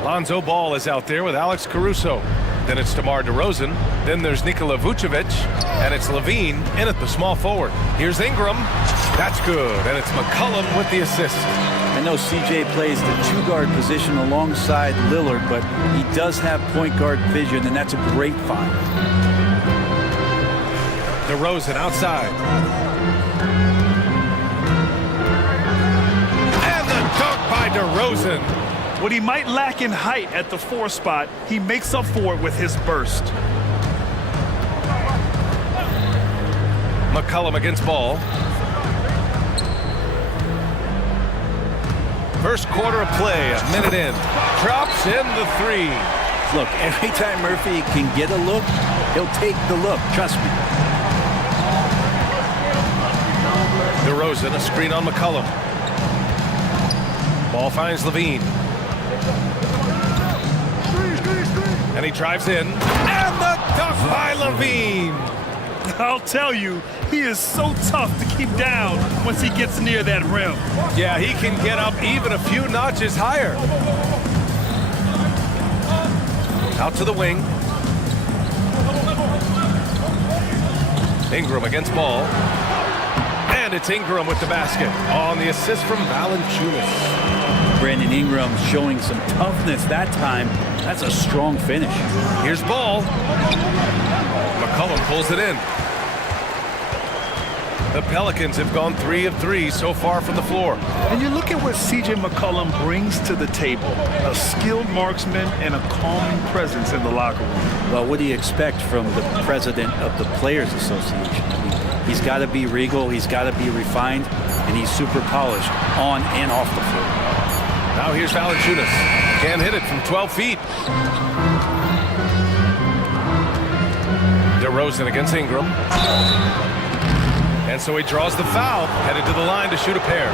Lonzo Ball is out there with Alex Caruso. Then it's DeMar DeRozan. Then there's Nikola Vucevic. And it's Levine in at the small forward. Here's Ingram. That's good. And it's McCollum with the assist. I know CJ plays the two-guard position alongside Lillard, but he does have point guard vision, and that's a great find. DeRozan outside. And the dunk by DeRozan. What he might lack in height at the 4 spot, he makes up for it with his burst. McCollum against Ball. First quarter of play, a minute in. Drops in the 3. Look, every time Murphy can get a look, he'll take the look. Trust me. DeRozan, a screen on McCollum. Ball finds Levine. And he drives in. And the dunk by Levine. I'll tell you, he is so tough to keep down once he gets near that rim. Yeah, he can get up even a few notches higher. Out to the wing. Ingram against Ball. And it's Ingram with the basket on the assist from Valanciunas. Brandon Ingram showing some toughness that time. That's a strong finish. Here's Ball. McCollum pulls it in. The Pelicans have gone 3 of 3 so far from the floor. And you look at what CJ McCollum brings to the table. A skilled marksman and a calming presence in the locker room. Well, what do you expect from the president of the Players Association? I mean, he's got to be regal, he's got to be refined, and he's super polished on and off the floor. Now here's Valanciunas. Can't hit it from 12 feet. DeRozan against Ingram. And so he draws the foul, headed to the line to shoot a pair.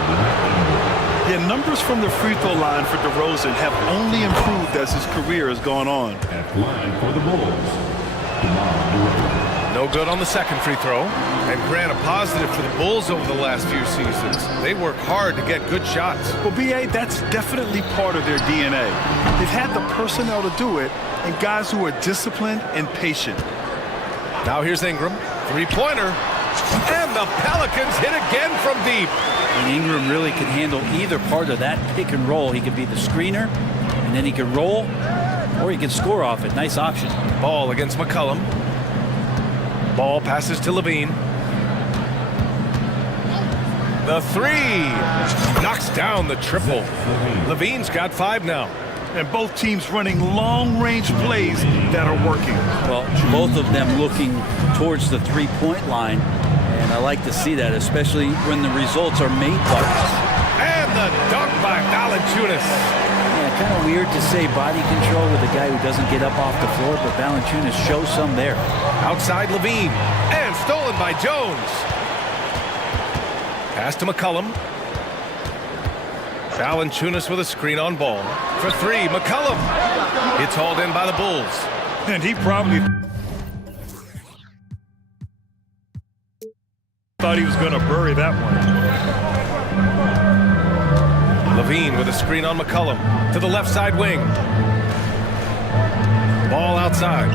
Yeah, numbers from the free throw line for DeRozan have only improved as his career has gone on. At line for the Bulls, No good on the second free throw. And Grant, a positive for the Bulls over the last few seasons. They work hard to get good shots. Well, B.A., that's definitely part of their DNA. They've had the personnel to do it, and guys who are disciplined and patient. Now here's Ingram. Three-pointer. And the Pelicans hit again from deep. And Ingram really can handle either part of that pick and roll. He could be the screener, and then he can roll, or he can score off it. Nice option. Ball against McCollum. Ball passes to Levine. The 3 knocks down the triple. Levine's got 5 now. And both teams running long-range plays that are working. Well, both of them looking towards the three-point line. And I like to see that, especially when the results are made buckets. And the dunk by Valanciunas. Yeah, kind of weird to say body control with a guy who doesn't get up off the floor, but Valanciunas shows some there. Outside Levine. And stolen by Jones. Pass to McCollum. Valanciunas with a screen on Ball. For 3, McCollum. It's hauled in by the Bulls. And he probably thought he was going to bury that one. Levine with a screen on McCollum. To the left side wing. Ball outside.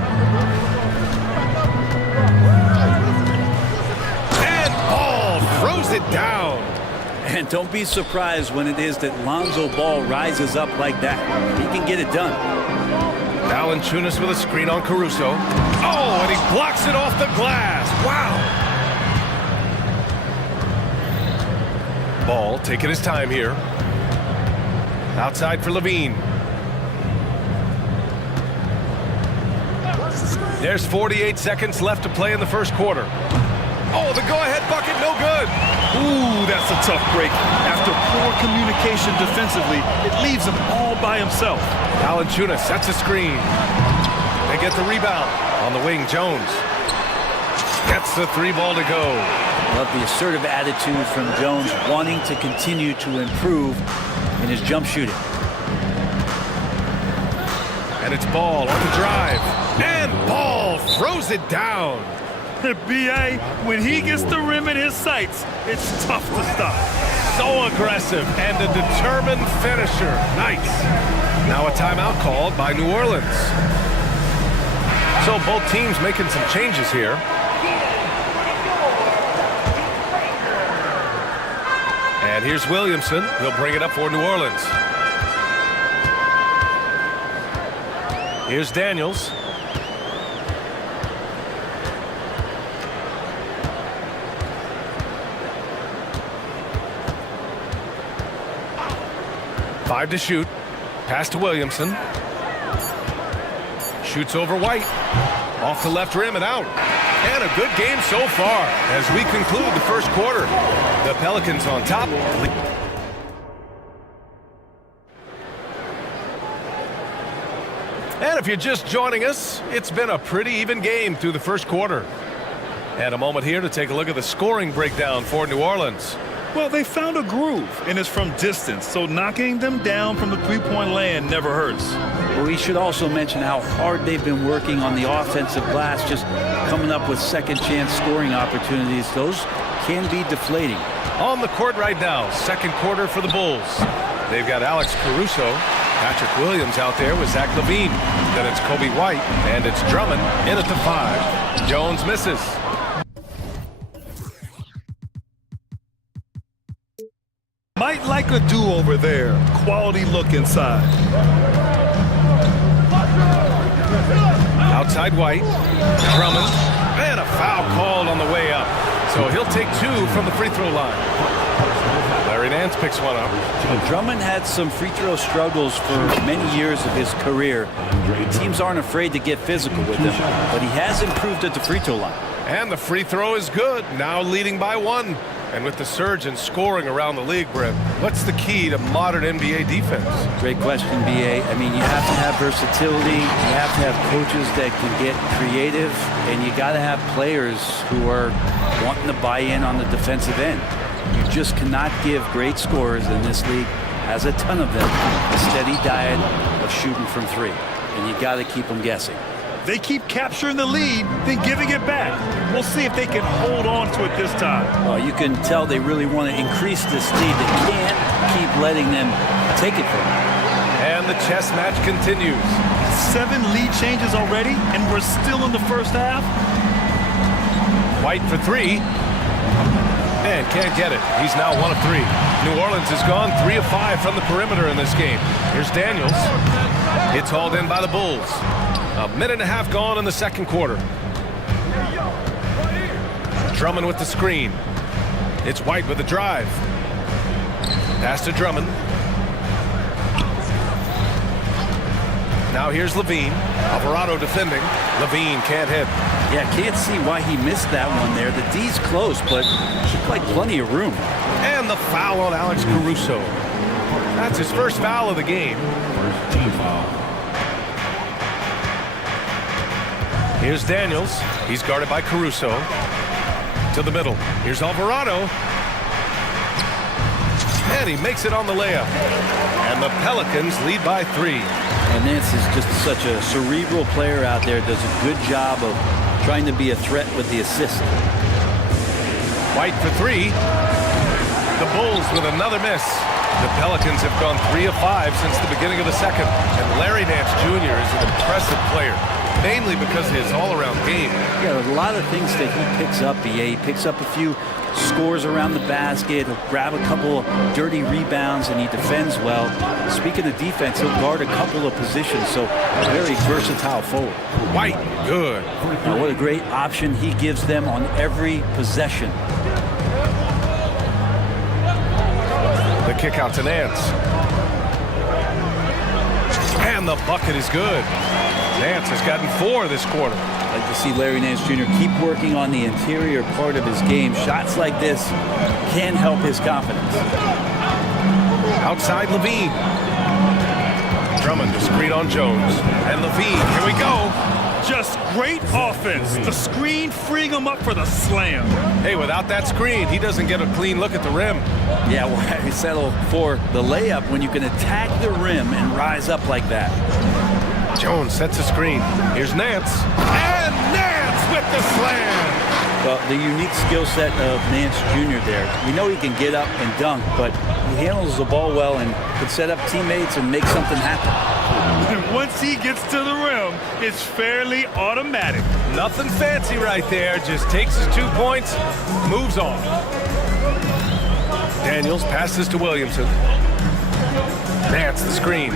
And Ball throws it down. And don't be surprised when it is that Lonzo Ball rises up like that. He can get it done. Valanciunas with a screen on Caruso. Oh, and he blocks it off the glass. Wow. Ball taking his time here. Outside for Levine. There's 48 seconds left to play in the first quarter. Oh, the go-ahead bucket, no good. Ooh, that's a tough break. After poor communication defensively, it leaves him all by himself. Valanciunas sets a screen. They get the rebound. On the wing, Jones. Gets the 3 ball to go. Love the assertive attitude from Jones, wanting to continue to improve in his jump shooting. And it's Ball on the drive. And Ball throws it down. B.A., when he gets the rim in his sights, it's tough to stop. So aggressive and a determined finisher. Nice. Now a timeout called by New Orleans. So both teams making some changes here. And here's Williamson. He'll bring it up for New Orleans. Here's Daniels. Five to shoot. Pass to Williamson. Shoots over White. Off the left rim and out. And a good game so far as we conclude the first quarter. The Pelicans on top. And if you're just joining us, it's been a pretty even game through the first quarter. And a moment here to take a look at the scoring breakdown for New Orleans. Well, they found a groove, and it's from distance, so knocking them down from the three-point land never hurts. Well, we should also mention how hard they've been working on the offensive glass, just coming up with second-chance scoring opportunities. Those can be deflating. On the court right now, second quarter for the Bulls. They've got Alex Caruso, Patrick Williams out there with Zach LaVine. Then it's Kobe White, and it's Drummond in at the 5. Jones misses. Might like a do-over there. Quality look inside. Outside White. Drummond. And a foul called on the way up. So he'll take 2 from the free throw line. Larry Nance picks one up. Drummond had some free throw struggles for many years of his career. Teams aren't afraid to get physical with him, but he has improved at the free throw line. And the free throw is good. Now leading by 1. And with the surge in scoring around the league, Brett, what's the key to modern NBA defense? Great question, B.A. I mean, you have to have versatility. You have to have coaches that can get creative. And you got to have players who are wanting to buy in on the defensive end. You just cannot give great scorers in this league, has a ton of them, a steady diet of shooting from 3. And you got to keep them guessing. They keep capturing the lead, then giving it back. We'll see if they can hold on to it this time. Well, you can tell they really want to increase this lead. They can't keep letting them take it from them. And the chess match continues. 7 lead changes already, and we're still in the first half. White for 3. And can't get it. He's now 1 of 3. New Orleans has gone 3 of 5 from the perimeter in this game. Here's Daniels. It's hauled in by the Bulls. A minute and a half gone in the second quarter. Drummond with the screen. It's White with the drive. Pass to Drummond. Now here's LaVine. Alvarado defending. LaVine can't hit. Yeah, can't see why he missed that one there. The D's close, but looked like plenty of room. And the foul on Alex Caruso. That's his first foul of the game. First team foul. Here's Daniels. He's guarded by Caruso. To the middle. Here's Alvarado. And he makes it on the layup. And the Pelicans lead by 3. And Nance is just such a cerebral player out there. Does a good job of trying to be a threat with the assist. White for 3. The Bulls with another miss. The Pelicans have gone 3 of 5 since the beginning of the second. And Larry Nance Jr. is an impressive player, mainly because of his all-around game. Yeah, a lot of things that he picks up, B.A. He picks up a few scores around the basket, he'll grab a couple of dirty rebounds, and he defends well. Speaking of defense, he'll guard a couple of positions, so a very versatile forward. White, good. Now, what a great option he gives them on every possession. The kick out to Nance. And the bucket is good. Nance has gotten 4 this quarter. I'd like to see Larry Nance Jr. keep working on the interior part of his game. Shots like this can help his confidence. Outside LaVine. Drummond to screen on Jones. And LaVine, here we go. Just great offense. The screen freeing him up for the slam. Hey, without that screen, he doesn't get a clean look at the rim. Yeah, why settle for the layup when you can attack the rim and rise up like that? Jones sets a screen. Here's Nance. And Nance with the slam! Well, the unique skill set of Nance Jr. there. We know he can get up and dunk, but he handles the ball well and can set up teammates and make something happen. And once he gets to the rim, it's fairly automatic. Nothing fancy right there. Just takes his 2 points, moves on. Daniels passes to Williamson. Nance the screen.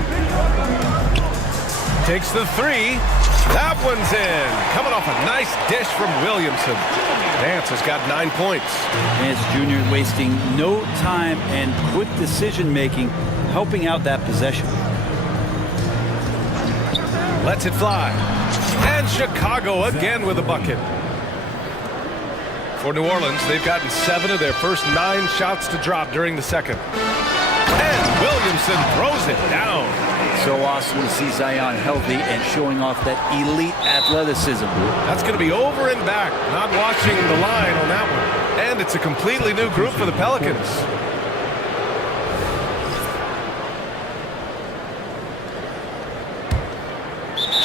Takes the three. That one's in. Coming off a nice dish from Williamson. Nance has got 9 points. Nance Jr. wasting no time and quick decision-making, helping out that possession. Lets it fly. And Chicago again with a bucket. For New Orleans, they've gotten 7 of their first 9 shots to drop during the second. And Williamson throws it down. So awesome to see Zion healthy and showing off that elite athleticism. That's going to be over and back. Not watching the line on that one. And it's a completely new group for the Pelicans.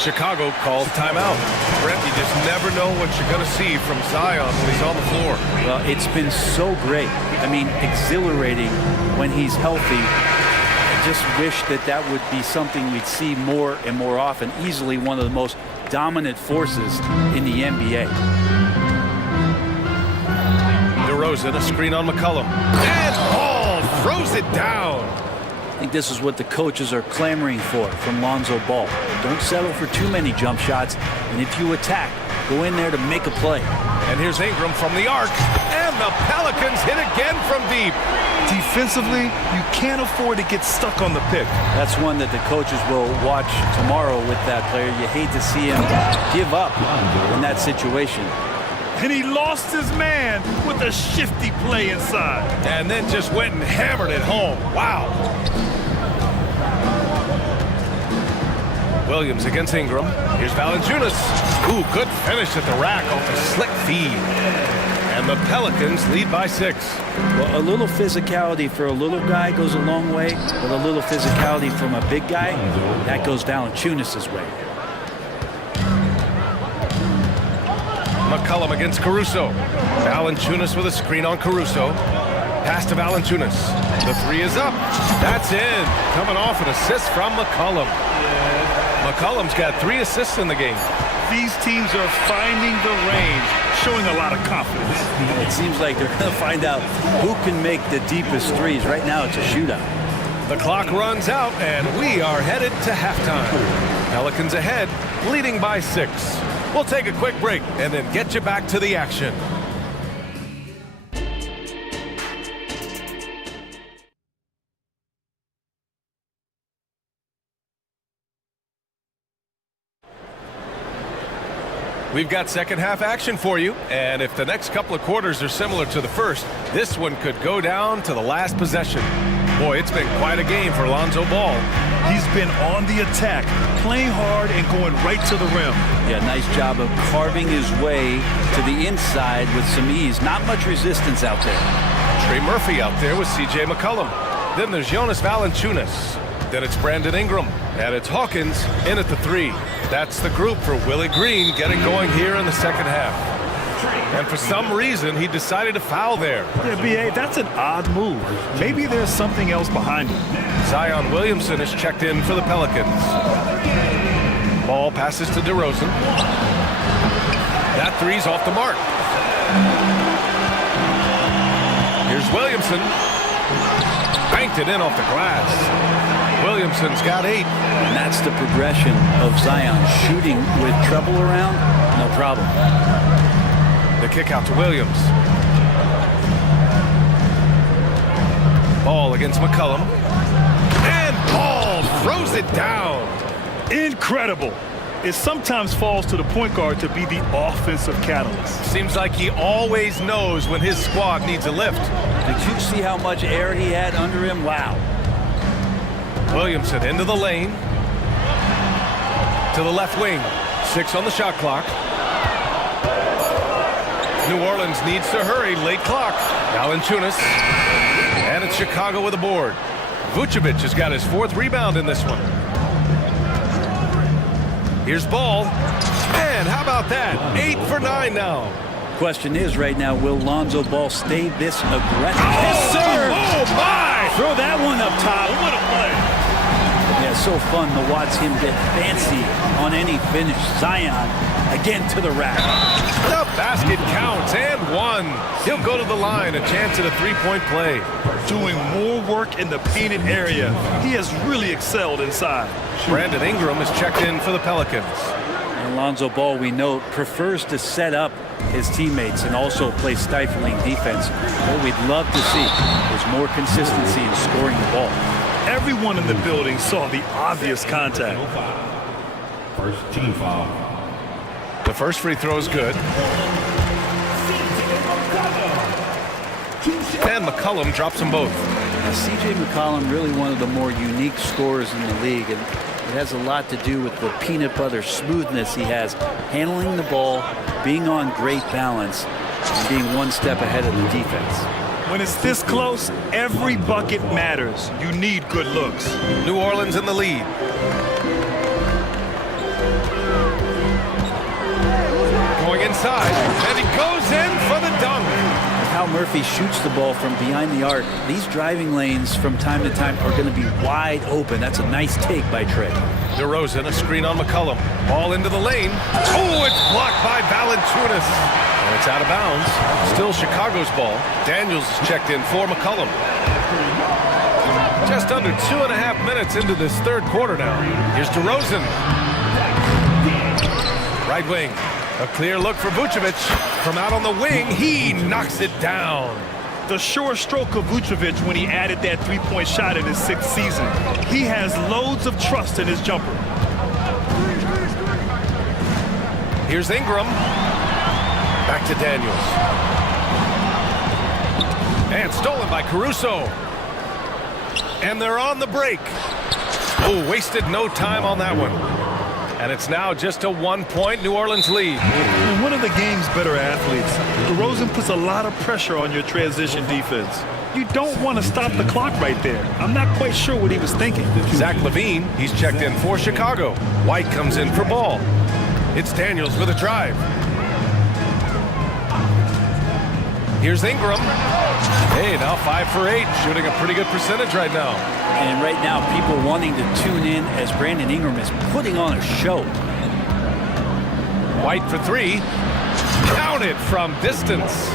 Chicago calls timeout. Brent, you just never know what you're going to see from Zion when he's on the floor. Well, it's been so great. I mean, exhilarating when he's healthy. I just wish that that would be something we'd see more and more often. Easily one of the most dominant forces in the NBA. DeRozan, a screen on McCollum. And Ball throws it down. I think this is what the coaches are clamoring for from Lonzo Ball. Don't settle for too many jump shots, and if you attack, go in there to make a play. And here's Ingram from the arc, and the Pelicans hit again from deep. Defensively, you can't afford to get stuck on the pick. That's one that the coaches will watch tomorrow with that player. You hate to see him give up in that situation. And he lost his man with a shifty play inside. And then just went and hammered it home. Wow. Williams against Ingram. Here's Valanciunas. Ooh, good finish at the rack off a slick feed. And the Pelicans lead by 6. Well, a little physicality for a little guy goes a long way, but a little physicality from a big guy, that goes Valanciunas' way. McCollum against Caruso. Valanciunas with a screen on Caruso. Pass to Valanciunas. The three is up. That's in. Coming off an assist from McCollum. McCollum's got 3 assists in the game. These teams are finding the range, showing a lot of confidence. It seems like they're going to find out who can make the deepest threes. Right now, it's a shootout. The clock runs out, and we are headed to halftime. Pelicans ahead, leading by 6. We'll take a quick break and then get you back to the action. We've got second half action for you, and if the next couple of quarters are similar to the first, this one could go down to the last possession. Boy, it's been quite a game for Lonzo Ball. He's been on the attack, playing hard and going right to the rim. Yeah, nice job of carving his way to the inside with some ease. Not much resistance out there. Trey Murphy out there with C.J. McCollum. Then there's Jonas Valanciunas. Then it's Brandon Ingram. And it's Hawkins in at the 3. That's the group for Willie Green getting going here in the second half. And for some reason, he decided to foul there. Yeah, B.A., that's an odd move. Maybe there's something else behind it. Zion Williamson is checked in for the Pelicans. Ball passes to DeRozan. That three's off the mark. Here's Williamson. Banked it in off the glass. Williamson's got 8. And that's the progression of Zion. Shooting with trouble around, no problem. The kick out to Williams. Ball against McCollum. And Ball throws it down. Incredible. It sometimes falls to the point guard to be the offensive catalyst. Seems like he always knows when his squad needs a lift. Did you see how much air he had under him? Wow. Williamson into the lane. To the left wing. 6 on the shot clock. New Orleans needs to hurry. Late clock. Valanciunas. And it's Chicago with a board. Vucevic has got his 4th rebound in this one. Here's Ball. And how about that? 8 for 9 now. Question is right now, will Lonzo Ball stay this aggressive? Yes, sir! Oh, my! Throw that one up top. What a play. Yeah, so fun to watch him get fancy on any finish. Zion again to the rack. The basket counts and 1. He'll go to the line, a chance at a 3-point play. Doing more work in the painted area. He has really excelled inside. Brandon Ingram is checked in for the Pelicans. And Lonzo Ball, we know, prefers to set up his teammates and also play stifling defense. What we'd love to see is more consistency in scoring the ball. Everyone in the building saw the obvious contact. First team foul. The first free throw is good. And McCollum drops them both. Now, C.J. McCollum, really one of the more unique scorers in the league, and it has a lot to do with the peanut butter smoothness he has, handling the ball, being on great balance, and being one step ahead of the defense. When it's this close, every bucket matters. You need good looks. New Orleans in the lead. Going inside, and he goes in for the dunk. How Murphy shoots the ball from behind the arc. These driving lanes from time to time are going to be wide open. That's a nice take by Trey. DeRozan, a screen on McCollum. Ball into the lane. Oh, it's blocked by Valanciunas. And it's out of bounds. Still Chicago's ball. Daniels is checked in for McCollum. Just under 2.5 minutes into this third quarter now. Here's DeRozan. Right wing. A clear look for Vucevic. From out on the wing, he knocks it down. The sure stroke of Vucevic when he added that three-point shot in his 6th season. He has loads of trust in his jumper. Here's Ingram. Back to Daniels. And stolen by Caruso. And they're on the break. Oh, wasted no time on that one. And it's now just a 1-point New Orleans lead. One of the game's better athletes. DeRozan puts a lot of pressure on your transition defense. You don't want to stop the clock right there. I'm not quite sure what he was thinking. Zach LaVine, he's checked in for Chicago. White comes in for Ball. It's Daniels with a drive. Here's Ingram. Hey, now 5 for 8, shooting a pretty good percentage right now. And right now, people wanting to tune in as Brandon Ingram is putting on a show. White for 3. Counted from distance.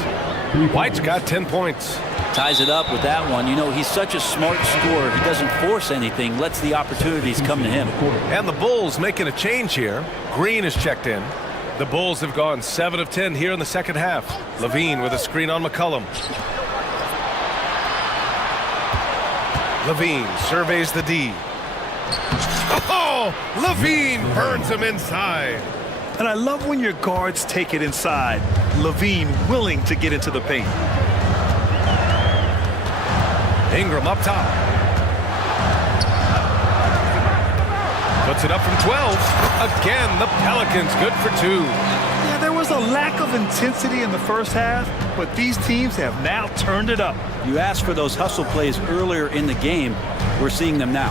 White's got 10 points. Ties it up with that one. You know, he's such a smart scorer. He doesn't force anything, lets the opportunities come to him. And the Bulls making a change here. Green is checked in. The Bulls have gone 7 of 10 here in the second half. LaVine with a screen on McCollum. LaVine surveys the D. Oh, LaVine burns him inside. And I love when your guards take it inside. LaVine willing to get into the paint. Ingram up top. Puts it up from 12. Again, the Pelicans good for 2. Yeah, there was a lack of intensity in the first half, but these teams have now turned it up. You asked for those hustle plays earlier in the game. We're seeing them now.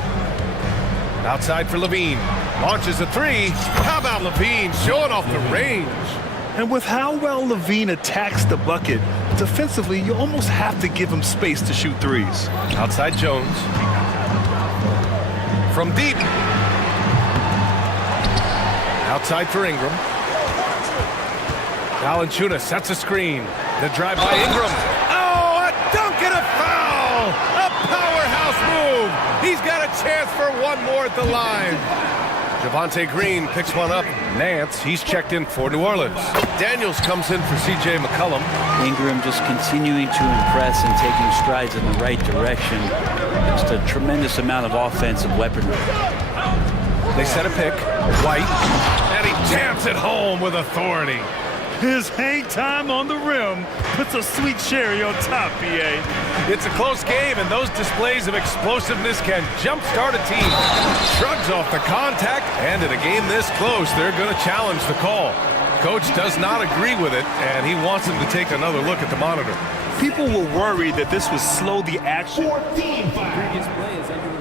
Outside for LaVine. Launches a 3. How about LaVine showing off the range? And with how well LaVine attacks the bucket, defensively, you almost have to give him space to shoot threes. Outside Jones. From deep. Outside for Ingram. Valanciunas sets a screen. The drive by Ingram. Oh, a dunk and a foul! A powerhouse move! He's got a chance for one more at the line. Javonte Green picks one up. Nance, he's checked in for New Orleans. Daniels comes in for C.J. McCollum. Ingram just continuing to impress and taking strides in the right direction. Just a tremendous amount of offensive weaponry. They set a pick. White. And he jams it home with authority. His hang time on the rim puts a sweet cherry on top, BA. It's a close game, and those displays of explosiveness can jumpstart a team. Shrugs off the contact, and in a game this close, they're going to challenge the call. Coach does not agree with it, and he wants him to take another look at the monitor. People were worried that this would slow the action. Previous play is under review.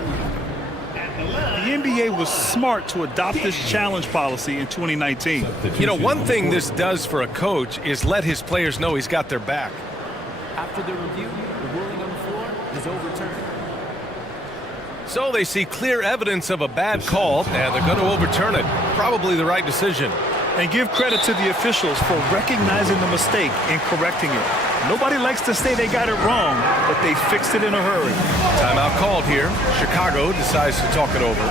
The NBA was smart to adopt this challenge policy in 2019. You know, one thing this does for a coach is let his players know he's got their back. After the review, the ruling on the floor is overturned. So they see clear evidence of a bad call, and they're going to overturn it. Probably the right decision. And give credit to the officials for recognizing the mistake and correcting it. Nobody likes to say they got it wrong, but they fixed it in a hurry. Timeout called here. Chicago decides to talk it over.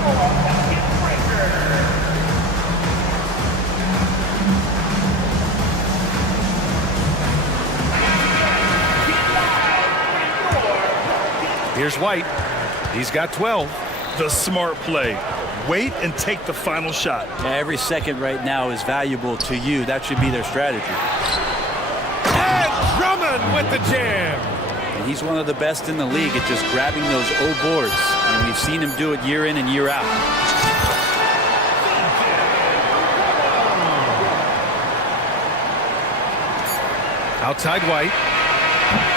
Here's White. He's got 12. The smart play. Wait and take the final shot. Yeah, every second right now is valuable to you. That should be their strategy. And Drummond with the jam. And he's one of the best in the league at just grabbing those O boards. And we've seen him do it year in and year out. Outside White.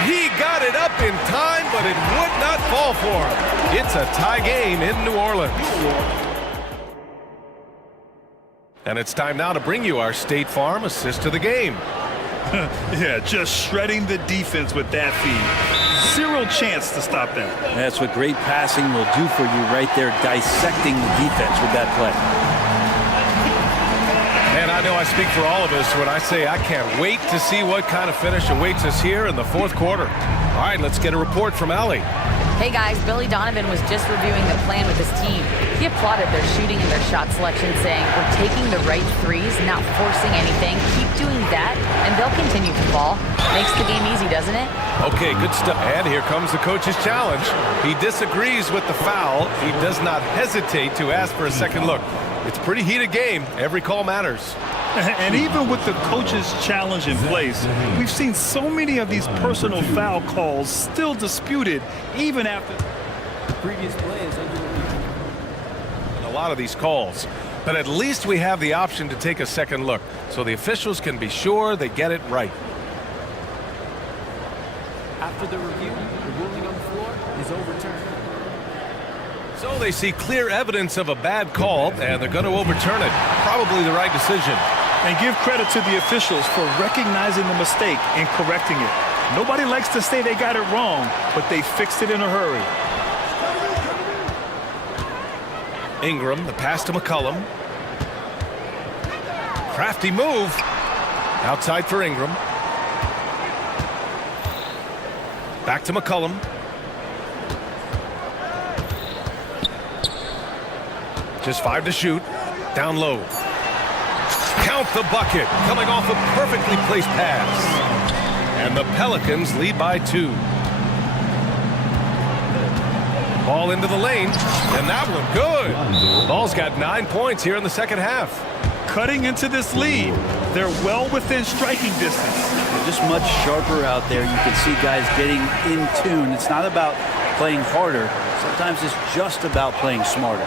He got it up in time, but it would not fall for him. It's a tie game in New Orleans. And it's time now to bring you our State Farm assist to the game. Yeah, just shredding the defense with that feed. Zero chance to stop that. That's what great passing will do for you right there, dissecting the defense with that play. And I know I speak for all of us when I say I can't wait to see what kind of finish awaits us here in the fourth quarter. All right, let's get a report from Allie. Hey guys, Billy Donovan was just reviewing the plan with his team. He applauded their shooting and their shot selection, saying, "We're taking the right threes, not forcing anything. Keep doing that, and they'll continue to fall." Makes the game easy, doesn't it? Okay, good stuff. And here comes the coach's challenge. He disagrees with the foul. He does not hesitate to ask for a second look. It's a pretty heated game. Every call matters. And even with the coach's challenge in place, we've seen so many of these personal foul calls still disputed even after. The previous play is under review. A lot of these calls. But at least we have the option to take a second look, so the officials can be sure they get it right. After the review, the ruling on the floor is overturned. So they see clear evidence of a bad call, and they're going to overturn it. Probably the right decision. And give credit to the officials for recognizing the mistake and correcting it. Nobody likes to say they got it wrong, but they fixed it in a hurry. Ingram, the pass to McCollum. Crafty move. Outside for Ingram. Back to McCollum. Just 5 to shoot. Down low. Count the bucket. Coming off a perfectly placed pass. And the Pelicans lead by 2. Ball into the lane. And that one good. Ball's got 9 points here in the second half. Cutting into this lead. They're well within striking distance. They're just much sharper out there. You can see guys getting in tune. It's not about playing harder. Sometimes it's just about playing smarter.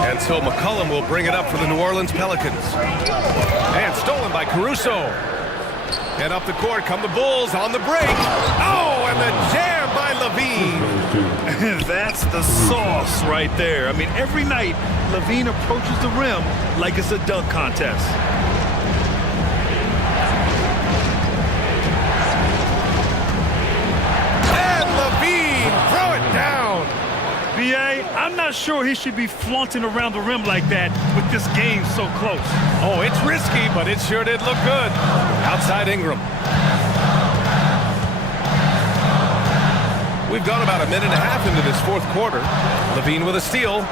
And so McCollum will bring it up for the New Orleans Pelicans. And stolen by Caruso. And up the court come the Bulls on the break. Oh, and the jam by Levine. That's the sauce right there. I mean, every night, Levine approaches the rim like it's a dunk contest. And Levine, throw it down. BA, I'm not sure he should be flaunting around the rim like that with this game so close. Oh, it's risky, but it sure did look good. Outside Ingram. We've gone about a minute and a half into this fourth quarter. Levine with a steal.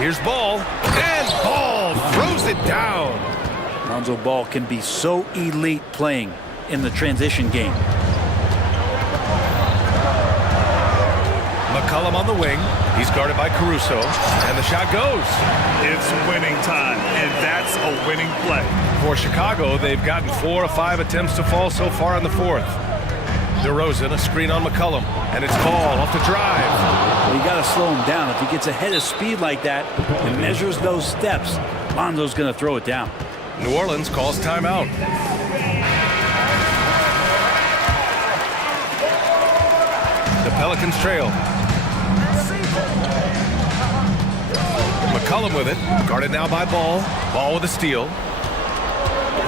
Here's Ball. And Ball throws it down. Lonzo Ball can be so elite playing in the transition game. McCollum on the wing. He's guarded by Caruso, and the shot goes. It's winning time, and that's a winning play. For Chicago, they've gotten 4 of 5 attempts to fall so far in the fourth. DeRozan, a screen on McCollum, and it's Ball off the drive. Well, you got to slow him down. If he gets ahead of speed like that and measures those steps, Lonzo's going to throw it down. New Orleans calls timeout. The Pelicans trail. McCollum with it, guarded now by Ball. Ball with a steal.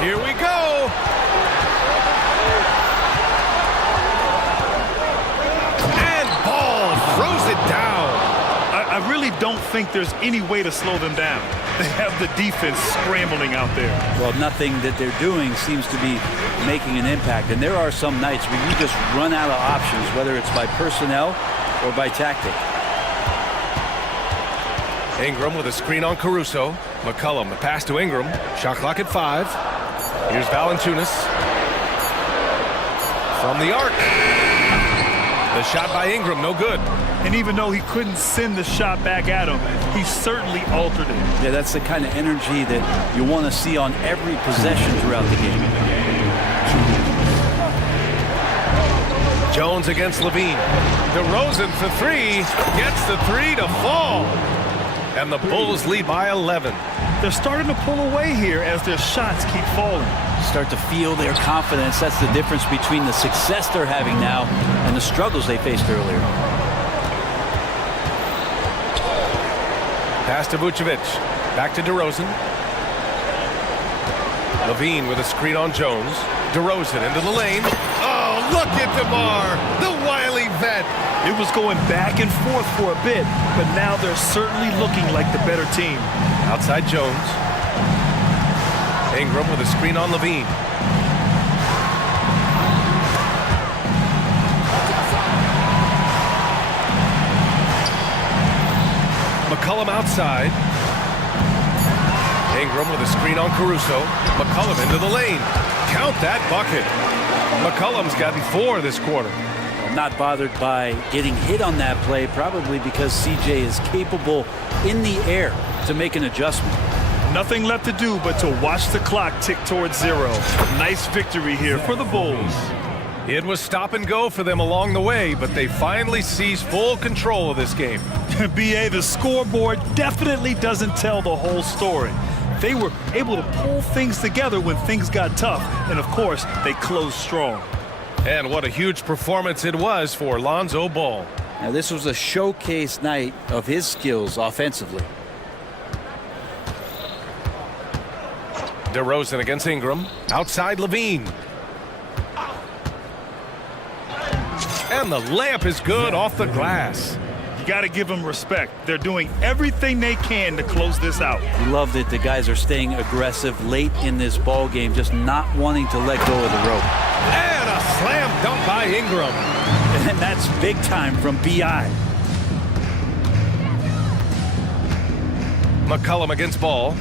Here we go. And Ball throws it down. I really don't think there's any way to slow them down. They have the defense scrambling out there. Well, nothing that they're doing seems to be making an impact. And there are some nights where you just run out of options, whether it's by personnel or by tactic. Ingram with a screen on Caruso. McCollum, the pass to Ingram. Shot clock at 5. Here's Valanciunas. From the arc. The shot by Ingram, no good. And even though he couldn't send the shot back at him, he certainly altered it. Yeah, that's the kind of energy that you want to see on every possession throughout the game. Jones against Levine. DeRozan for 3. Gets the 3 to fall. And the Bulls lead by 11. They're starting to pull away here as their shots keep falling. Start to feel their confidence. That's the difference between the success they're having now and the struggles they faced earlier. Pass to Vucevic. Back to DeRozan. Levine with a screen on Jones. DeRozan into the lane. Oh, look at DeMar, the wily vet. It was going back and forth for a bit, but now they're certainly looking like the better team. Outside Jones. Ingram with a screen on Levine. McCollum outside. Ingram with a screen on Caruso. McCollum into the lane. Count that bucket. McCollum's gotten 4 this quarter. Not bothered by getting hit on that play, probably because CJ is capable in the air to make an adjustment. Nothing left to do but to watch the clock tick towards 0. Nice victory here for the Bulls. It was stop and go for them along the way, but they finally seized full control of this game. BA, the scoreboard definitely doesn't tell the whole story. They were able to pull things together when things got tough, and of course, they closed strong. And what a huge performance it was for Lonzo Ball. Now, this was a showcase night of his skills offensively. DeRozan against Ingram. Outside Levine. And the layup is good off the glass. You got to give them respect. They're doing everything they can to close this out. We love that the guys are staying aggressive late in this ball game, just not wanting to let go of the rope. And a slam dunk by Ingram. And that's big time from BI. McCollum against Ball.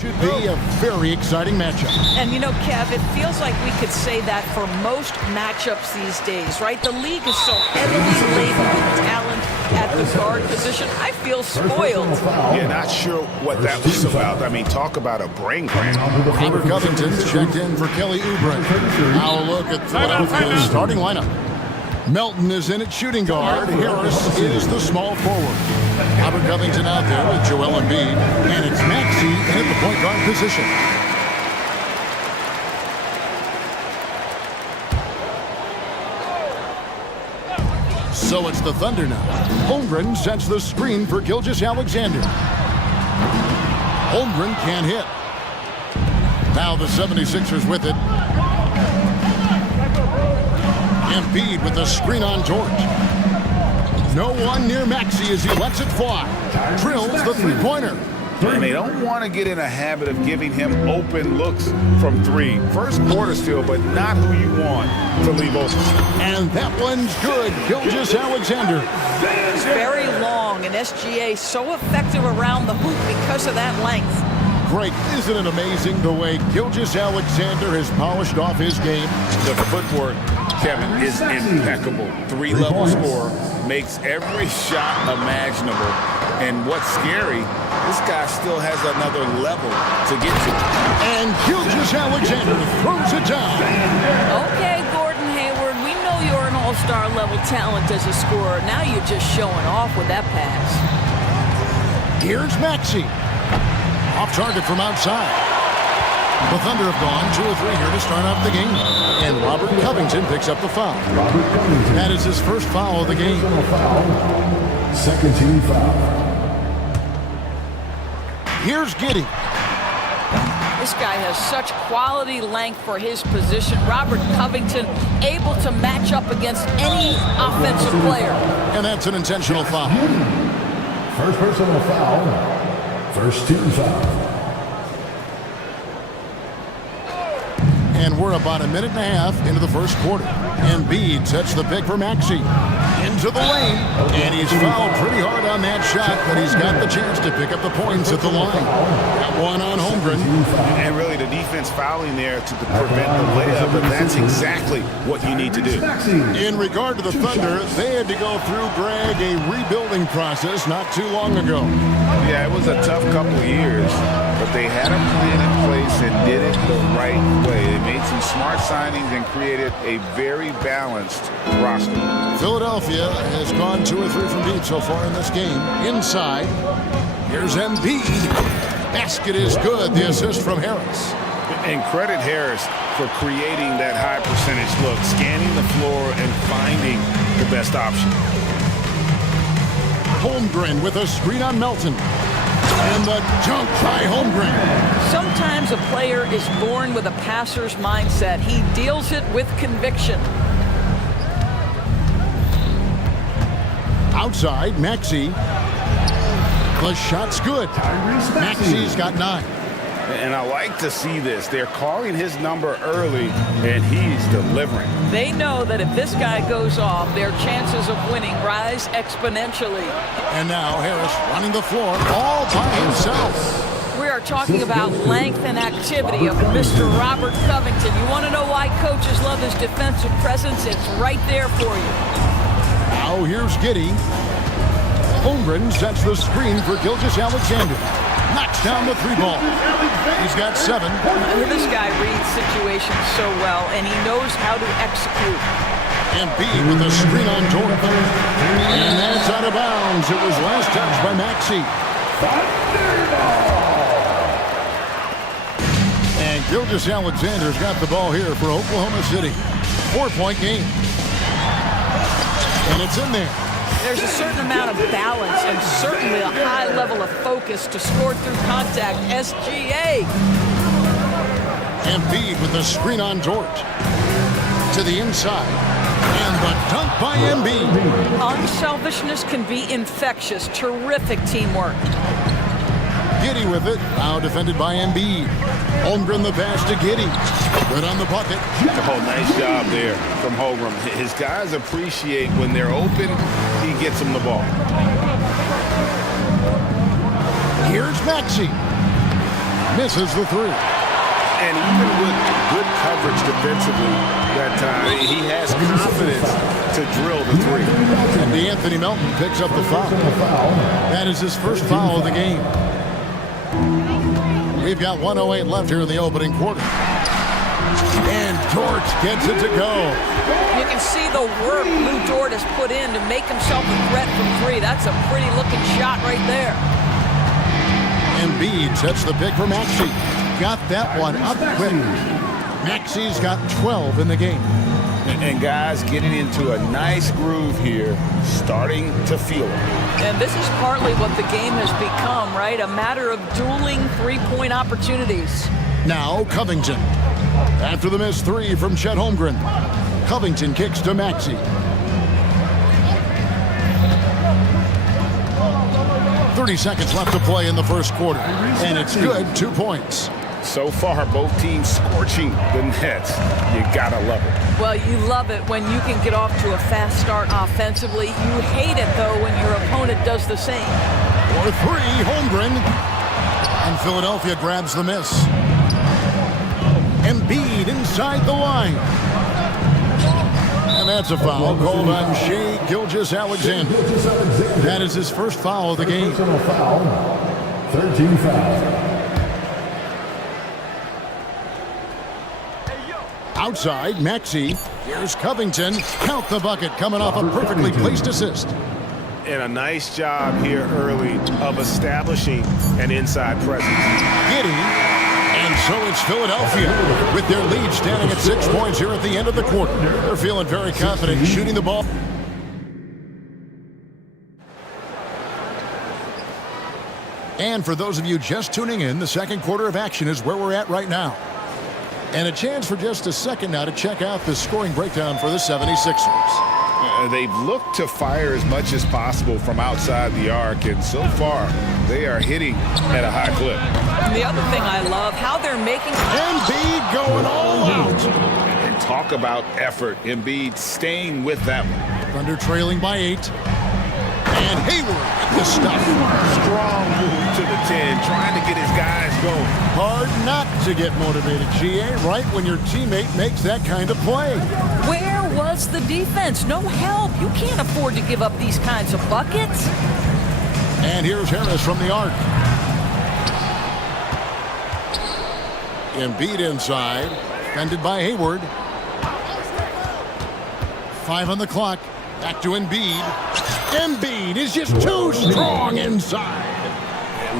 Should be a very exciting matchup. And you know, Kev, it feels like we could say that for most matchups these days, right? The league is so heavily laden with talent at the guard position. I feel spoiled. Yeah, not sure what that was about. I mean, talk about a brain cramp. Robert Covington's checked in for Kelly Oubre. Now a look at Philadelphia's starting lineup. Melton is in at shooting guard. Harris is the small forward. Robert Covington out there with Joel Embiid. And it's Maxey in at the point guard position. So it's the Thunder now. Holmgren sets the screen for Gilgeous-Alexander. Holmgren can't hit. Now the 76ers with it. Embiid with the screen on George. No one near Maxey as he lets it fly. Drills the three-pointer. And they don't want to get in a habit of giving him open looks from three. First quarter still, but not who you want to leave open. And that one's good. Gilgeous-Alexander. He's very long, and SGA so effective around the hoop because of that length. Greg, isn't it amazing the way Gilgeous-Alexander has polished off his game? The footwork, Kevin, is impeccable. Three-level scorer, makes every shot imaginable. And what's scary, this guy still has another level to get to. And Gilgeous-Alexander throws it down. Okay, Gordon Hayward, we know you're an all-star level talent as a scorer. Now you're just showing off with that pass. Here's Maxey. Off target from outside. The Thunder have gone 2 of 3 here to start off the game. And Robert Covington picks up the foul. That is his first foul of the game. Second team foul. Here's Giddey. This guy has such quality length for his position. Robert Covington able to match up against any offensive player. And that's an intentional foul. First personal foul. First team foul. And we're about a minute and a half into the first quarter. Embiid sets the pick for Maxey. Into the lane. And he's fouled pretty hard on that shot, but he's got the chance to pick up the points at the line. Got one on Holmgren. And really the defense fouling there to prevent the layup, but that's exactly what you need to do. In regard to the Thunder, they had to go through, Greg, a rebuilding process not too long ago. Yeah, it was a tough couple of years, but they had a plan in place and did it the right way. They made some smart signings and created a very balanced roster. Philadelphia has gone 2 or 3 from deep so far in this game. Inside, here's Embiid. Basket is good. The assist from Harris. And credit Harris for creating that high percentage look, scanning the floor and finding the best option. Holmgren with a screen on Melton. And the dunk by Holmgren. Sometimes a player is born with a passer's mindset. He deals it with conviction. Outside, Maxey. The shot's good. Maxey's got 9. And I like to see this. They're calling his number early, and he's delivering. They know that if this guy goes off, their chances of winning rise exponentially. And now Harris running the floor all by himself. We are talking about length and activity of Mr. Robert Covington. You want to know why coaches love his defensive presence? It's right there for you. Now here's Giddey. Holmgren sets the screen for Gilgeous-Alexander. Knocks down the 3-ball. He's got 7. This guy reads situations so well, and he knows how to execute. Embiid with the screen on George. And that's out of bounds. It was last touched by Maxey. And Gilgeous-Alexander's got the ball here for Oklahoma City. 4-point game. And it's in there. There's a certain amount of balance and certainly a high level of focus to score through contact. SGA. Embiid with the screen on George. To the inside. And the dunk by Embiid. Unselfishness can be infectious. Terrific teamwork. Giddey with it. Now defended by Embiid. Holmgren the pass to Giddey. Good on the bucket. Oh, nice job there from Holmgren. His guys appreciate when they're open, he gets them the ball. Here's Maxey. Misses the three. And even with good coverage defensively that time, he has confidence to drill the three. And Anthony Melton picks up the foul. That is his first foul of the game. We've got 1:08 left here in the opening quarter. And Dort gets it to go. You can see the work Lou Dort has put in to make himself a threat from three. That's a pretty looking shot right there. Embiid sets the pick for Maxey. Got that one up quick. Maxey's got 12 in the game. And guys getting into a nice groove here, starting to feel it. And this is partly what the game has become, right? A matter of dueling three-point opportunities. Now Covington. After the missed three from Chet Holmgren. Covington kicks to Maxey. 30 seconds left to play in the first quarter. And it's good, 2 points. So far, both teams scorching the nets. You gotta love it. Well, you love it when you can get off to a fast start offensively. You hate it, though, when your opponent does the same. For three, Holmgren. And Philadelphia grabs the miss. Embiid inside the line. And that's a foul called on Shai Gilgeous-Alexander. That is his first foul of the game. 13 foul. Outside, Maxey. Here's Covington. Count the bucket coming off a perfectly placed assist. And a nice job here early of establishing an inside presence. Giddey. And so it's Philadelphia with their lead standing at 6 points here at the end of the quarter. They're feeling very confident shooting the ball. And for those of you just tuning in, the second quarter of action is where we're at right now. And a chance for just a second now to check out the scoring breakdown for the 76ers. They've looked to fire as much as possible from outside the arc, and so far they are hitting at a high clip. And the other thing I love, how they're making... Embiid going all out. And talk about effort. Embiid staying with that one. Thunder trailing by 8. And Hayward with the stuff. Strong move to the 10, trying to get his guys going. Hard not to get motivated, GA, right when your teammate makes that kind of play. Where was the defense? No help. You can't afford to give up these kinds of buckets. And here's Harris from the arc. Embiid inside, defended by Hayward. 5 on the clock. Back to Embiid. Embiid is just too strong inside.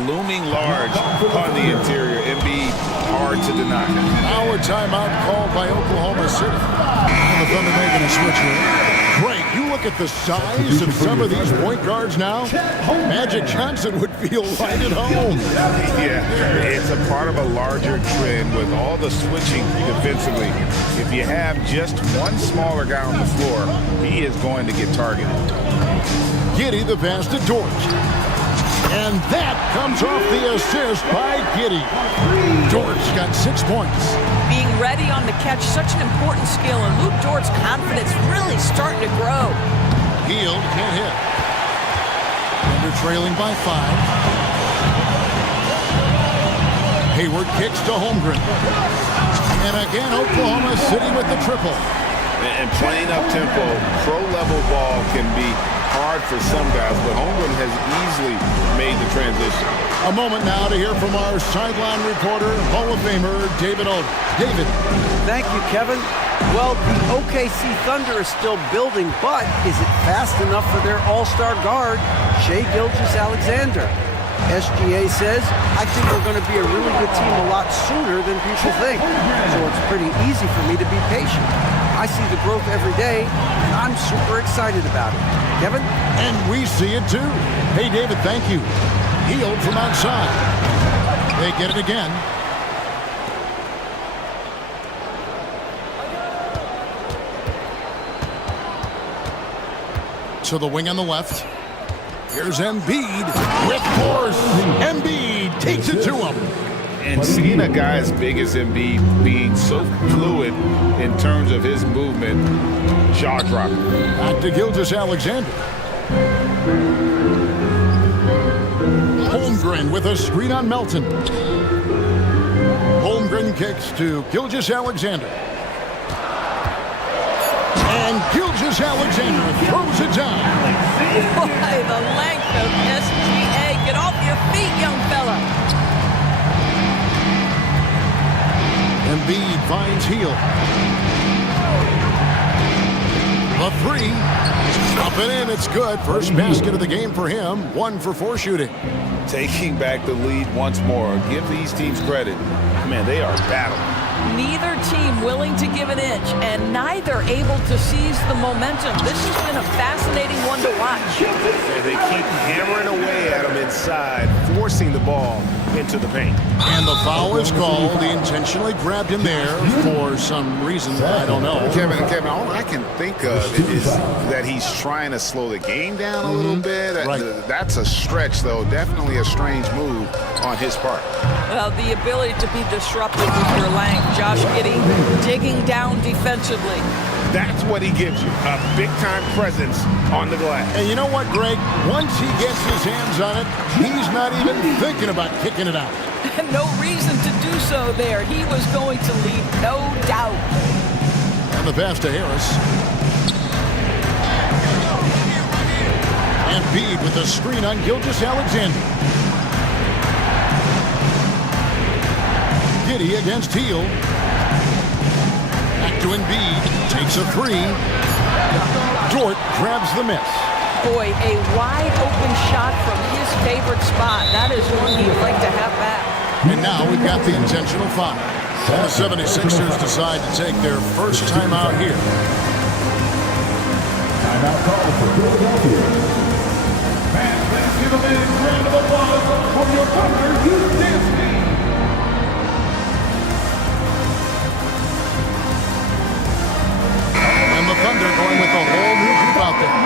Looming large on the interior. Embiid, hard to deny. Our timeout called by Oklahoma City. And the Thunder making a switch here. Great. You look at the size of some of these point guards now. Magic Johnson would feel right at home. Yeah, it's a part of a larger trend with all the switching defensively. If you have just one smaller guy on the floor, he is going to get targeted. Giddey the pass to Dort. And that comes off the assist by Giddey. Dort's got 6 points. Being ready on the catch, such an important skill, and Luke Dort's confidence really starting to grow. Hield can't hit. Thunder trailing by 5. Hayward kicks to Holmgren. And again, Oklahoma City with the triple. And playing up tempo, pro-level ball can be hard for some guys, but Holmgren has easily made the transition. A moment now to hear from our sideline reporter, Hall of Famer David Aldridge. David. Thank you, Kevin. Well, the OKC Thunder is still building, but is it fast enough for their all-star guard, Shai Gilgeous-Alexander? SGA says, I think we're going to be a really good team a lot sooner than people think. So it's pretty easy for me to be patient. I see the growth every day, and I'm super excited about it. Kevin? And we see it too. Hey, David, thank you. Hield from outside. They get it again. To the wing on the left. Here's Embiid with force. Embiid takes it to him. And seeing a guy as big as Embiid being so fluid in terms of his movement, jaw-dropping. Back to Gilgeous-Alexander. Holmgren with a screen on Melton. Holmgren kicks to Gilgeous-Alexander. And Gilgeous-Alexander throws it down. Boy, the length of SGA. Get off your feet, young fella. Embiid finds Hield. A three. Up and in, it's good. First basket of the game for him. 1 for 4 shooting. Taking back the lead once more. Give these teams credit. Man, they are battling. Neither team willing to give an inch, and neither able to seize the momentum. This has been a fascinating one to watch. They keep hammering away at him inside, forcing the ball into the paint. And the foul is called. He intentionally grabbed him there for some reason. I don't know. Kevin, all I can think of is that he's trying to slow the game down a little bit. Right. That's a stretch, though. Definitely a strange move on his part. Well, the ability to be disruptive with your length. Josh Giddey digging down defensively. That's what he gives you, a big-time presence on the glass. And you know what, Greg? Once he gets his hands on it, he's not even thinking about kicking it out. And no reason to do so there. He was going to leave, no doubt. And the pass to Harris. And Embiid with the screen on Gilgeous-Alexander. Giddey against Hield. Back to Embiid. Takes a three. Dort grabs the miss. Boy, a wide open shot from his favorite spot. That is one he'd like to have back. And now we've got the intentional foul. And the 76ers decide to take their first timeout here. Timeout call for Philadelphia. Fans, let's give a big round of applause for your partner, Houston. And the Thunder going with a whole new group out there.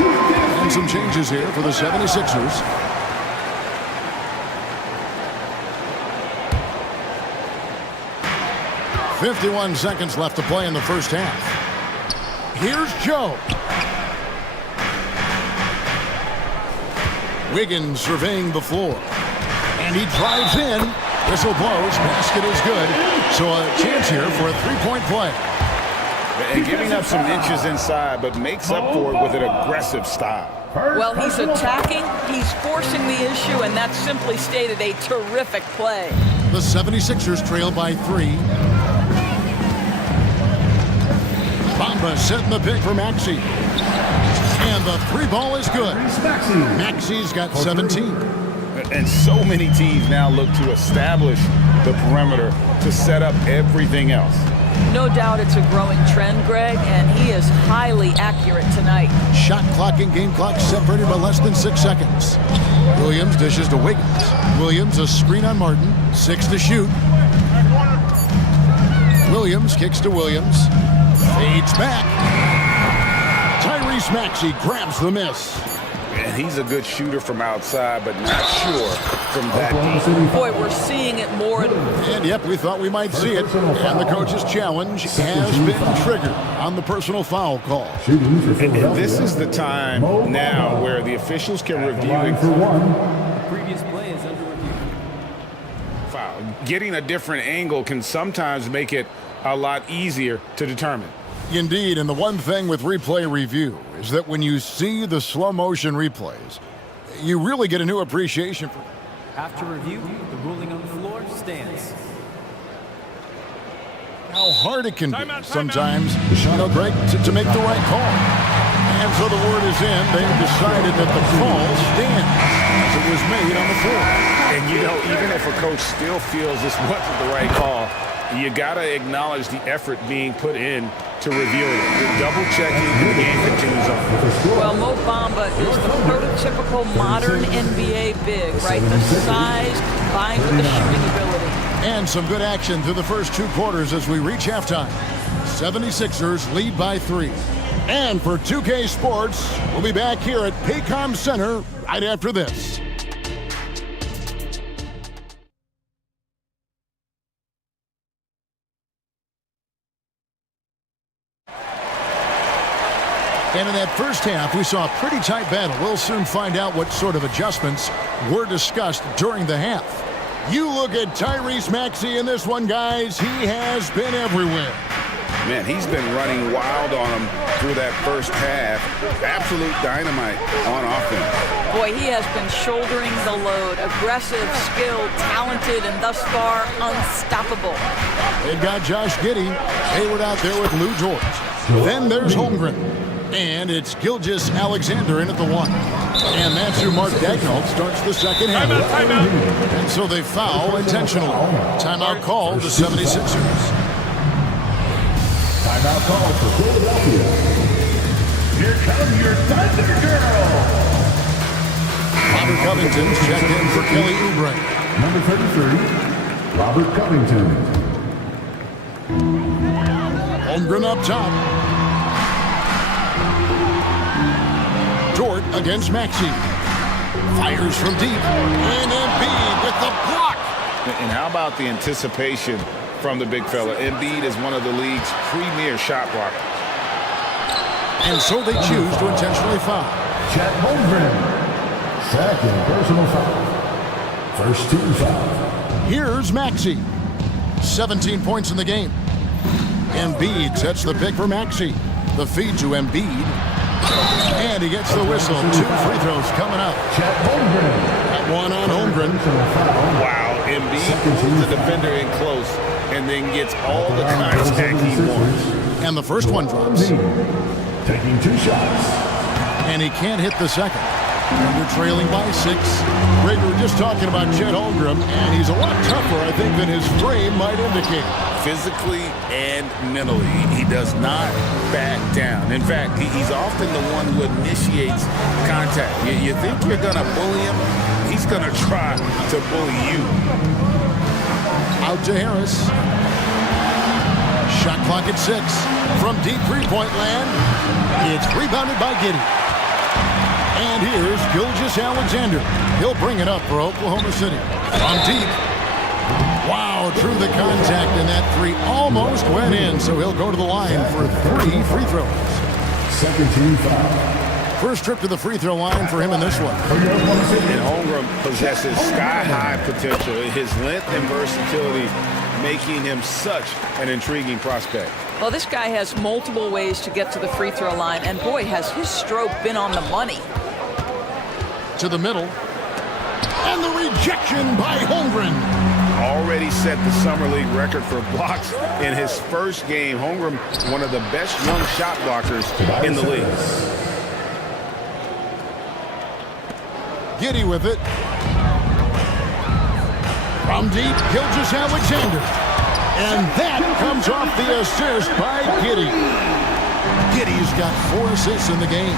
And some changes here for the 76ers. .51 seconds left to play in the first half. Here's Joe. Wiggins surveying the floor. And he drives in. Whistle blows. Basket is good. So a chance here for a three-point play. And giving up some inches inside, but makes up for it with an aggressive style. Well, he's attacking, he's forcing the issue, and that's simply stated a terrific play. The 76ers trail by 3. Bamba setting the pick for Maxey. And the three ball is good. Maxey's got 17. And so many teams now look to establish the perimeter to set up everything else. No doubt it's a growing trend, Greg, and he is highly accurate tonight. Shot clock and game clock separated by less than 6 seconds. Williams dishes to Wiggins. Williams a screen on Martin. 6 to shoot. Williams kicks to Williams. Fades back. Tyrese Maxey grabs the miss. And he's a good shooter from outside, but not sure from that deep. Boy, we're seeing it more. And yep, we thought we might see it. And the coach's challenge has been triggered on the personal foul call. And this is the time now where the officials can review it. The previous play is under review. Foul. Getting a different angle can sometimes make it a lot easier to determine. Indeed, and the one thing with replay review is that when you see the slow motion replays, you really get a new appreciation for it. After review, the ruling on the floor stands. How hard it can be sometimes, Greg, to make the right call. And so the word is in. They've decided that the call stands as it was made on the floor. And even if a coach still feels this wasn't the right call, you got to acknowledge the effort being put in to review it. The double checking and the game continues on. Well, Mo Bamba is the prototypical modern NBA big, right? The size combined with the shooting ability. And some good action through the first 2 quarters as we reach halftime. 76ers lead by 3. And for 2K Sports, we'll be back here at Paycom Center right after this. And in that first half, we saw a pretty tight battle. We'll soon find out what sort of adjustments were discussed during the half. You look at Tyrese Maxey in this one, guys. He has been everywhere. Man, he's been running wild on him through that first half. Absolute dynamite on offense. Boy, he has been shouldering the load. Aggressive, skilled, talented, and thus far unstoppable. They've got Josh Giddey. Hayward out there with Lou George. Then there's Holmgren. And it's Gilgeous Alexander in at the 1. And that's who Mark Dagnall starts the second half. And so they foul intentionally. Timeout called the 76ers. Timeout call for Philadelphia. Here come your Thunder Girls. Robert Covington's checked in for Kelly Oubre. Number 33, Robert Covington. Holmgren up top. Dort against Maxey. Fires from deep. And Embiid with the block. And how about the anticipation from the big fella? Embiid is one of the league's premier shot blockers. And so they choose to intentionally foul. Chet Holmgren. Second personal foul. First team foul. Here's Maxey. 17 points in the game. Embiid sets the pick for Maxey. The feed to Embiid. And he gets the whistle. 2 free throws coming up. Chet Holmgren. That one on Holmgren. Wow, Embiid pulls the defender in close and then gets all the contact he wants. And the first one drops. Taking 2 shots. And he can't hit the second. And they're trailing by 6. Greg, we were just talking about Chet Holmgren, and he's a lot tougher, I think, than his frame might indicate. Physically and mentally, he does not back down. In fact, he's often the one who initiates contact. You think you're going to bully him? He's going to try to bully you. Out to Harris. Shot clock at 6. From deep three-point land, it's rebounded by Giddey. And here's Gilgeous Alexander. He'll bring it up for Oklahoma City. From deep. Wow, through the contact, and that 3 almost went in, so he'll go to the line for 3 free throws. Second team foul. First trip to the free throw line for him in this one. And Holmgren possesses sky-high potential. His length and versatility making him such an intriguing prospect. Well, this guy has multiple ways to get to the free throw line, and boy, has his stroke been on the money. To the middle. And the rejection by Holmgren. Already set the Summer League record for blocks in his first game. Holmgren, one of the best young shot blockers in the league. Giddey with it. From deep, Gilgeous Alexander. And that comes off the assist by Giddey. Giddey's got 4 assists in the game.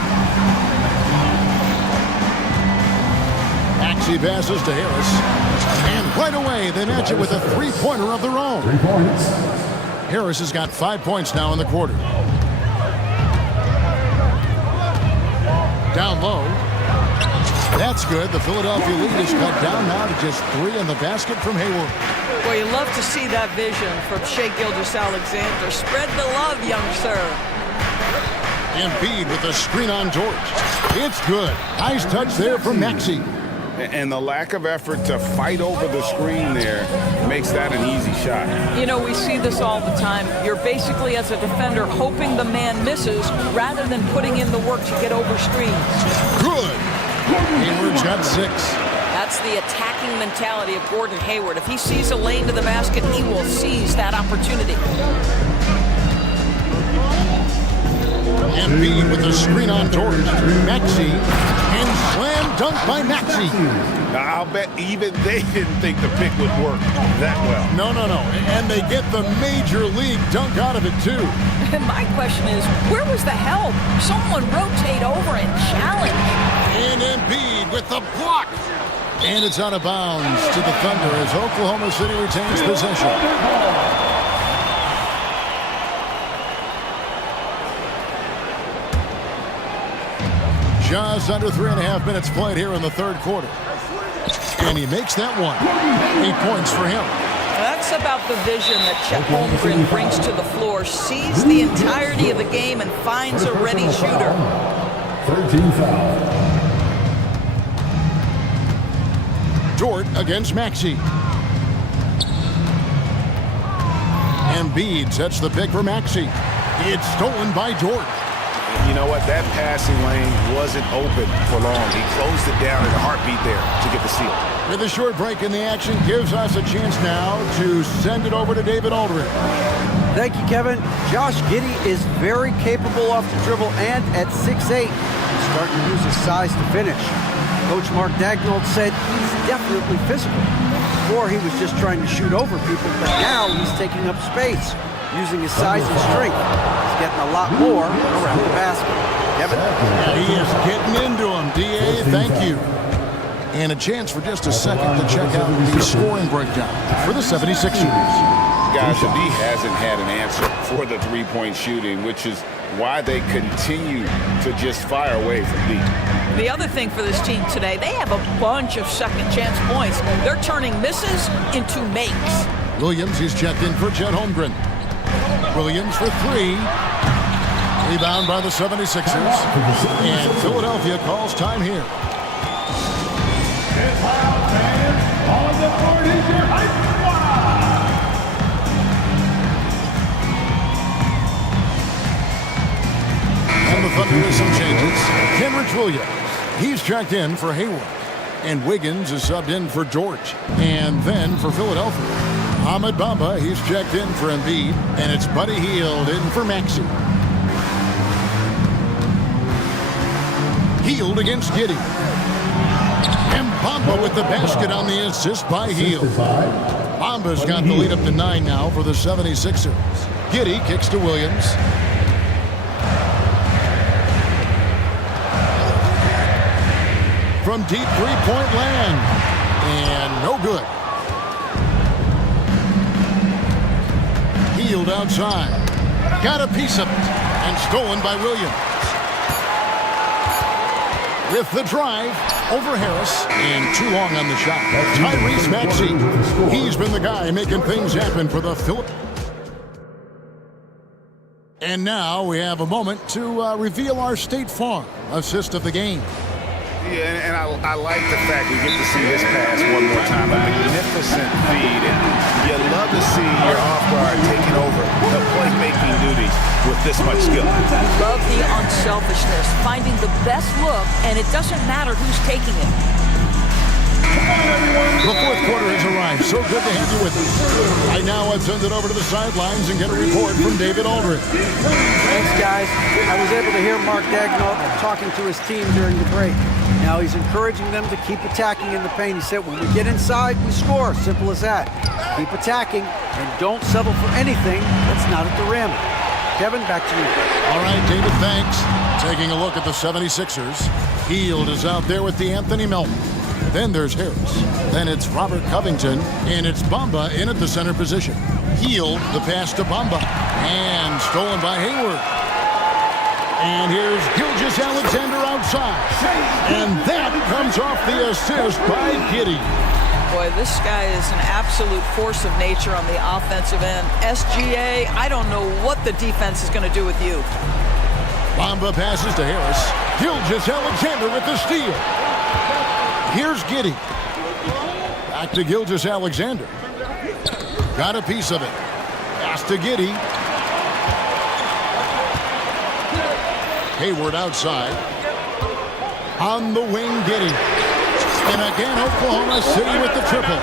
Maxey passes to Harris. And right away, they match it with a 3-pointer of their own. 3 points. Harris has got 5 points now in the quarter. Down low. That's good. The Philadelphia lead is cut down now to just 3 in the basket from Hayward. Well, you love to see that vision from Shai Gilgeous-Alexander. Spread the love, young sir. Embiid with a screen on George. It's good. Nice touch there from Maxey. And the lack of effort to fight over the screen there makes that an easy shot. You know, we see this all the time. You're basically, as a defender, hoping the man misses rather than putting in the work to get over screens. Good. Hayward's got 6. That's the attacking mentality of Gordon Hayward. If he sees a lane to the basket, he will seize that opportunity. Embiid with the screen on George. Maxey. And slam dunk by Maxey. I'll bet even they didn't think the pick would work that well. No. And they get the major league dunk out of it, too. And my question is, where was the help? Someone rotate over and challenge. And Embiid with the block. And it's out of bounds to the Thunder as Oklahoma City retains possession. Just under 3.5 minutes played here in the third quarter. And he makes that one. 8 points for him. That's about the vision that Chet Holmgren brings to the floor. Sees the entirety of the game and finds a ready shooter. 13 foul. Dort against Maxey. Embiid sets the pick for Maxey. It's stolen by George. You know what? That passing lane wasn't open for long. He closed it down in a heartbeat there to get the steal. With a short break in the action, gives us a chance now to send it over to David Aldridge. Thank you, Kevin. Josh Giddey is very capable off the dribble, and at 6'8", he's starting to use his size to finish. Coach Mark Daigneault said he's definitely physical. Before, he was just trying to shoot over people, but now he's taking up space, using his size and strength. He's getting a lot more around the basket. Kevin? Yeah, he is getting into him. D.A., thank you. And a chance for just a second to check out the scoring breakdown for the 76ers. Guys, the D hasn't had an answer for the three-point shooting, which is why they continue to just fire away from deep. The other thing for this team today, they have a bunch of second chance points. They're turning misses into makes. Williams is checked in for Chet Holmgren. Williams for three. Rebound by the 76ers. And Philadelphia calls time here. On the board is your high squad. And the Thunder with some changes. Kenrich Williams, he's checked in for Hayward. And Wiggins is subbed in for George. And then for Philadelphia, Ahmed Bamba, he's checked in for Embiid. And it's Buddy Hield in for Maxey. Hield against Giddey. And Bamba with the basket on the assist by Hield. Bamba's got the lead up to 9 now for the 76ers. Giddey kicks to Williams. From deep three-point land. And no good. Hield outside. Got a piece of it. And stolen by Williams. With the drive over Harris, and too long on the shot. Tyrese Maxey, he's been the guy making things happen for the Philippines. And now we have a moment to reveal our State Farm assist of the game. Yeah, and I like the fact we get to see this pass one more time. A magnificent feed, and you love to see your off guard taking over the playmaking duties with this much skill. Love the unselfishness, finding the best look, and it doesn't matter who's taking it. The fourth quarter has arrived. So good to have you with us. Right now, I've sent it over to the sidelines and get a report from David Aldridge. Thanks, guys. I was able to hear Mark Daigneault talking to his team during the break. Now he's encouraging them to keep attacking in the paint. He said, when we get inside, we score. Simple as that. Keep attacking and don't settle for anything that's not at the rim. Kevin, back to you. All right, David, thanks. Taking a look at the 76ers. Hield is out there with the Anthony Melton. Then there's Harris. Then it's Robert Covington. And it's Bamba in at the center position. Hield, the pass to Bamba. And stolen by Hayward. And here's Gilgeous-Alexander outside. And that comes off the assist by Giddey. Boy, this guy is an absolute force of nature on the offensive end. SGA, I don't know what the defense is going to do with you. Bamba passes to Harris. Gilgeous-Alexander with the steal. Here's Giddey. Back to Gilgeous-Alexander. Got a piece of it. Pass to Giddey. Hayward outside. On the wing, Giddey. And again, Oklahoma City with the triple.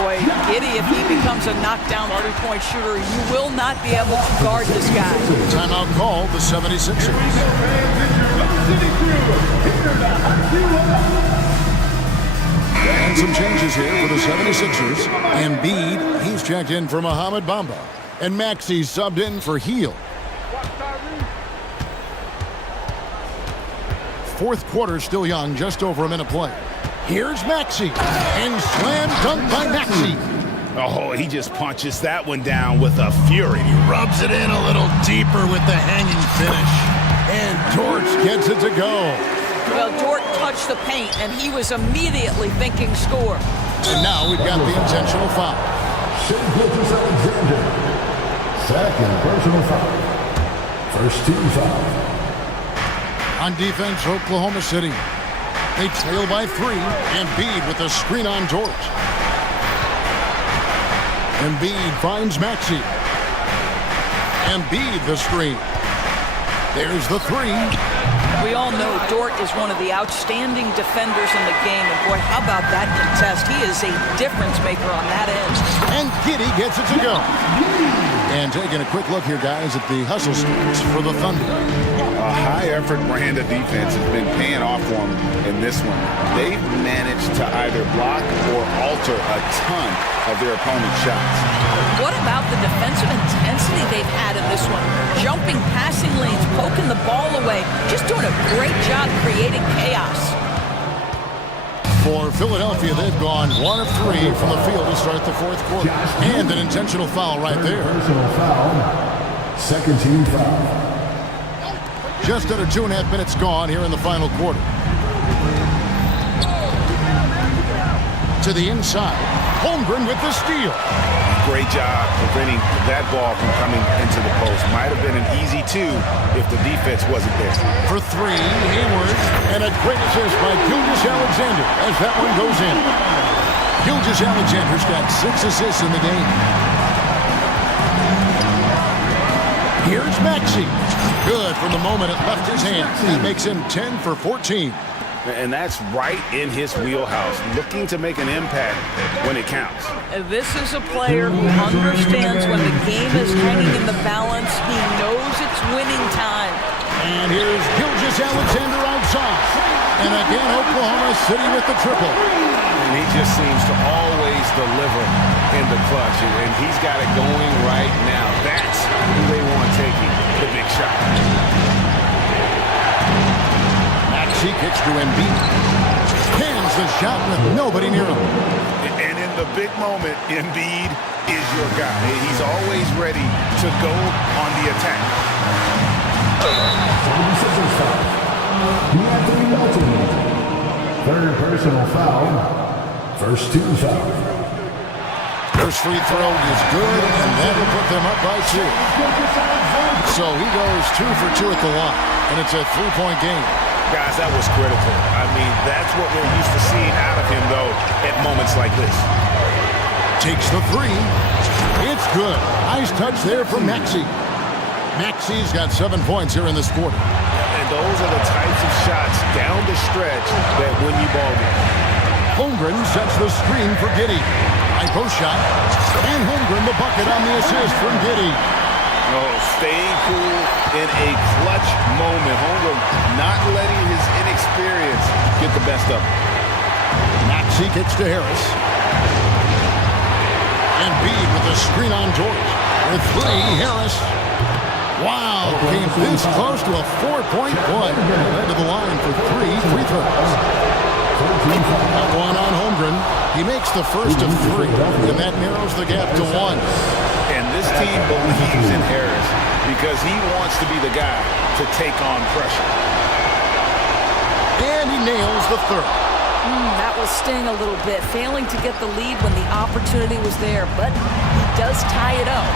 Boy, Giddey, if he becomes a knockdown three-point shooter, you will not be able to guard this guy. Timeout called the 76ers. And some changes here for the 76ers. Embiid, he's checked in for Mohamed Bamba. And Maxey subbed in for Hield. Fourth quarter still young, just over a minute play. Here's Maxey. And slam dunk by Maxey. Oh, he just punches that one down with a fury. He rubs it in a little deeper with the hanging finish. And Dort gets it to go. Well, Dort touched the paint, and he was immediately thinking score. And now we've got the intentional foul. Gilgeous-Alexander. Second personal foul. First team foul. On defense, Oklahoma City. They trail by 3. Embiid with a screen on George. Embiid finds Maxey. Embiid the screen. There's the three. We all know Dort is one of the outstanding defenders in the game, and boy, how about that contest? He is a difference maker on that end. And Giddey gets it to go. And taking a quick look here, guys, at the hustle stats for the Thunder. A high-effort brand of defense has been paying off for them in this one. They've managed to either block or alter a ton of their opponent's shots. What about the defensive intensity they've had in this one? Jumping passing lanes, poking the ball away, just doing a great job creating chaos. For Philadelphia, they've gone 1 of 3 from the field to start the fourth quarter. And an intentional foul right there. Personal foul. Second team foul. Just under 2.5 minutes gone here in the final quarter. To the inside. Holmgren with the steal. Great job preventing that ball from coming into the post. Might have been an easy 2 if the defense wasn't there. For 3, Hayward, and a great assist by Gilgeous-Alexander as that one goes in. Gilgeous-Alexander's got 6 assists in the game. Here's Maxey. Good from the moment it left his hands. That makes him 10 for 14. And that's right in his wheelhouse, looking to make an impact when it counts. This is a player who understands when the game is hanging in the balance. He knows it's winning time. And here's Gilgeous-Alexander outside. And again, Oklahoma City with the triple. And he just seems to always deliver in the clutch. And he's got it going right now. That's who they want taking the big shot. He kicks to Embiid. Hands the shot with nobody near him. And in the big moment, Embiid is your guy. He's always ready to go on the attack. Third personal foul. First team foul. First free throw is good, and that will put them up by 2. So he goes 2 for 2 at the line, and it's a 3-point game. Guys, that was critical. I mean, that's what we're used to seeing out of him, though, at moments like this. Takes the 3. It's good. Nice touch there from Maxey. Maxey's got 7 points here in this quarter. And those are the types of shots down the stretch that win you ball games. Holmgren sets the screen for Giddey. High post shot. And Holmgren the bucket on the assist from Giddey. Oh, staying cool in a clutch moment. Holmgren not letting his inexperience get the best of him. Maxey kicks to Harris. Embiid with the screen on George. With 3, Harris. Wow, came this close to a 4-point play. Led to the line for 3 free throws. That one on Holmgren. He makes the first of 3, and that narrows the gap to 1. And this team believes in Harris because he wants to be the guy to take on pressure. And he nails the 3rd. That was sting a little bit, failing to get the lead when the opportunity was there, but he does tie it up.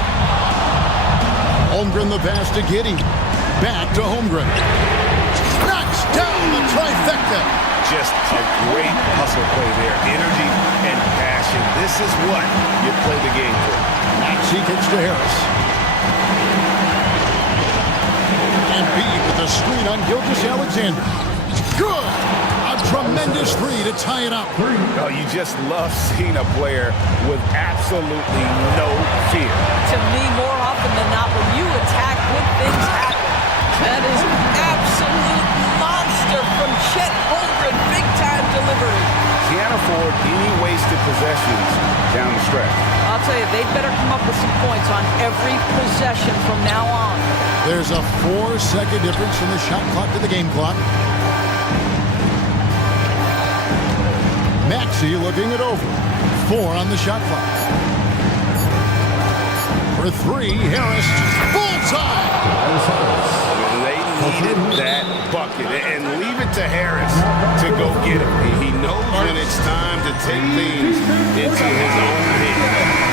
Holmgren the pass to Giddey. Back to Holmgren. Knocks down the trifecta. Just a great hustle play there. Energy and passion. This is what you play the game for. Maxey kicks to Harris. Embiid with the screen on Gilgeous-Alexander. Good! A tremendous 3 to tie it up. Oh, you just love seeing a player with absolutely no fear. To me, more often than not, when you attack, good things happen. That is an absolute monster from Chet Holmgren. Big-time delivery. Can't afford any wasted possessions down the stretch. I'll tell you, they'd better come up with some points on every possession from now on. There's a 4-second difference from the shot clock to the game clock. Maxey looking it over. 4 on the shot clock. For 3, Harris. Bullseye! They needed that bucket. And leave it to Harris to go get it. He knows when it's time to take things into his own hands.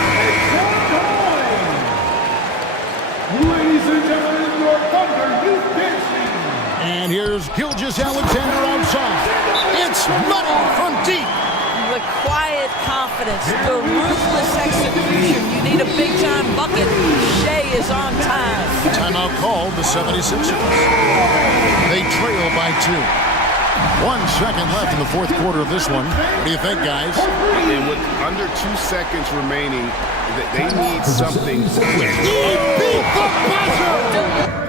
Ladies and gentlemen, your Thunder Youth Dance Team. And here's Gilgeous-Alexander outside. It's money from deep. The quiet confidence confidence, the ruthless execution. You need a big-time bucket. Shea is on time. Timeout called the 76ers. They trail by 2. 1 second left in the fourth quarter of this one. What do you think, guys? And with under 2 seconds remaining, they need something quick. He beat the buzzer!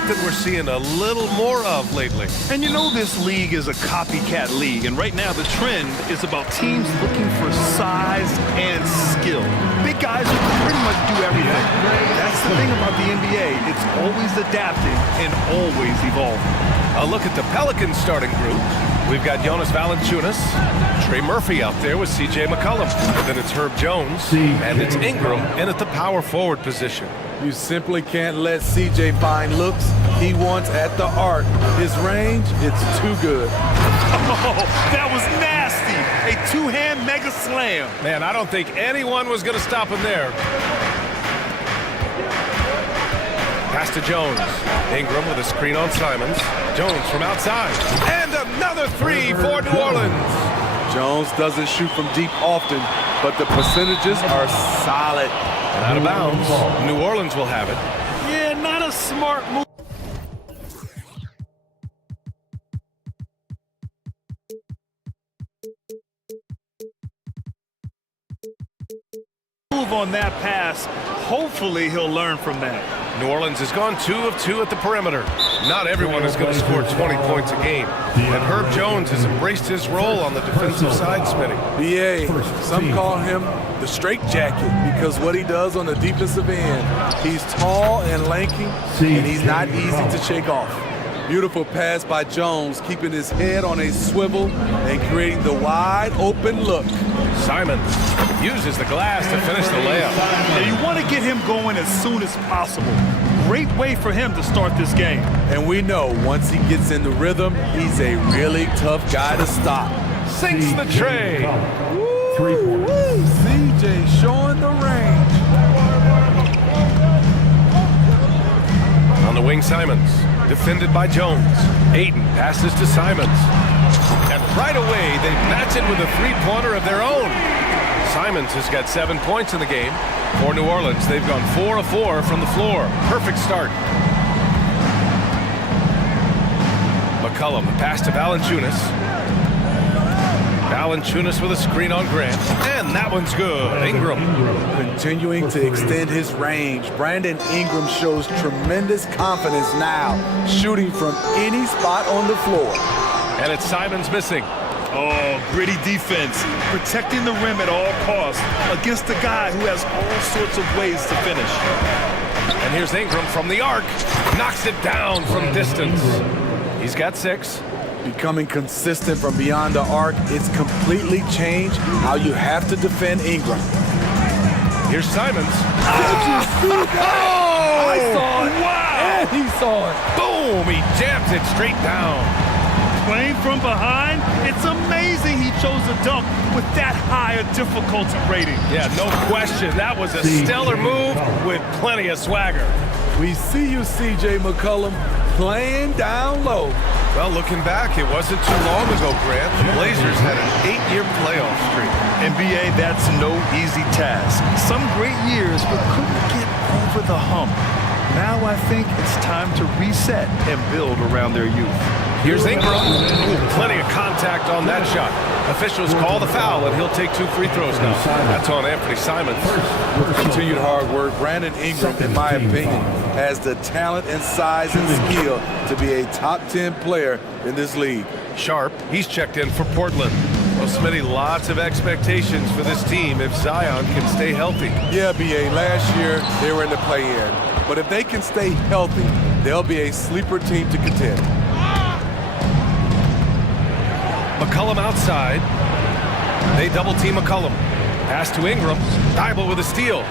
something we're seeing a little more of lately. And you know this league is a copycat league, and right now the trend is about teams looking for size and skill. Big guys who can pretty much do everything. That's the thing about the NBA. It's always adapting and always evolving. A look at the Pelicans starting group. We've got Jonas Valanciunas, Trey Murphy out there with C.J. McCollum. Then it's Herb Jones, and it's Ingram in at the power forward position. You simply can't let CJ find looks he wants at the arc. His range, it's too good. Oh, that was nasty. A two-hand mega slam. Man, I don't think anyone was going to stop him there. Pass to Jones. Ingram with a screen on Simons. Jones from outside. And another three for New Orleans. Jones doesn't shoot from deep often, but the percentages are solid. And out of bounds. New Orleans will have it. Yeah, not a smart move. On that pass. Hopefully he'll learn from that. New Orleans has gone 2 of 2 at the perimeter. Not everyone is going to score 20 points a game. And Herb Jones has embraced his role on the defensive side, Smitty. BA, some call him the straitjacket because what he does on the defensive end, he's tall and lanky, and he's not easy to shake off. Beautiful pass by Jones, keeping his head on a swivel and creating the wide open look. Simons uses the glass to finish the layup. And you want to get him going as soon as possible. Great way for him to start this game. And we know once he gets in the rhythm, he's a really tough guy to stop. Sinks the tray. Woo, CJ showing the range. On the wing, Simons. Defended by Jones. Ayton passes to Simons. And right away, they match it with a three-pointer of their own. Simons has got 7 points in the game. For New Orleans, they've gone 4 of 4 from the floor. Perfect start. McCollum, pass to Valanciunas. Valanciunas with a screen on Grant. And that one's good. Ingram. Continuing to extend his range. Brandon Ingram shows tremendous confidence now, shooting from any spot on the floor. And it's Simons missing. Oh, gritty defense. Protecting the rim at all costs against a guy who has all sorts of ways to finish. And here's Ingram from the arc. Knocks it down from distance. He's got 6. Becoming consistent from beyond the arc, it's completely changed how you have to defend Ingram. Here's Simons. Did you see that? I saw it. Wow. And he saw it. Boom! He jams it straight down. Playing from behind, it's amazing he chose a dunk with that high a difficulty rating. Yeah, no question. That was a stellar move with plenty of swagger. We see you, C.J. McCollum, playing down low. Well, looking back, it wasn't too long ago, Grant. The Blazers had an 8-year playoff streak. NBA, that's no easy task. Some great years, but couldn't get over the hump. Now I think it's time to reset and build around their youth. Here's Ingram. Ooh, plenty of contact on that shot. Officials call the foul, and he'll take 2 free throws now. That's on Anthony Simons. Continued hard work. Brandon Ingram, in my opinion, has the talent and size and skill to be a top 10 player in this league. Sharp, he's checked in for Portland. Well, Smitty, lots of expectations for this team if Zion can stay healthy. Yeah, B.A., last year they were in the play-in. But if they can stay healthy, they'll be a sleeper team to contend. McCollum outside. They double-team McCollum. Pass to Ingram. Thibault with a steal.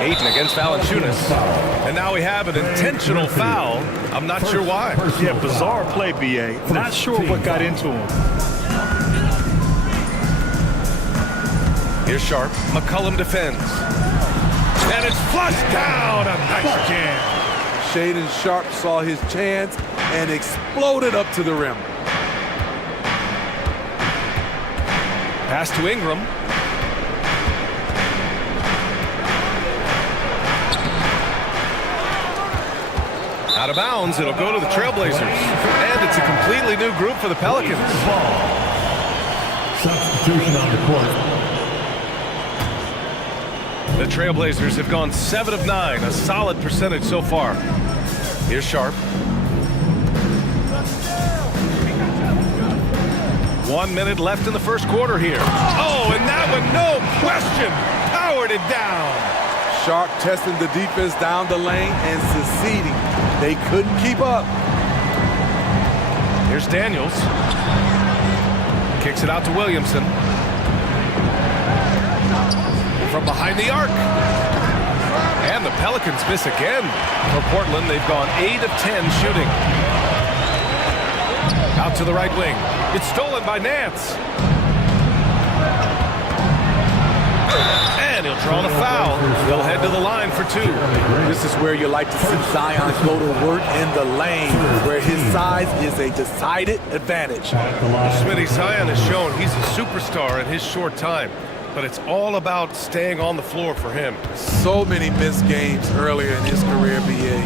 Ayton against Valanciunas. And now we have an intentional foul. I'm not sure why. Yeah, bizarre play, B.A. Not sure what got into him. Here's Sharp. McCollum defends. And it's flushed down. A nice jam. Shaedon Sharp saw his chance and exploded up to the rim. Pass to Ingram. Out of bounds, it'll go to the Trailblazers. And it's a completely new group for the Pelicans. Substitution on the court. The Trailblazers have gone 7 of 9, a solid percentage so far. Here's Sharp. 1 minute left in the first quarter here. Oh, and that one, no question, powered it down. Sharp testing the defense down the lane and succeeding. They couldn't keep up. Here's Daniels. Kicks it out to Williamson. From behind the arc. And the Pelicans miss again. For Portland, they've gone 8 of 10 shooting. Out to the right wing. It's stolen by Nance. And he'll draw the foul. They'll head to the line for 2. This is where you like to see Zion go to work in the lane, where his size is a decided advantage. Smitty, Zion has shown he's a superstar in his short time, but it's all about staying on the floor for him. So many missed games earlier in his career, BA.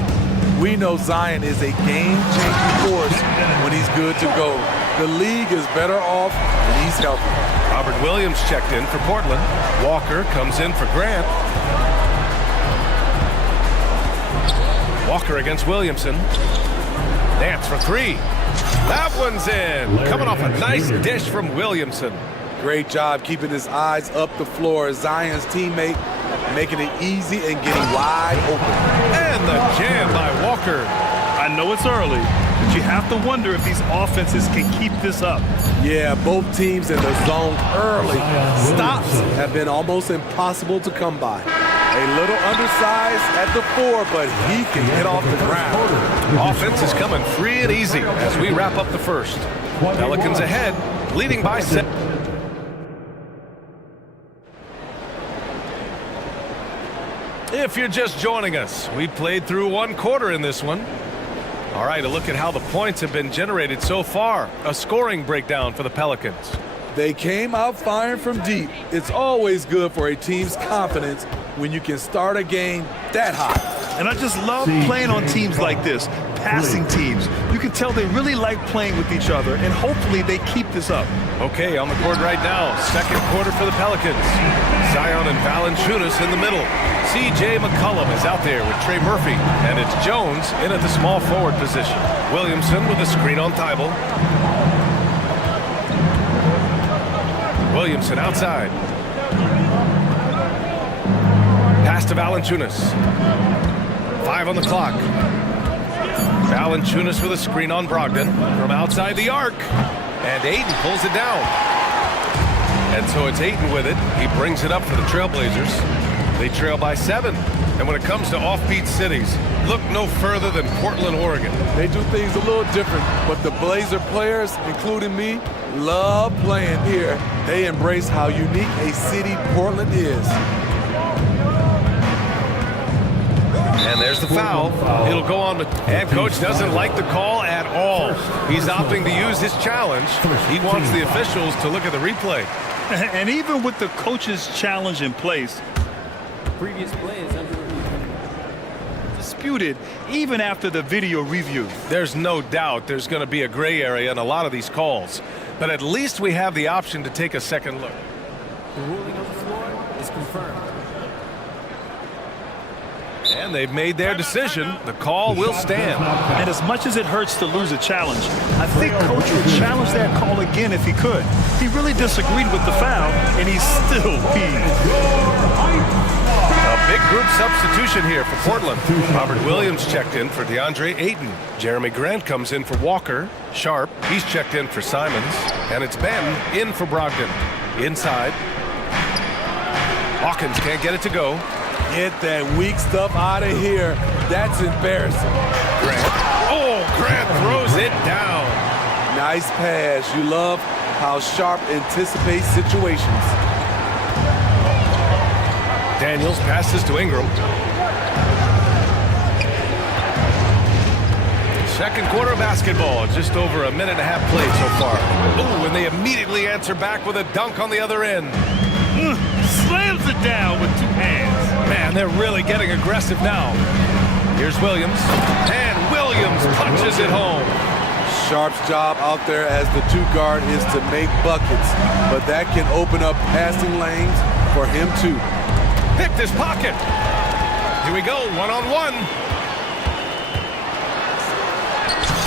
We know Zion is a game-changing force when he's good to go. The league is better off when he's healthy. Robert Williams checked in for Portland. Walker comes in for Grant. Walker against Williamson. Nance for 3. That one's in. Coming off a nice dish from Williamson. Great job keeping his eyes up the floor. Zion's teammate making it easy and getting wide open. And the jam by Walker. I know it's early, but you have to wonder if these offenses can keep this up. Yeah, both teams in the zone early. Stops have been almost impossible to come by. A little undersized at the 4, but he can get off the ground. Offense is coming free and easy as we wrap up the first. Pelicans ahead, leading by 7. If you're just joining us, we played through 1 quarter in this one. All right, a look at how the points have been generated so far. A scoring breakdown for the Pelicans. They came out firing from deep. It's always good for a team's confidence when you can start a game that hot. And I just love playing on teams like this, passing teams. You can tell they really like playing with each other, and hopefully they keep this up. Okay, on the court right now, second quarter for the Pelicans. Zion and Valanciunas in the middle. C.J. McCollum is out there with Trey Murphy, and it's Jones in at the small forward position. Williamson with a screen on Thibault. Williamson outside. Pass to Valanciunas. 5 on the clock. Valanciunas with a screen on Brogdon from outside the arc. And Ayton pulls it down. And so it's Ayton with it. He brings it up for the Trailblazers. They trail by 7. And when it comes to offbeat cities, look no further than Portland, Oregon. They do things a little different, but the Blazer players, including me, love playing here. They embrace how unique a city Portland is. And there's the foul. It'll go on, and coach doesn't like the call at all. He's opting to use his challenge. He wants the officials to look at the replay. And even with the coach's challenge in place, previous play is under review. Disputed even after the video review. There's no doubt there's going to be a gray area in a lot of these calls, but at least we have the option to take a second look. The ruling on the floor is confirmed. And they've made their decision. The call will stand. And as much as it hurts to lose a challenge, I think coach would challenge that call again if he could. He really disagreed with the foul, and he's still peeved. A big group substitution here for Portland. Robert Williams checked in for DeAndre Ayton. Jeremy Grant comes in for Walker. Sharp, he's checked in for Simons. And it's Ben in for Brogdon. Inside. Hawkins can't get it to go. Get that weak stuff out of here. That's embarrassing. Grant. Oh, Grant throws it down. Nice pass. You love how Sharp anticipates situations. Daniels passes to Ingram. Second quarter of basketball. Just over a minute and a half played so far. Ooh, and they immediately answer back with a dunk on the other end. Slams it down with 2 hands. Man, they're really getting aggressive now. Here's Williams. And Williams punches it home. Sharp's job out there as the 2 guard is to make buckets, but that can open up passing lanes for him too. Picked his pocket. Here we go, one-on-one.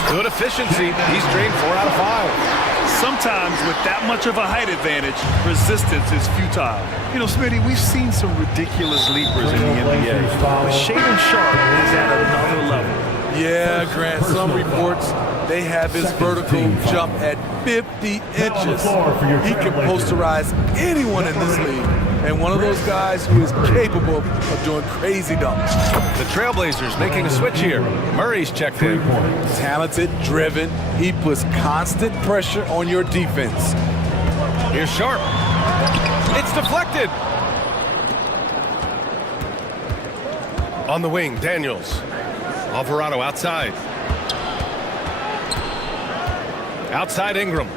Good efficiency. He's drained 4 out of 5. Sometimes with that much of a height advantage, resistance is futile. You know, Smitty, we've seen some ridiculous leapers in the NBA, but Shaden Sharp is at another level. Yeah, Grant, some reports, they have his vertical jump at 50 inches. He can posterize anyone in this league, and one of those guys who is capable of doing crazy dunks. The Trailblazers making a switch here. Murray's checked in. Talented, driven, he puts constant pressure on your defense. Here's Sharp. It's deflected. On the wing, Daniels. Alvarado outside. Outside Ingram.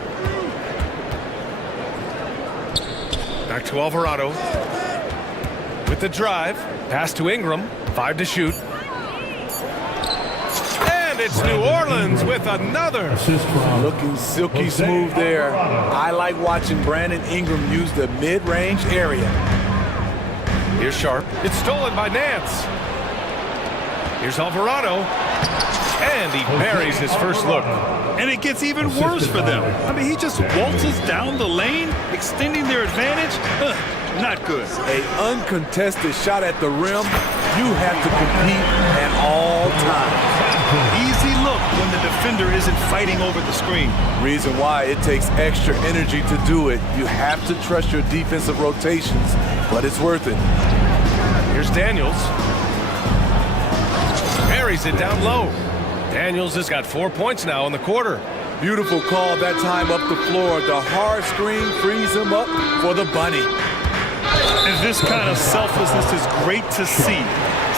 Back to Alvarado. With the drive. Pass to Ingram. 5 to shoot. And it's New Orleans with another. Looking silky smooth there. I like watching Brandon Ingram use the mid-range area. Here's Sharp. It's stolen by Nance. Here's Alvarado. And he buries his first look. And it gets even worse for them. I mean, he just waltzes down the lane, extending their advantage. Not good. An uncontested shot at the rim, you have to compete at all times. Easy look when the defender isn't fighting over the screen. Reason why it takes extra energy to do it. You have to trust your defensive rotations, but it's worth it. Here's Daniels. Buries it down low. Daniels has got 4 points now in the quarter. Beautiful call that time up the floor. The hard screen frees him up for the bunny. And this kind of selflessness is great to see.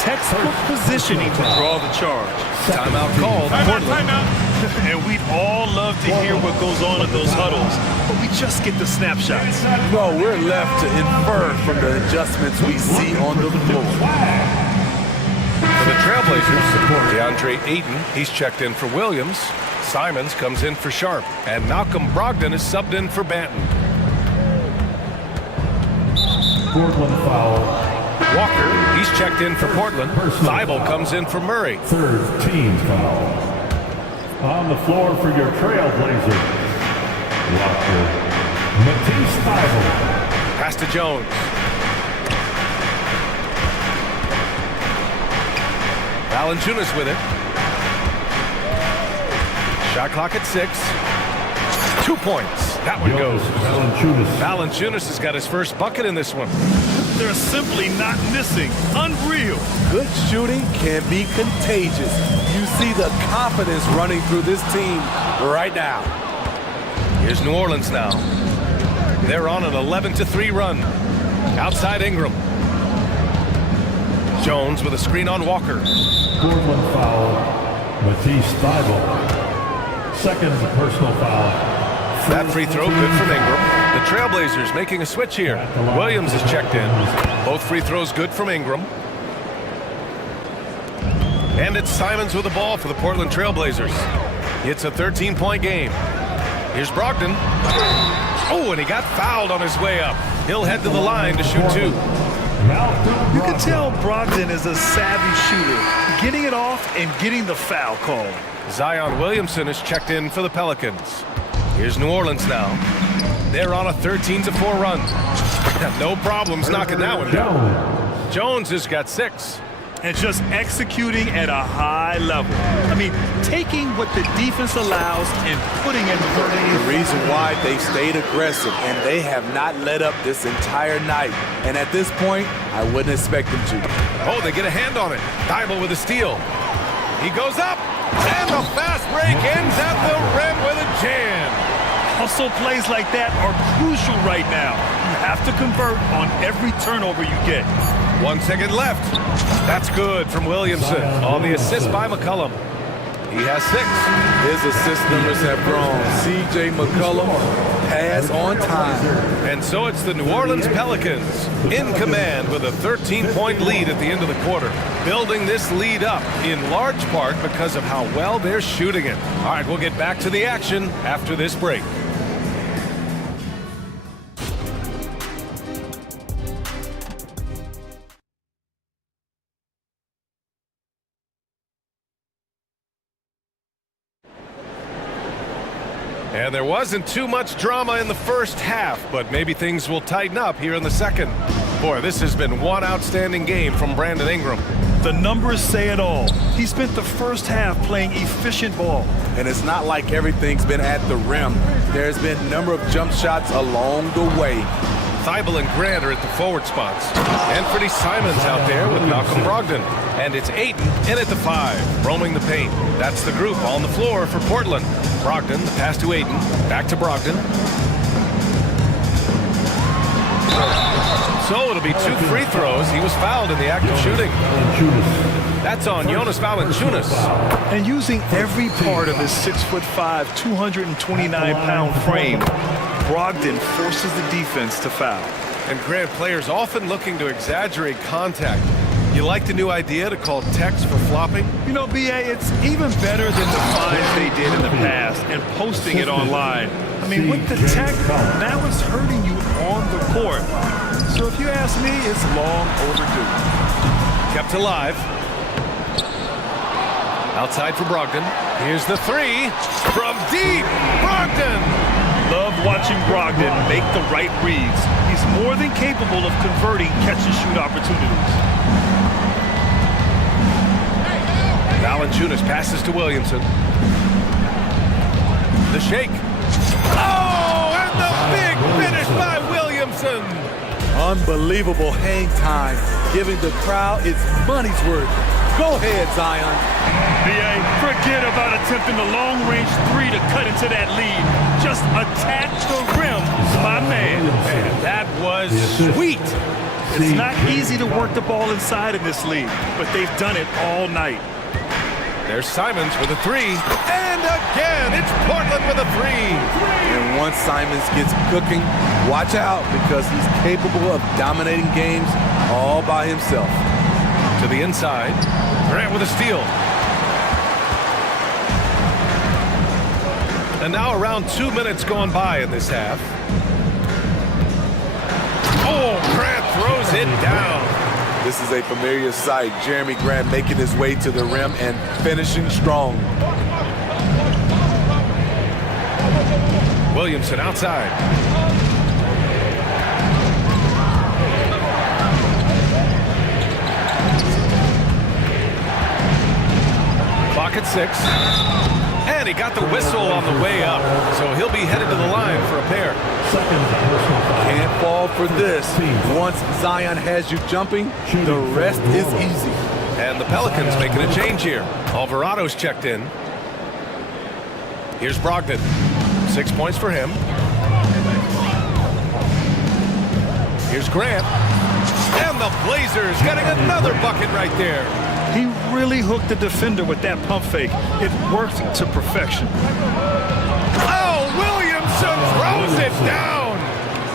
Textbook positioning to draw the charge. Timeout called. Timeout. And we'd all love to hear what goes on in those huddles, but we just get the snapshots. No, we're left to infer from the adjustments we see on the floor. For the Trailblazers, DeAndre Ayton, he's checked in for Williams. Simons comes in for Sharp. And Malcolm Brogdon is subbed in for Banton. Portland foul. Walker, he's checked in for Portland. Thibault comes in for Murray. Third team foul. On the floor for your Trailblazers. Walker. Matisse Thibault. Pass to Jones. Valanciunas with it. Shot clock at 6. 2 points. That one goes. Valanciunas has got his first bucket in this one. They're simply not missing. Unreal. Good shooting can be contagious. You see the confidence running through this team right now. Here's New Orleans now. They're on an 11-3 run. Outside Ingram. Jones with a screen on Walker. Portland foul. Matisse Thibault. Second personal foul. That free throw good from Ingram. The Trailblazers making a switch here. Williams is checked in. Both free throws good from Ingram. And it's Simons with the ball for the Portland Trailblazers. It's a 13-point game. Here's Brogdon. Oh, and he got fouled on his way up. He'll head to the line to shoot 2. You can tell Brogdon is a savvy shooter, getting it off and getting the foul call. Zion Williamson is checked in for the Pelicans. Here's New Orleans now. They're on a 13-4 run. No problems knocking that one down. Jones has got 6. And just executing at a high level. I mean, taking what the defense allows and putting it to work. The reason why they stayed aggressive, and they have not let up this entire night. And at this point, I wouldn't expect them to. Oh, they get a hand on it. Thibault with a steal. He goes up, and the fast break ends at the rim with a jam. Hustle plays like that are crucial right now. You have to convert on every turnover you get. 1 second left. That's good from Williamson on the assist by McCollum. He has 6. His assist numbers have grown. C.J. McCollum pass on time. And so it's the New Orleans Pelicans in command with a 13-point lead at the end of the quarter. Building this lead up in large part because of how well they're shooting it. All right, we'll get back to the action after this break. And there wasn't too much drama in the first half, but maybe things will tighten up here in the second. Boy, this has been one outstanding game from Brandon Ingram. The numbers say it all. He spent the first half playing efficient ball. And it's not like everything's been at the rim. There's been a number of jump shots along the way. Thibault and Grant are at the forward spots. And Freddie Simons out there with Malcolm Brogdon. And it's Ayton in at the 5, roaming the paint. That's the group on the floor for Portland. Brogdon, the pass to Ayton, back to Brogdon. So it'll be 2 free throws. He was fouled in the act of shooting. That's on Jonas Valanciunas. And using every part of his 6'5", 229-pound frame, Brogdon forces the defense to foul. And Grant, players often looking to exaggerate contact. You like the new idea to call techs for flopping? You know, BA, it's even better than the fines they did in the past and posting it online. I mean, with the tech, now it's hurting you on the court. So if you ask me, it's long overdue. Kept alive. Outside for Brogdon. Here's the 3 from deep. Brogdon! Love watching Brogdon make the right reads. He's more than capable of converting catch-and-shoot opportunities. Valanciunas passes to Williamson. The shake. Oh, and the big finish by Williamson. Unbelievable hang time, giving the crowd its money's worth. Go ahead, Zion. BA, forget about attempting the long-range 3 to cut into that lead. Just attack the rim, my man. Man, that was sweet. It's not easy to work the ball inside in this league, but they've done it all night. There's Simons with a 3. And again, it's Portland with a 3. And once Simons gets cooking, watch out, because he's capable of dominating games all by himself. To the inside, Grant with a steal. And now around 2 minutes gone by in this half. Oh, Grant throws it down. This is a familiar sight. Jeremy Grant making his way to the rim and finishing strong. Williamson outside. Clock at 6. And he got the whistle on the way up. So he'll be headed to the line for a pair. Can't fall for this. Once Zion has you jumping, the rest is easy. And the Pelicans making a change here. Alvarado's checked in. Here's Brogdon. 6 points for him. Here's Grant. And the Blazers getting another bucket right there. He really hooked the defender with that pump fake. It worked to perfection. Oh, Williamson throws it down.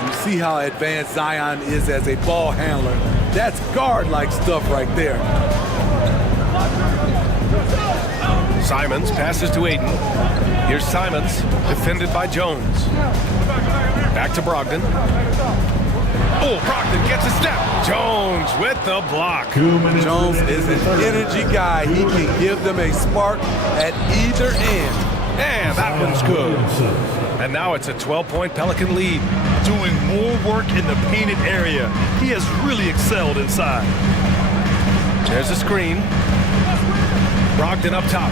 You see how advanced Zion is as a ball handler. That's guard-like stuff right there. Simons passes to Ayton. Here's Simons, defended by Jones. Back to Brogdon. Oh, Brogdon gets a step. Jones with the block. Jones is an energy guy. He can give them a spark at either end. And that one's good. And now it's a 12-point Pelican lead. Doing more work in the painted area. He has really excelled inside. There's a screen. Brogdon up top.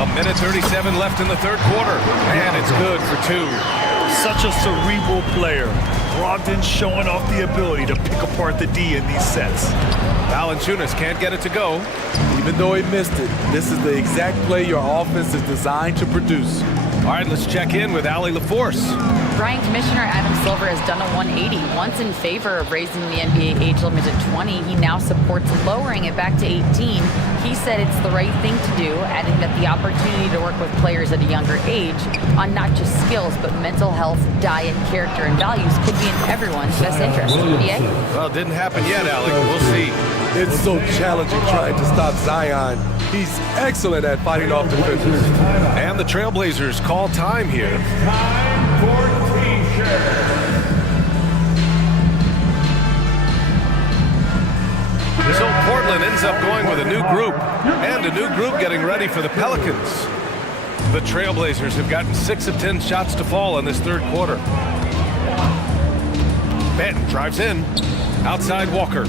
A minute 37 left in the third quarter. And it's good for 2. Such a cerebral player. Brogdon showing off the ability to pick apart the D in these sets. Valanciunas can't get it to go. Even though he missed it, this is the exact play your offense is designed to produce. All right, let's check in with Allie LaForce. Brian, Commissioner Adam Silver has done a 180, once in favor of raising the NBA age limit to 20. He now supports lowering it back to 18. He said it's the right thing to do, adding that the opportunity to work with players at a younger age on not just skills, but mental health, diet, character, and values could be in everyone's best interest. BA? Well, it didn't happen yet, Allie. We'll see. It's so challenging trying to stop Zion. He's excellent at fighting off defenders. And the Trailblazers call time here. Time for T-shirts. So Portland Portland ends up going with a new group, and a new group getting ready for the Pelicans. The Trailblazers have gotten 6 of 10 shots to fall in this third quarter. Banton drives in, outside Walker.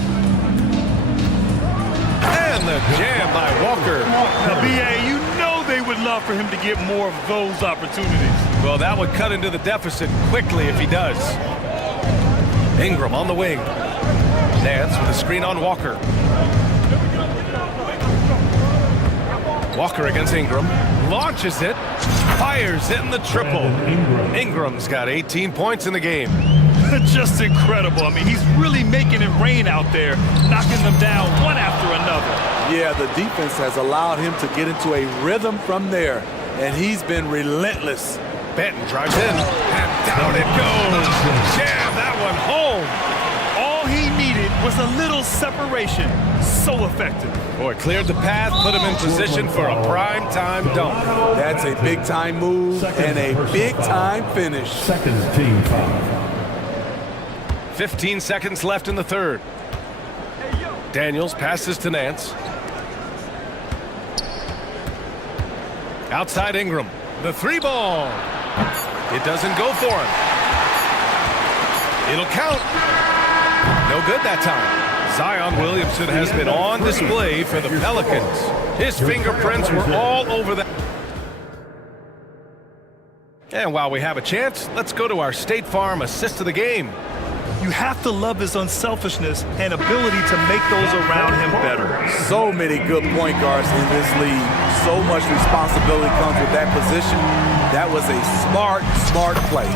And the jam by Walker. Now, B.A., you know they would love for him to get more of those opportunities. Well, that would cut into the deficit quickly if he does. Ingram on the wing. Nance with a screen on Walker. Walker against Ingram. Launches it. Fires it in the triple. Ingram's got 18 points in the game. Just incredible. I mean, he's really making it rain out there, knocking them down one after another. Yeah, the defense has allowed him to get into a rhythm from there, and he's been relentless. Banton drives in, and down it goes. Jam that one home. All he needed was a little separation. So effective. Boy, cleared the path, put him in position for a prime-time dunk. That's a big-time move and a big-time finish. Second team foul. 15 seconds left in the third. Daniels passes to Nance. Outside Ingram. The 3-ball. It doesn't go for him. It'll count. No good that time. Zion Williamson has been on display for the Pelicans. His fingerprints were all over that. And while we have a chance, let's go to our State Farm assist of the game. You have to love his unselfishness and ability to make those around him better. So many good point guards in this league. So much responsibility comes with that position. That was a smart play.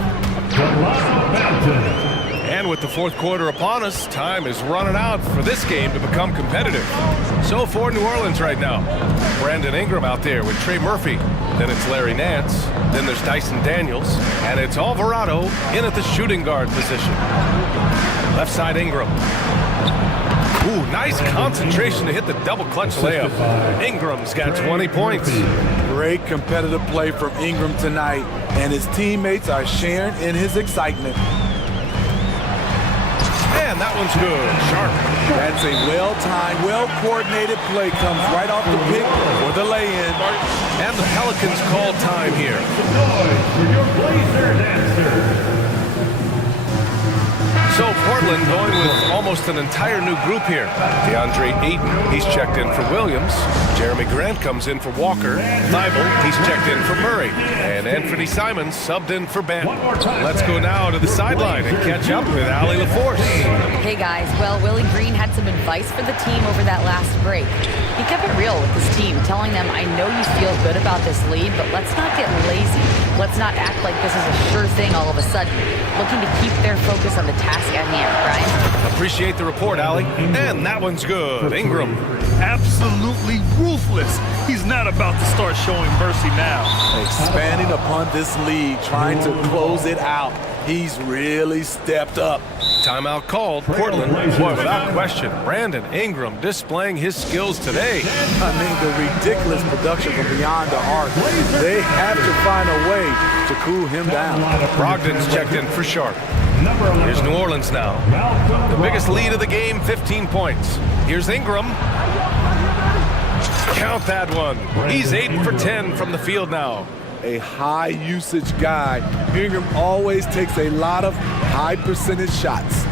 And with the fourth quarter upon us, time is running out for this game to become competitive. So for New Orleans right now, Brandon Ingram out there with Trey Murphy. Then it's Larry Nance. Then there's Dyson Daniels. And it's Alvarado in at the shooting guard position. Left side Ingram. Ooh, nice concentration to hit the double clutch layup. Ingram's got 20 points. Great competitive play from Ingram tonight, and his teammates are sharing in his excitement. And that one's good. Sharp. That's a well-timed, well-coordinated play. Comes right off the pick for the lay-in. And the Pelicans call time here. For your Blazers answer. So Portland going with almost an entire new group here. DeAndre Ayton, he's checked in for Williams. Jeremy Grant comes in for Walker. Thibault, he's checked in for Murray. And Anthony Simons subbed in for Banton. Let's go now to the sideline and catch up with Allie LaForce. Hey guys, well, Willie Green had some advice for the team over that last break. He kept it real with his team, telling them, I know you feel good about this lead, but let's not get lazy. Let's not act like this is a sure thing all of a sudden. Looking to keep their focus on the task at hand, Brian. Appreciate the report, Allie. And that one's good. Ingram. Absolutely ruthless. He's not about to start showing mercy now. Expanding upon this lead, trying to close it out. He's really stepped up. Timeout called. Portland, boy, without question, Brandon Ingram displaying his skills today. I mean, the ridiculous production from beyond the arc. They have to find a way to cool him down. Brogdon's checked in for Sharp. Here's New Orleans now. The biggest lead of the game, 15 points. Here's Ingram. Count that one. He's 8 for 10 from the field now. A high usage guy. Ingram always takes a lot of high percentage shots.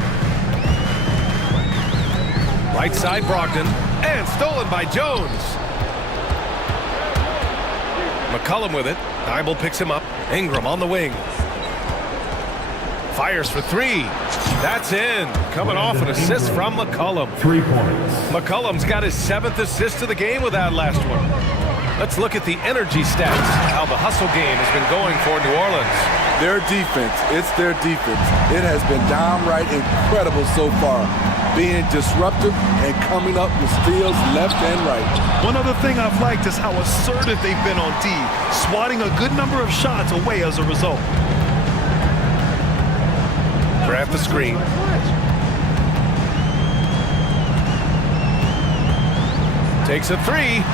Right side Brogdon, and stolen by Jones. McCollum with it. Thibault picks him up. Ingram on the wing. Fires for 3. That's in. Coming off an assist from McCollum. 3 points. McCollum's got his 7th assist of the game with that last one. Let's look at the energy stats, how the hustle game has been going for New Orleans. Their defense, it's their defense. It has been downright incredible so far, being disruptive and coming up with steals left and right. One other thing I've liked is how assertive they've been on D, swatting a good number of shots away as a result. Grab the screen. Takes a 3.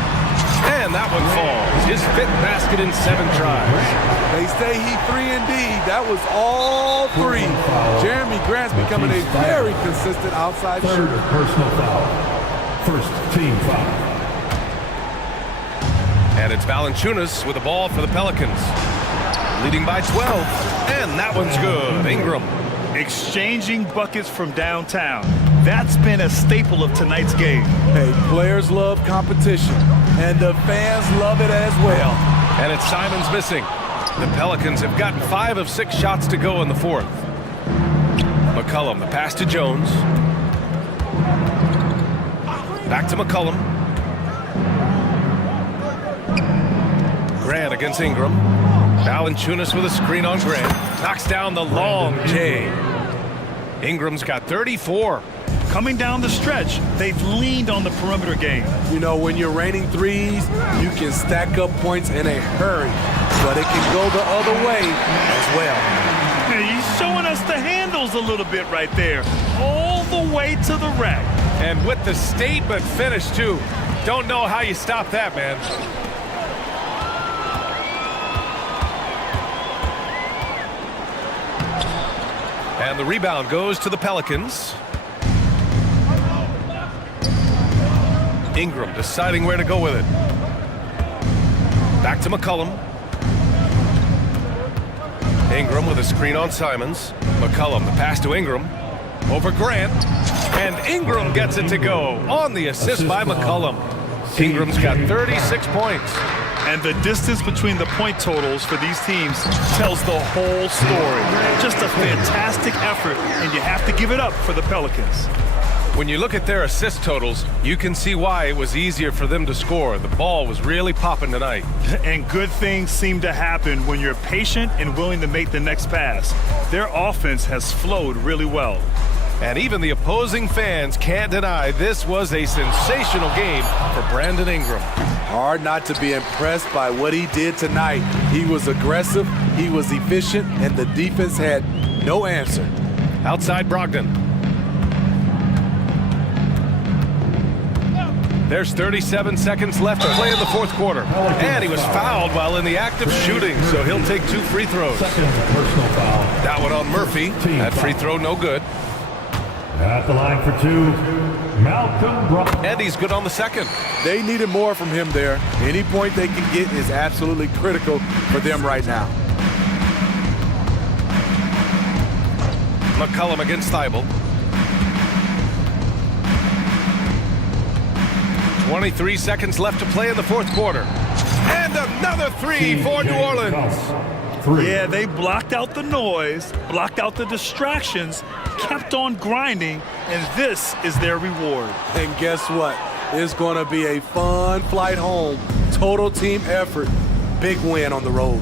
And that one falls. His 5th basket in 7 tries. They say he 3 and D. That was all 3. Jeremy Grant's becoming a very consistent outside shooter. Personal foul. first team foul. And it's Valanciunas with the ball for the Pelicans. Leading by 12, and that one's good. Ingram. Exchanging buckets from downtown. That's been a staple of tonight's game. Hey, players love competition, and the fans love it as well. And it's Simons missing. The Pelicans have gotten 5 of 6 shots to go in the fourth. McCollum, the pass to Jones. Back to McCollum. Grant against Ingram. Valanciunas with a screen on Grant. Knocks down the long J. Ingram's got 34. Coming down the stretch, they've leaned on the perimeter game. You know, when you're raining threes, you can stack up points in a hurry, but it can go the other way as well. Hey, he's showing us the handles a little bit right there, all the way to the rack. And with the statement finish, too. Don't know how you stop that, man. And the rebound goes to the Pelicans. Ingram deciding where to go with it. Back to McCollum. Ingram with a screen on Simons. McCollum, the pass to Ingram. Over Grant. And Ingram gets it to go on the assist by McCollum. Ingram's got 36 points. And the distance between the point totals for these teams tells the whole story. Just a fantastic effort, and you have to give it up for the Pelicans. When you look at their assist totals, you can see why it was easier for them to score. The ball was really popping tonight. And good things seem to happen when you're patient and willing to make the next pass. Their offense has flowed really well. And even the opposing fans can't deny this was a sensational game for Brandon Ingram. Hard not to be impressed by what he did tonight. He was aggressive, he was efficient, and the defense had no answer. Outside Brogdon. There's 37 seconds left to play in the fourth quarter. And he was fouled while in the act of shooting, so he'll take 2 free throws. Second personal foul. That one on Murphy. That free throw no good. At the line for 2, Malcolm Brogdon. And he's good on the second. They needed more from him there. Any point they can get is absolutely critical for them right now. McCollum against Thibault. 23 seconds left to play in the fourth quarter. And another 3 for New Orleans. Yeah, they blocked out the noise, blocked out the distractions, kept on grinding, and this is their reward. And guess what? It's going to be a fun flight home. Total team effort. Big win on the road.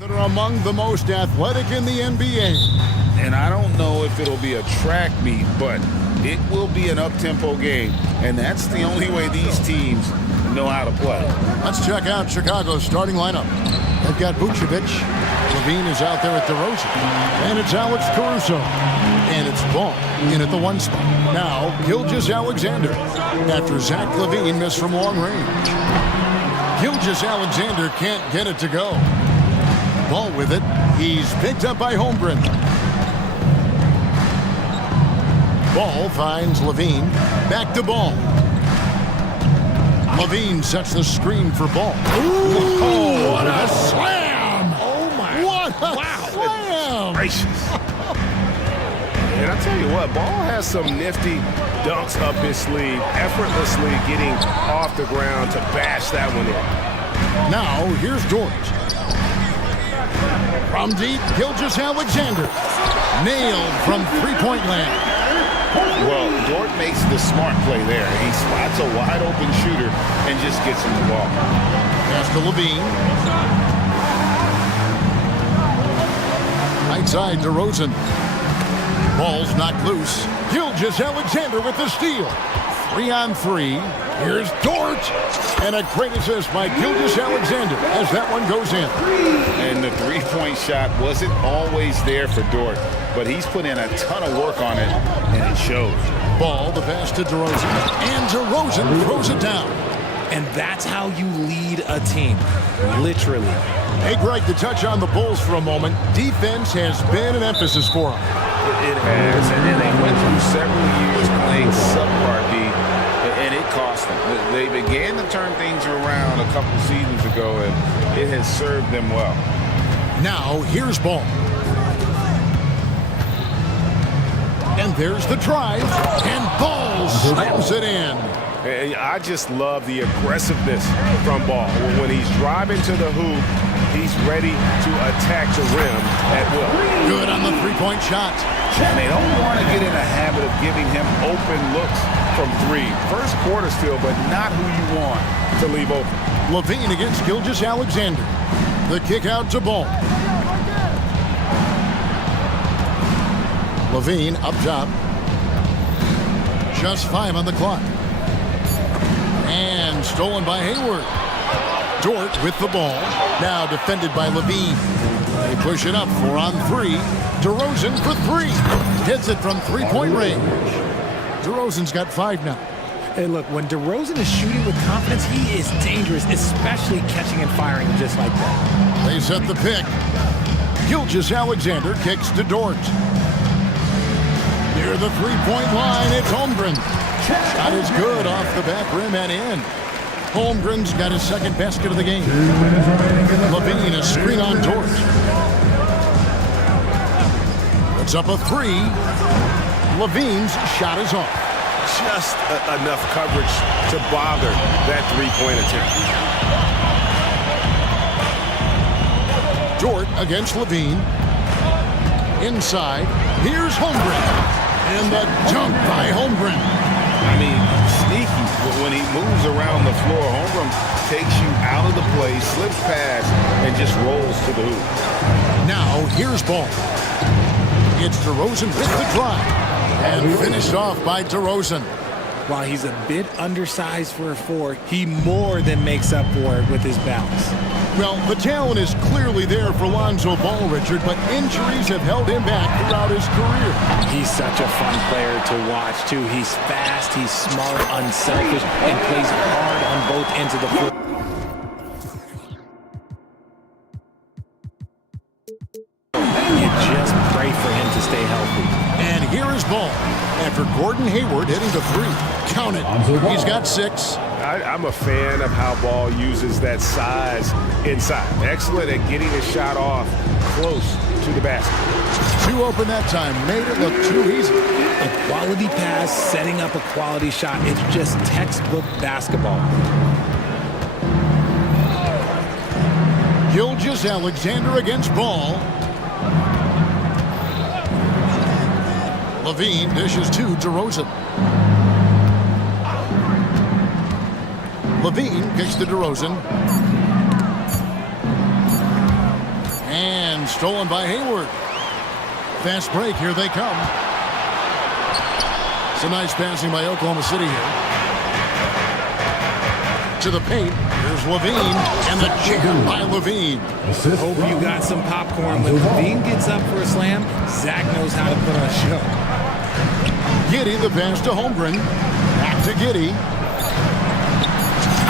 That are among the most athletic in the NBA. And I don't know if it'll be a track meet, but it will be an up-tempo game. And that's the only way these teams know how to play. Let's check out Chicago's starting lineup. They've got Vucevic. Levine is out there at DeRozan. And it's Alex Caruso. And it's Ball in at the 1 spot. Now, Gilgeous-Alexander after Zach LaVine missed from long range. Gilgeous-Alexander can't get it to go. Ball with it. He's picked up by Holmgren. Ball finds Levine. Back to Ball. Levine sets the screen for Ball. Ooh, oh, what a slam! Oh, my. What a slam! Gracious. And I tell you what, Ball has some nifty dunks up his sleeve, effortlessly getting off the ground to bash that one in. Now, here's Dort. From deep, Gilgeous-Alexander. Nailed from three-point land. Well, Dort makes the smart play there. He spots a wide-open shooter and just gets him the ball. Pass to Levine. Right side, DeRozan. Ball's knocked loose. Gilgeous-Alexander with the steal. 3-on-3. Here's Dort. And a great assist by Gilgeous-Alexander as that one goes in. And the three-point shot wasn't always there for Dort, but he's put in a ton of work on it, and it shows. Ball, the pass to DeRozan. And DeRozan throws it down. And that's how you lead a team, literally. Hey, Greg, to touch on the Bulls for a moment, defense has been an emphasis for them. It has, and then they went through several years playing subpar D, and it cost them. They began to turn things around a couple seasons ago, and it has served them well. Now, here's Ball. And there's the drive, and Ball slams it in. And I just love the aggressiveness from Ball. When he's driving to the hoop, he's ready to attack the rim at will. Good on the three-point shot. And they don't want to get in a habit of giving him open looks from three. First quarter still, but not who you want to leave open. Levine against Gilgeous-Alexander. The kick out to Ball. Levine up top. Just 5 on the clock. And stolen by Hayward. Dort with the ball. Now defended by Levine. They push it up 4-on-3. DeRozan for 3. Hits it from three-point range. DeRozan's got 5 now. Hey, look, when DeRozan is shooting with confidence, he is dangerous, especially catching and firing just like that. They set the pick. Gilgeous-Alexander kicks to Dort. Near the three-point line, it's Holmgren. Shot is good off the back rim and in. Holmgren's got his second basket of the game. Levine, a screen on Dort. It's up a 3. Levine's shot is off. Just enough coverage to bother that three-point attempt. Dort against Levine. Inside, here's Holmgren. And the dunk by Holmgren. I mean, sneaky. When he moves around the floor, Holmgren takes you out of the play, slips past, and just rolls to the hoop. Now, here's Ball. It's DeRozan with the drive. And finished off by DeRozan. While he's a bit undersized for a 4, he more than makes up for it with his bounce. Well, the talent is clearly there for Lonzo Ball, Richard, but injuries have held him back throughout his career. He's such a fun player to watch, too. He's fast, he's smart, unselfish, and plays hard on both ends of the floor. You just pray for him to stay healthy. And here is Ball after Gordon Hayward hitting the 3. Count it. He's got 6. I'm a fan of how Ball uses that size inside. Excellent at getting his shot off close to the basket. 2 open that time. Made it look too easy. A quality pass, setting up a quality shot. It's just textbook basketball. Gilgeous-Alexander against Ball. Levine dishes to DeRozan. Levine kicks to DeRozan. stolen by Hayward. Fast break, here they come. Some nice passing by Oklahoma City here. To the paint, here's Levine, and the jam by Levine. Hope you got some popcorn. When Levine gets up for a slam, Zach knows how to put on a show. Giddey, the pass to Holmgren. Back to Giddey.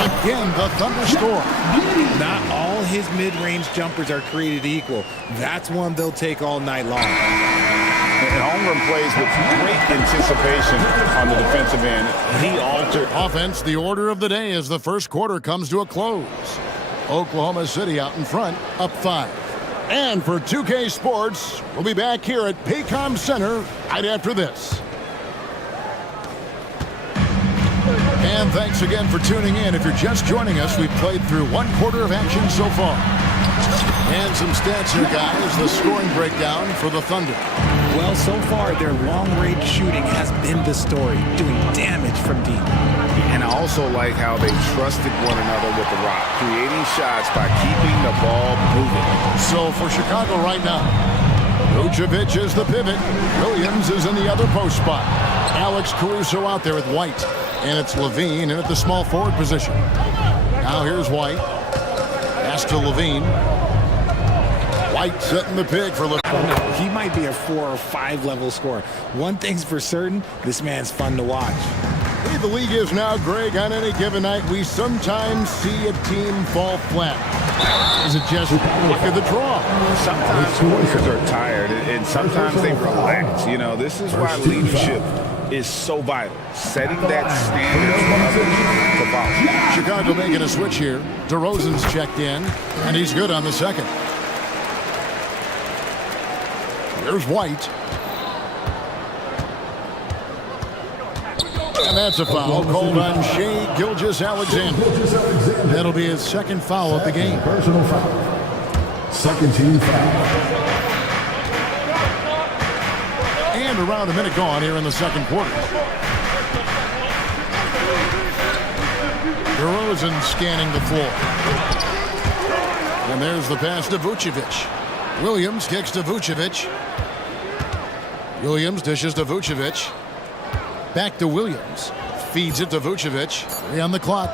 Again, the thunderstorm. Not all his mid-range jumpers are created equal. That's one they'll take all night long. And Holmgren plays with great anticipation on the defensive end. He altered. Offense, the order of the day as the first quarter comes to a close. Oklahoma City out in front, up 5. And for 2K Sports, we'll be back here at Paycom Center right after this. And thanks again for tuning in. If you're just joining us, we've played through one quarter of action so far. And some stats here, guys. The scoring breakdown for the Thunder. Well, so far, their long-range shooting has been the story, doing damage from deep. And I also like how they trusted one another with the rock, creating shots by keeping the ball moving. So for Chicago right now, Vucevic is the pivot. Williams is in the other post spot. Alex Caruso out there with White. And it's Levine in at the small forward position. Now here's White. Pass to Levine. White setting the pick for Levine. He might be a 4 or 5 level scorer. One thing's for certain, this man's fun to watch. The way the league is now, Greg, on any given night, we sometimes see a team fall flat. Is it just luck of the draw? Sometimes players are tired, and sometimes they relax. You know, this is why leadership is so vital. Setting that standard for others. Chicago making a switch here. DeRozan's checked in, and he's good on the second. Here's White. And that's a foul called on Shai Gilgeous-Alexander. That'll be his second foul of the game. Personal foul. Second team foul. And around a minute gone here in the second quarter. DeRozan scanning the floor. And there's the pass to Vucevic. Williams kicks to Vucevic. Williams dishes to Vucevic. Back to Williams. Feeds it to Vucevic. 3 on the clock.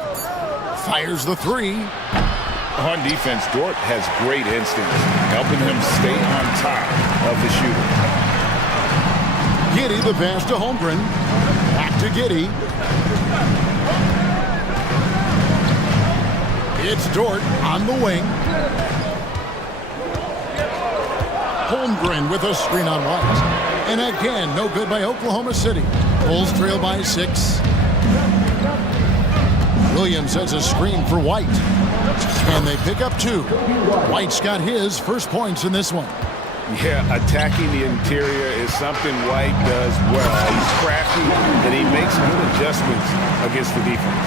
Fires the 3. On defense, Dort has great instincts, helping him stay on top of the shooter. Giddey, the pass to Holmgren. Back to Giddey. It's Dort on the wing. Holmgren with a screen on White. And again, no good by Oklahoma City. Bulls trail by 6. Williams has a screen for White. And they pick up 2. White's got his first points in this one. Yeah, attacking the interior is something White does well. He's crafty, and he makes good adjustments against the defense.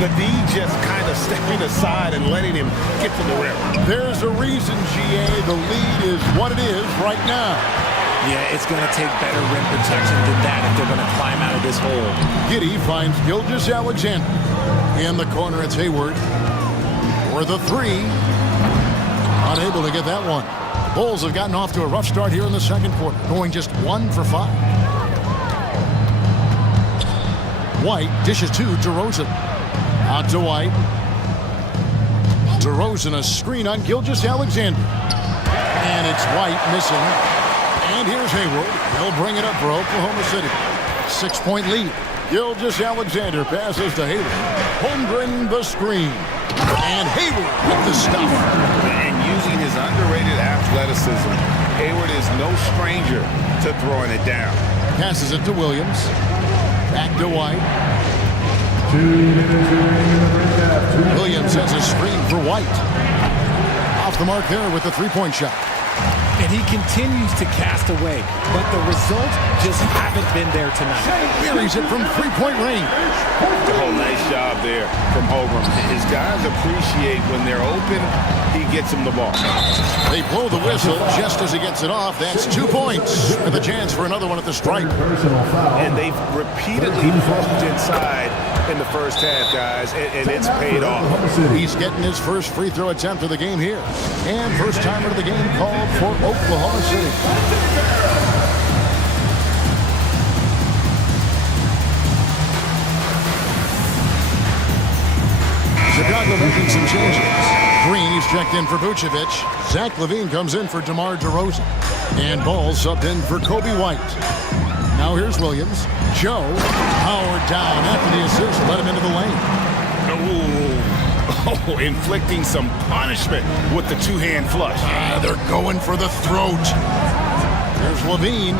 The D just kind of stepping aside and letting him get to the rim. There's a reason, GA, the lead is what it is right now. Yeah, it's going to take better rim protection than that if they're going to climb out of this hole. Giddey finds Gilgeous-Alexander. In the corner, it's Hayward. For the 3. Unable to get that one. Bulls have gotten off to a rough start here in the second quarter, going just 1 for 5. White dishes to DeRozan. Out to White. DeRozan, a screen on Gilgeous-Alexander. And it's White missing. And here's Hayward. He'll bring it up for Oklahoma City. 6-point lead. Gilgeous-Alexander passes to Hayward. Holmgren the screen. And Hayward with the stuff. And using his underrated athleticism, Hayward is no stranger to throwing it down. Passes it to Williams. Back to White. Williams has a screen for White. Off the mark there with the 3-point shot. And he continues to cast away, but the results just haven't been there tonight. Buries it from three-point range. Oh, nice job there from Holgram. His guys appreciate when they're open, he gets them the ball. They blow the whistle just as he gets it off. That's 2 points with a chance for another one at the stripe. And they've repeatedly pushed inside in the first half, guys, and it's paid off. He's getting his first free throw attempt of the game here. And first timer of the game called for Oklahoma City. Chicago making some changes. Green, he's checked in for Vucevic. Zach LaVine comes in for DeMar DeRozan. And Ball subbed in for Kobe White. Now here's Williams. Joe powered down after the assist, let him into the lane. Oh, inflicting some punishment with the two-hand flush. They're going for the throat. There's LaVine.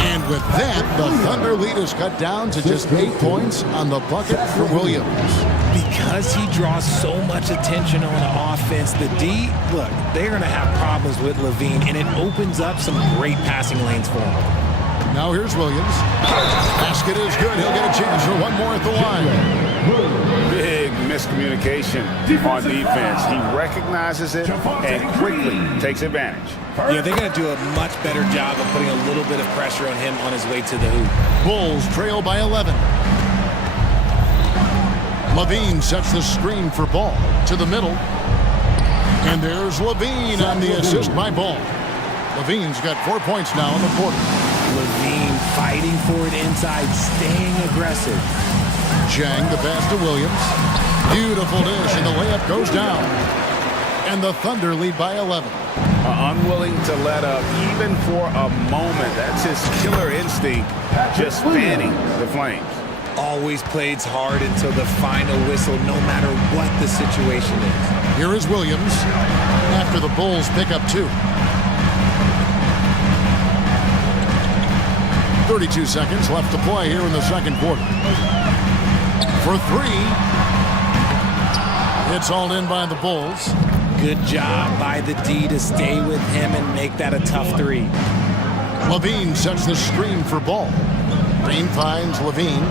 And with that, the Thunder lead is cut down to just 8 points on the bucket for Williams. Because he draws so much attention on offense, the D, look, they're going to have problems with LaVine, and it opens up some great passing lanes for him. Now here's Williams. Basket is good. He'll get a chance for one more at the line. Big miscommunication on defense. He recognizes it and quickly takes advantage. Yeah, they're going to do a much better job of putting a little bit of pressure on him on his way to the hoop. Bulls trail by 11. LaVine sets the screen for Ball to the middle. And there's LaVine on the assist by Ball. LaVine's got 4 points now in the quarter. LaVine fighting for it inside, staying aggressive. Chang, the pass to Williams. Beautiful dish, and the layup goes down. And the Thunder lead by 11. Unwilling to let up even for a moment. That's his killer instinct, just fanning the Flames. Always plays hard until the final whistle, no matter what the situation is. Here is Williams after the Bulls pick up 2. 32 seconds left to play here in the second quarter. For 3. It's all in by the Bulls. Good job by the D to stay with him and make that a tough 3. LaVine sets the screen for Ball. Green finds LaVine.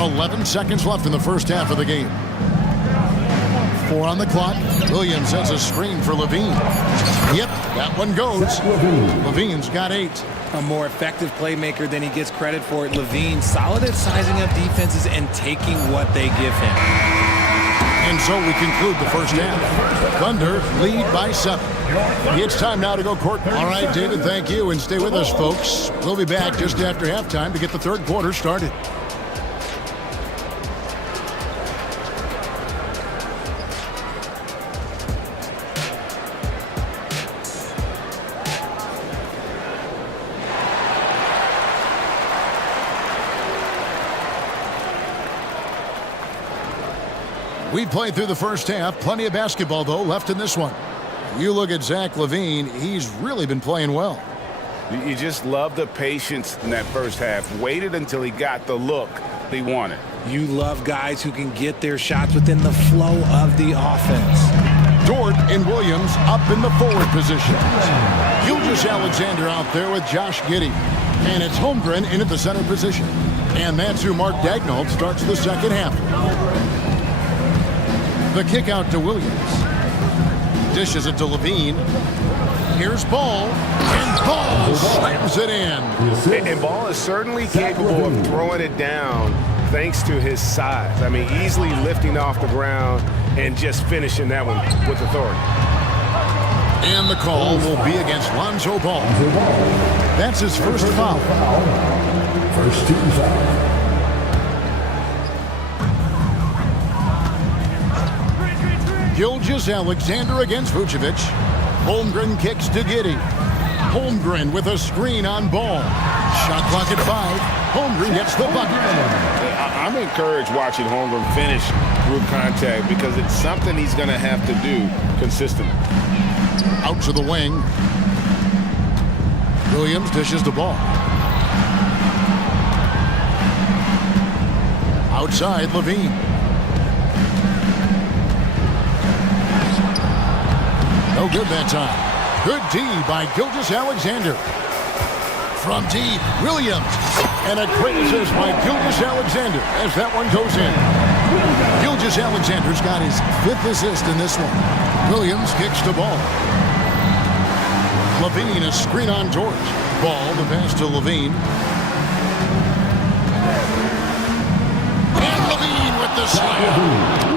11 seconds left in the first half of the game. 4 on the clock. Williams sets a screen for LaVine. Yep, that one goes. LaVine's got 8. A more effective playmaker than he gets credit for. LaVine solid at sizing up defenses and taking what they give him. And so we conclude the first half. Thunder lead by 7. It's time now to go court. All right, David, thank you, and stay with us, folks. We'll be back just after halftime to get the third quarter started. We played through the first half. Plenty of basketball, though, left in this one. You look at Zach LaVine, he's really been playing well. You just love the patience in that first half. Waited until he got the look he wanted. You love guys who can get their shots within the flow of the offense. Dort and Williams up in the forward position. Gilgeous-Alexander out there with Josh Giddey. And it's Holmgren in at the center position. And that's who Mark Daigneault starts the second half. The kick out to Williams. Dishes it to LaVine. Here's Ball. And Ball slams it in. And Ball is certainly capable of throwing it down thanks to his size. I mean, easily lifting off the ground and just finishing that one with authority. And the call will be against Lonzo Ball. That's his first foul. First team foul. Gilgeous-Alexander against Vucevic. Holmgren kicks to Giddey. Holmgren with a screen on Ball. Shot clock at 5. Holmgren gets the bucket. I'm encouraged watching Holmgren finish through contact because it's something he's going to have to do consistently. Out to the wing. Williams dishes the ball. Outside, LaVine. No good that time. Good D by Gilgeous-Alexander. From deep, Williams. And a great assist by Gilgeous-Alexander as that one goes in. Gilgeous-Alexander's got his 5th assist in this one. Williams kicks the ball. Levine, a screen on George. Ball, the pass to Levine. And Levine with the slam.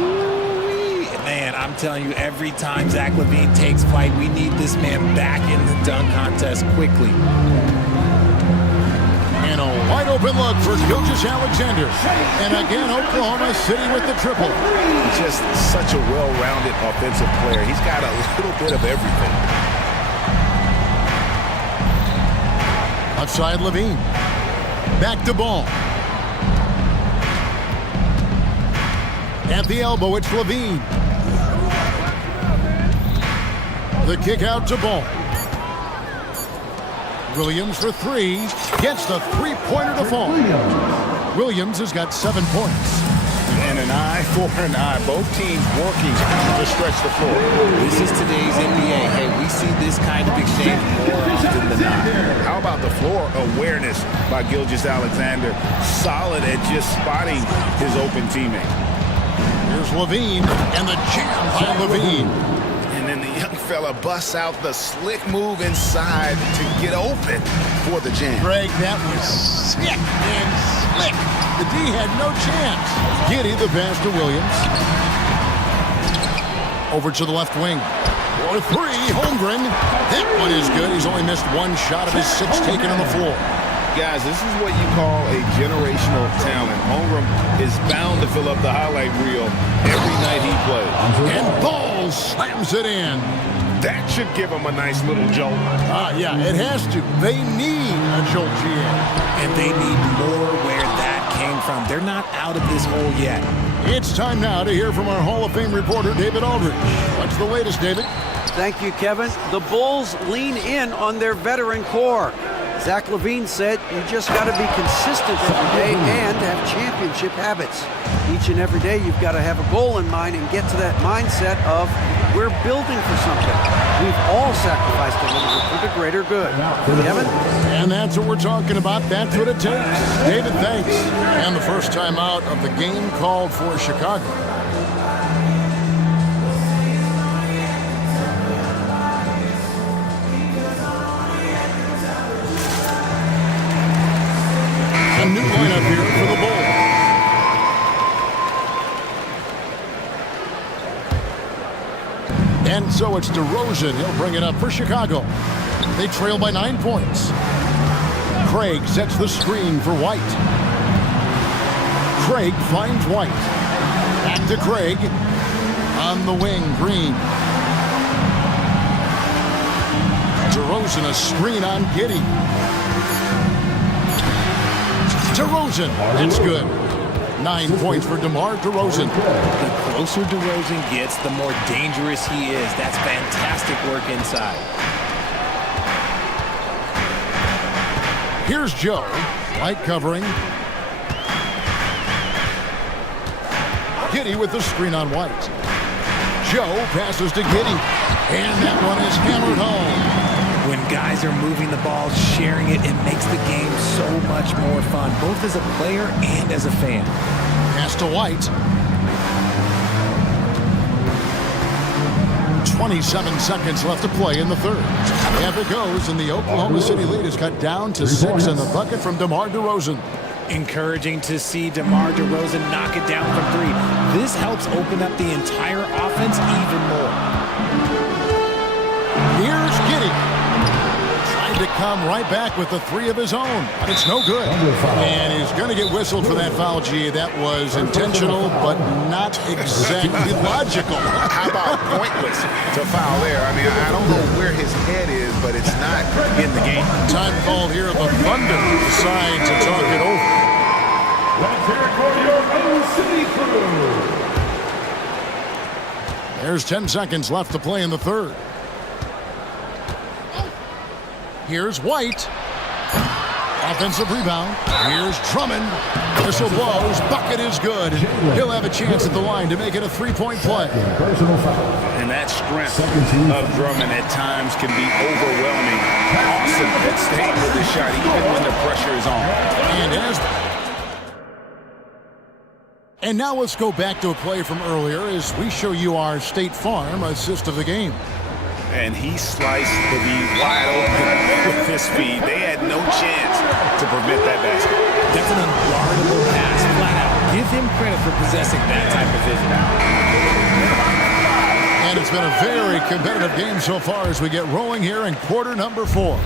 Man, I'm telling you, every time Zach LaVine takes flight, we need this man back in the dunk contest quickly. And a wide open look for Gilgeous-Alexander. And again, Oklahoma City with the triple. Just such a well-rounded offensive player. He's got a little bit of everything. Outside Levine. Back to ball. At the elbow, it's Levine. The kick out to ball. Williams for 3. Gets the three-pointer to fall. Williams has got 7 points. And an eye for an eye. Both teams working to stretch the floor. This is today's NBA. Hey, we see this kind of exchange more often than not. How about the floor awareness by Gilgeous-Alexander? Solid at just spotting his open teammate. Here's Levine, and the jam by Levine. And then the young fella busts out the slick move inside to get open for the jam. Greg, that was sick and slick. The D had no chance. Giddy, the pass to Williams. Over to the left wing. For 3, Holmgren. That one is good. He's only missed 1 shot of his 6 taken on the floor. Guys, this is what you call a generational talent. Holmgren is bound to fill up the highlight reel every night he plays. And Ball slams it in. That should give him a nice little jolt. Yeah, it has to. They need a jolt, GA. And they need more where that came from. They're not out of this hole yet. It's time now to hear from our Hall of Fame reporter, David Aldridge. What's the latest, David? Thank you, Kevin. The Bulls lean in on their veteran core. Zach LaVine said you just got to be consistent every day and have championship habits. Each and every day you've got to have a goal in mind and get to that mindset of we're building for something. We've all sacrificed a little bit for the greater good. Kevin? And that's what we're talking about. That's what it takes. David, thanks. And the first time out of the game called for Chicago. A new lineup here for the Bulls. And so it's DeRozan. He'll bring it up for Chicago. They trail by 9 points. Craig sets the screen for White. Craig finds White. Back to Craig. On the wing, Green. DeRozan, a screen on Giddey. DeRozan, that's good. 9 points for DeMar DeRozan. The closer DeRozan gets, the more dangerous he is. That's fantastic work inside. Here's Joe. White covering. Giddey with the screen on White. Joe passes to Giddey. And that one is hammered home. When guys are moving the ball, sharing it, it makes the game so much more fun, both as a player and as a fan. Pass to White. 27 seconds left to play in the third. Half it goes, and the Oklahoma City lead is cut down to 6 in the bucket from DeMar DeRozan. Encouraging to see DeMar DeRozan knock it down from 3. This helps open up the entire offense even more. Here's Giddey. To come right back with the 3 of his own, but it's no good. And he's going to get whistled for that foul, G. That was intentional, but not exactly logical. How about pointless to foul there? I mean, I don't know where his head is, but it's not in the game. Time called here. The Thunder decide to talk it over. Let's hear it for your own city crew. There's 10 seconds left to play in the third. Here's White. Offensive rebound. Here's Drummond. Whistle blows. Bucket is good. He'll have a chance at the line to make it a three-point play. And that strength of Drummond at times can be overwhelming. Awesome at staying with the shot even when the pressure is on. And now let's go back to a play from earlier as we show you our State Farm assist of the game. And he sliced the D wide open with his speed. They had no chance to prevent that basket. That's an unguardable pass, flat out. Give him credit for possessing that type of vision. And it's been a very competitive game so far as we get rolling here in quarter number 4.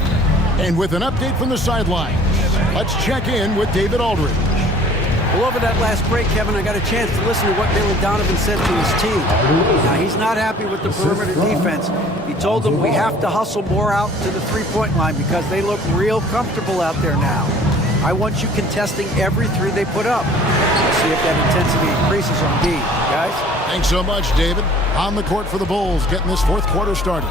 And with an update from the sidelines, let's check in with David Aldridge. Well, over that last break, Kevin, I got a chance to listen to what Billy Donovan said to his team. Now, he's not happy with the perimeter defense. He told them we have to hustle more out to the three-point line because they look real comfortable out there now. I want you contesting every three they put up. We'll see if that intensity increases on D. Guys? Thanks so much, David. On the court for the Bulls, getting this fourth quarter started.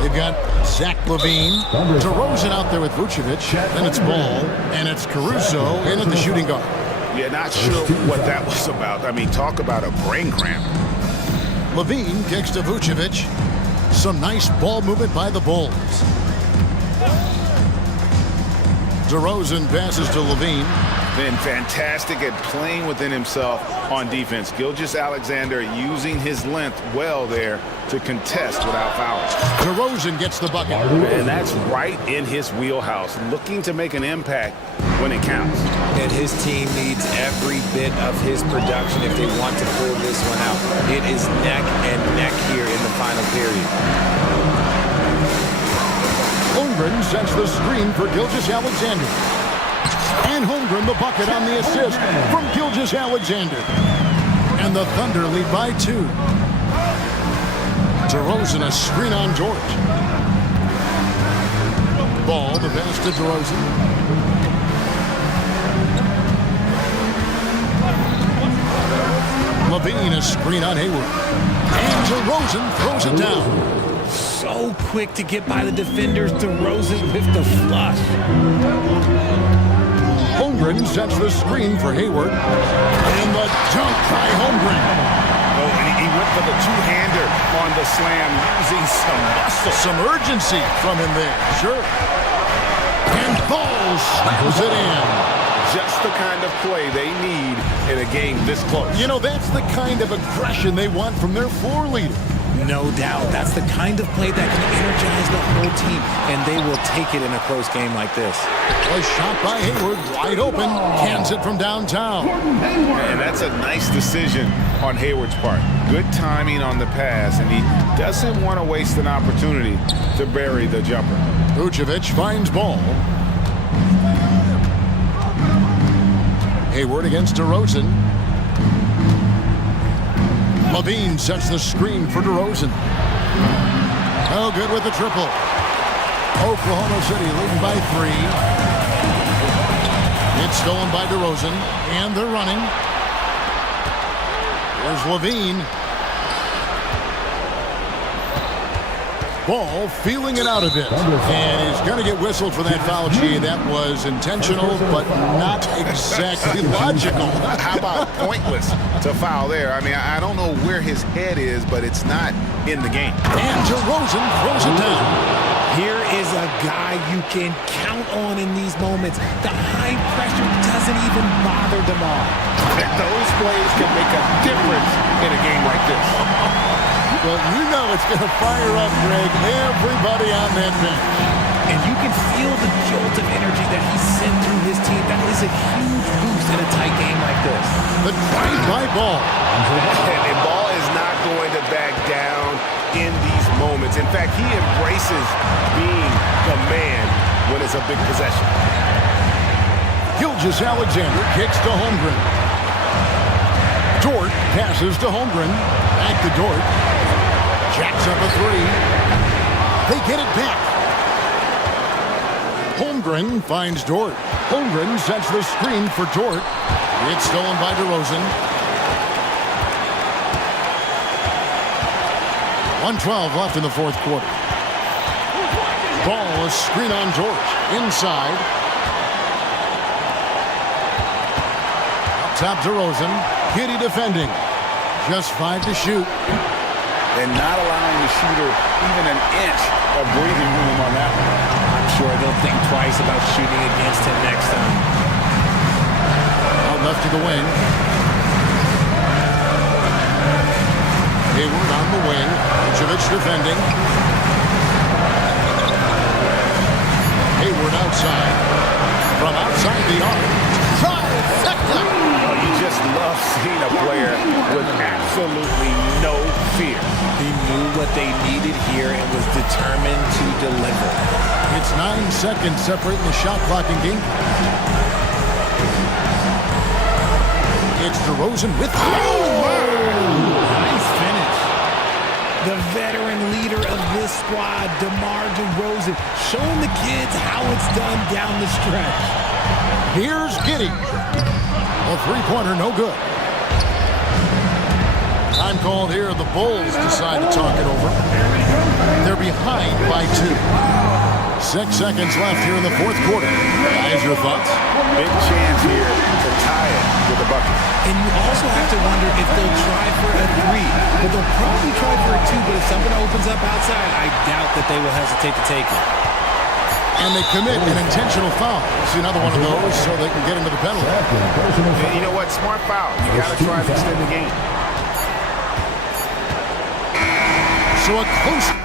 They've got Zach LaVine, DeRozan out there with Vucevic, then it's Ball, and it's Caruso in at the shooting guard. Yeah, not sure what that was about. I mean, talk about a brain cramp. LaVine kicks to Vucevic. Some nice ball movement by the Bulls. DeRozan passes to LaVine. Been fantastic at playing within himself on defense. Gilgeous-Alexander using his length well there to contest without fouls. DeRozan gets the bucket. And that's right in his wheelhouse, looking to make an impact when it counts. And his team needs every bit of his production if they want to pull this one out. It is neck and neck here in the final period. Holmgren sets the screen for Gilgeous-Alexander. And Holmgren the bucket on the assist from Gilgeous-Alexander. And the Thunder lead by 2. DeRozan a screen on George. Ball, the pass to DeRozan. LaVine a screen on Hayward. And DeRozan throws it down. So quick to get by the defenders. DeRozan with the flush. Holmgren sets the screen for Hayward. And the dunk by Holmgren. Oh, and he went for the two-hander on the slam, using some muscle. Some urgency from him there, sure. And Ball slams it in. Just the kind of play they need in a game this close. You know, that's the kind of aggression they want from their floor leader. No doubt. That's the kind of play that can energize the whole team, and they will take it in a close game like this. A shot by Hayward, wide open, cans it from downtown. And that's a nice decision on Hayward's part. Good timing on the pass, and he doesn't want to waste an opportunity to bury the jumper. Vucevic finds Ball. Hayward against DeRozan. LaVine sets the screen for DeRozan. Oh, good with the triple. Oklahoma City leading by 3. It's stolen by DeRozan, and they're running. There's LaVine. Ball feeling it out a bit. And he's going to get whistled for that foul, G. That was intentional, but not exactly logical. How about pointless to foul there? I mean, I don't know where his head is, but it's not in the game. And DeRozan throws it down. Here is a guy you can count on in these moments. The high pressure doesn't even bother DeMar. And those plays can make a difference in a game like this. Well, you know it's going to fire up, Greg, everybody on that bench. And you can feel the jolt of energy that he sent through his team. That is a huge boost in a tight game like this. The drive by Ball. And Ball is not going to back down in these moments. In fact, he embraces being the man when it's a big possession. Gilgeous-Alexander kicks to Holmgren. Dort passes to Holmgren. Back to Dort. Jacks up a 3. They get it back. Holmgren finds Dort. Holmgren sets the screen for Dort. It's stolen by DeRozan. 1:12 left in the fourth quarter. Ball, a screen on George. Inside. top DeRozan. Giddy defending. Just 5 to shoot. And not allowing the shooter even an inch of breathing room on that one. I'm sure they'll think twice about shooting against him next time. Out left to the wing. Hayward on the wing. Vucevic defending. Hayward outside. From outside the arc. Trifecta! Oh, you just love seeing a player with absolutely no fear. He knew what they needed here and was determined to deliver. It's 9 seconds separating the shot clock and game. It's DeRozan with... Nice finish. The veteran leader of this squad, DeMar DeRozan, showing the kids how it's done down the stretch. Here's Giddy. A three-pointer, no good. Time called here. The Bulls decide to talk it over. They're behind by 2. 6 seconds left here in the fourth quarter. Guys, your thoughts? Big chance here to tie it with a bucket. And you also have to wonder if they'll try for a 3. But they'll probably try for a 2, but if something opens up outside, I doubt that they will hesitate to take it. And they commit an intentional foul. See another one of those so they can get into the penalty. And you know what? Smart foul. You got to try to extend the game. So a close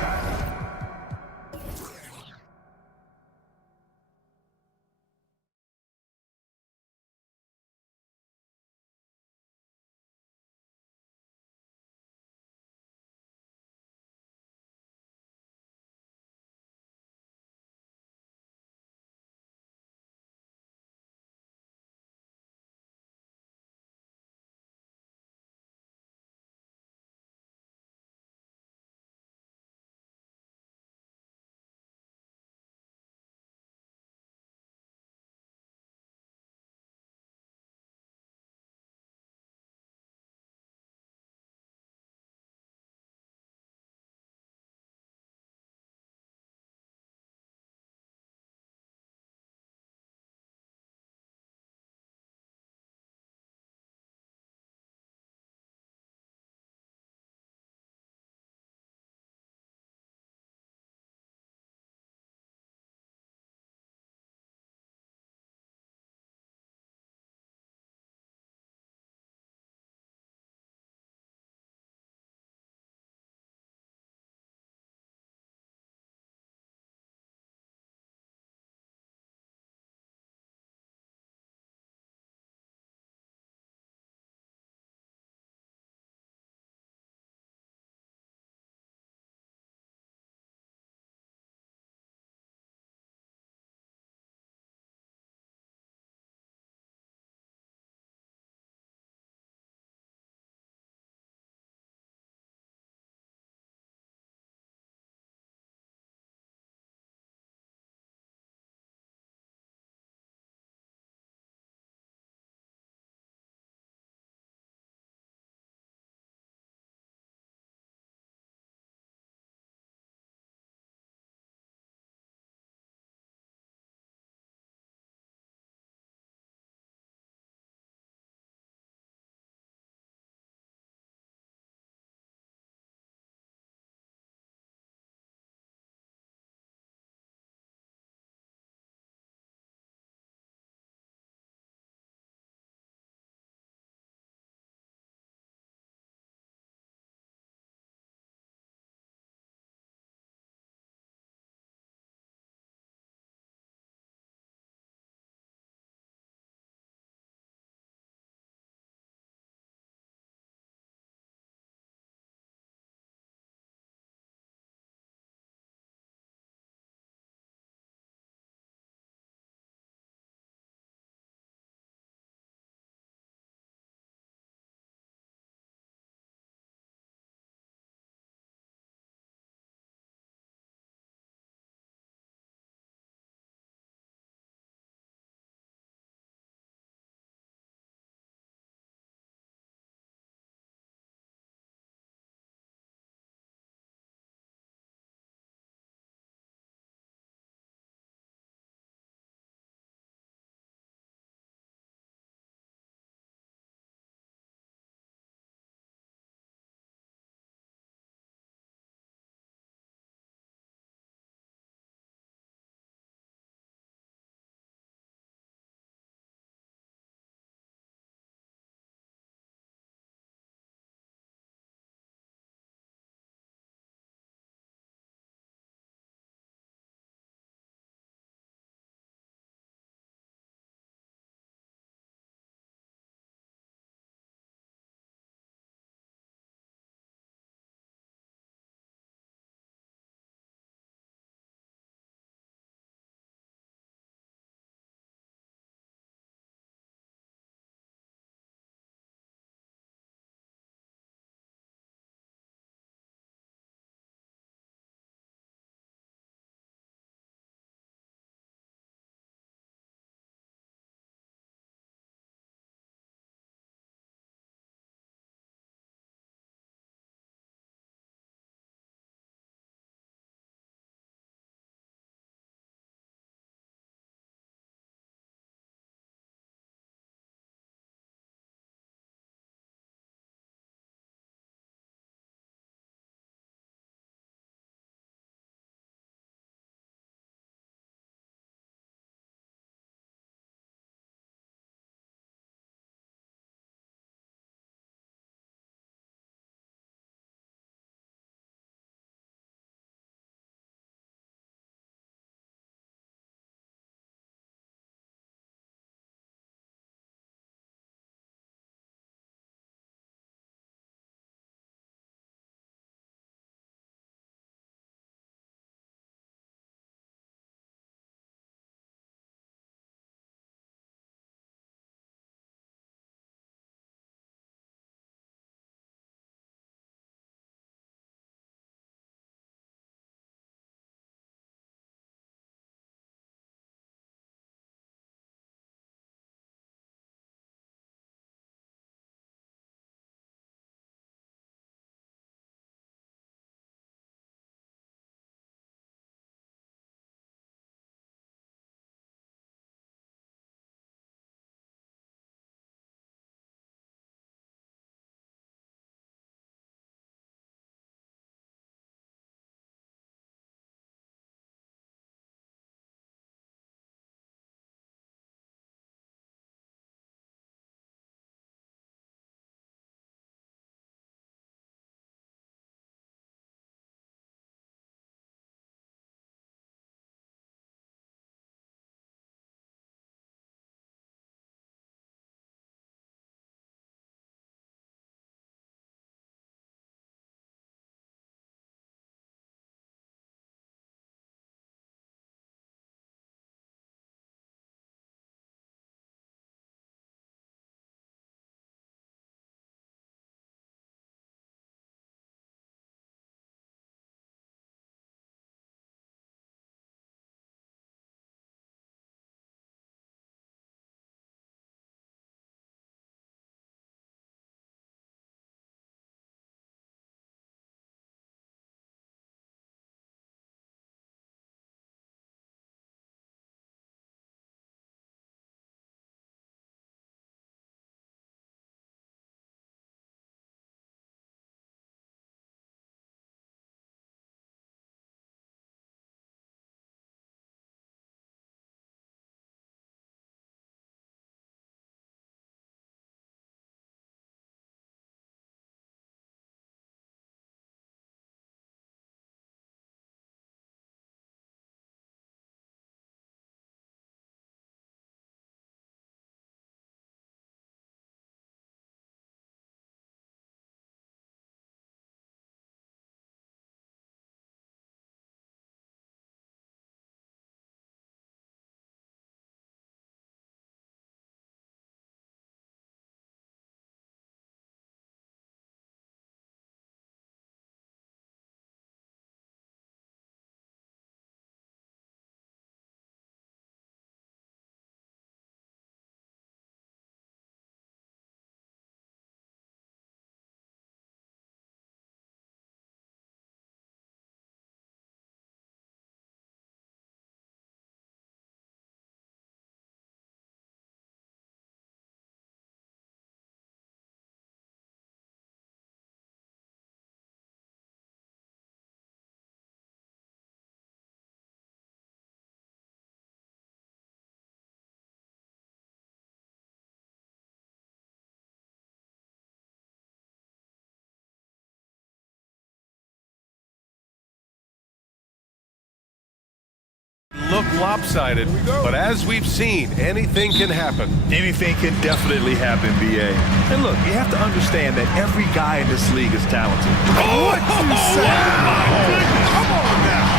look lopsided, but as we've seen, anything can happen. Anything can definitely happen, BA. And look, you have to understand that every guy in this league is talented. Oh, what you say? My goodness. Come on now.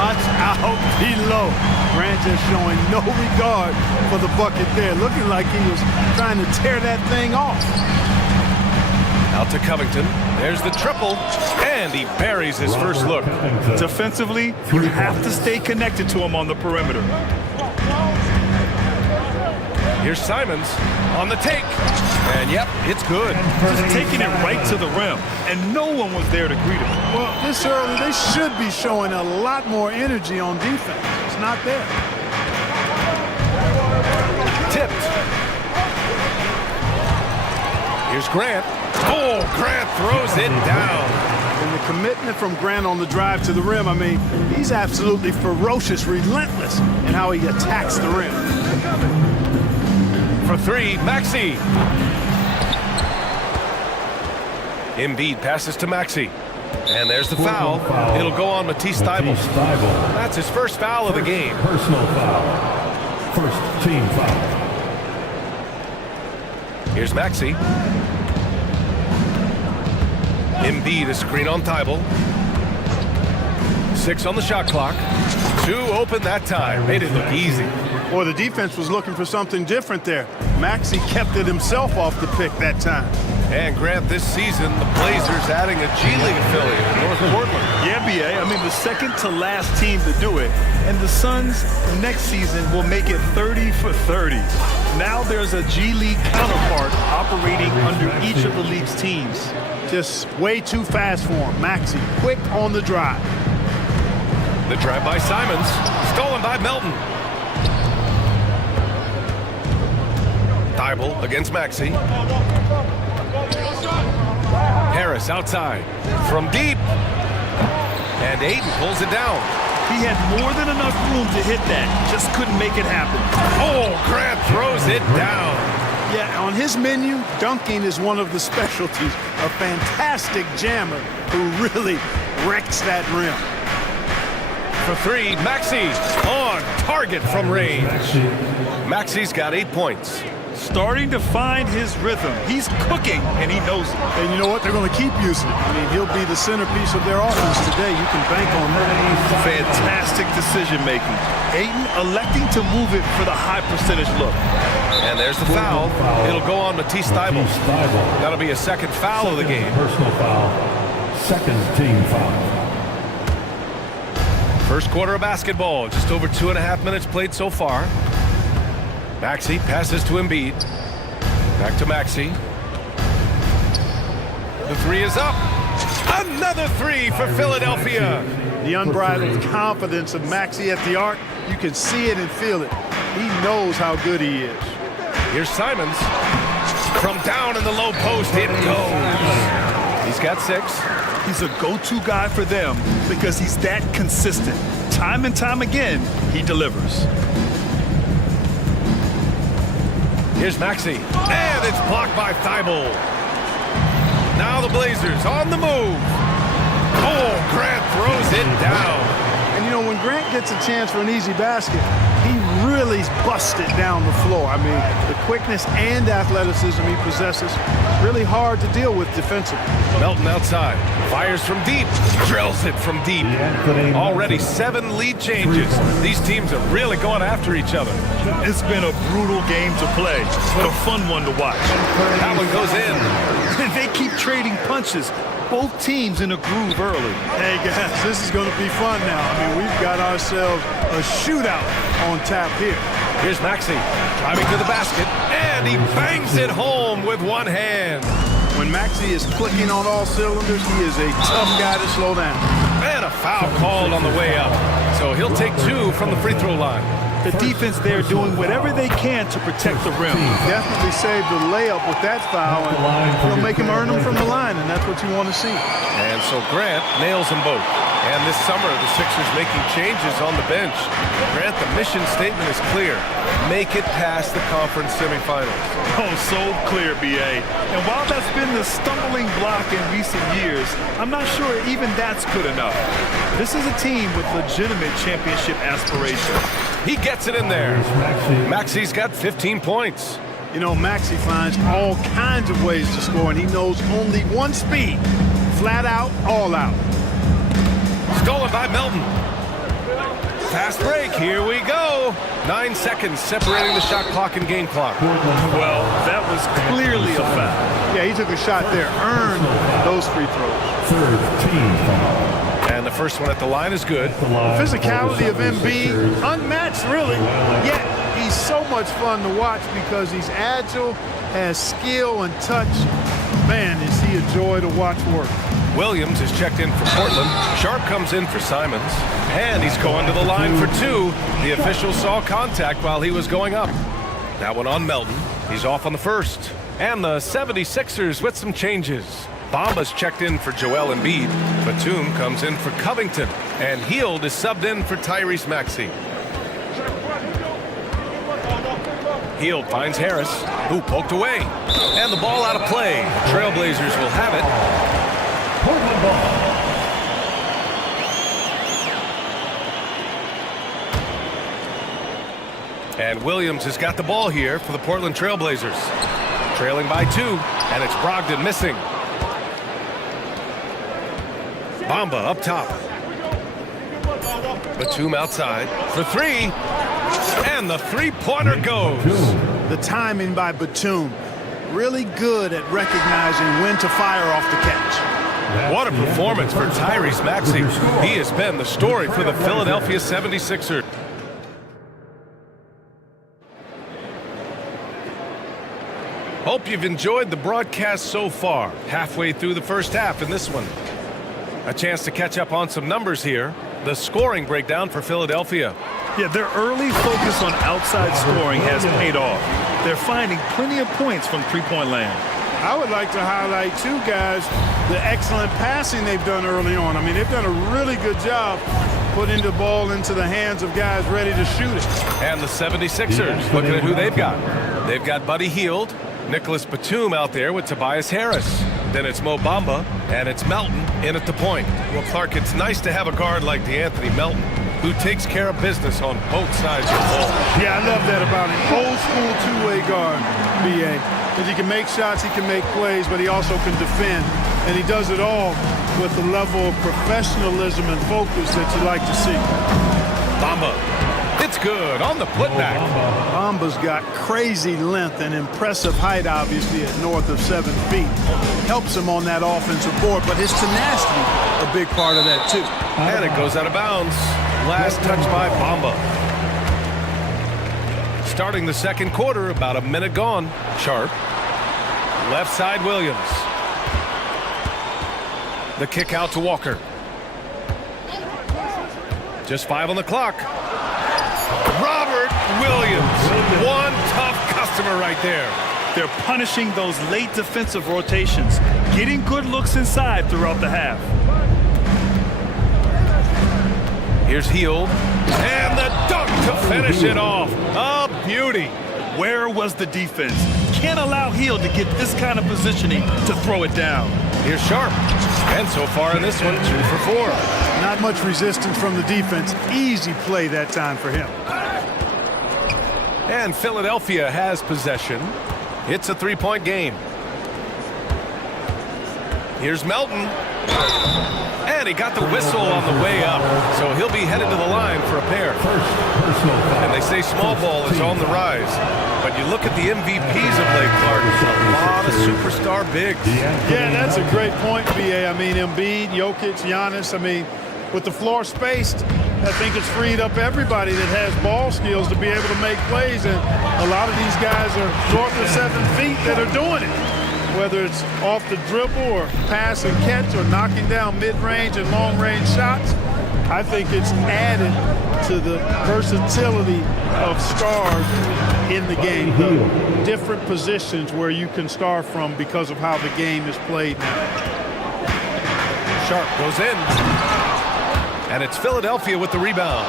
Watch out below. Grant just showing no regard for the bucket there. Looking like he was trying to tear that thing off. Out to Covington. There's the triple, and he buries his first look. Defensively, you have to stay connected to him on the perimeter. Here's Simons on the take. And yep, it's good. Just taking it right to the rim, and no one was there to greet him. Well, this early, they should be showing a lot more energy on defense. It's not there. Tipped. Here's Grant. Oh, Grant throws it down. And the commitment from Grant on the drive to the rim, I mean, he's absolutely ferocious, relentless in how he attacks the rim. For three, Maxey. Embiid passes to Maxey. And there's the foul. It'll go on Matisse Thybulle. That's his first foul of the game. Personal foul. First team foul. Here's Maxey. Embiid a screen on Thybulle. 6 on the shot clock. 2 open that time. Made it look easy. Boy, the defense was looking for something different there. Maxey kept it himself off the pick that time. And Grant, this season, the Blazers adding a G League affiliate in North Portland. Yeah, BA. I mean, the second to last team to do it. And the Suns next season will make it 30 for 30. Now there's a G League counterpart operating under each of the league's teams. Just way too fast for him. Maxey, quick on the drive. The drive by Simons. Stolen by Melton. Thybulle against Maxey. Harris outside. From deep. And Aiden pulls it down. He had more than enough room to hit that. Just couldn't make it happen. Oh, Grant throws it down. Yeah, on his menu, dunking is one of the specialties. A fantastic jammer who really wrecks that rim. For three, Maxey on target from range. Maxey's got 8 points. Starting to find his rhythm. He's cooking, and he knows it. And you know what? They're going to keep using it. I mean, he'll be the centerpiece of their offense today. You can bank on that. Fantastic decision-making. Ayton electing to move it for the high percentage look. And there's the foul. It'll go on Matisse Thybulle. That'll be a second foul of the game. Personal foul. Second team foul. First quarter of basketball. Just over 2.5 minutes played so far. Maxey passes to Embiid. Back to Maxey. The three is up. Another three for Philadelphia. The unbridled confidence of Maxey at the arc, you can see it and feel it. He knows how good he is. Here's Simons. From down in the low post, it goes. He's got 6. He's a go-to guy for them because he's that consistent. Time and time again, he delivers. Here's Maxey. And it's blocked by Thybulle. Now the Blazers on the move. Oh, Grant throws it down. And you know, when Grant gets a chance for an easy basket, he really busts it down the floor. I mean, the quickness and athleticism he possesses, really hard to deal with defensively. Melton outside. Fires from deep. Drills it from deep. Already 7 lead changes. These teams are really going after each other. It's been a brutal game to play, but a fun one to watch. That one goes in. They keep trading punches. Both teams in a groove early. Hey guys, this is going to be fun now. I mean, we've got ourselves a shootout on tap here. Here's Maxey driving to the basket, and he bangs it home with one hand. When Maxey is clicking on all cylinders, he is a tough guy to slow down. And a foul called on the way up. So he'll take 2 from the free throw line. The defense there doing whatever they can to protect the rim. Definitely saved the layup with that foul, and it'll make him earn them from the line, and that's what you want to see. And so Grant nails them both. And this summer, the Sixers making changes on the bench. Grant, the mission statement is clear. Make it past the conference semifinals. Oh, so clear, BA. And while that's been the a stumbling block in recent years, I'm not sure even that's good enough. This is a team with legitimate championship aspirations. He gets it in there. Maxi's got 15 points. You know, Maxi finds all kinds of ways to score, and he knows only one speed. Flat out, all out. Stolen by Melton. Fast break, here we go. 9 seconds separating the shot clock and game clock. Well, that was clearly a foul. Yeah, he took a shot there, earned those free throws. And the first one at the line is good. The physicality of Embiid, unmatched really, yet he's so much fun to watch because he's agile, has skill and touch. Man, is he a joy to watch work. Williams is checked in for Portland. Sharp comes in for Simons. And he's going to the line for two. The official saw contact while he was going up. That one on Melton. He's off on the first. And the 76ers with some changes. Bamba's checked in for Joel Embiid. Batum comes in for Covington. And Hield is subbed in for Tyrese Maxey. Hield finds Harris, who poked away. And the ball out of play. Trailblazers will have it. Portland ball. And Williams has got the ball here for the Portland Trailblazers. Trailing by 2, and it's Brogdon missing. Bamba up top. Batum outside for 3. And the three-pointer goes. The timing by Batum. Really good at recognizing when to fire off the catch. What a performance for Tyrese Maxey. He has been the story for the Philadelphia 76ers. Hope you've enjoyed the broadcast so far. Halfway through the first half in this one. A chance to catch up on some numbers here. The scoring breakdown for Philadelphia. Yeah, their early focus on outside scoring has paid off. They're finding plenty of points from three-point land. I would like to highlight, too, guys, the excellent passing they've done early on. I mean, they've done a really good job putting the ball into the hands of guys ready to shoot it. And the 76ers, looking at who they've got. They've got Buddy Hield, Nicholas Batum out there with Tobias Harris. Then it's Mo Bamba, and it's Melton in at the point. Well, Clark, it's nice to have a guard like DeAnthony Melton, who takes care of business on both sides of the ball. Yeah, I love that about him. Old school two-way guard, B.A. Because he can make shots, he can make plays, but he also can defend. And he does it all with the level of professionalism and focus that you like to see. Bamba. It's good on the putback. Bamba's got crazy length and impressive height, obviously, at north of 7 feet. Helps him on that offensive board, but his tenacity, a big part of that, too. And it goes out of bounds. Last touch by Bamba. Starting the second quarter, about a minute gone. Sharp. Left side, Williams. The kick out to Walker. Just 5 on the clock. Robert Williams. One tough customer right there. They're punishing those late defensive rotations, getting good looks inside throughout the half. Here's Hield. And the dunk to finish it off. A beauty. Where was the defense? Can't allow Hield to get this kind of positioning to throw it down. Here's Sharp. And so far in this one, 2 for 4. Not much resistance from the defense. Easy play that time for him. And Philadelphia has possession. It's a 3-point game. Here's Melton. And he got the whistle on the way up. So he'll be headed to the line for a pair. And they say small ball is on the rise. But you look at the MVPs of late, Clark. A lot of superstar bigs. Yeah, that's a great point, B.A. I mean, Embiid, Jokic, Giannis. I mean, with the floor spaced, I think it's freed up everybody that has ball skills to be able to make plays. And a lot of these guys are north of 7 feet that are doing it. Whether it's off the dribble or pass and catch or knocking down mid-range and long-range shots, I think it's added to the versatility of stars in the game. The different positions where you can star from because of how the game is played now. Sharp goes in. And it's Philadelphia with the rebound.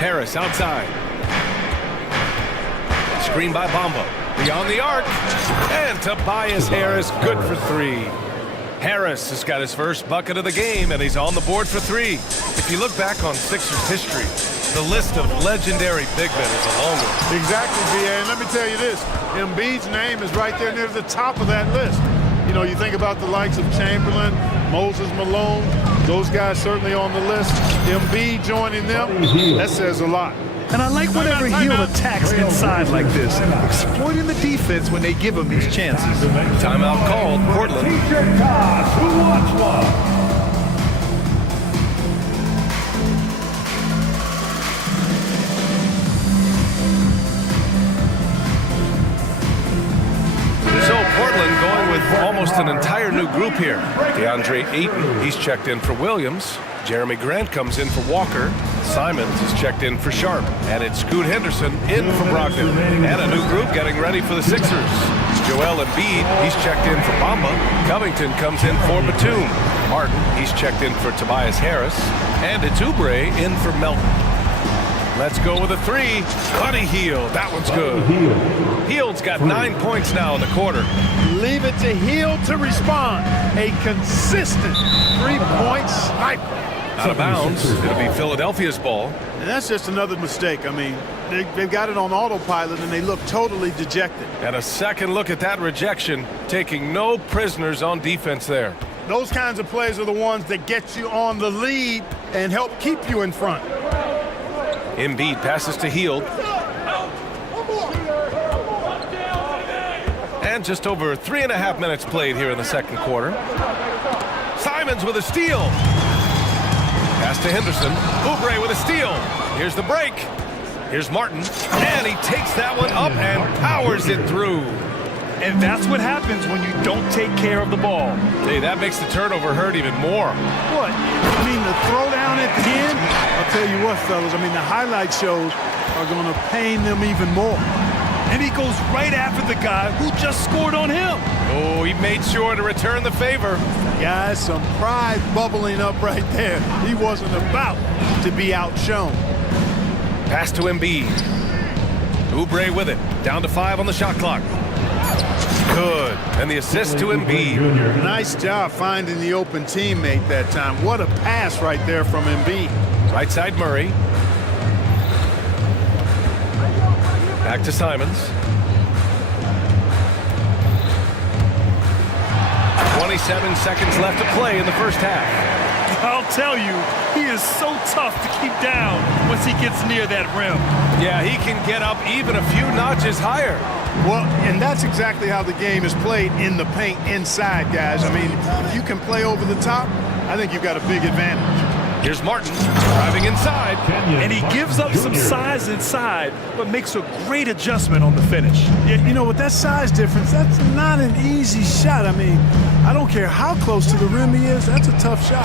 Harris outside. Screen by Bamba. Beyond the arc. And Tobias Harris, good for three. Harris has got his first bucket of the game, and he's on the board for three. If you look back on Sixers history, the list of legendary big men is a long one. Exactly, B.A. And let me tell you this. Embiid's name is right there near the top of that list. You know, you think about the likes of Chamberlain, Moses Malone, those guys certainly on the list. Embiid joining them, that says a lot. And I like whenever Hield attacks inside like this, exploiting the defense when they give him these chances. Timeout called, Portland. Who wants one? So Portland going with almost an entire new group here. DeAndre Ayton, he's checked in for Williams. Jeremy Grant comes in for Walker. Simons is checked in for Sharp. And it's Scoot Henderson in for Brogdon. And a new group getting ready for the Sixers. Joel Embiid, he's checked in for Bamba. Covington comes in for Batum. Martin, he's checked in for Tobias Harris. And it's Oubre in for Melton. Let's go with a three. Buddy Hield, that one's good. Hield's got 9 points now in the quarter. Leave it to Hield to respond. A consistent three-point sniper. Out of bounds. It'll be Philadelphia's ball. And that's just another mistake. I mean, they've got it on autopilot, and they look totally dejected. And a second look at that rejection, taking no prisoners on defense there. Those kinds of plays are the ones that get you on the lead and help keep you in front. Embiid passes to Hield. And just over 3.5 minutes played here in the second quarter. Simons with a steal. Pass to Henderson. Oubre with a steal. Here's the break. Here's Martin. And he takes that one up and powers it through. And that's what happens when you don't take care of the ball. Hey, that makes the turnover hurt even more. What? I mean, the throwdown at the end? I'll tell you what, fellas. I mean, the highlight shows are going to pain them even more. And he goes right after the guy who just scored on him. Oh, he made sure to return the favor. Guys, some pride bubbling up right there. He wasn't about to be outshone. Pass to Embiid. Oubre with it. Down to 5 on the shot clock. Good. And the assist to Embiid. Nice job finding the open teammate that time. What a pass right there from Embiid. Right side Murray. Back to Simons. 27 seconds left to play in the first half. I'll tell you, he is so tough to keep down once he gets near that rim. Yeah, he can get up even a few notches higher. Well, and that's exactly how the game is played in the paint inside, guys. I mean, if you can play over the top, I think you've got a big advantage. Here's Martin driving inside. And he gives up some size inside, but makes a great adjustment on the finish. Yeah, you know, with that size difference, that's not an easy shot. I mean, I don't care how close to the rim he is, that's a tough shot.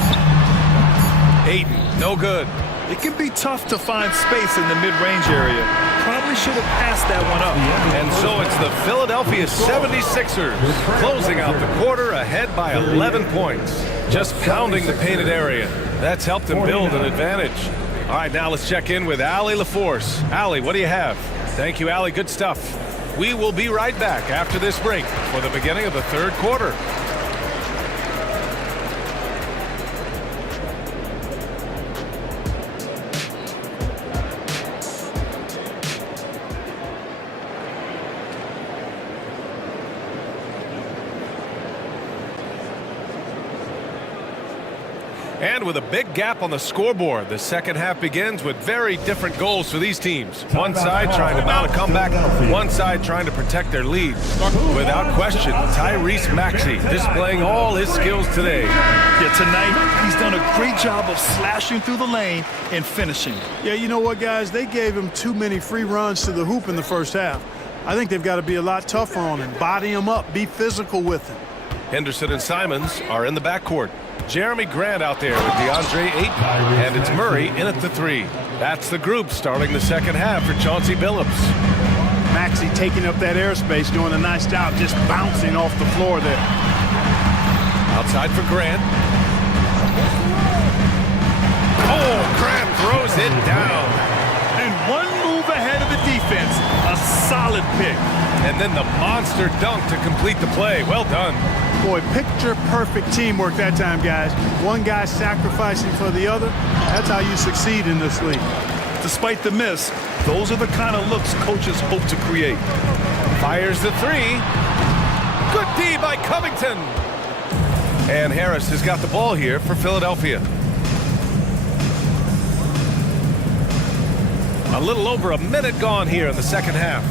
Ayton, no good. It can be tough to find space in the mid-range area. Probably should have passed that one up. And so it's the Philadelphia 76ers closing out the quarter ahead by 11 points. Just pounding the painted area. That's helped them build an advantage. All right, now let's check in with Allie LaForce. Allie, what do you have? Thank you, Allie. Good stuff. We will be right back after this break for the beginning of the third quarter. And with a big gap on the scoreboard, the second half begins with very different goals for these teams. One side trying to mount a comeback, one side trying to protect their lead. Without question, Tyrese Maxey displaying all his skills today. Yeah, tonight he's done a great job of slashing through the lane and finishing. Yeah, you know what, guys? They gave him too many free runs to the hoop in the first half. I think they've got to be a lot tougher on him, body him up, be physical with him. Henderson and Simons are in the backcourt. Jeremy Grant out there with DeAndre Ayton. And it's Murray in at the 3. That's the group starting the second half for Chauncey Billups. Maxey taking up that airspace, doing a nice job just bouncing off the floor there. Outside for Grant. Oh, Grant throws it down. And one move ahead of the defense. A Solid pick. And then the monster dunk to complete the play. Well done. Boy, picture-perfect teamwork that time, guys. One guy sacrificing for the other. That's how you succeed in this league. Despite the miss, those are the kind of looks coaches hope to create. Fires the three. Good D by Covington. And Harris has got the ball here for Philadelphia. A little over a minute gone here in the second half.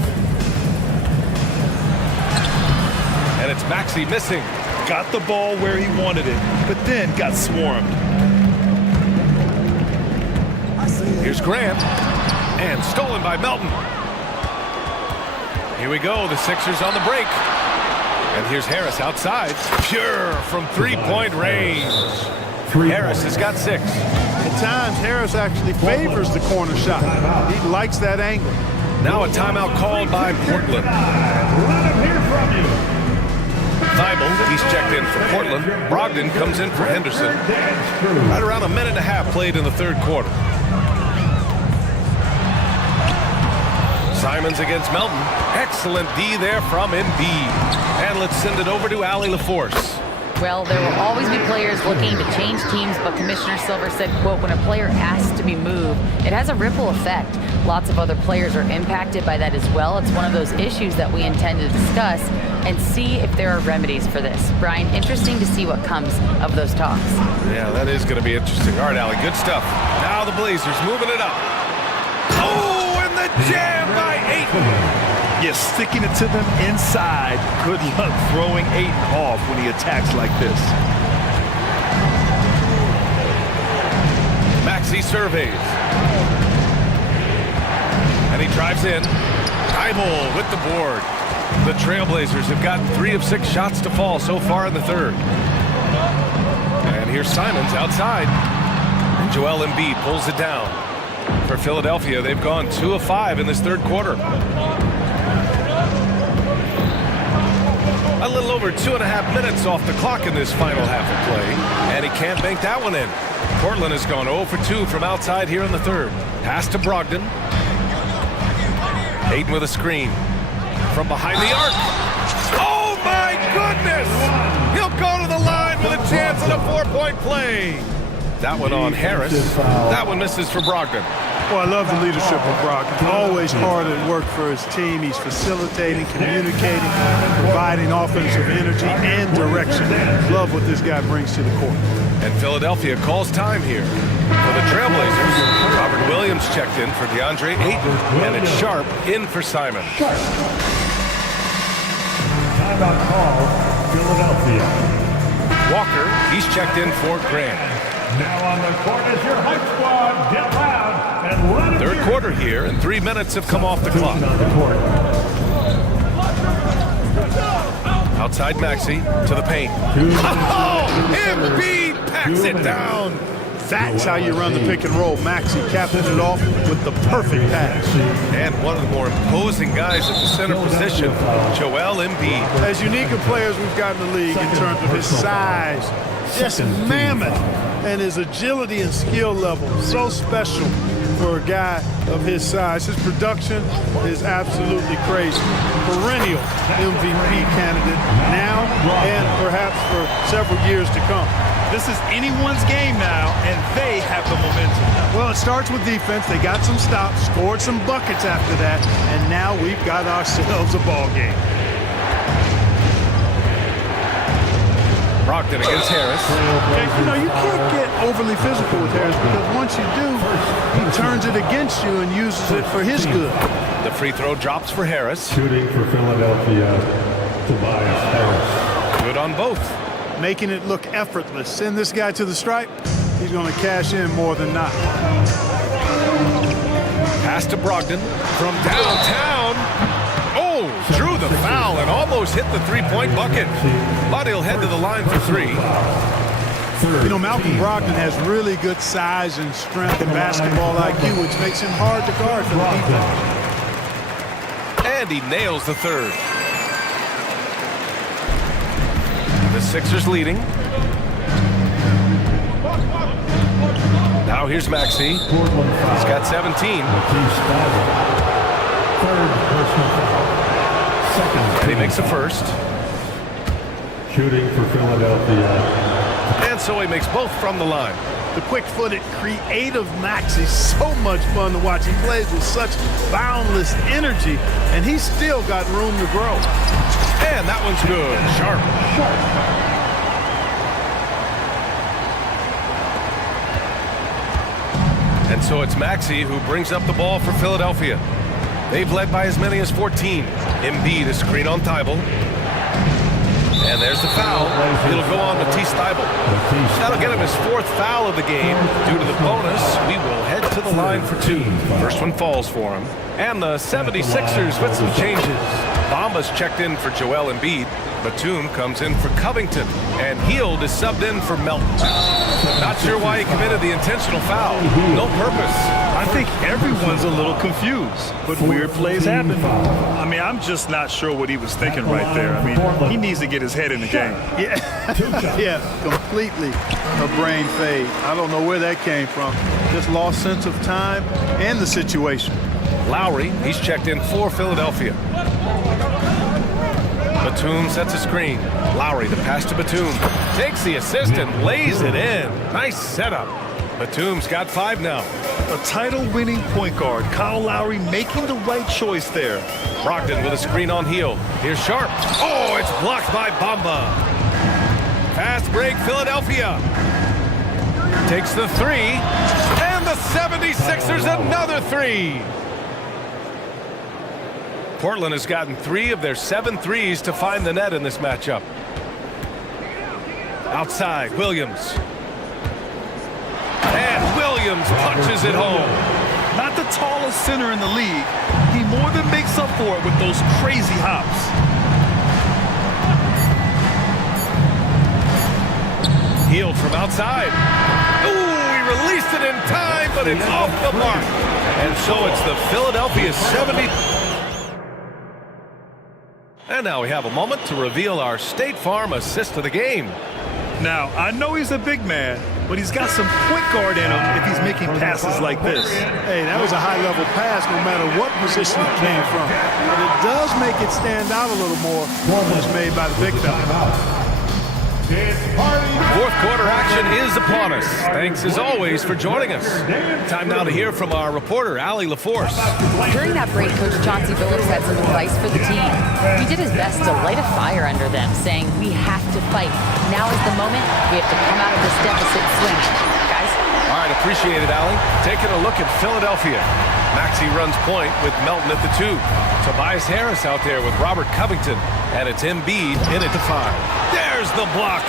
And it's Maxey missing. Got the ball where he wanted it, but then got swarmed. Here's Grant. And stolen by Melton. Here we go, the Sixers on the break. And here's Harris outside. Pure from three-point range. Harris has got 6. At times, Harris actually favors the corner shot. He likes that angle. Now a timeout called by Portland. Thibault, he's checked in for Portland. Brogdon comes in for Henderson. Right around a minute and a half played in the third quarter. Simons against Melton. Excellent D there from Embiid. And let's send it over to Allie LaForce. Well, there will always be players looking to change teams, but Commissioner Silver said, quote, when a player asks to be moved, it has a ripple effect. Lots of other players are impacted by that as well. It's one of those issues that we intend to discuss and see if there are remedies for this. Brian, interesting to see what comes of those talks. Yeah, that is going to be interesting. All right, Allie, good stuff. Now the Blazers moving it up. Oh, and the jam by Ayton. Yes, sticking it to them inside. Good luck throwing Ayton off when he attacks like this. Maxey surveys. And he drives in. Thibault with the board. The Trailblazers have gotten 3 of 6 shots to fall so far in the third. And here's Simons outside. And Joel Embiid pulls it down. For Philadelphia, they've gone 2 of 5 in this third quarter. A little over 2.5 minutes off the clock in this final half of play. And he can't bank that one in. Portland has gone 0 for 2 from outside here in the third. Pass to Brogdon. Ayton with a screen. From behind the arc. Oh my goodness! He'll go to the line with a chance at a 4-point play. That one on Harris. That one misses for Brogdon. Well, I love the leadership of Brogdon. Always hard at work for his team. He's facilitating, communicating, providing offensive energy and direction. Love what this guy brings to the court. And Philadelphia calls time here. For the Trailblazers, Robert Williams checked in for DeAndre Ayton, and it's Sharp in for Simon. Timeout call, Philadelphia. Walker, he's checked in for Grant. Now on the court is your hype squad. Get loud and let it Third quarter here, and 3 minutes have come off the clock. Outside Maxey to the paint. Oh, Embiid packs it down. That's how you run the pick and roll. Maxey capping it off with the perfect pass. And one of the more imposing guys at the center position, Joel Embiid. As unique a players we've got in the league in terms of his size, just mammoth, and his agility and skill level. So special for a guy of his size. His production is absolutely crazy. Perennial MVP candidate now and perhaps for several years to come. This is anyone's game now, and they have the momentum. Well, it starts with defense. They got some stops, scored some buckets after that, and now we've got ourselves a ball game. Brogdon against Harris. And, you know, you can't get overly physical with Harris because once you do, he turns it against you and uses it for his good. The free throw drops for Harris. Shooting for Philadelphia, Tobias Harris. Good on both. Making it look effortless. Send this guy to the stripe, he's going to cash in more than not. Pass to Brogdon from downtown. Oh, drew the foul and almost hit the three-point bucket. But he'll head to the line for 3. You know, Malcolm Brogdon has really good size and strength and basketball IQ, which makes him hard to guard for the defense. And he nails the third. The Sixers leading. Now here's Maxey. He's got 17. Third personal foul. Second. And he makes the first. Shooting for Philadelphia. And so he makes both from the line. The quick-footed, creative Max is so much fun to watch. He plays with such boundless energy, and he's still got room to grow. And that one's good. Sharp. And so it's Maxey who brings up the ball for Philadelphia. They've led by as many as 14. Embiid is screen on Thibault. And there's the foul. It'll go on Matisse Thibault. That'll get him his fourth foul of the game. Due to the bonus, we will head to the line for two. First one falls for him. And the 76ers with some changes. Bamba's checked in for Joel Embiid. Batum comes in for Covington. And Hield is subbed in for Melton. Not sure why he committed the intentional foul. No purpose. I think everyone's a little confused, but weird plays happen. I mean, I'm just not sure what he was thinking right there. I mean, he needs to get his head in the game. Yeah, yeah, completely a brain fade. I don't know where that came from. Just lost sense of time and the situation. Lowry, he's checked in for Philadelphia. Batum sets a screen. Lowry, the pass to Batum. Takes the assist and lays it in. Nice setup. Batum's got 5 now. A title-winning point guard, Kyle Lowry making the right choice there. Brogdon with a screen on Hield. Here's Sharp. Oh, it's blocked by Bamba. Fast break, Philadelphia. Takes the 3. And the 76ers another 3. Portland has gotten 3 of their 7 threes to find the net in this matchup. Outside, Williams. And Williams punches it home. Not the tallest center in the league. He more than makes up for it with those crazy hops. Hield from outside. Ooh, he released it in time, but it's off the mark. And so it's the Philadelphia 70. And now we have a moment to reveal our State Farm assist of the game. Now, I know he's a big man, but he's got some point guard in him if he's making passes like this. Hey, that was a high-level pass no matter what position it came from. But it does make it stand out a little more when it's made by the big fella. Fourth quarter action is upon us. Thanks as always for joining us. Time now to hear from our reporter, Allie LaForce. During that break, Coach Chauncey Billups had some advice for the team. He did his best to light a fire under them, saying, we have to fight. Now is the moment. We have to come out of this deficit swinging. Guys? All right, appreciate it, Allie. Taking a look at Philadelphia. Maxey runs point with Melton at the 2. Tobias Harris out there with Robert Covington. And it's Embiid in at the 5. There's the block.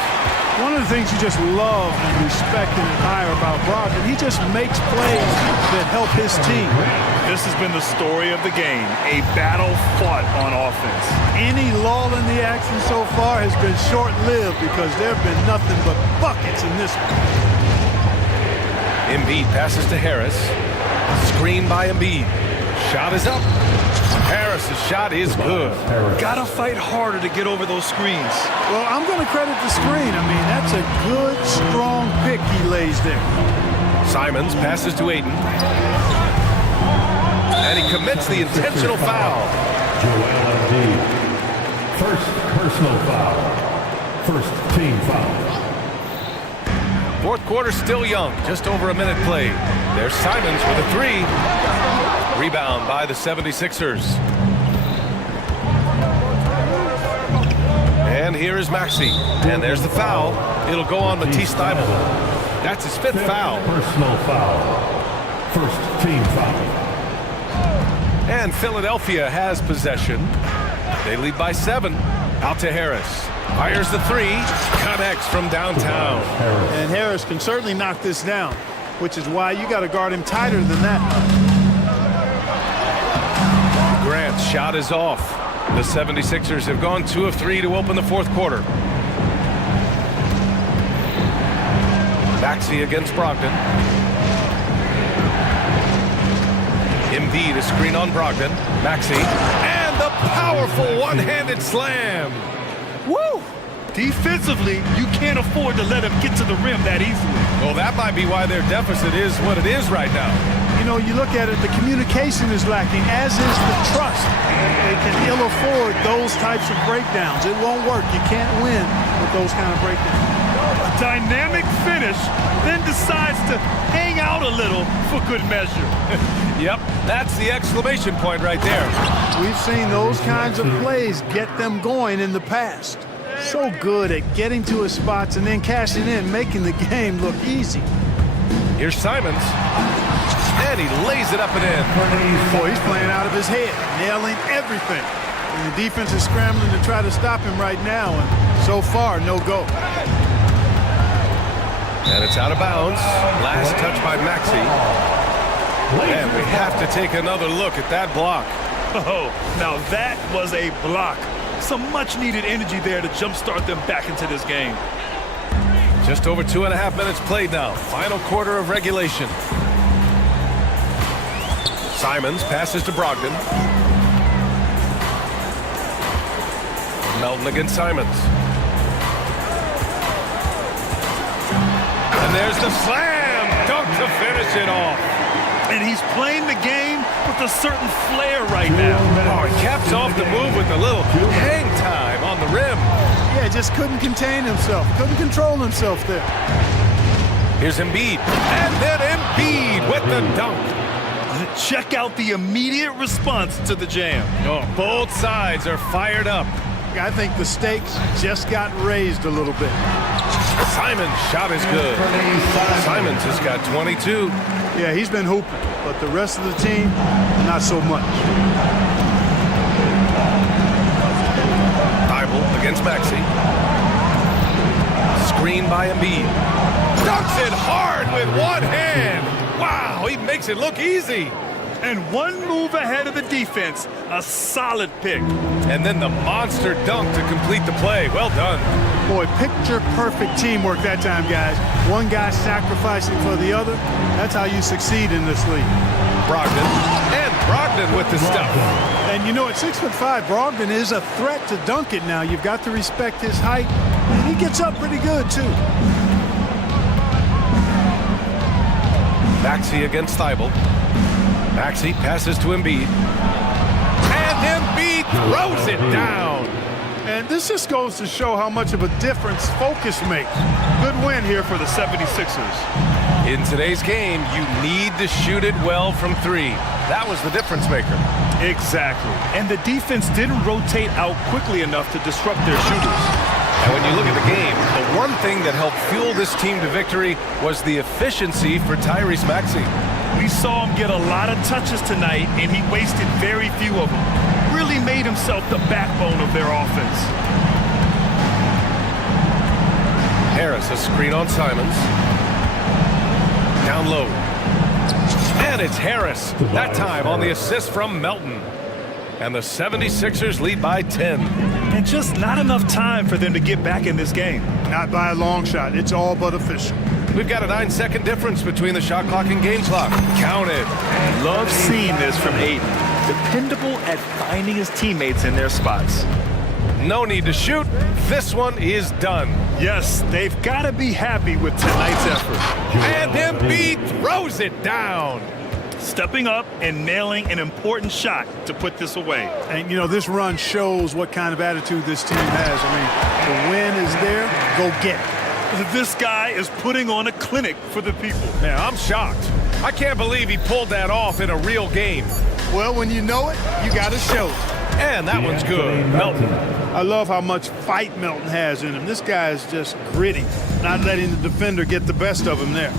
One of the things you just love and respect and admire about Brogdon, he just makes plays that help his team. This has been the story of the game, a battle fought on offense. Any lull in the action so far has been short-lived because there have been nothing but buckets in this one. Embiid passes to Harris. Screen by Embiid. Shot is up. Harris's shot is good. Gotta fight harder to get over those screens. Well, I'm going to credit the screen. I mean, that's a good, strong pick he lays there. Simons passes to Ayton. And he commits the intentional foul. Joel Embiid. First personal foul. First team foul. Fourth quarter still young. Just over a minute played. There's Simons with a 3. Rebound by the 76ers. And here is Maxey. And there's the foul. It'll go on Matisse Thibault. That's his 5th foul. Personal foul. First team foul. And Philadelphia has possession. They lead by 7. Out to Harris. Fires the 3. Connects from downtown. And Harris can certainly knock this down, which is why you got to guard him tighter than that. Grant's shot is off. The 76ers have gone 2 of 3 to open the fourth quarter. Maxey against Brogdon. Embiid, a screen on Brogdon. Maxey. And the powerful one-handed slam. Woo! Defensively, you can't afford to let him get to the rim that easily. Well, that might be why their deficit is what it is right now. You know, you look at it, the communication is lacking, as is the trust. They can ill afford those types of breakdowns. It won't work. You can't win with those kind of breakdowns. A dynamic finish, then decides to hang out a little for good measure. Yep, that's the exclamation point right there. We've seen those kinds of plays get them going in the past. So good at getting to his spots and then cashing in, making the game look easy. Here's Simons. And he lays it up and in. Boy, he's playing out of his head, nailing everything. And the defense is scrambling to try to stop him right now, and so far, no go. And it's out of bounds. Last touch by Maxey. And we have to take another look at that block. Oh, now that was a block. Some much-needed energy there to jumpstart them back into this game. Just over 2.5 minutes played now. Final quarter of regulation. Simons passes to Brogdon. Melton against Simons. And there's the slam dunk to finish it off. And he's playing the game with a certain flair right now. Oh, he caps off the move with a little hang time on the rim. Yeah, just couldn't contain himself. Couldn't control himself there. Here's Embiid. And then Embiid with the dunk. Check out the immediate response to the jam. Oh, both sides are fired up. I think the stakes just got raised a little bit. Simon's shot is good. Simons has got 22. Yeah, he's been hooping, but the rest of the team, not so much. Thibault against Maxey. Screen by Embiid. Dunks it hard with one hand. Wow, he makes it look easy. And one move ahead of the defense, a solid pick. And then the monster dunk to complete the play. Well done. Boy, picture-perfect teamwork that time, guys. One guy sacrificing for the other. That's how you succeed in this league. Brogdon. And Brogdon with the stuff. And you know, at 6'5", Brogdon is a threat to dunk it now. You've got to respect his height. And he gets up pretty good, too. Maxey against Thibault. Maxey passes to Embiid. And Embiid throws it down. And this just goes to show how much of a difference focus makes. Good win here for the 76ers. In today's game, you need to shoot it well from three. That was the difference maker. Exactly. And the defense didn't rotate out quickly enough to disrupt their shooters. And when you look at the game, the one thing that helped fuel this team to victory was the efficiency for Tyrese Maxey. We saw him get a lot of touches tonight, and he wasted very few of them. Really made himself the backbone of their offense. Harris, a screen on Simons. Down low. And it's Harris, that time on the assist from Melton. And the 76ers lead by 10. And just not enough time for them to get back in this game. Not by a long shot. It's all but official. We've got a 9-second difference between the shot clock and game clock. Count it. Love seeing this from Aiden. Dependable at finding his teammates in their spots. No need to shoot. This one is done. Yes, they've got to be happy with tonight's effort. And Embiid throws it down. Stepping up and nailing an important shot to put this away. And, you know, this run shows what kind of attitude this team has. I mean, the win is there. Go get it. This guy is putting on a clinic for the people. Yeah, I'm shocked. I can't believe he pulled that off in a real game. Well, when you know it, you got to show it. And that one's good. Melton. I love how much fight Melton has in him. This guy is just gritty, not letting the defender get the best of him there.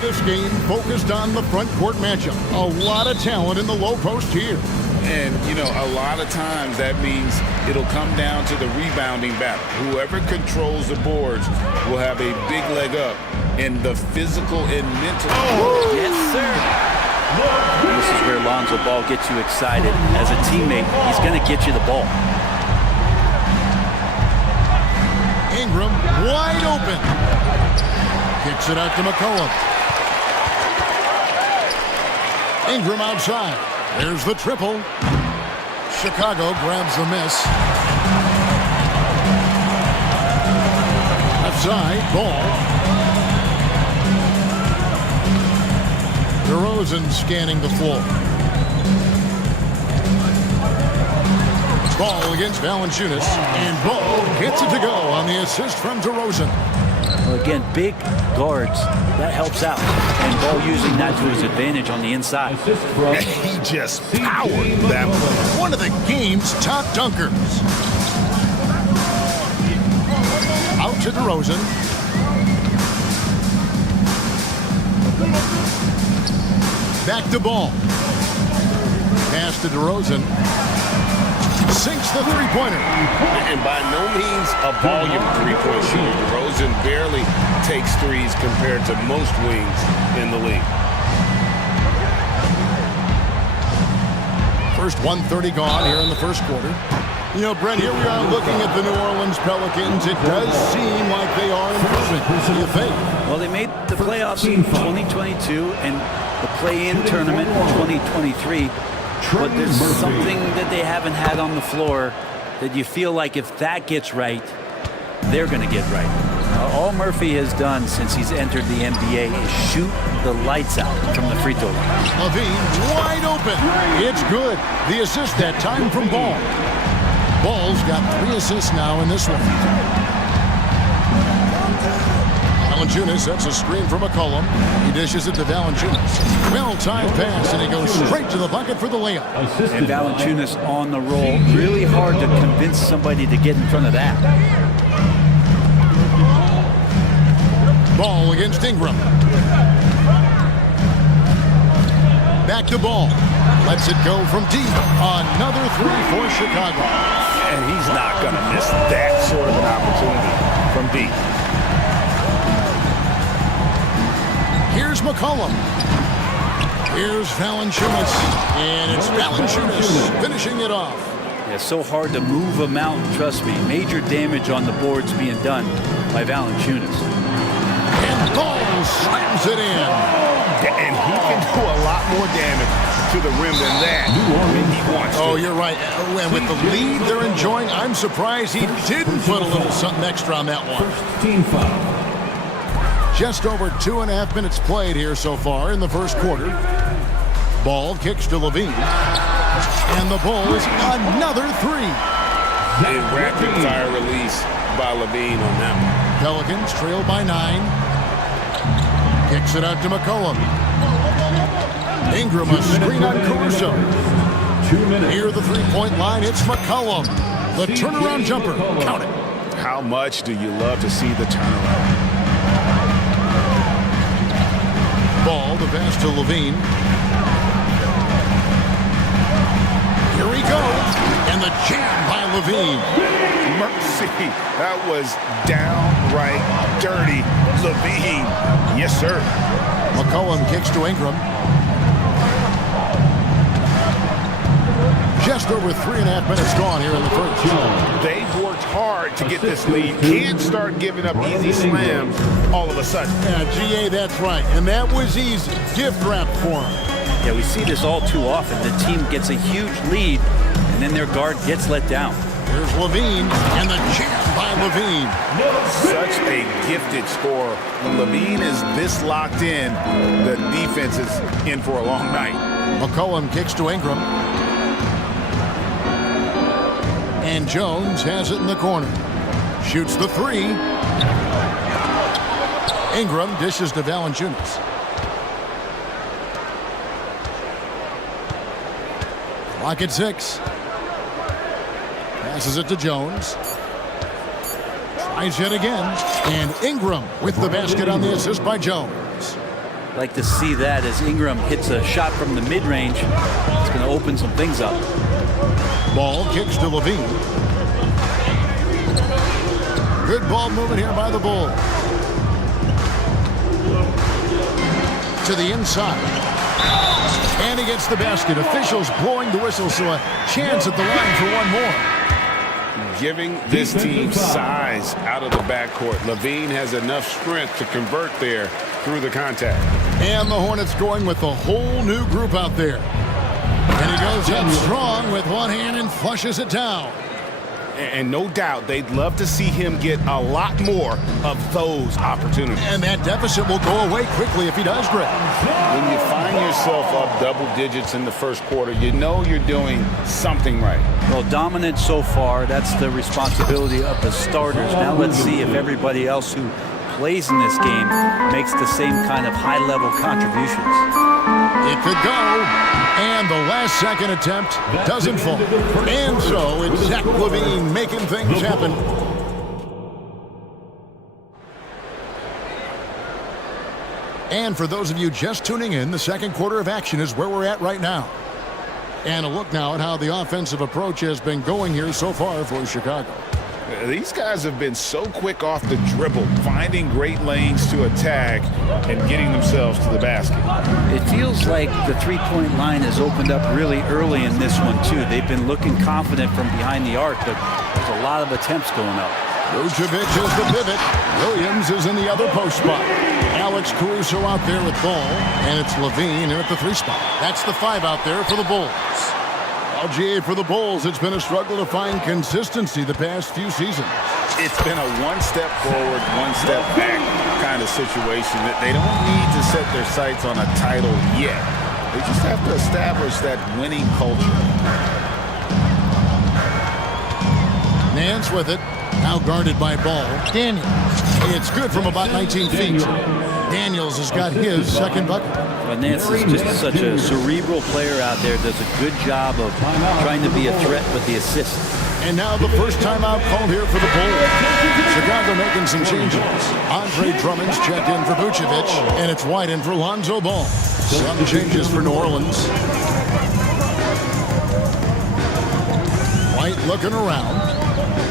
This game focused on the front court matchup. A lot of talent in the low post here. And, you know, a lot of times that means it'll come down to the rebounding battle. Whoever controls the boards will have a big leg up in the physical and mental. Oh, yes, sir. This is where Lonzo Ball gets you excited. As a teammate, he's going to get you the ball. Ingram wide open. Kicks it out to McCollum. Ingram outside. There's the triple. Chicago grabs the miss. Left side, Ball. DeRozan scanning the floor. Ball against Valanciunas, and Ball gets it to go on the assist from DeRozan. Well, again, big guards, that helps out. And Ball using that to his advantage on the inside. He just powered that one. One of the game's top dunkers. Out to DeRozan. Back to Ball. Pass to DeRozan. Sinks the three-pointer. And by no means a volume three-point shooter. DeRozan barely takes threes compared to most wings in the league. First 1:30 gone here in the first quarter. You know, Brent, here we are looking at the New Orleans Pelicans. It does seem like they are improving. What do you think? Well, they made the playoffs in 2022 and the play-in tournament in 2023. But there's something that they haven't had on the floor that you feel like if that gets right, they're going to get right. All Murphy has done since he's entered the NBA is shoot the lights out from the free throw line. Levine wide open. It's good. The assist that time from Ball. Ball's got 3 assists now in this one. Valanciunas, that's a screen from McCollum. He dishes it to Valanciunas. Well-timed pass, and he goes straight to the bucket for the layup. And Valanciunas on the roll. Really hard to convince somebody to get in front of that. Ball against Ingram. Back to Ball. Lets it go from deep. Another three for Chicago. And he's not going to miss that sort of an opportunity from deep. Here's McCollum. Here's Valanciunas. And it's Valanciunas finishing it off. Yeah, it's so hard to move him out, trust me. Major damage on the boards being done by Valanciunas. And Ball slams it in. And he can do a lot more damage to the rim than that when he wants to. Oh, you're right. And with the lead they're enjoying, I'm surprised he didn't put a little something extra on that one. First team foul. Just over 2.5 minutes played here so far in the first quarter. Ball kicks to Levine. And the ball is another three. A rapid-fire release by Levine on that one. Pelicans trail by 9. Kicks it out to McCollum. Ingram a screen on Caruso. 2 minutes. Near the three-point line, it's McCollum. The turnaround jumper. Count it. How much do you love to see the turnaround? Ball, the pass to Levine. Here he goes. And the jam by Levine. Mercy. That was downright dirty. Levine. Yes, sir. McCollum kicks to Ingram. Just over 3.5 minutes gone here in the first. They've worked hard to get this lead. Can't start giving up easy slams all of a sudden. Yeah, GA, that's right. And that was easy. Gift wrap for him. Yeah, we see this all too often. The team gets a huge lead, and then their guard gets let down. Here's Levine, and the jam by Levine. Such a gifted scorer. When Levine is this locked in, the defense is in for a long night. McCollum kicks to Ingram. And Jones has it in the corner. Shoots the three. Ingram dishes to Valanciunas. Clock at 6. Passes it to Jones. Tries yet again. And Ingram with the basket on the assist by Jones. Like to see that as Ingram hits a shot from the mid-range. It's going to open some things up. Ball kicks to Levine. Good ball movement here by the Bulls. To the inside. And he gets the basket. Officials blowing the whistle, so a chance at the line for one more. Giving this team size out of the backcourt. Levine has enough strength to convert there through the contact. And the Hornets going with a whole new group out there. And he goes up strong with one hand and flushes it down. And no doubt they'd love to see him get a lot more of those opportunities. And that deficit will go away quickly if he does, Greg. When you find yourself up double digits in the first quarter, you know you're doing something right. Well, dominant so far. That's the responsibility of the starters. Now let's see if everybody else who plays in this game makes the same kind of high-level contributions. It could go. And the last second attempt doesn't fall. And so it's Zach Levine making things happen. And for those of you just tuning in, the second quarter of action is where we're at right now. And a look now at how the offensive approach has been going here so far for Chicago. These guys have been so quick off the dribble, finding great lanes to attack and getting themselves to the basket. It feels like the three-point line has opened up really early in this one, too. They've been looking confident from behind the arc, but there's a lot of attempts going up. Vucevic is the pivot. Williams is in the other post spot. Alex Caruso out there with ball, and it's Levine at the 3 spot. That's the 5 out there for the Bulls. LGA for the Bulls, it's been a struggle to find consistency the past few seasons. It's been a one-step forward, one-step back kind of situation. That they don't need to set their sights on a title yet. They just have to establish that winning culture. Nance with it. Now guarded by Ball. Daniels. It's good from about 19 feet. Daniels has got his second bucket. But Nance is just such a cerebral player out there. Does a good job of trying to be a threat with the assist. And now the first timeout called here for the Bulls. Chicago making some changes. Andre Drummond's checked in for Vucevic, and it's White in for Lonzo Ball. Some changes for New Orleans. White looking around.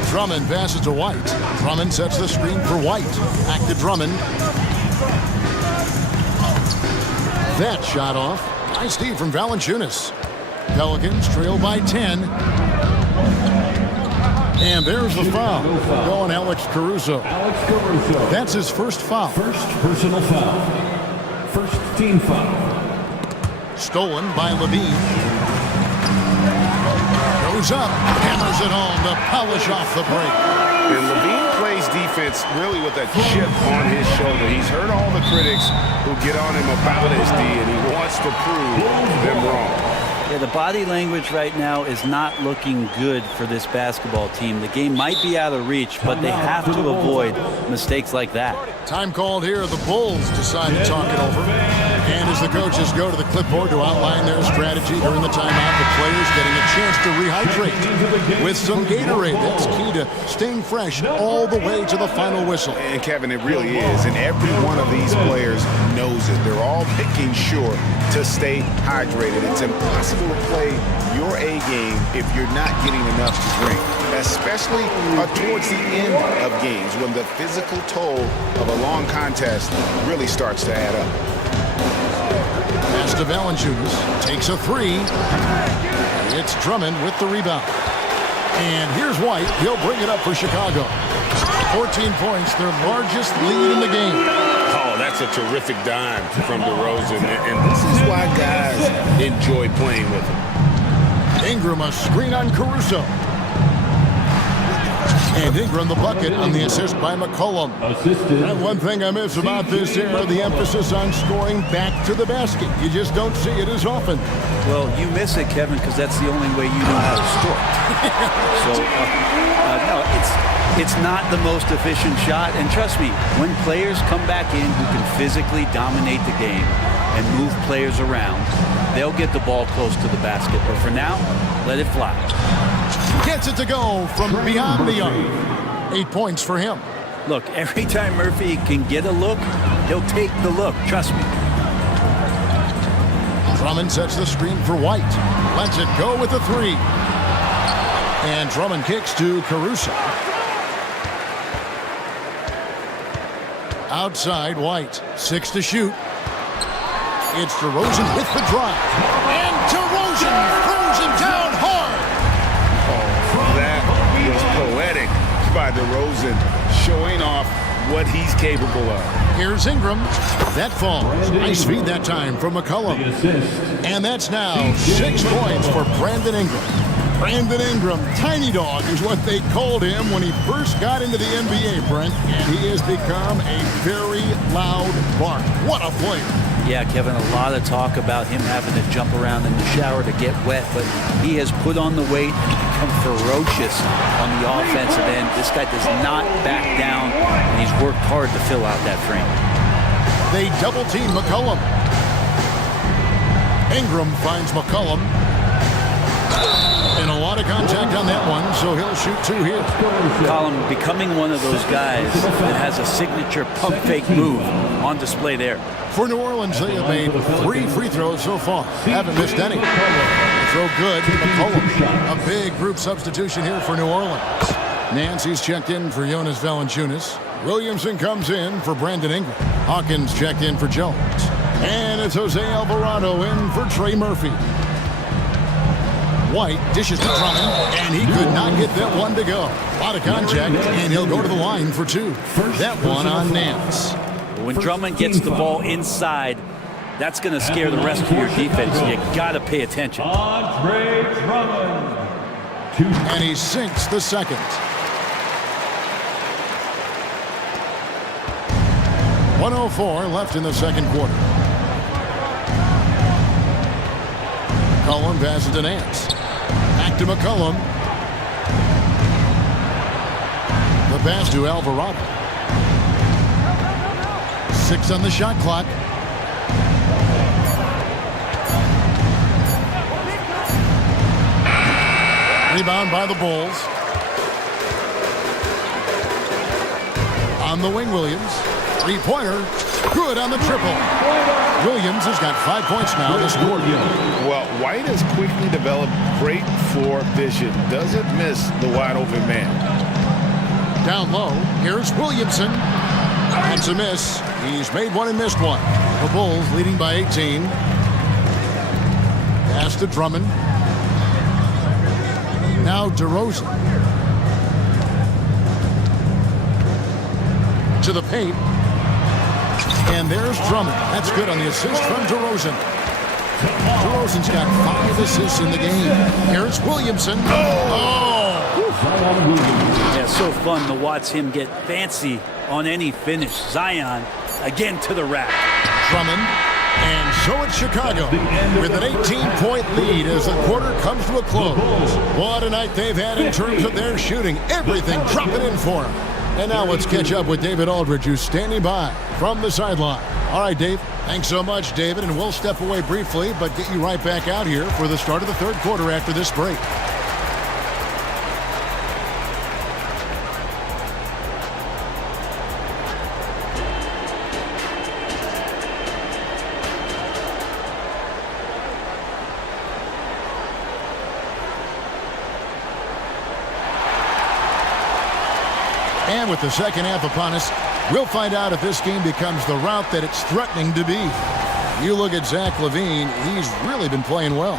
Drummond passes to White. Drummond sets the screen for White. Back to Drummond. That shot off. Nice D from Valanciunas. Pelicans trail by 10. And there's the foul. Going Alex Caruso. That's his first foul. First personal foul. First team foul. Stolen by Levine. Goes up. Hammers it home to polish off the break. And Levine plays defense really with a chip on his shoulder. He's heard all the critics who get on him about his D, and he wants to prove them wrong. Yeah, the body language right now is not looking good for this basketball team. The game might be out of reach, but they have to avoid mistakes like that. Time called here. The Bulls decide to talk it over. And as the coaches go to the clipboard to outline their strategy during the timeout, the players getting a chance to rehydrate with some Gatorade. That's key to staying fresh all the way to the final whistle. And Kevin, it really is. And every one of these players knows it. They're all making sure to stay hydrated. It's impossible to play your A game if you're not getting enough to drink, especially towards the end of games when the physical toll of a long contest really starts to add up. Pass to Valanciunas. Takes a 3. It's Drummond with the rebound. And here's White. He'll bring it up for Chicago. 14 points, their largest lead in the game. Oh, that's a terrific dime from DeRozan. And this is why guys enjoy playing with him. Ingram a screen on Caruso. And Ingram the bucket on the assist by McCollum. And one thing I miss about this era, the emphasis on scoring back to the basket. You just don't see it as often. Well, you miss it, Kevin, because that's the only way you know how to score. So, no, it's not the most efficient shot. And trust me, when players come back in who can physically dominate the game and move players around, they'll get the ball close to the basket. But for now, let it fly. Gets it to go from beyond the arc. 8 points for him. Look, every time Murphy can get a look, he'll take the look. Trust me. Drummond sets the screen for White. Lets it go with the three. And Drummond kicks to Caruso. Outside, White. 6 to shoot. It's DeRozan with the drive. And DeRozan throws him down hard. Oh, that was poetic by DeRozan, showing off what he's capable of. Here's Ingram. That falls. Nice feed that time from McCollum. And that's now 6 points for Brandon Ingram. Brandon Ingram, Tiny Dog, is what they called him when he first got into the NBA, Brent. And he has become a very loud bark. What a player. Yeah, Kevin, a lot of talk about him having to jump around in the shower to get wet, but he has put on the weight and become ferocious on the offensive end. This guy does not back down, and he's worked hard to fill out that frame. They double-team McCollum. Ingram finds McCollum. And a lot of contact on that one, so he'll shoot 2 here. McCollum becoming one of those guys that has a signature pump fake move on display there. For New Orleans, they have made 3 free throws so far. Haven't missed any. Throw good. McCollum. A big group substitution here for New Orleans. Nancy's checked in for Jonas Valanciunas. Williamson comes in for Brandon Ingram. Hawkins checked in for Jones. And it's Jose Alvarado in for Trey Murphy. White dishes to Drummond, and he could not get that one to go. A lot of contact, and he'll go to the line for 2. That one on Nance. When Drummond gets the ball inside, that's going to scare the rest of your defense. You got to pay attention. Andre Drummond. And he sinks the second. .104 left in the second quarter. McCollum passes to Nance. Back to McCollum. The pass to Alvarado. 6 on the shot clock. Rebound by the Bulls. On the wing, Williams. 3-pointer. Good on the triple. Williams has got 5 points now this quarter. Well, White has quickly developed great floor vision. Doesn't miss the wide open man. Down low, here's Williamson. That's a miss. He's made one and missed one. The Bulls leading by 18. Pass to Drummond. Now DeRozan. To the paint. And there's Drummond. That's good on the assist from DeRozan. DeRozan's got 5 assists in the game. Here's Williamson. Yeah, so fun to watch him get fancy on any finish. Zion, again to the rack. Drummond. And so it's Chicago with an 18-point lead as the quarter comes to a close. What a night they've had in terms of their shooting. Everything dropping in for them. And now let's catch up with David Aldridge, who's standing by from the sideline. All right, Dave. Thanks so much, David. And we'll step away briefly, but get you right back out here for the start of the third quarter after this break. And with the second half upon us, we'll find out if this game becomes the route that it's threatening to be. You look at Zach LaVine, he's really been playing well.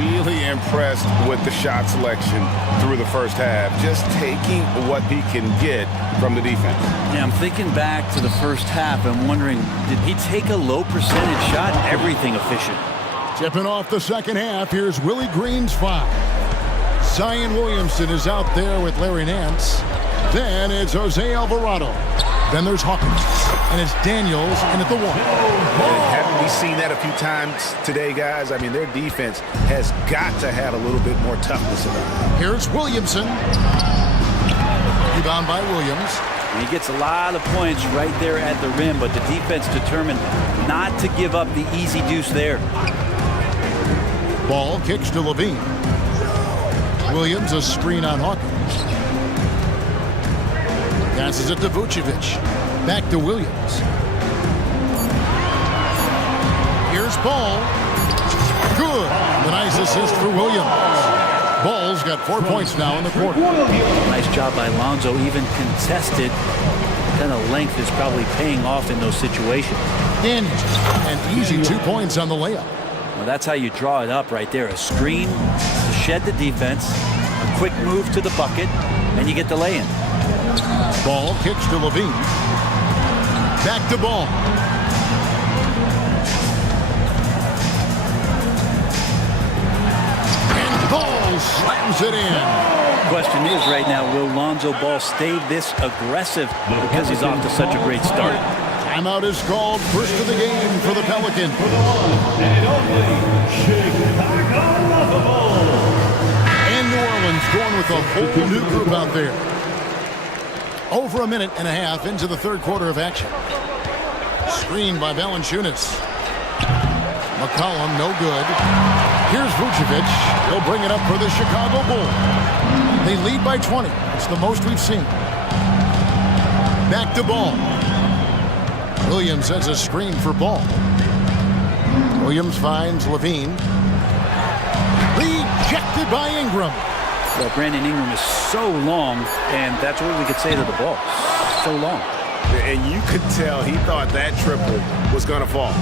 Really impressed with the shot selection through the first half. Just taking what he can get from the defense. Yeah, I'm thinking back to the first half and wondering, did he take a low percentage shot? Everything efficient. Tipping off the second half, here's Willie Green's foul. Zion Williamson is out there with Larry Nance. Then it's Jose Alvarado. Then there's Hawkins. And it's Daniels in at the 1. Haven't we seen that a few times today, guys? I mean, their defense has got to have a little bit more toughness about it. Here's Williamson. Rebound by Williams. And he gets a lot of points right there at the rim, but the defense determined not to give up the easy deuce there. Ball kicks to LaVine. Williams a screen on Hawkins. Passes it to Vucevic. Back to Williams. Here's Ball. Good. The nice assist for Williams. Ball's got 4 points now in the quarter. Nice job by Lonzo, even contested. Kind of length is probably paying off in those situations. And an easy 2 points on the layup. Well, that's how you draw it up right there. A screen to shed the defense, a quick move to the bucket, and you get the lay-in. Ball kicks to Levine. Back to Ball. And Ball slams it in. Question is right now, will Lonzo Ball stay this aggressive because he's off to such a great start? Timeout is called. First of the game for the Pelicans. And New Orleans going with a whole new group out there. Over a minute and a half into the third quarter of action. Screened by Valanciunas. McCollum, no good. Here's Vucevic. He'll bring it up for the Chicago Bulls. They lead by 20. It's the most we've seen. Back to Ball. Williams has a screen for Ball. Williams finds Levine. Rejected by Ingram. Well, Brandon Ingram is so long, and that's what we could say to the ball. So long. And you could tell he thought that triple was going to fall.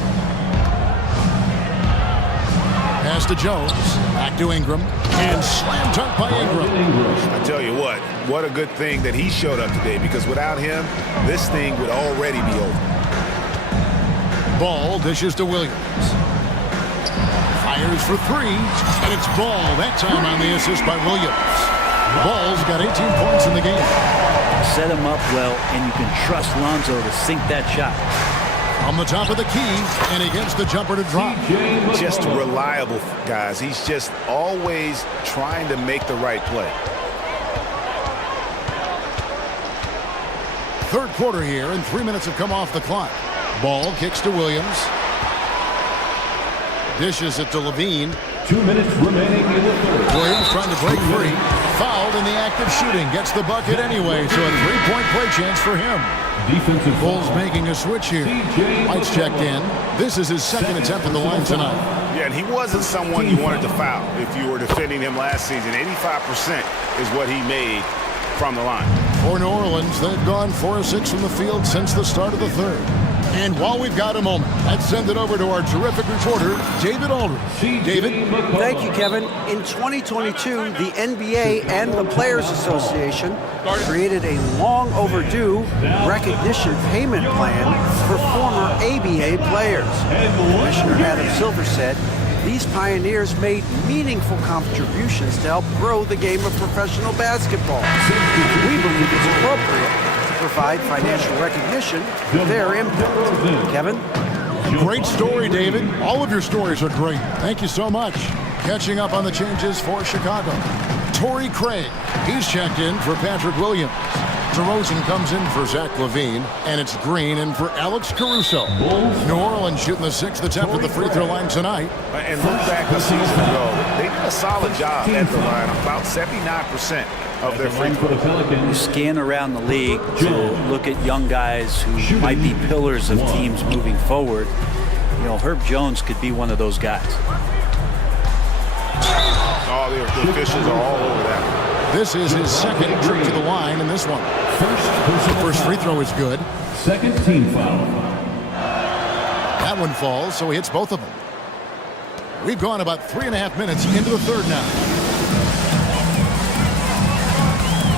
Pass to Jones. Back to Ingram. And slam dunk by Ingram. I tell you what a good thing that he showed up today, because without him, this thing would already be over. Ball dishes to Williams. Fires for three, and it's Ball that time on the assist by Williams. Ball's got 18 points in the game. Set him up well, and you can trust Lonzo to sink that shot. On the top of the key, and he gets the jumper to drop. Just reliable, guys. He's just always trying to make the right play. Third quarter here, and 3 minutes have come off the clock. Ball kicks to Williams. Dishes it to Levine. 2 minutes remaining in the third. Williams trying to break free. Fouled in the act of shooting. Gets the bucket anyway, so a three-point play chance for him. Defensive Bulls making a switch here. White's checked in. This is his second attempt at the line tonight. Yeah, and he wasn't someone you wanted to foul if you were defending him last season. 85% is what he made from the line. For New Orleans, they've gone 4 of 6 from the field since the start of the third. And while we've got a moment, let's send it over to our terrific reporter, David Aldridge. David? Thank you, Kevin. In 2022, the NBA and the Players Association created a long overdue recognition payment plan for former ABA players. Commissioner Adam Silver said these pioneers made meaningful contributions to help grow the game of professional basketball. We believe it's appropriate provide financial recognition for their impact. Kevin? Great story, David. All of your stories are great. Thank you so much. Catching up on the changes for Chicago. Torrey Craig. He's checked in for Patrick Williams. DeRozan comes in for Zach LaVine, and it's Green in for Alex Caruso. New Orleans shooting the 6th attempt at the free throw line tonight. And look back a season ago, they did a solid job at the line, about 79% of their free throws. You scan around the league to look at young guys who might be pillars of teams moving forward. You know, Herb Jones could be one of those guys. All the officials are all over that. This is his second trip to the line in this one. The first free throw is good. Second team foul. That one falls, so he hits both of them. We've gone about 3.5 minutes into the third now.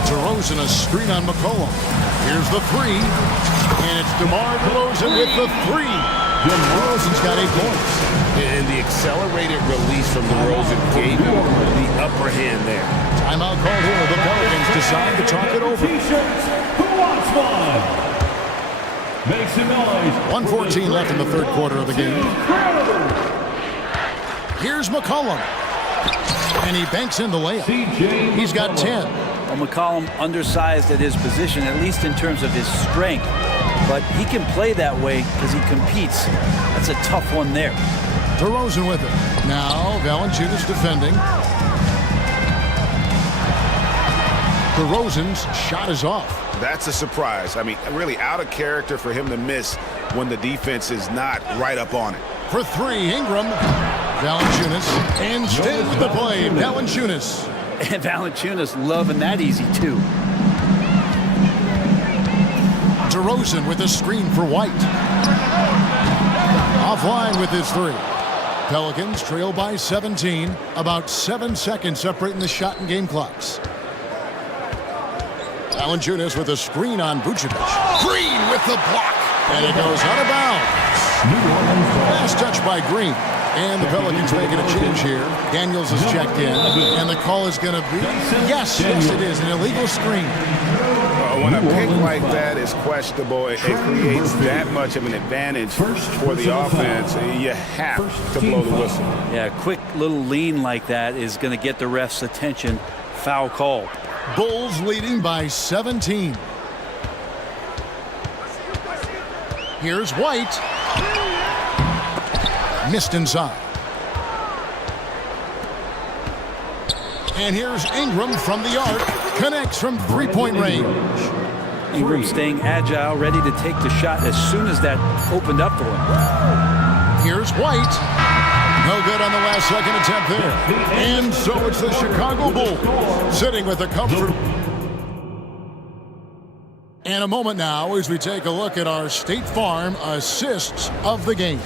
DeRozan a screen on McCollum. Here's the three. And it's DeMar DeRozan with the three. DeRozan's got 8 points. And the accelerated release from DeRozan gave him the upper hand there. Timeout called here. The Pelicans decide to talk it over. T-shirts. Who wants one? Make some noise. 1:14 left in the third quarter of the game. Here's McCollum. And he banks in the layup. He's got 10. Well, McCollum undersized at his position, at least in terms of his strength. But he can play that way because he competes. That's a tough one there. DeRozan with it. Now Valanciunas defending. DeRozan's shot is off. That's a surprise. I mean, really out of character for him to miss when the defense is not right up on it. For three, Ingram. Valanciunas, and stay with the play. Valanciunas. And Valanciunas loving that easy, too. DeRozan with a screen for White. Offline with his three. Pelicans trail by 17. About 7 seconds separating the shot and game clocks. Valanciunas with a screen on Vucevic. Green with the block. And it goes out of bounds. Last touch by Green. And the Pelicans making a change here. Daniels is checked in. And the call is going to be, yes, it is, an illegal screen. When a pick like that is questionable, it creates that much of an advantage for the offense. You have to blow the whistle. Yeah, a quick little lean like that is going to get the ref's attention. Foul call. Bulls leading by 17. Here's White. Missed inside. And here's Ingram from the arc. Connects from three-point range. Ingram staying agile, ready to take the shot as soon as that opened up for him. Here's White. No good on the last second attempt there. And so it's the Chicago Bulls sitting with a comfort. And a moment now as we take a look at our State Farm assists of the game.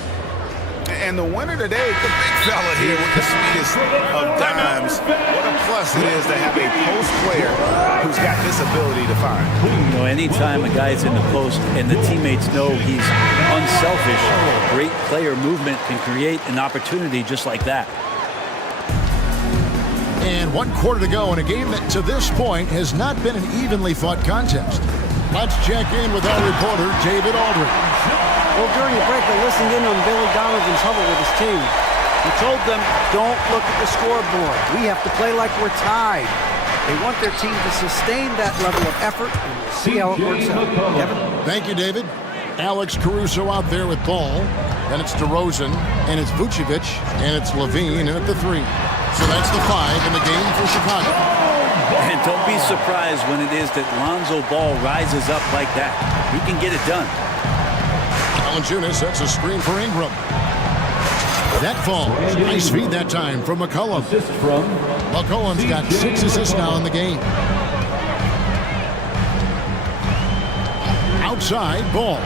And the winner today, the big fella here with the sweetest of dimes. What a plus it is to have a post player who's got this ability to find. You know, anytime a guy's in the post and the teammates know he's unselfish, great player movement can create an opportunity just like that. And 1 quarter to go in a game that to this point has not been an evenly fought contest. Let's check in with our reporter, David Aldridge. Well, during the break, I listened in on Billy Donovan's huddle with his team. He told them, don't look at the scoreboard. We have to play like we're tied. They want their team to sustain that level of effort, and we'll see how it works out. Kevin? Thank you, David. Alex Caruso out there with ball. Then it's DeRozan, and it's Vucevic, and it's Levine, and at the three. So that's the 5 in the game for Chicago. And don't be surprised when it is that Lonzo Ball rises up like that. He can get it done. Valanciunas sets a screen for Ingram. That falls. Nice feed that time from McCollum. McCollum's got 6 assists now in the game. Outside ball.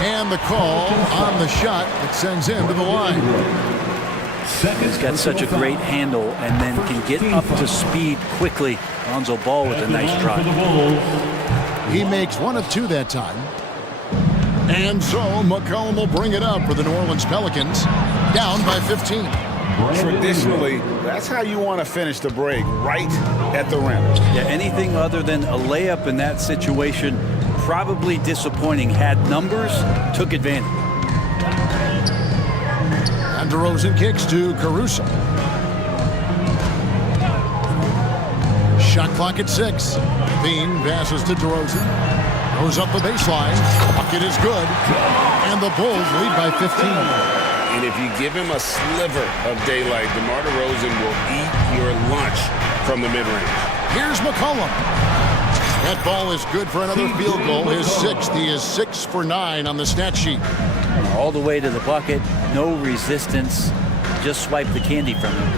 And the call on the shot that sends him to the line. He's got such a great handle and then can get up to speed quickly. Lonzo Ball with a nice drive. He makes 1 of 2 that time. And so McCollum will bring it up for the New Orleans Pelicans, down by 15. Traditionally, that's how you want to finish the break, right at the rim. Yeah, anything other than a layup in that situation, probably disappointing. Had numbers, took advantage. And DeRozan kicks to Caruso. Shot clock at 6. Bean passes to DeRozan. Goes up the baseline. Bucket is good. And the Bulls lead by 15. And if you give him a sliver of daylight, DeMar DeRozan will eat your lunch from the mid-range. Here's McCollum. That ball is good for another field goal. His 6th. He is 6 for 9 on the stat sheet. All the way to the bucket. No resistance. Just swipe the candy from him.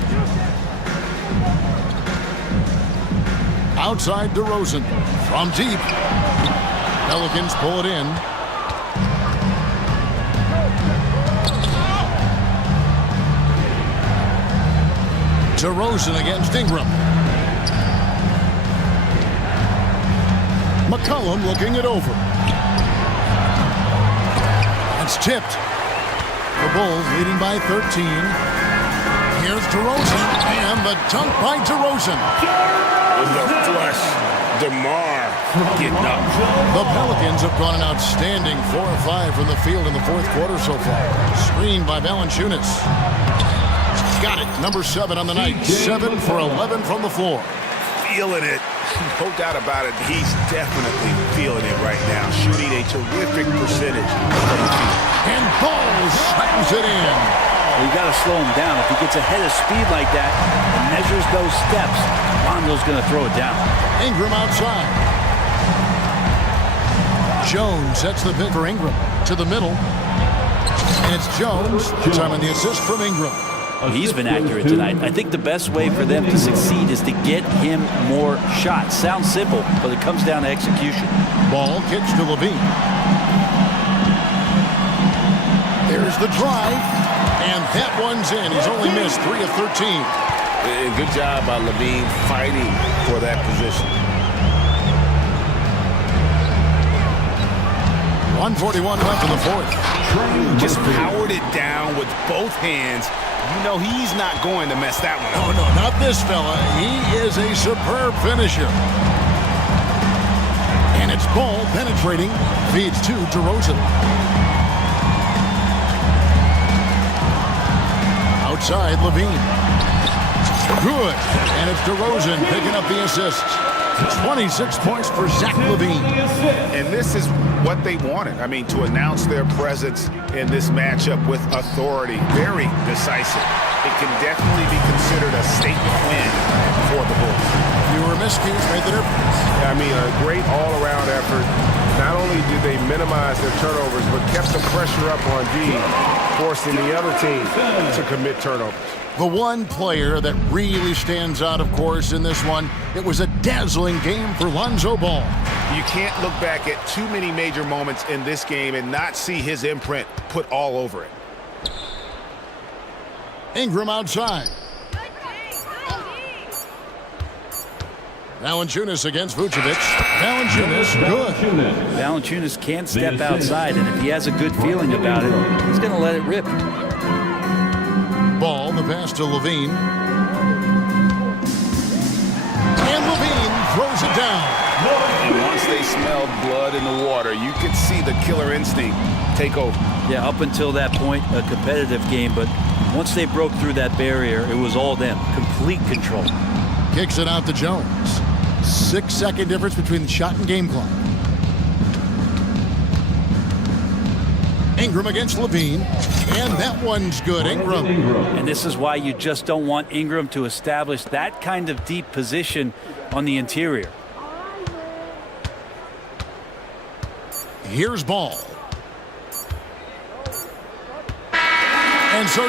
Outside DeRozan. From deep. Pelicans pull it in. DeRozan against Ingram. McCollum looking it over. It's tipped. The Bulls leading by 13. Here's DeRozan, and the dunk by DeRozan. In the flush, DeMar getting up. The Pelicans have gone an outstanding 4 of 5 from the field in the 4th quarter so far. Screened by Valanciunas. Got it. Number 7 on the night. 7 for 11 from the floor. Feeling it. No doubt about it. He's definitely feeling it right now. Shooting a terrific percentage. And Ball slams it in. Well, you got to slow him down. If he gets ahead of speed like that and measures those steps, Lonzo's going to throw it down. Ingram outside. Jones sets the pick for Ingram to the middle. And it's Jones. Time on the assist from Ingram. He's been accurate tonight. I think the best way for them to succeed is to get him more shots. Sounds simple, but it comes down to execution. Ball kicks to Levine. There's the drive, and that one's in. He's only missed 3 of 13. Good job by Levine fighting for that position. 1:41 left in the fourth. Just powered it down with both hands. You know he's not going to mess that one up. Oh, no, not this fella. He is a superb finisher. And it's Ball penetrating. Feeds to DeRozan. Outside, Levine. Good. And it's DeRozan picking up the assists. 26 points for Zach LaVine. And this is what they wanted. I mean, to announce their presence in this matchup with authority. Very decisive. It can definitely be considered a statement win for the Bulls. Fewer miscues made the difference. I mean, a great all-around effort. Not only did they minimize their turnovers, but kept the pressure up on D, forcing the other team to commit turnovers. The one player that really stands out, of course, in this one, it was a dazzling game for Lonzo Ball. You can't look back at too many major moments in this game and not see his imprint put all over it. Ingram outside. Valanciunas against Vucevic. Valanciunas, good. Valanciunas can't step outside, and if he has a good feeling about it, he's going to let it rip. Ball, the pass to Levine. And Levine throws it down. And once they smelled blood in the water, you could see the killer instinct take over. Yeah, up until that point, a competitive game, but once they broke through that barrier, it was all them. Complete control. Kicks it out to Jones. 6-second difference between the shot and game clock. Ingram against Levine, and that one's good. Ingram. And this is why you just don't want Ingram to establish that kind of deep position on the interior. Here's Ball. And so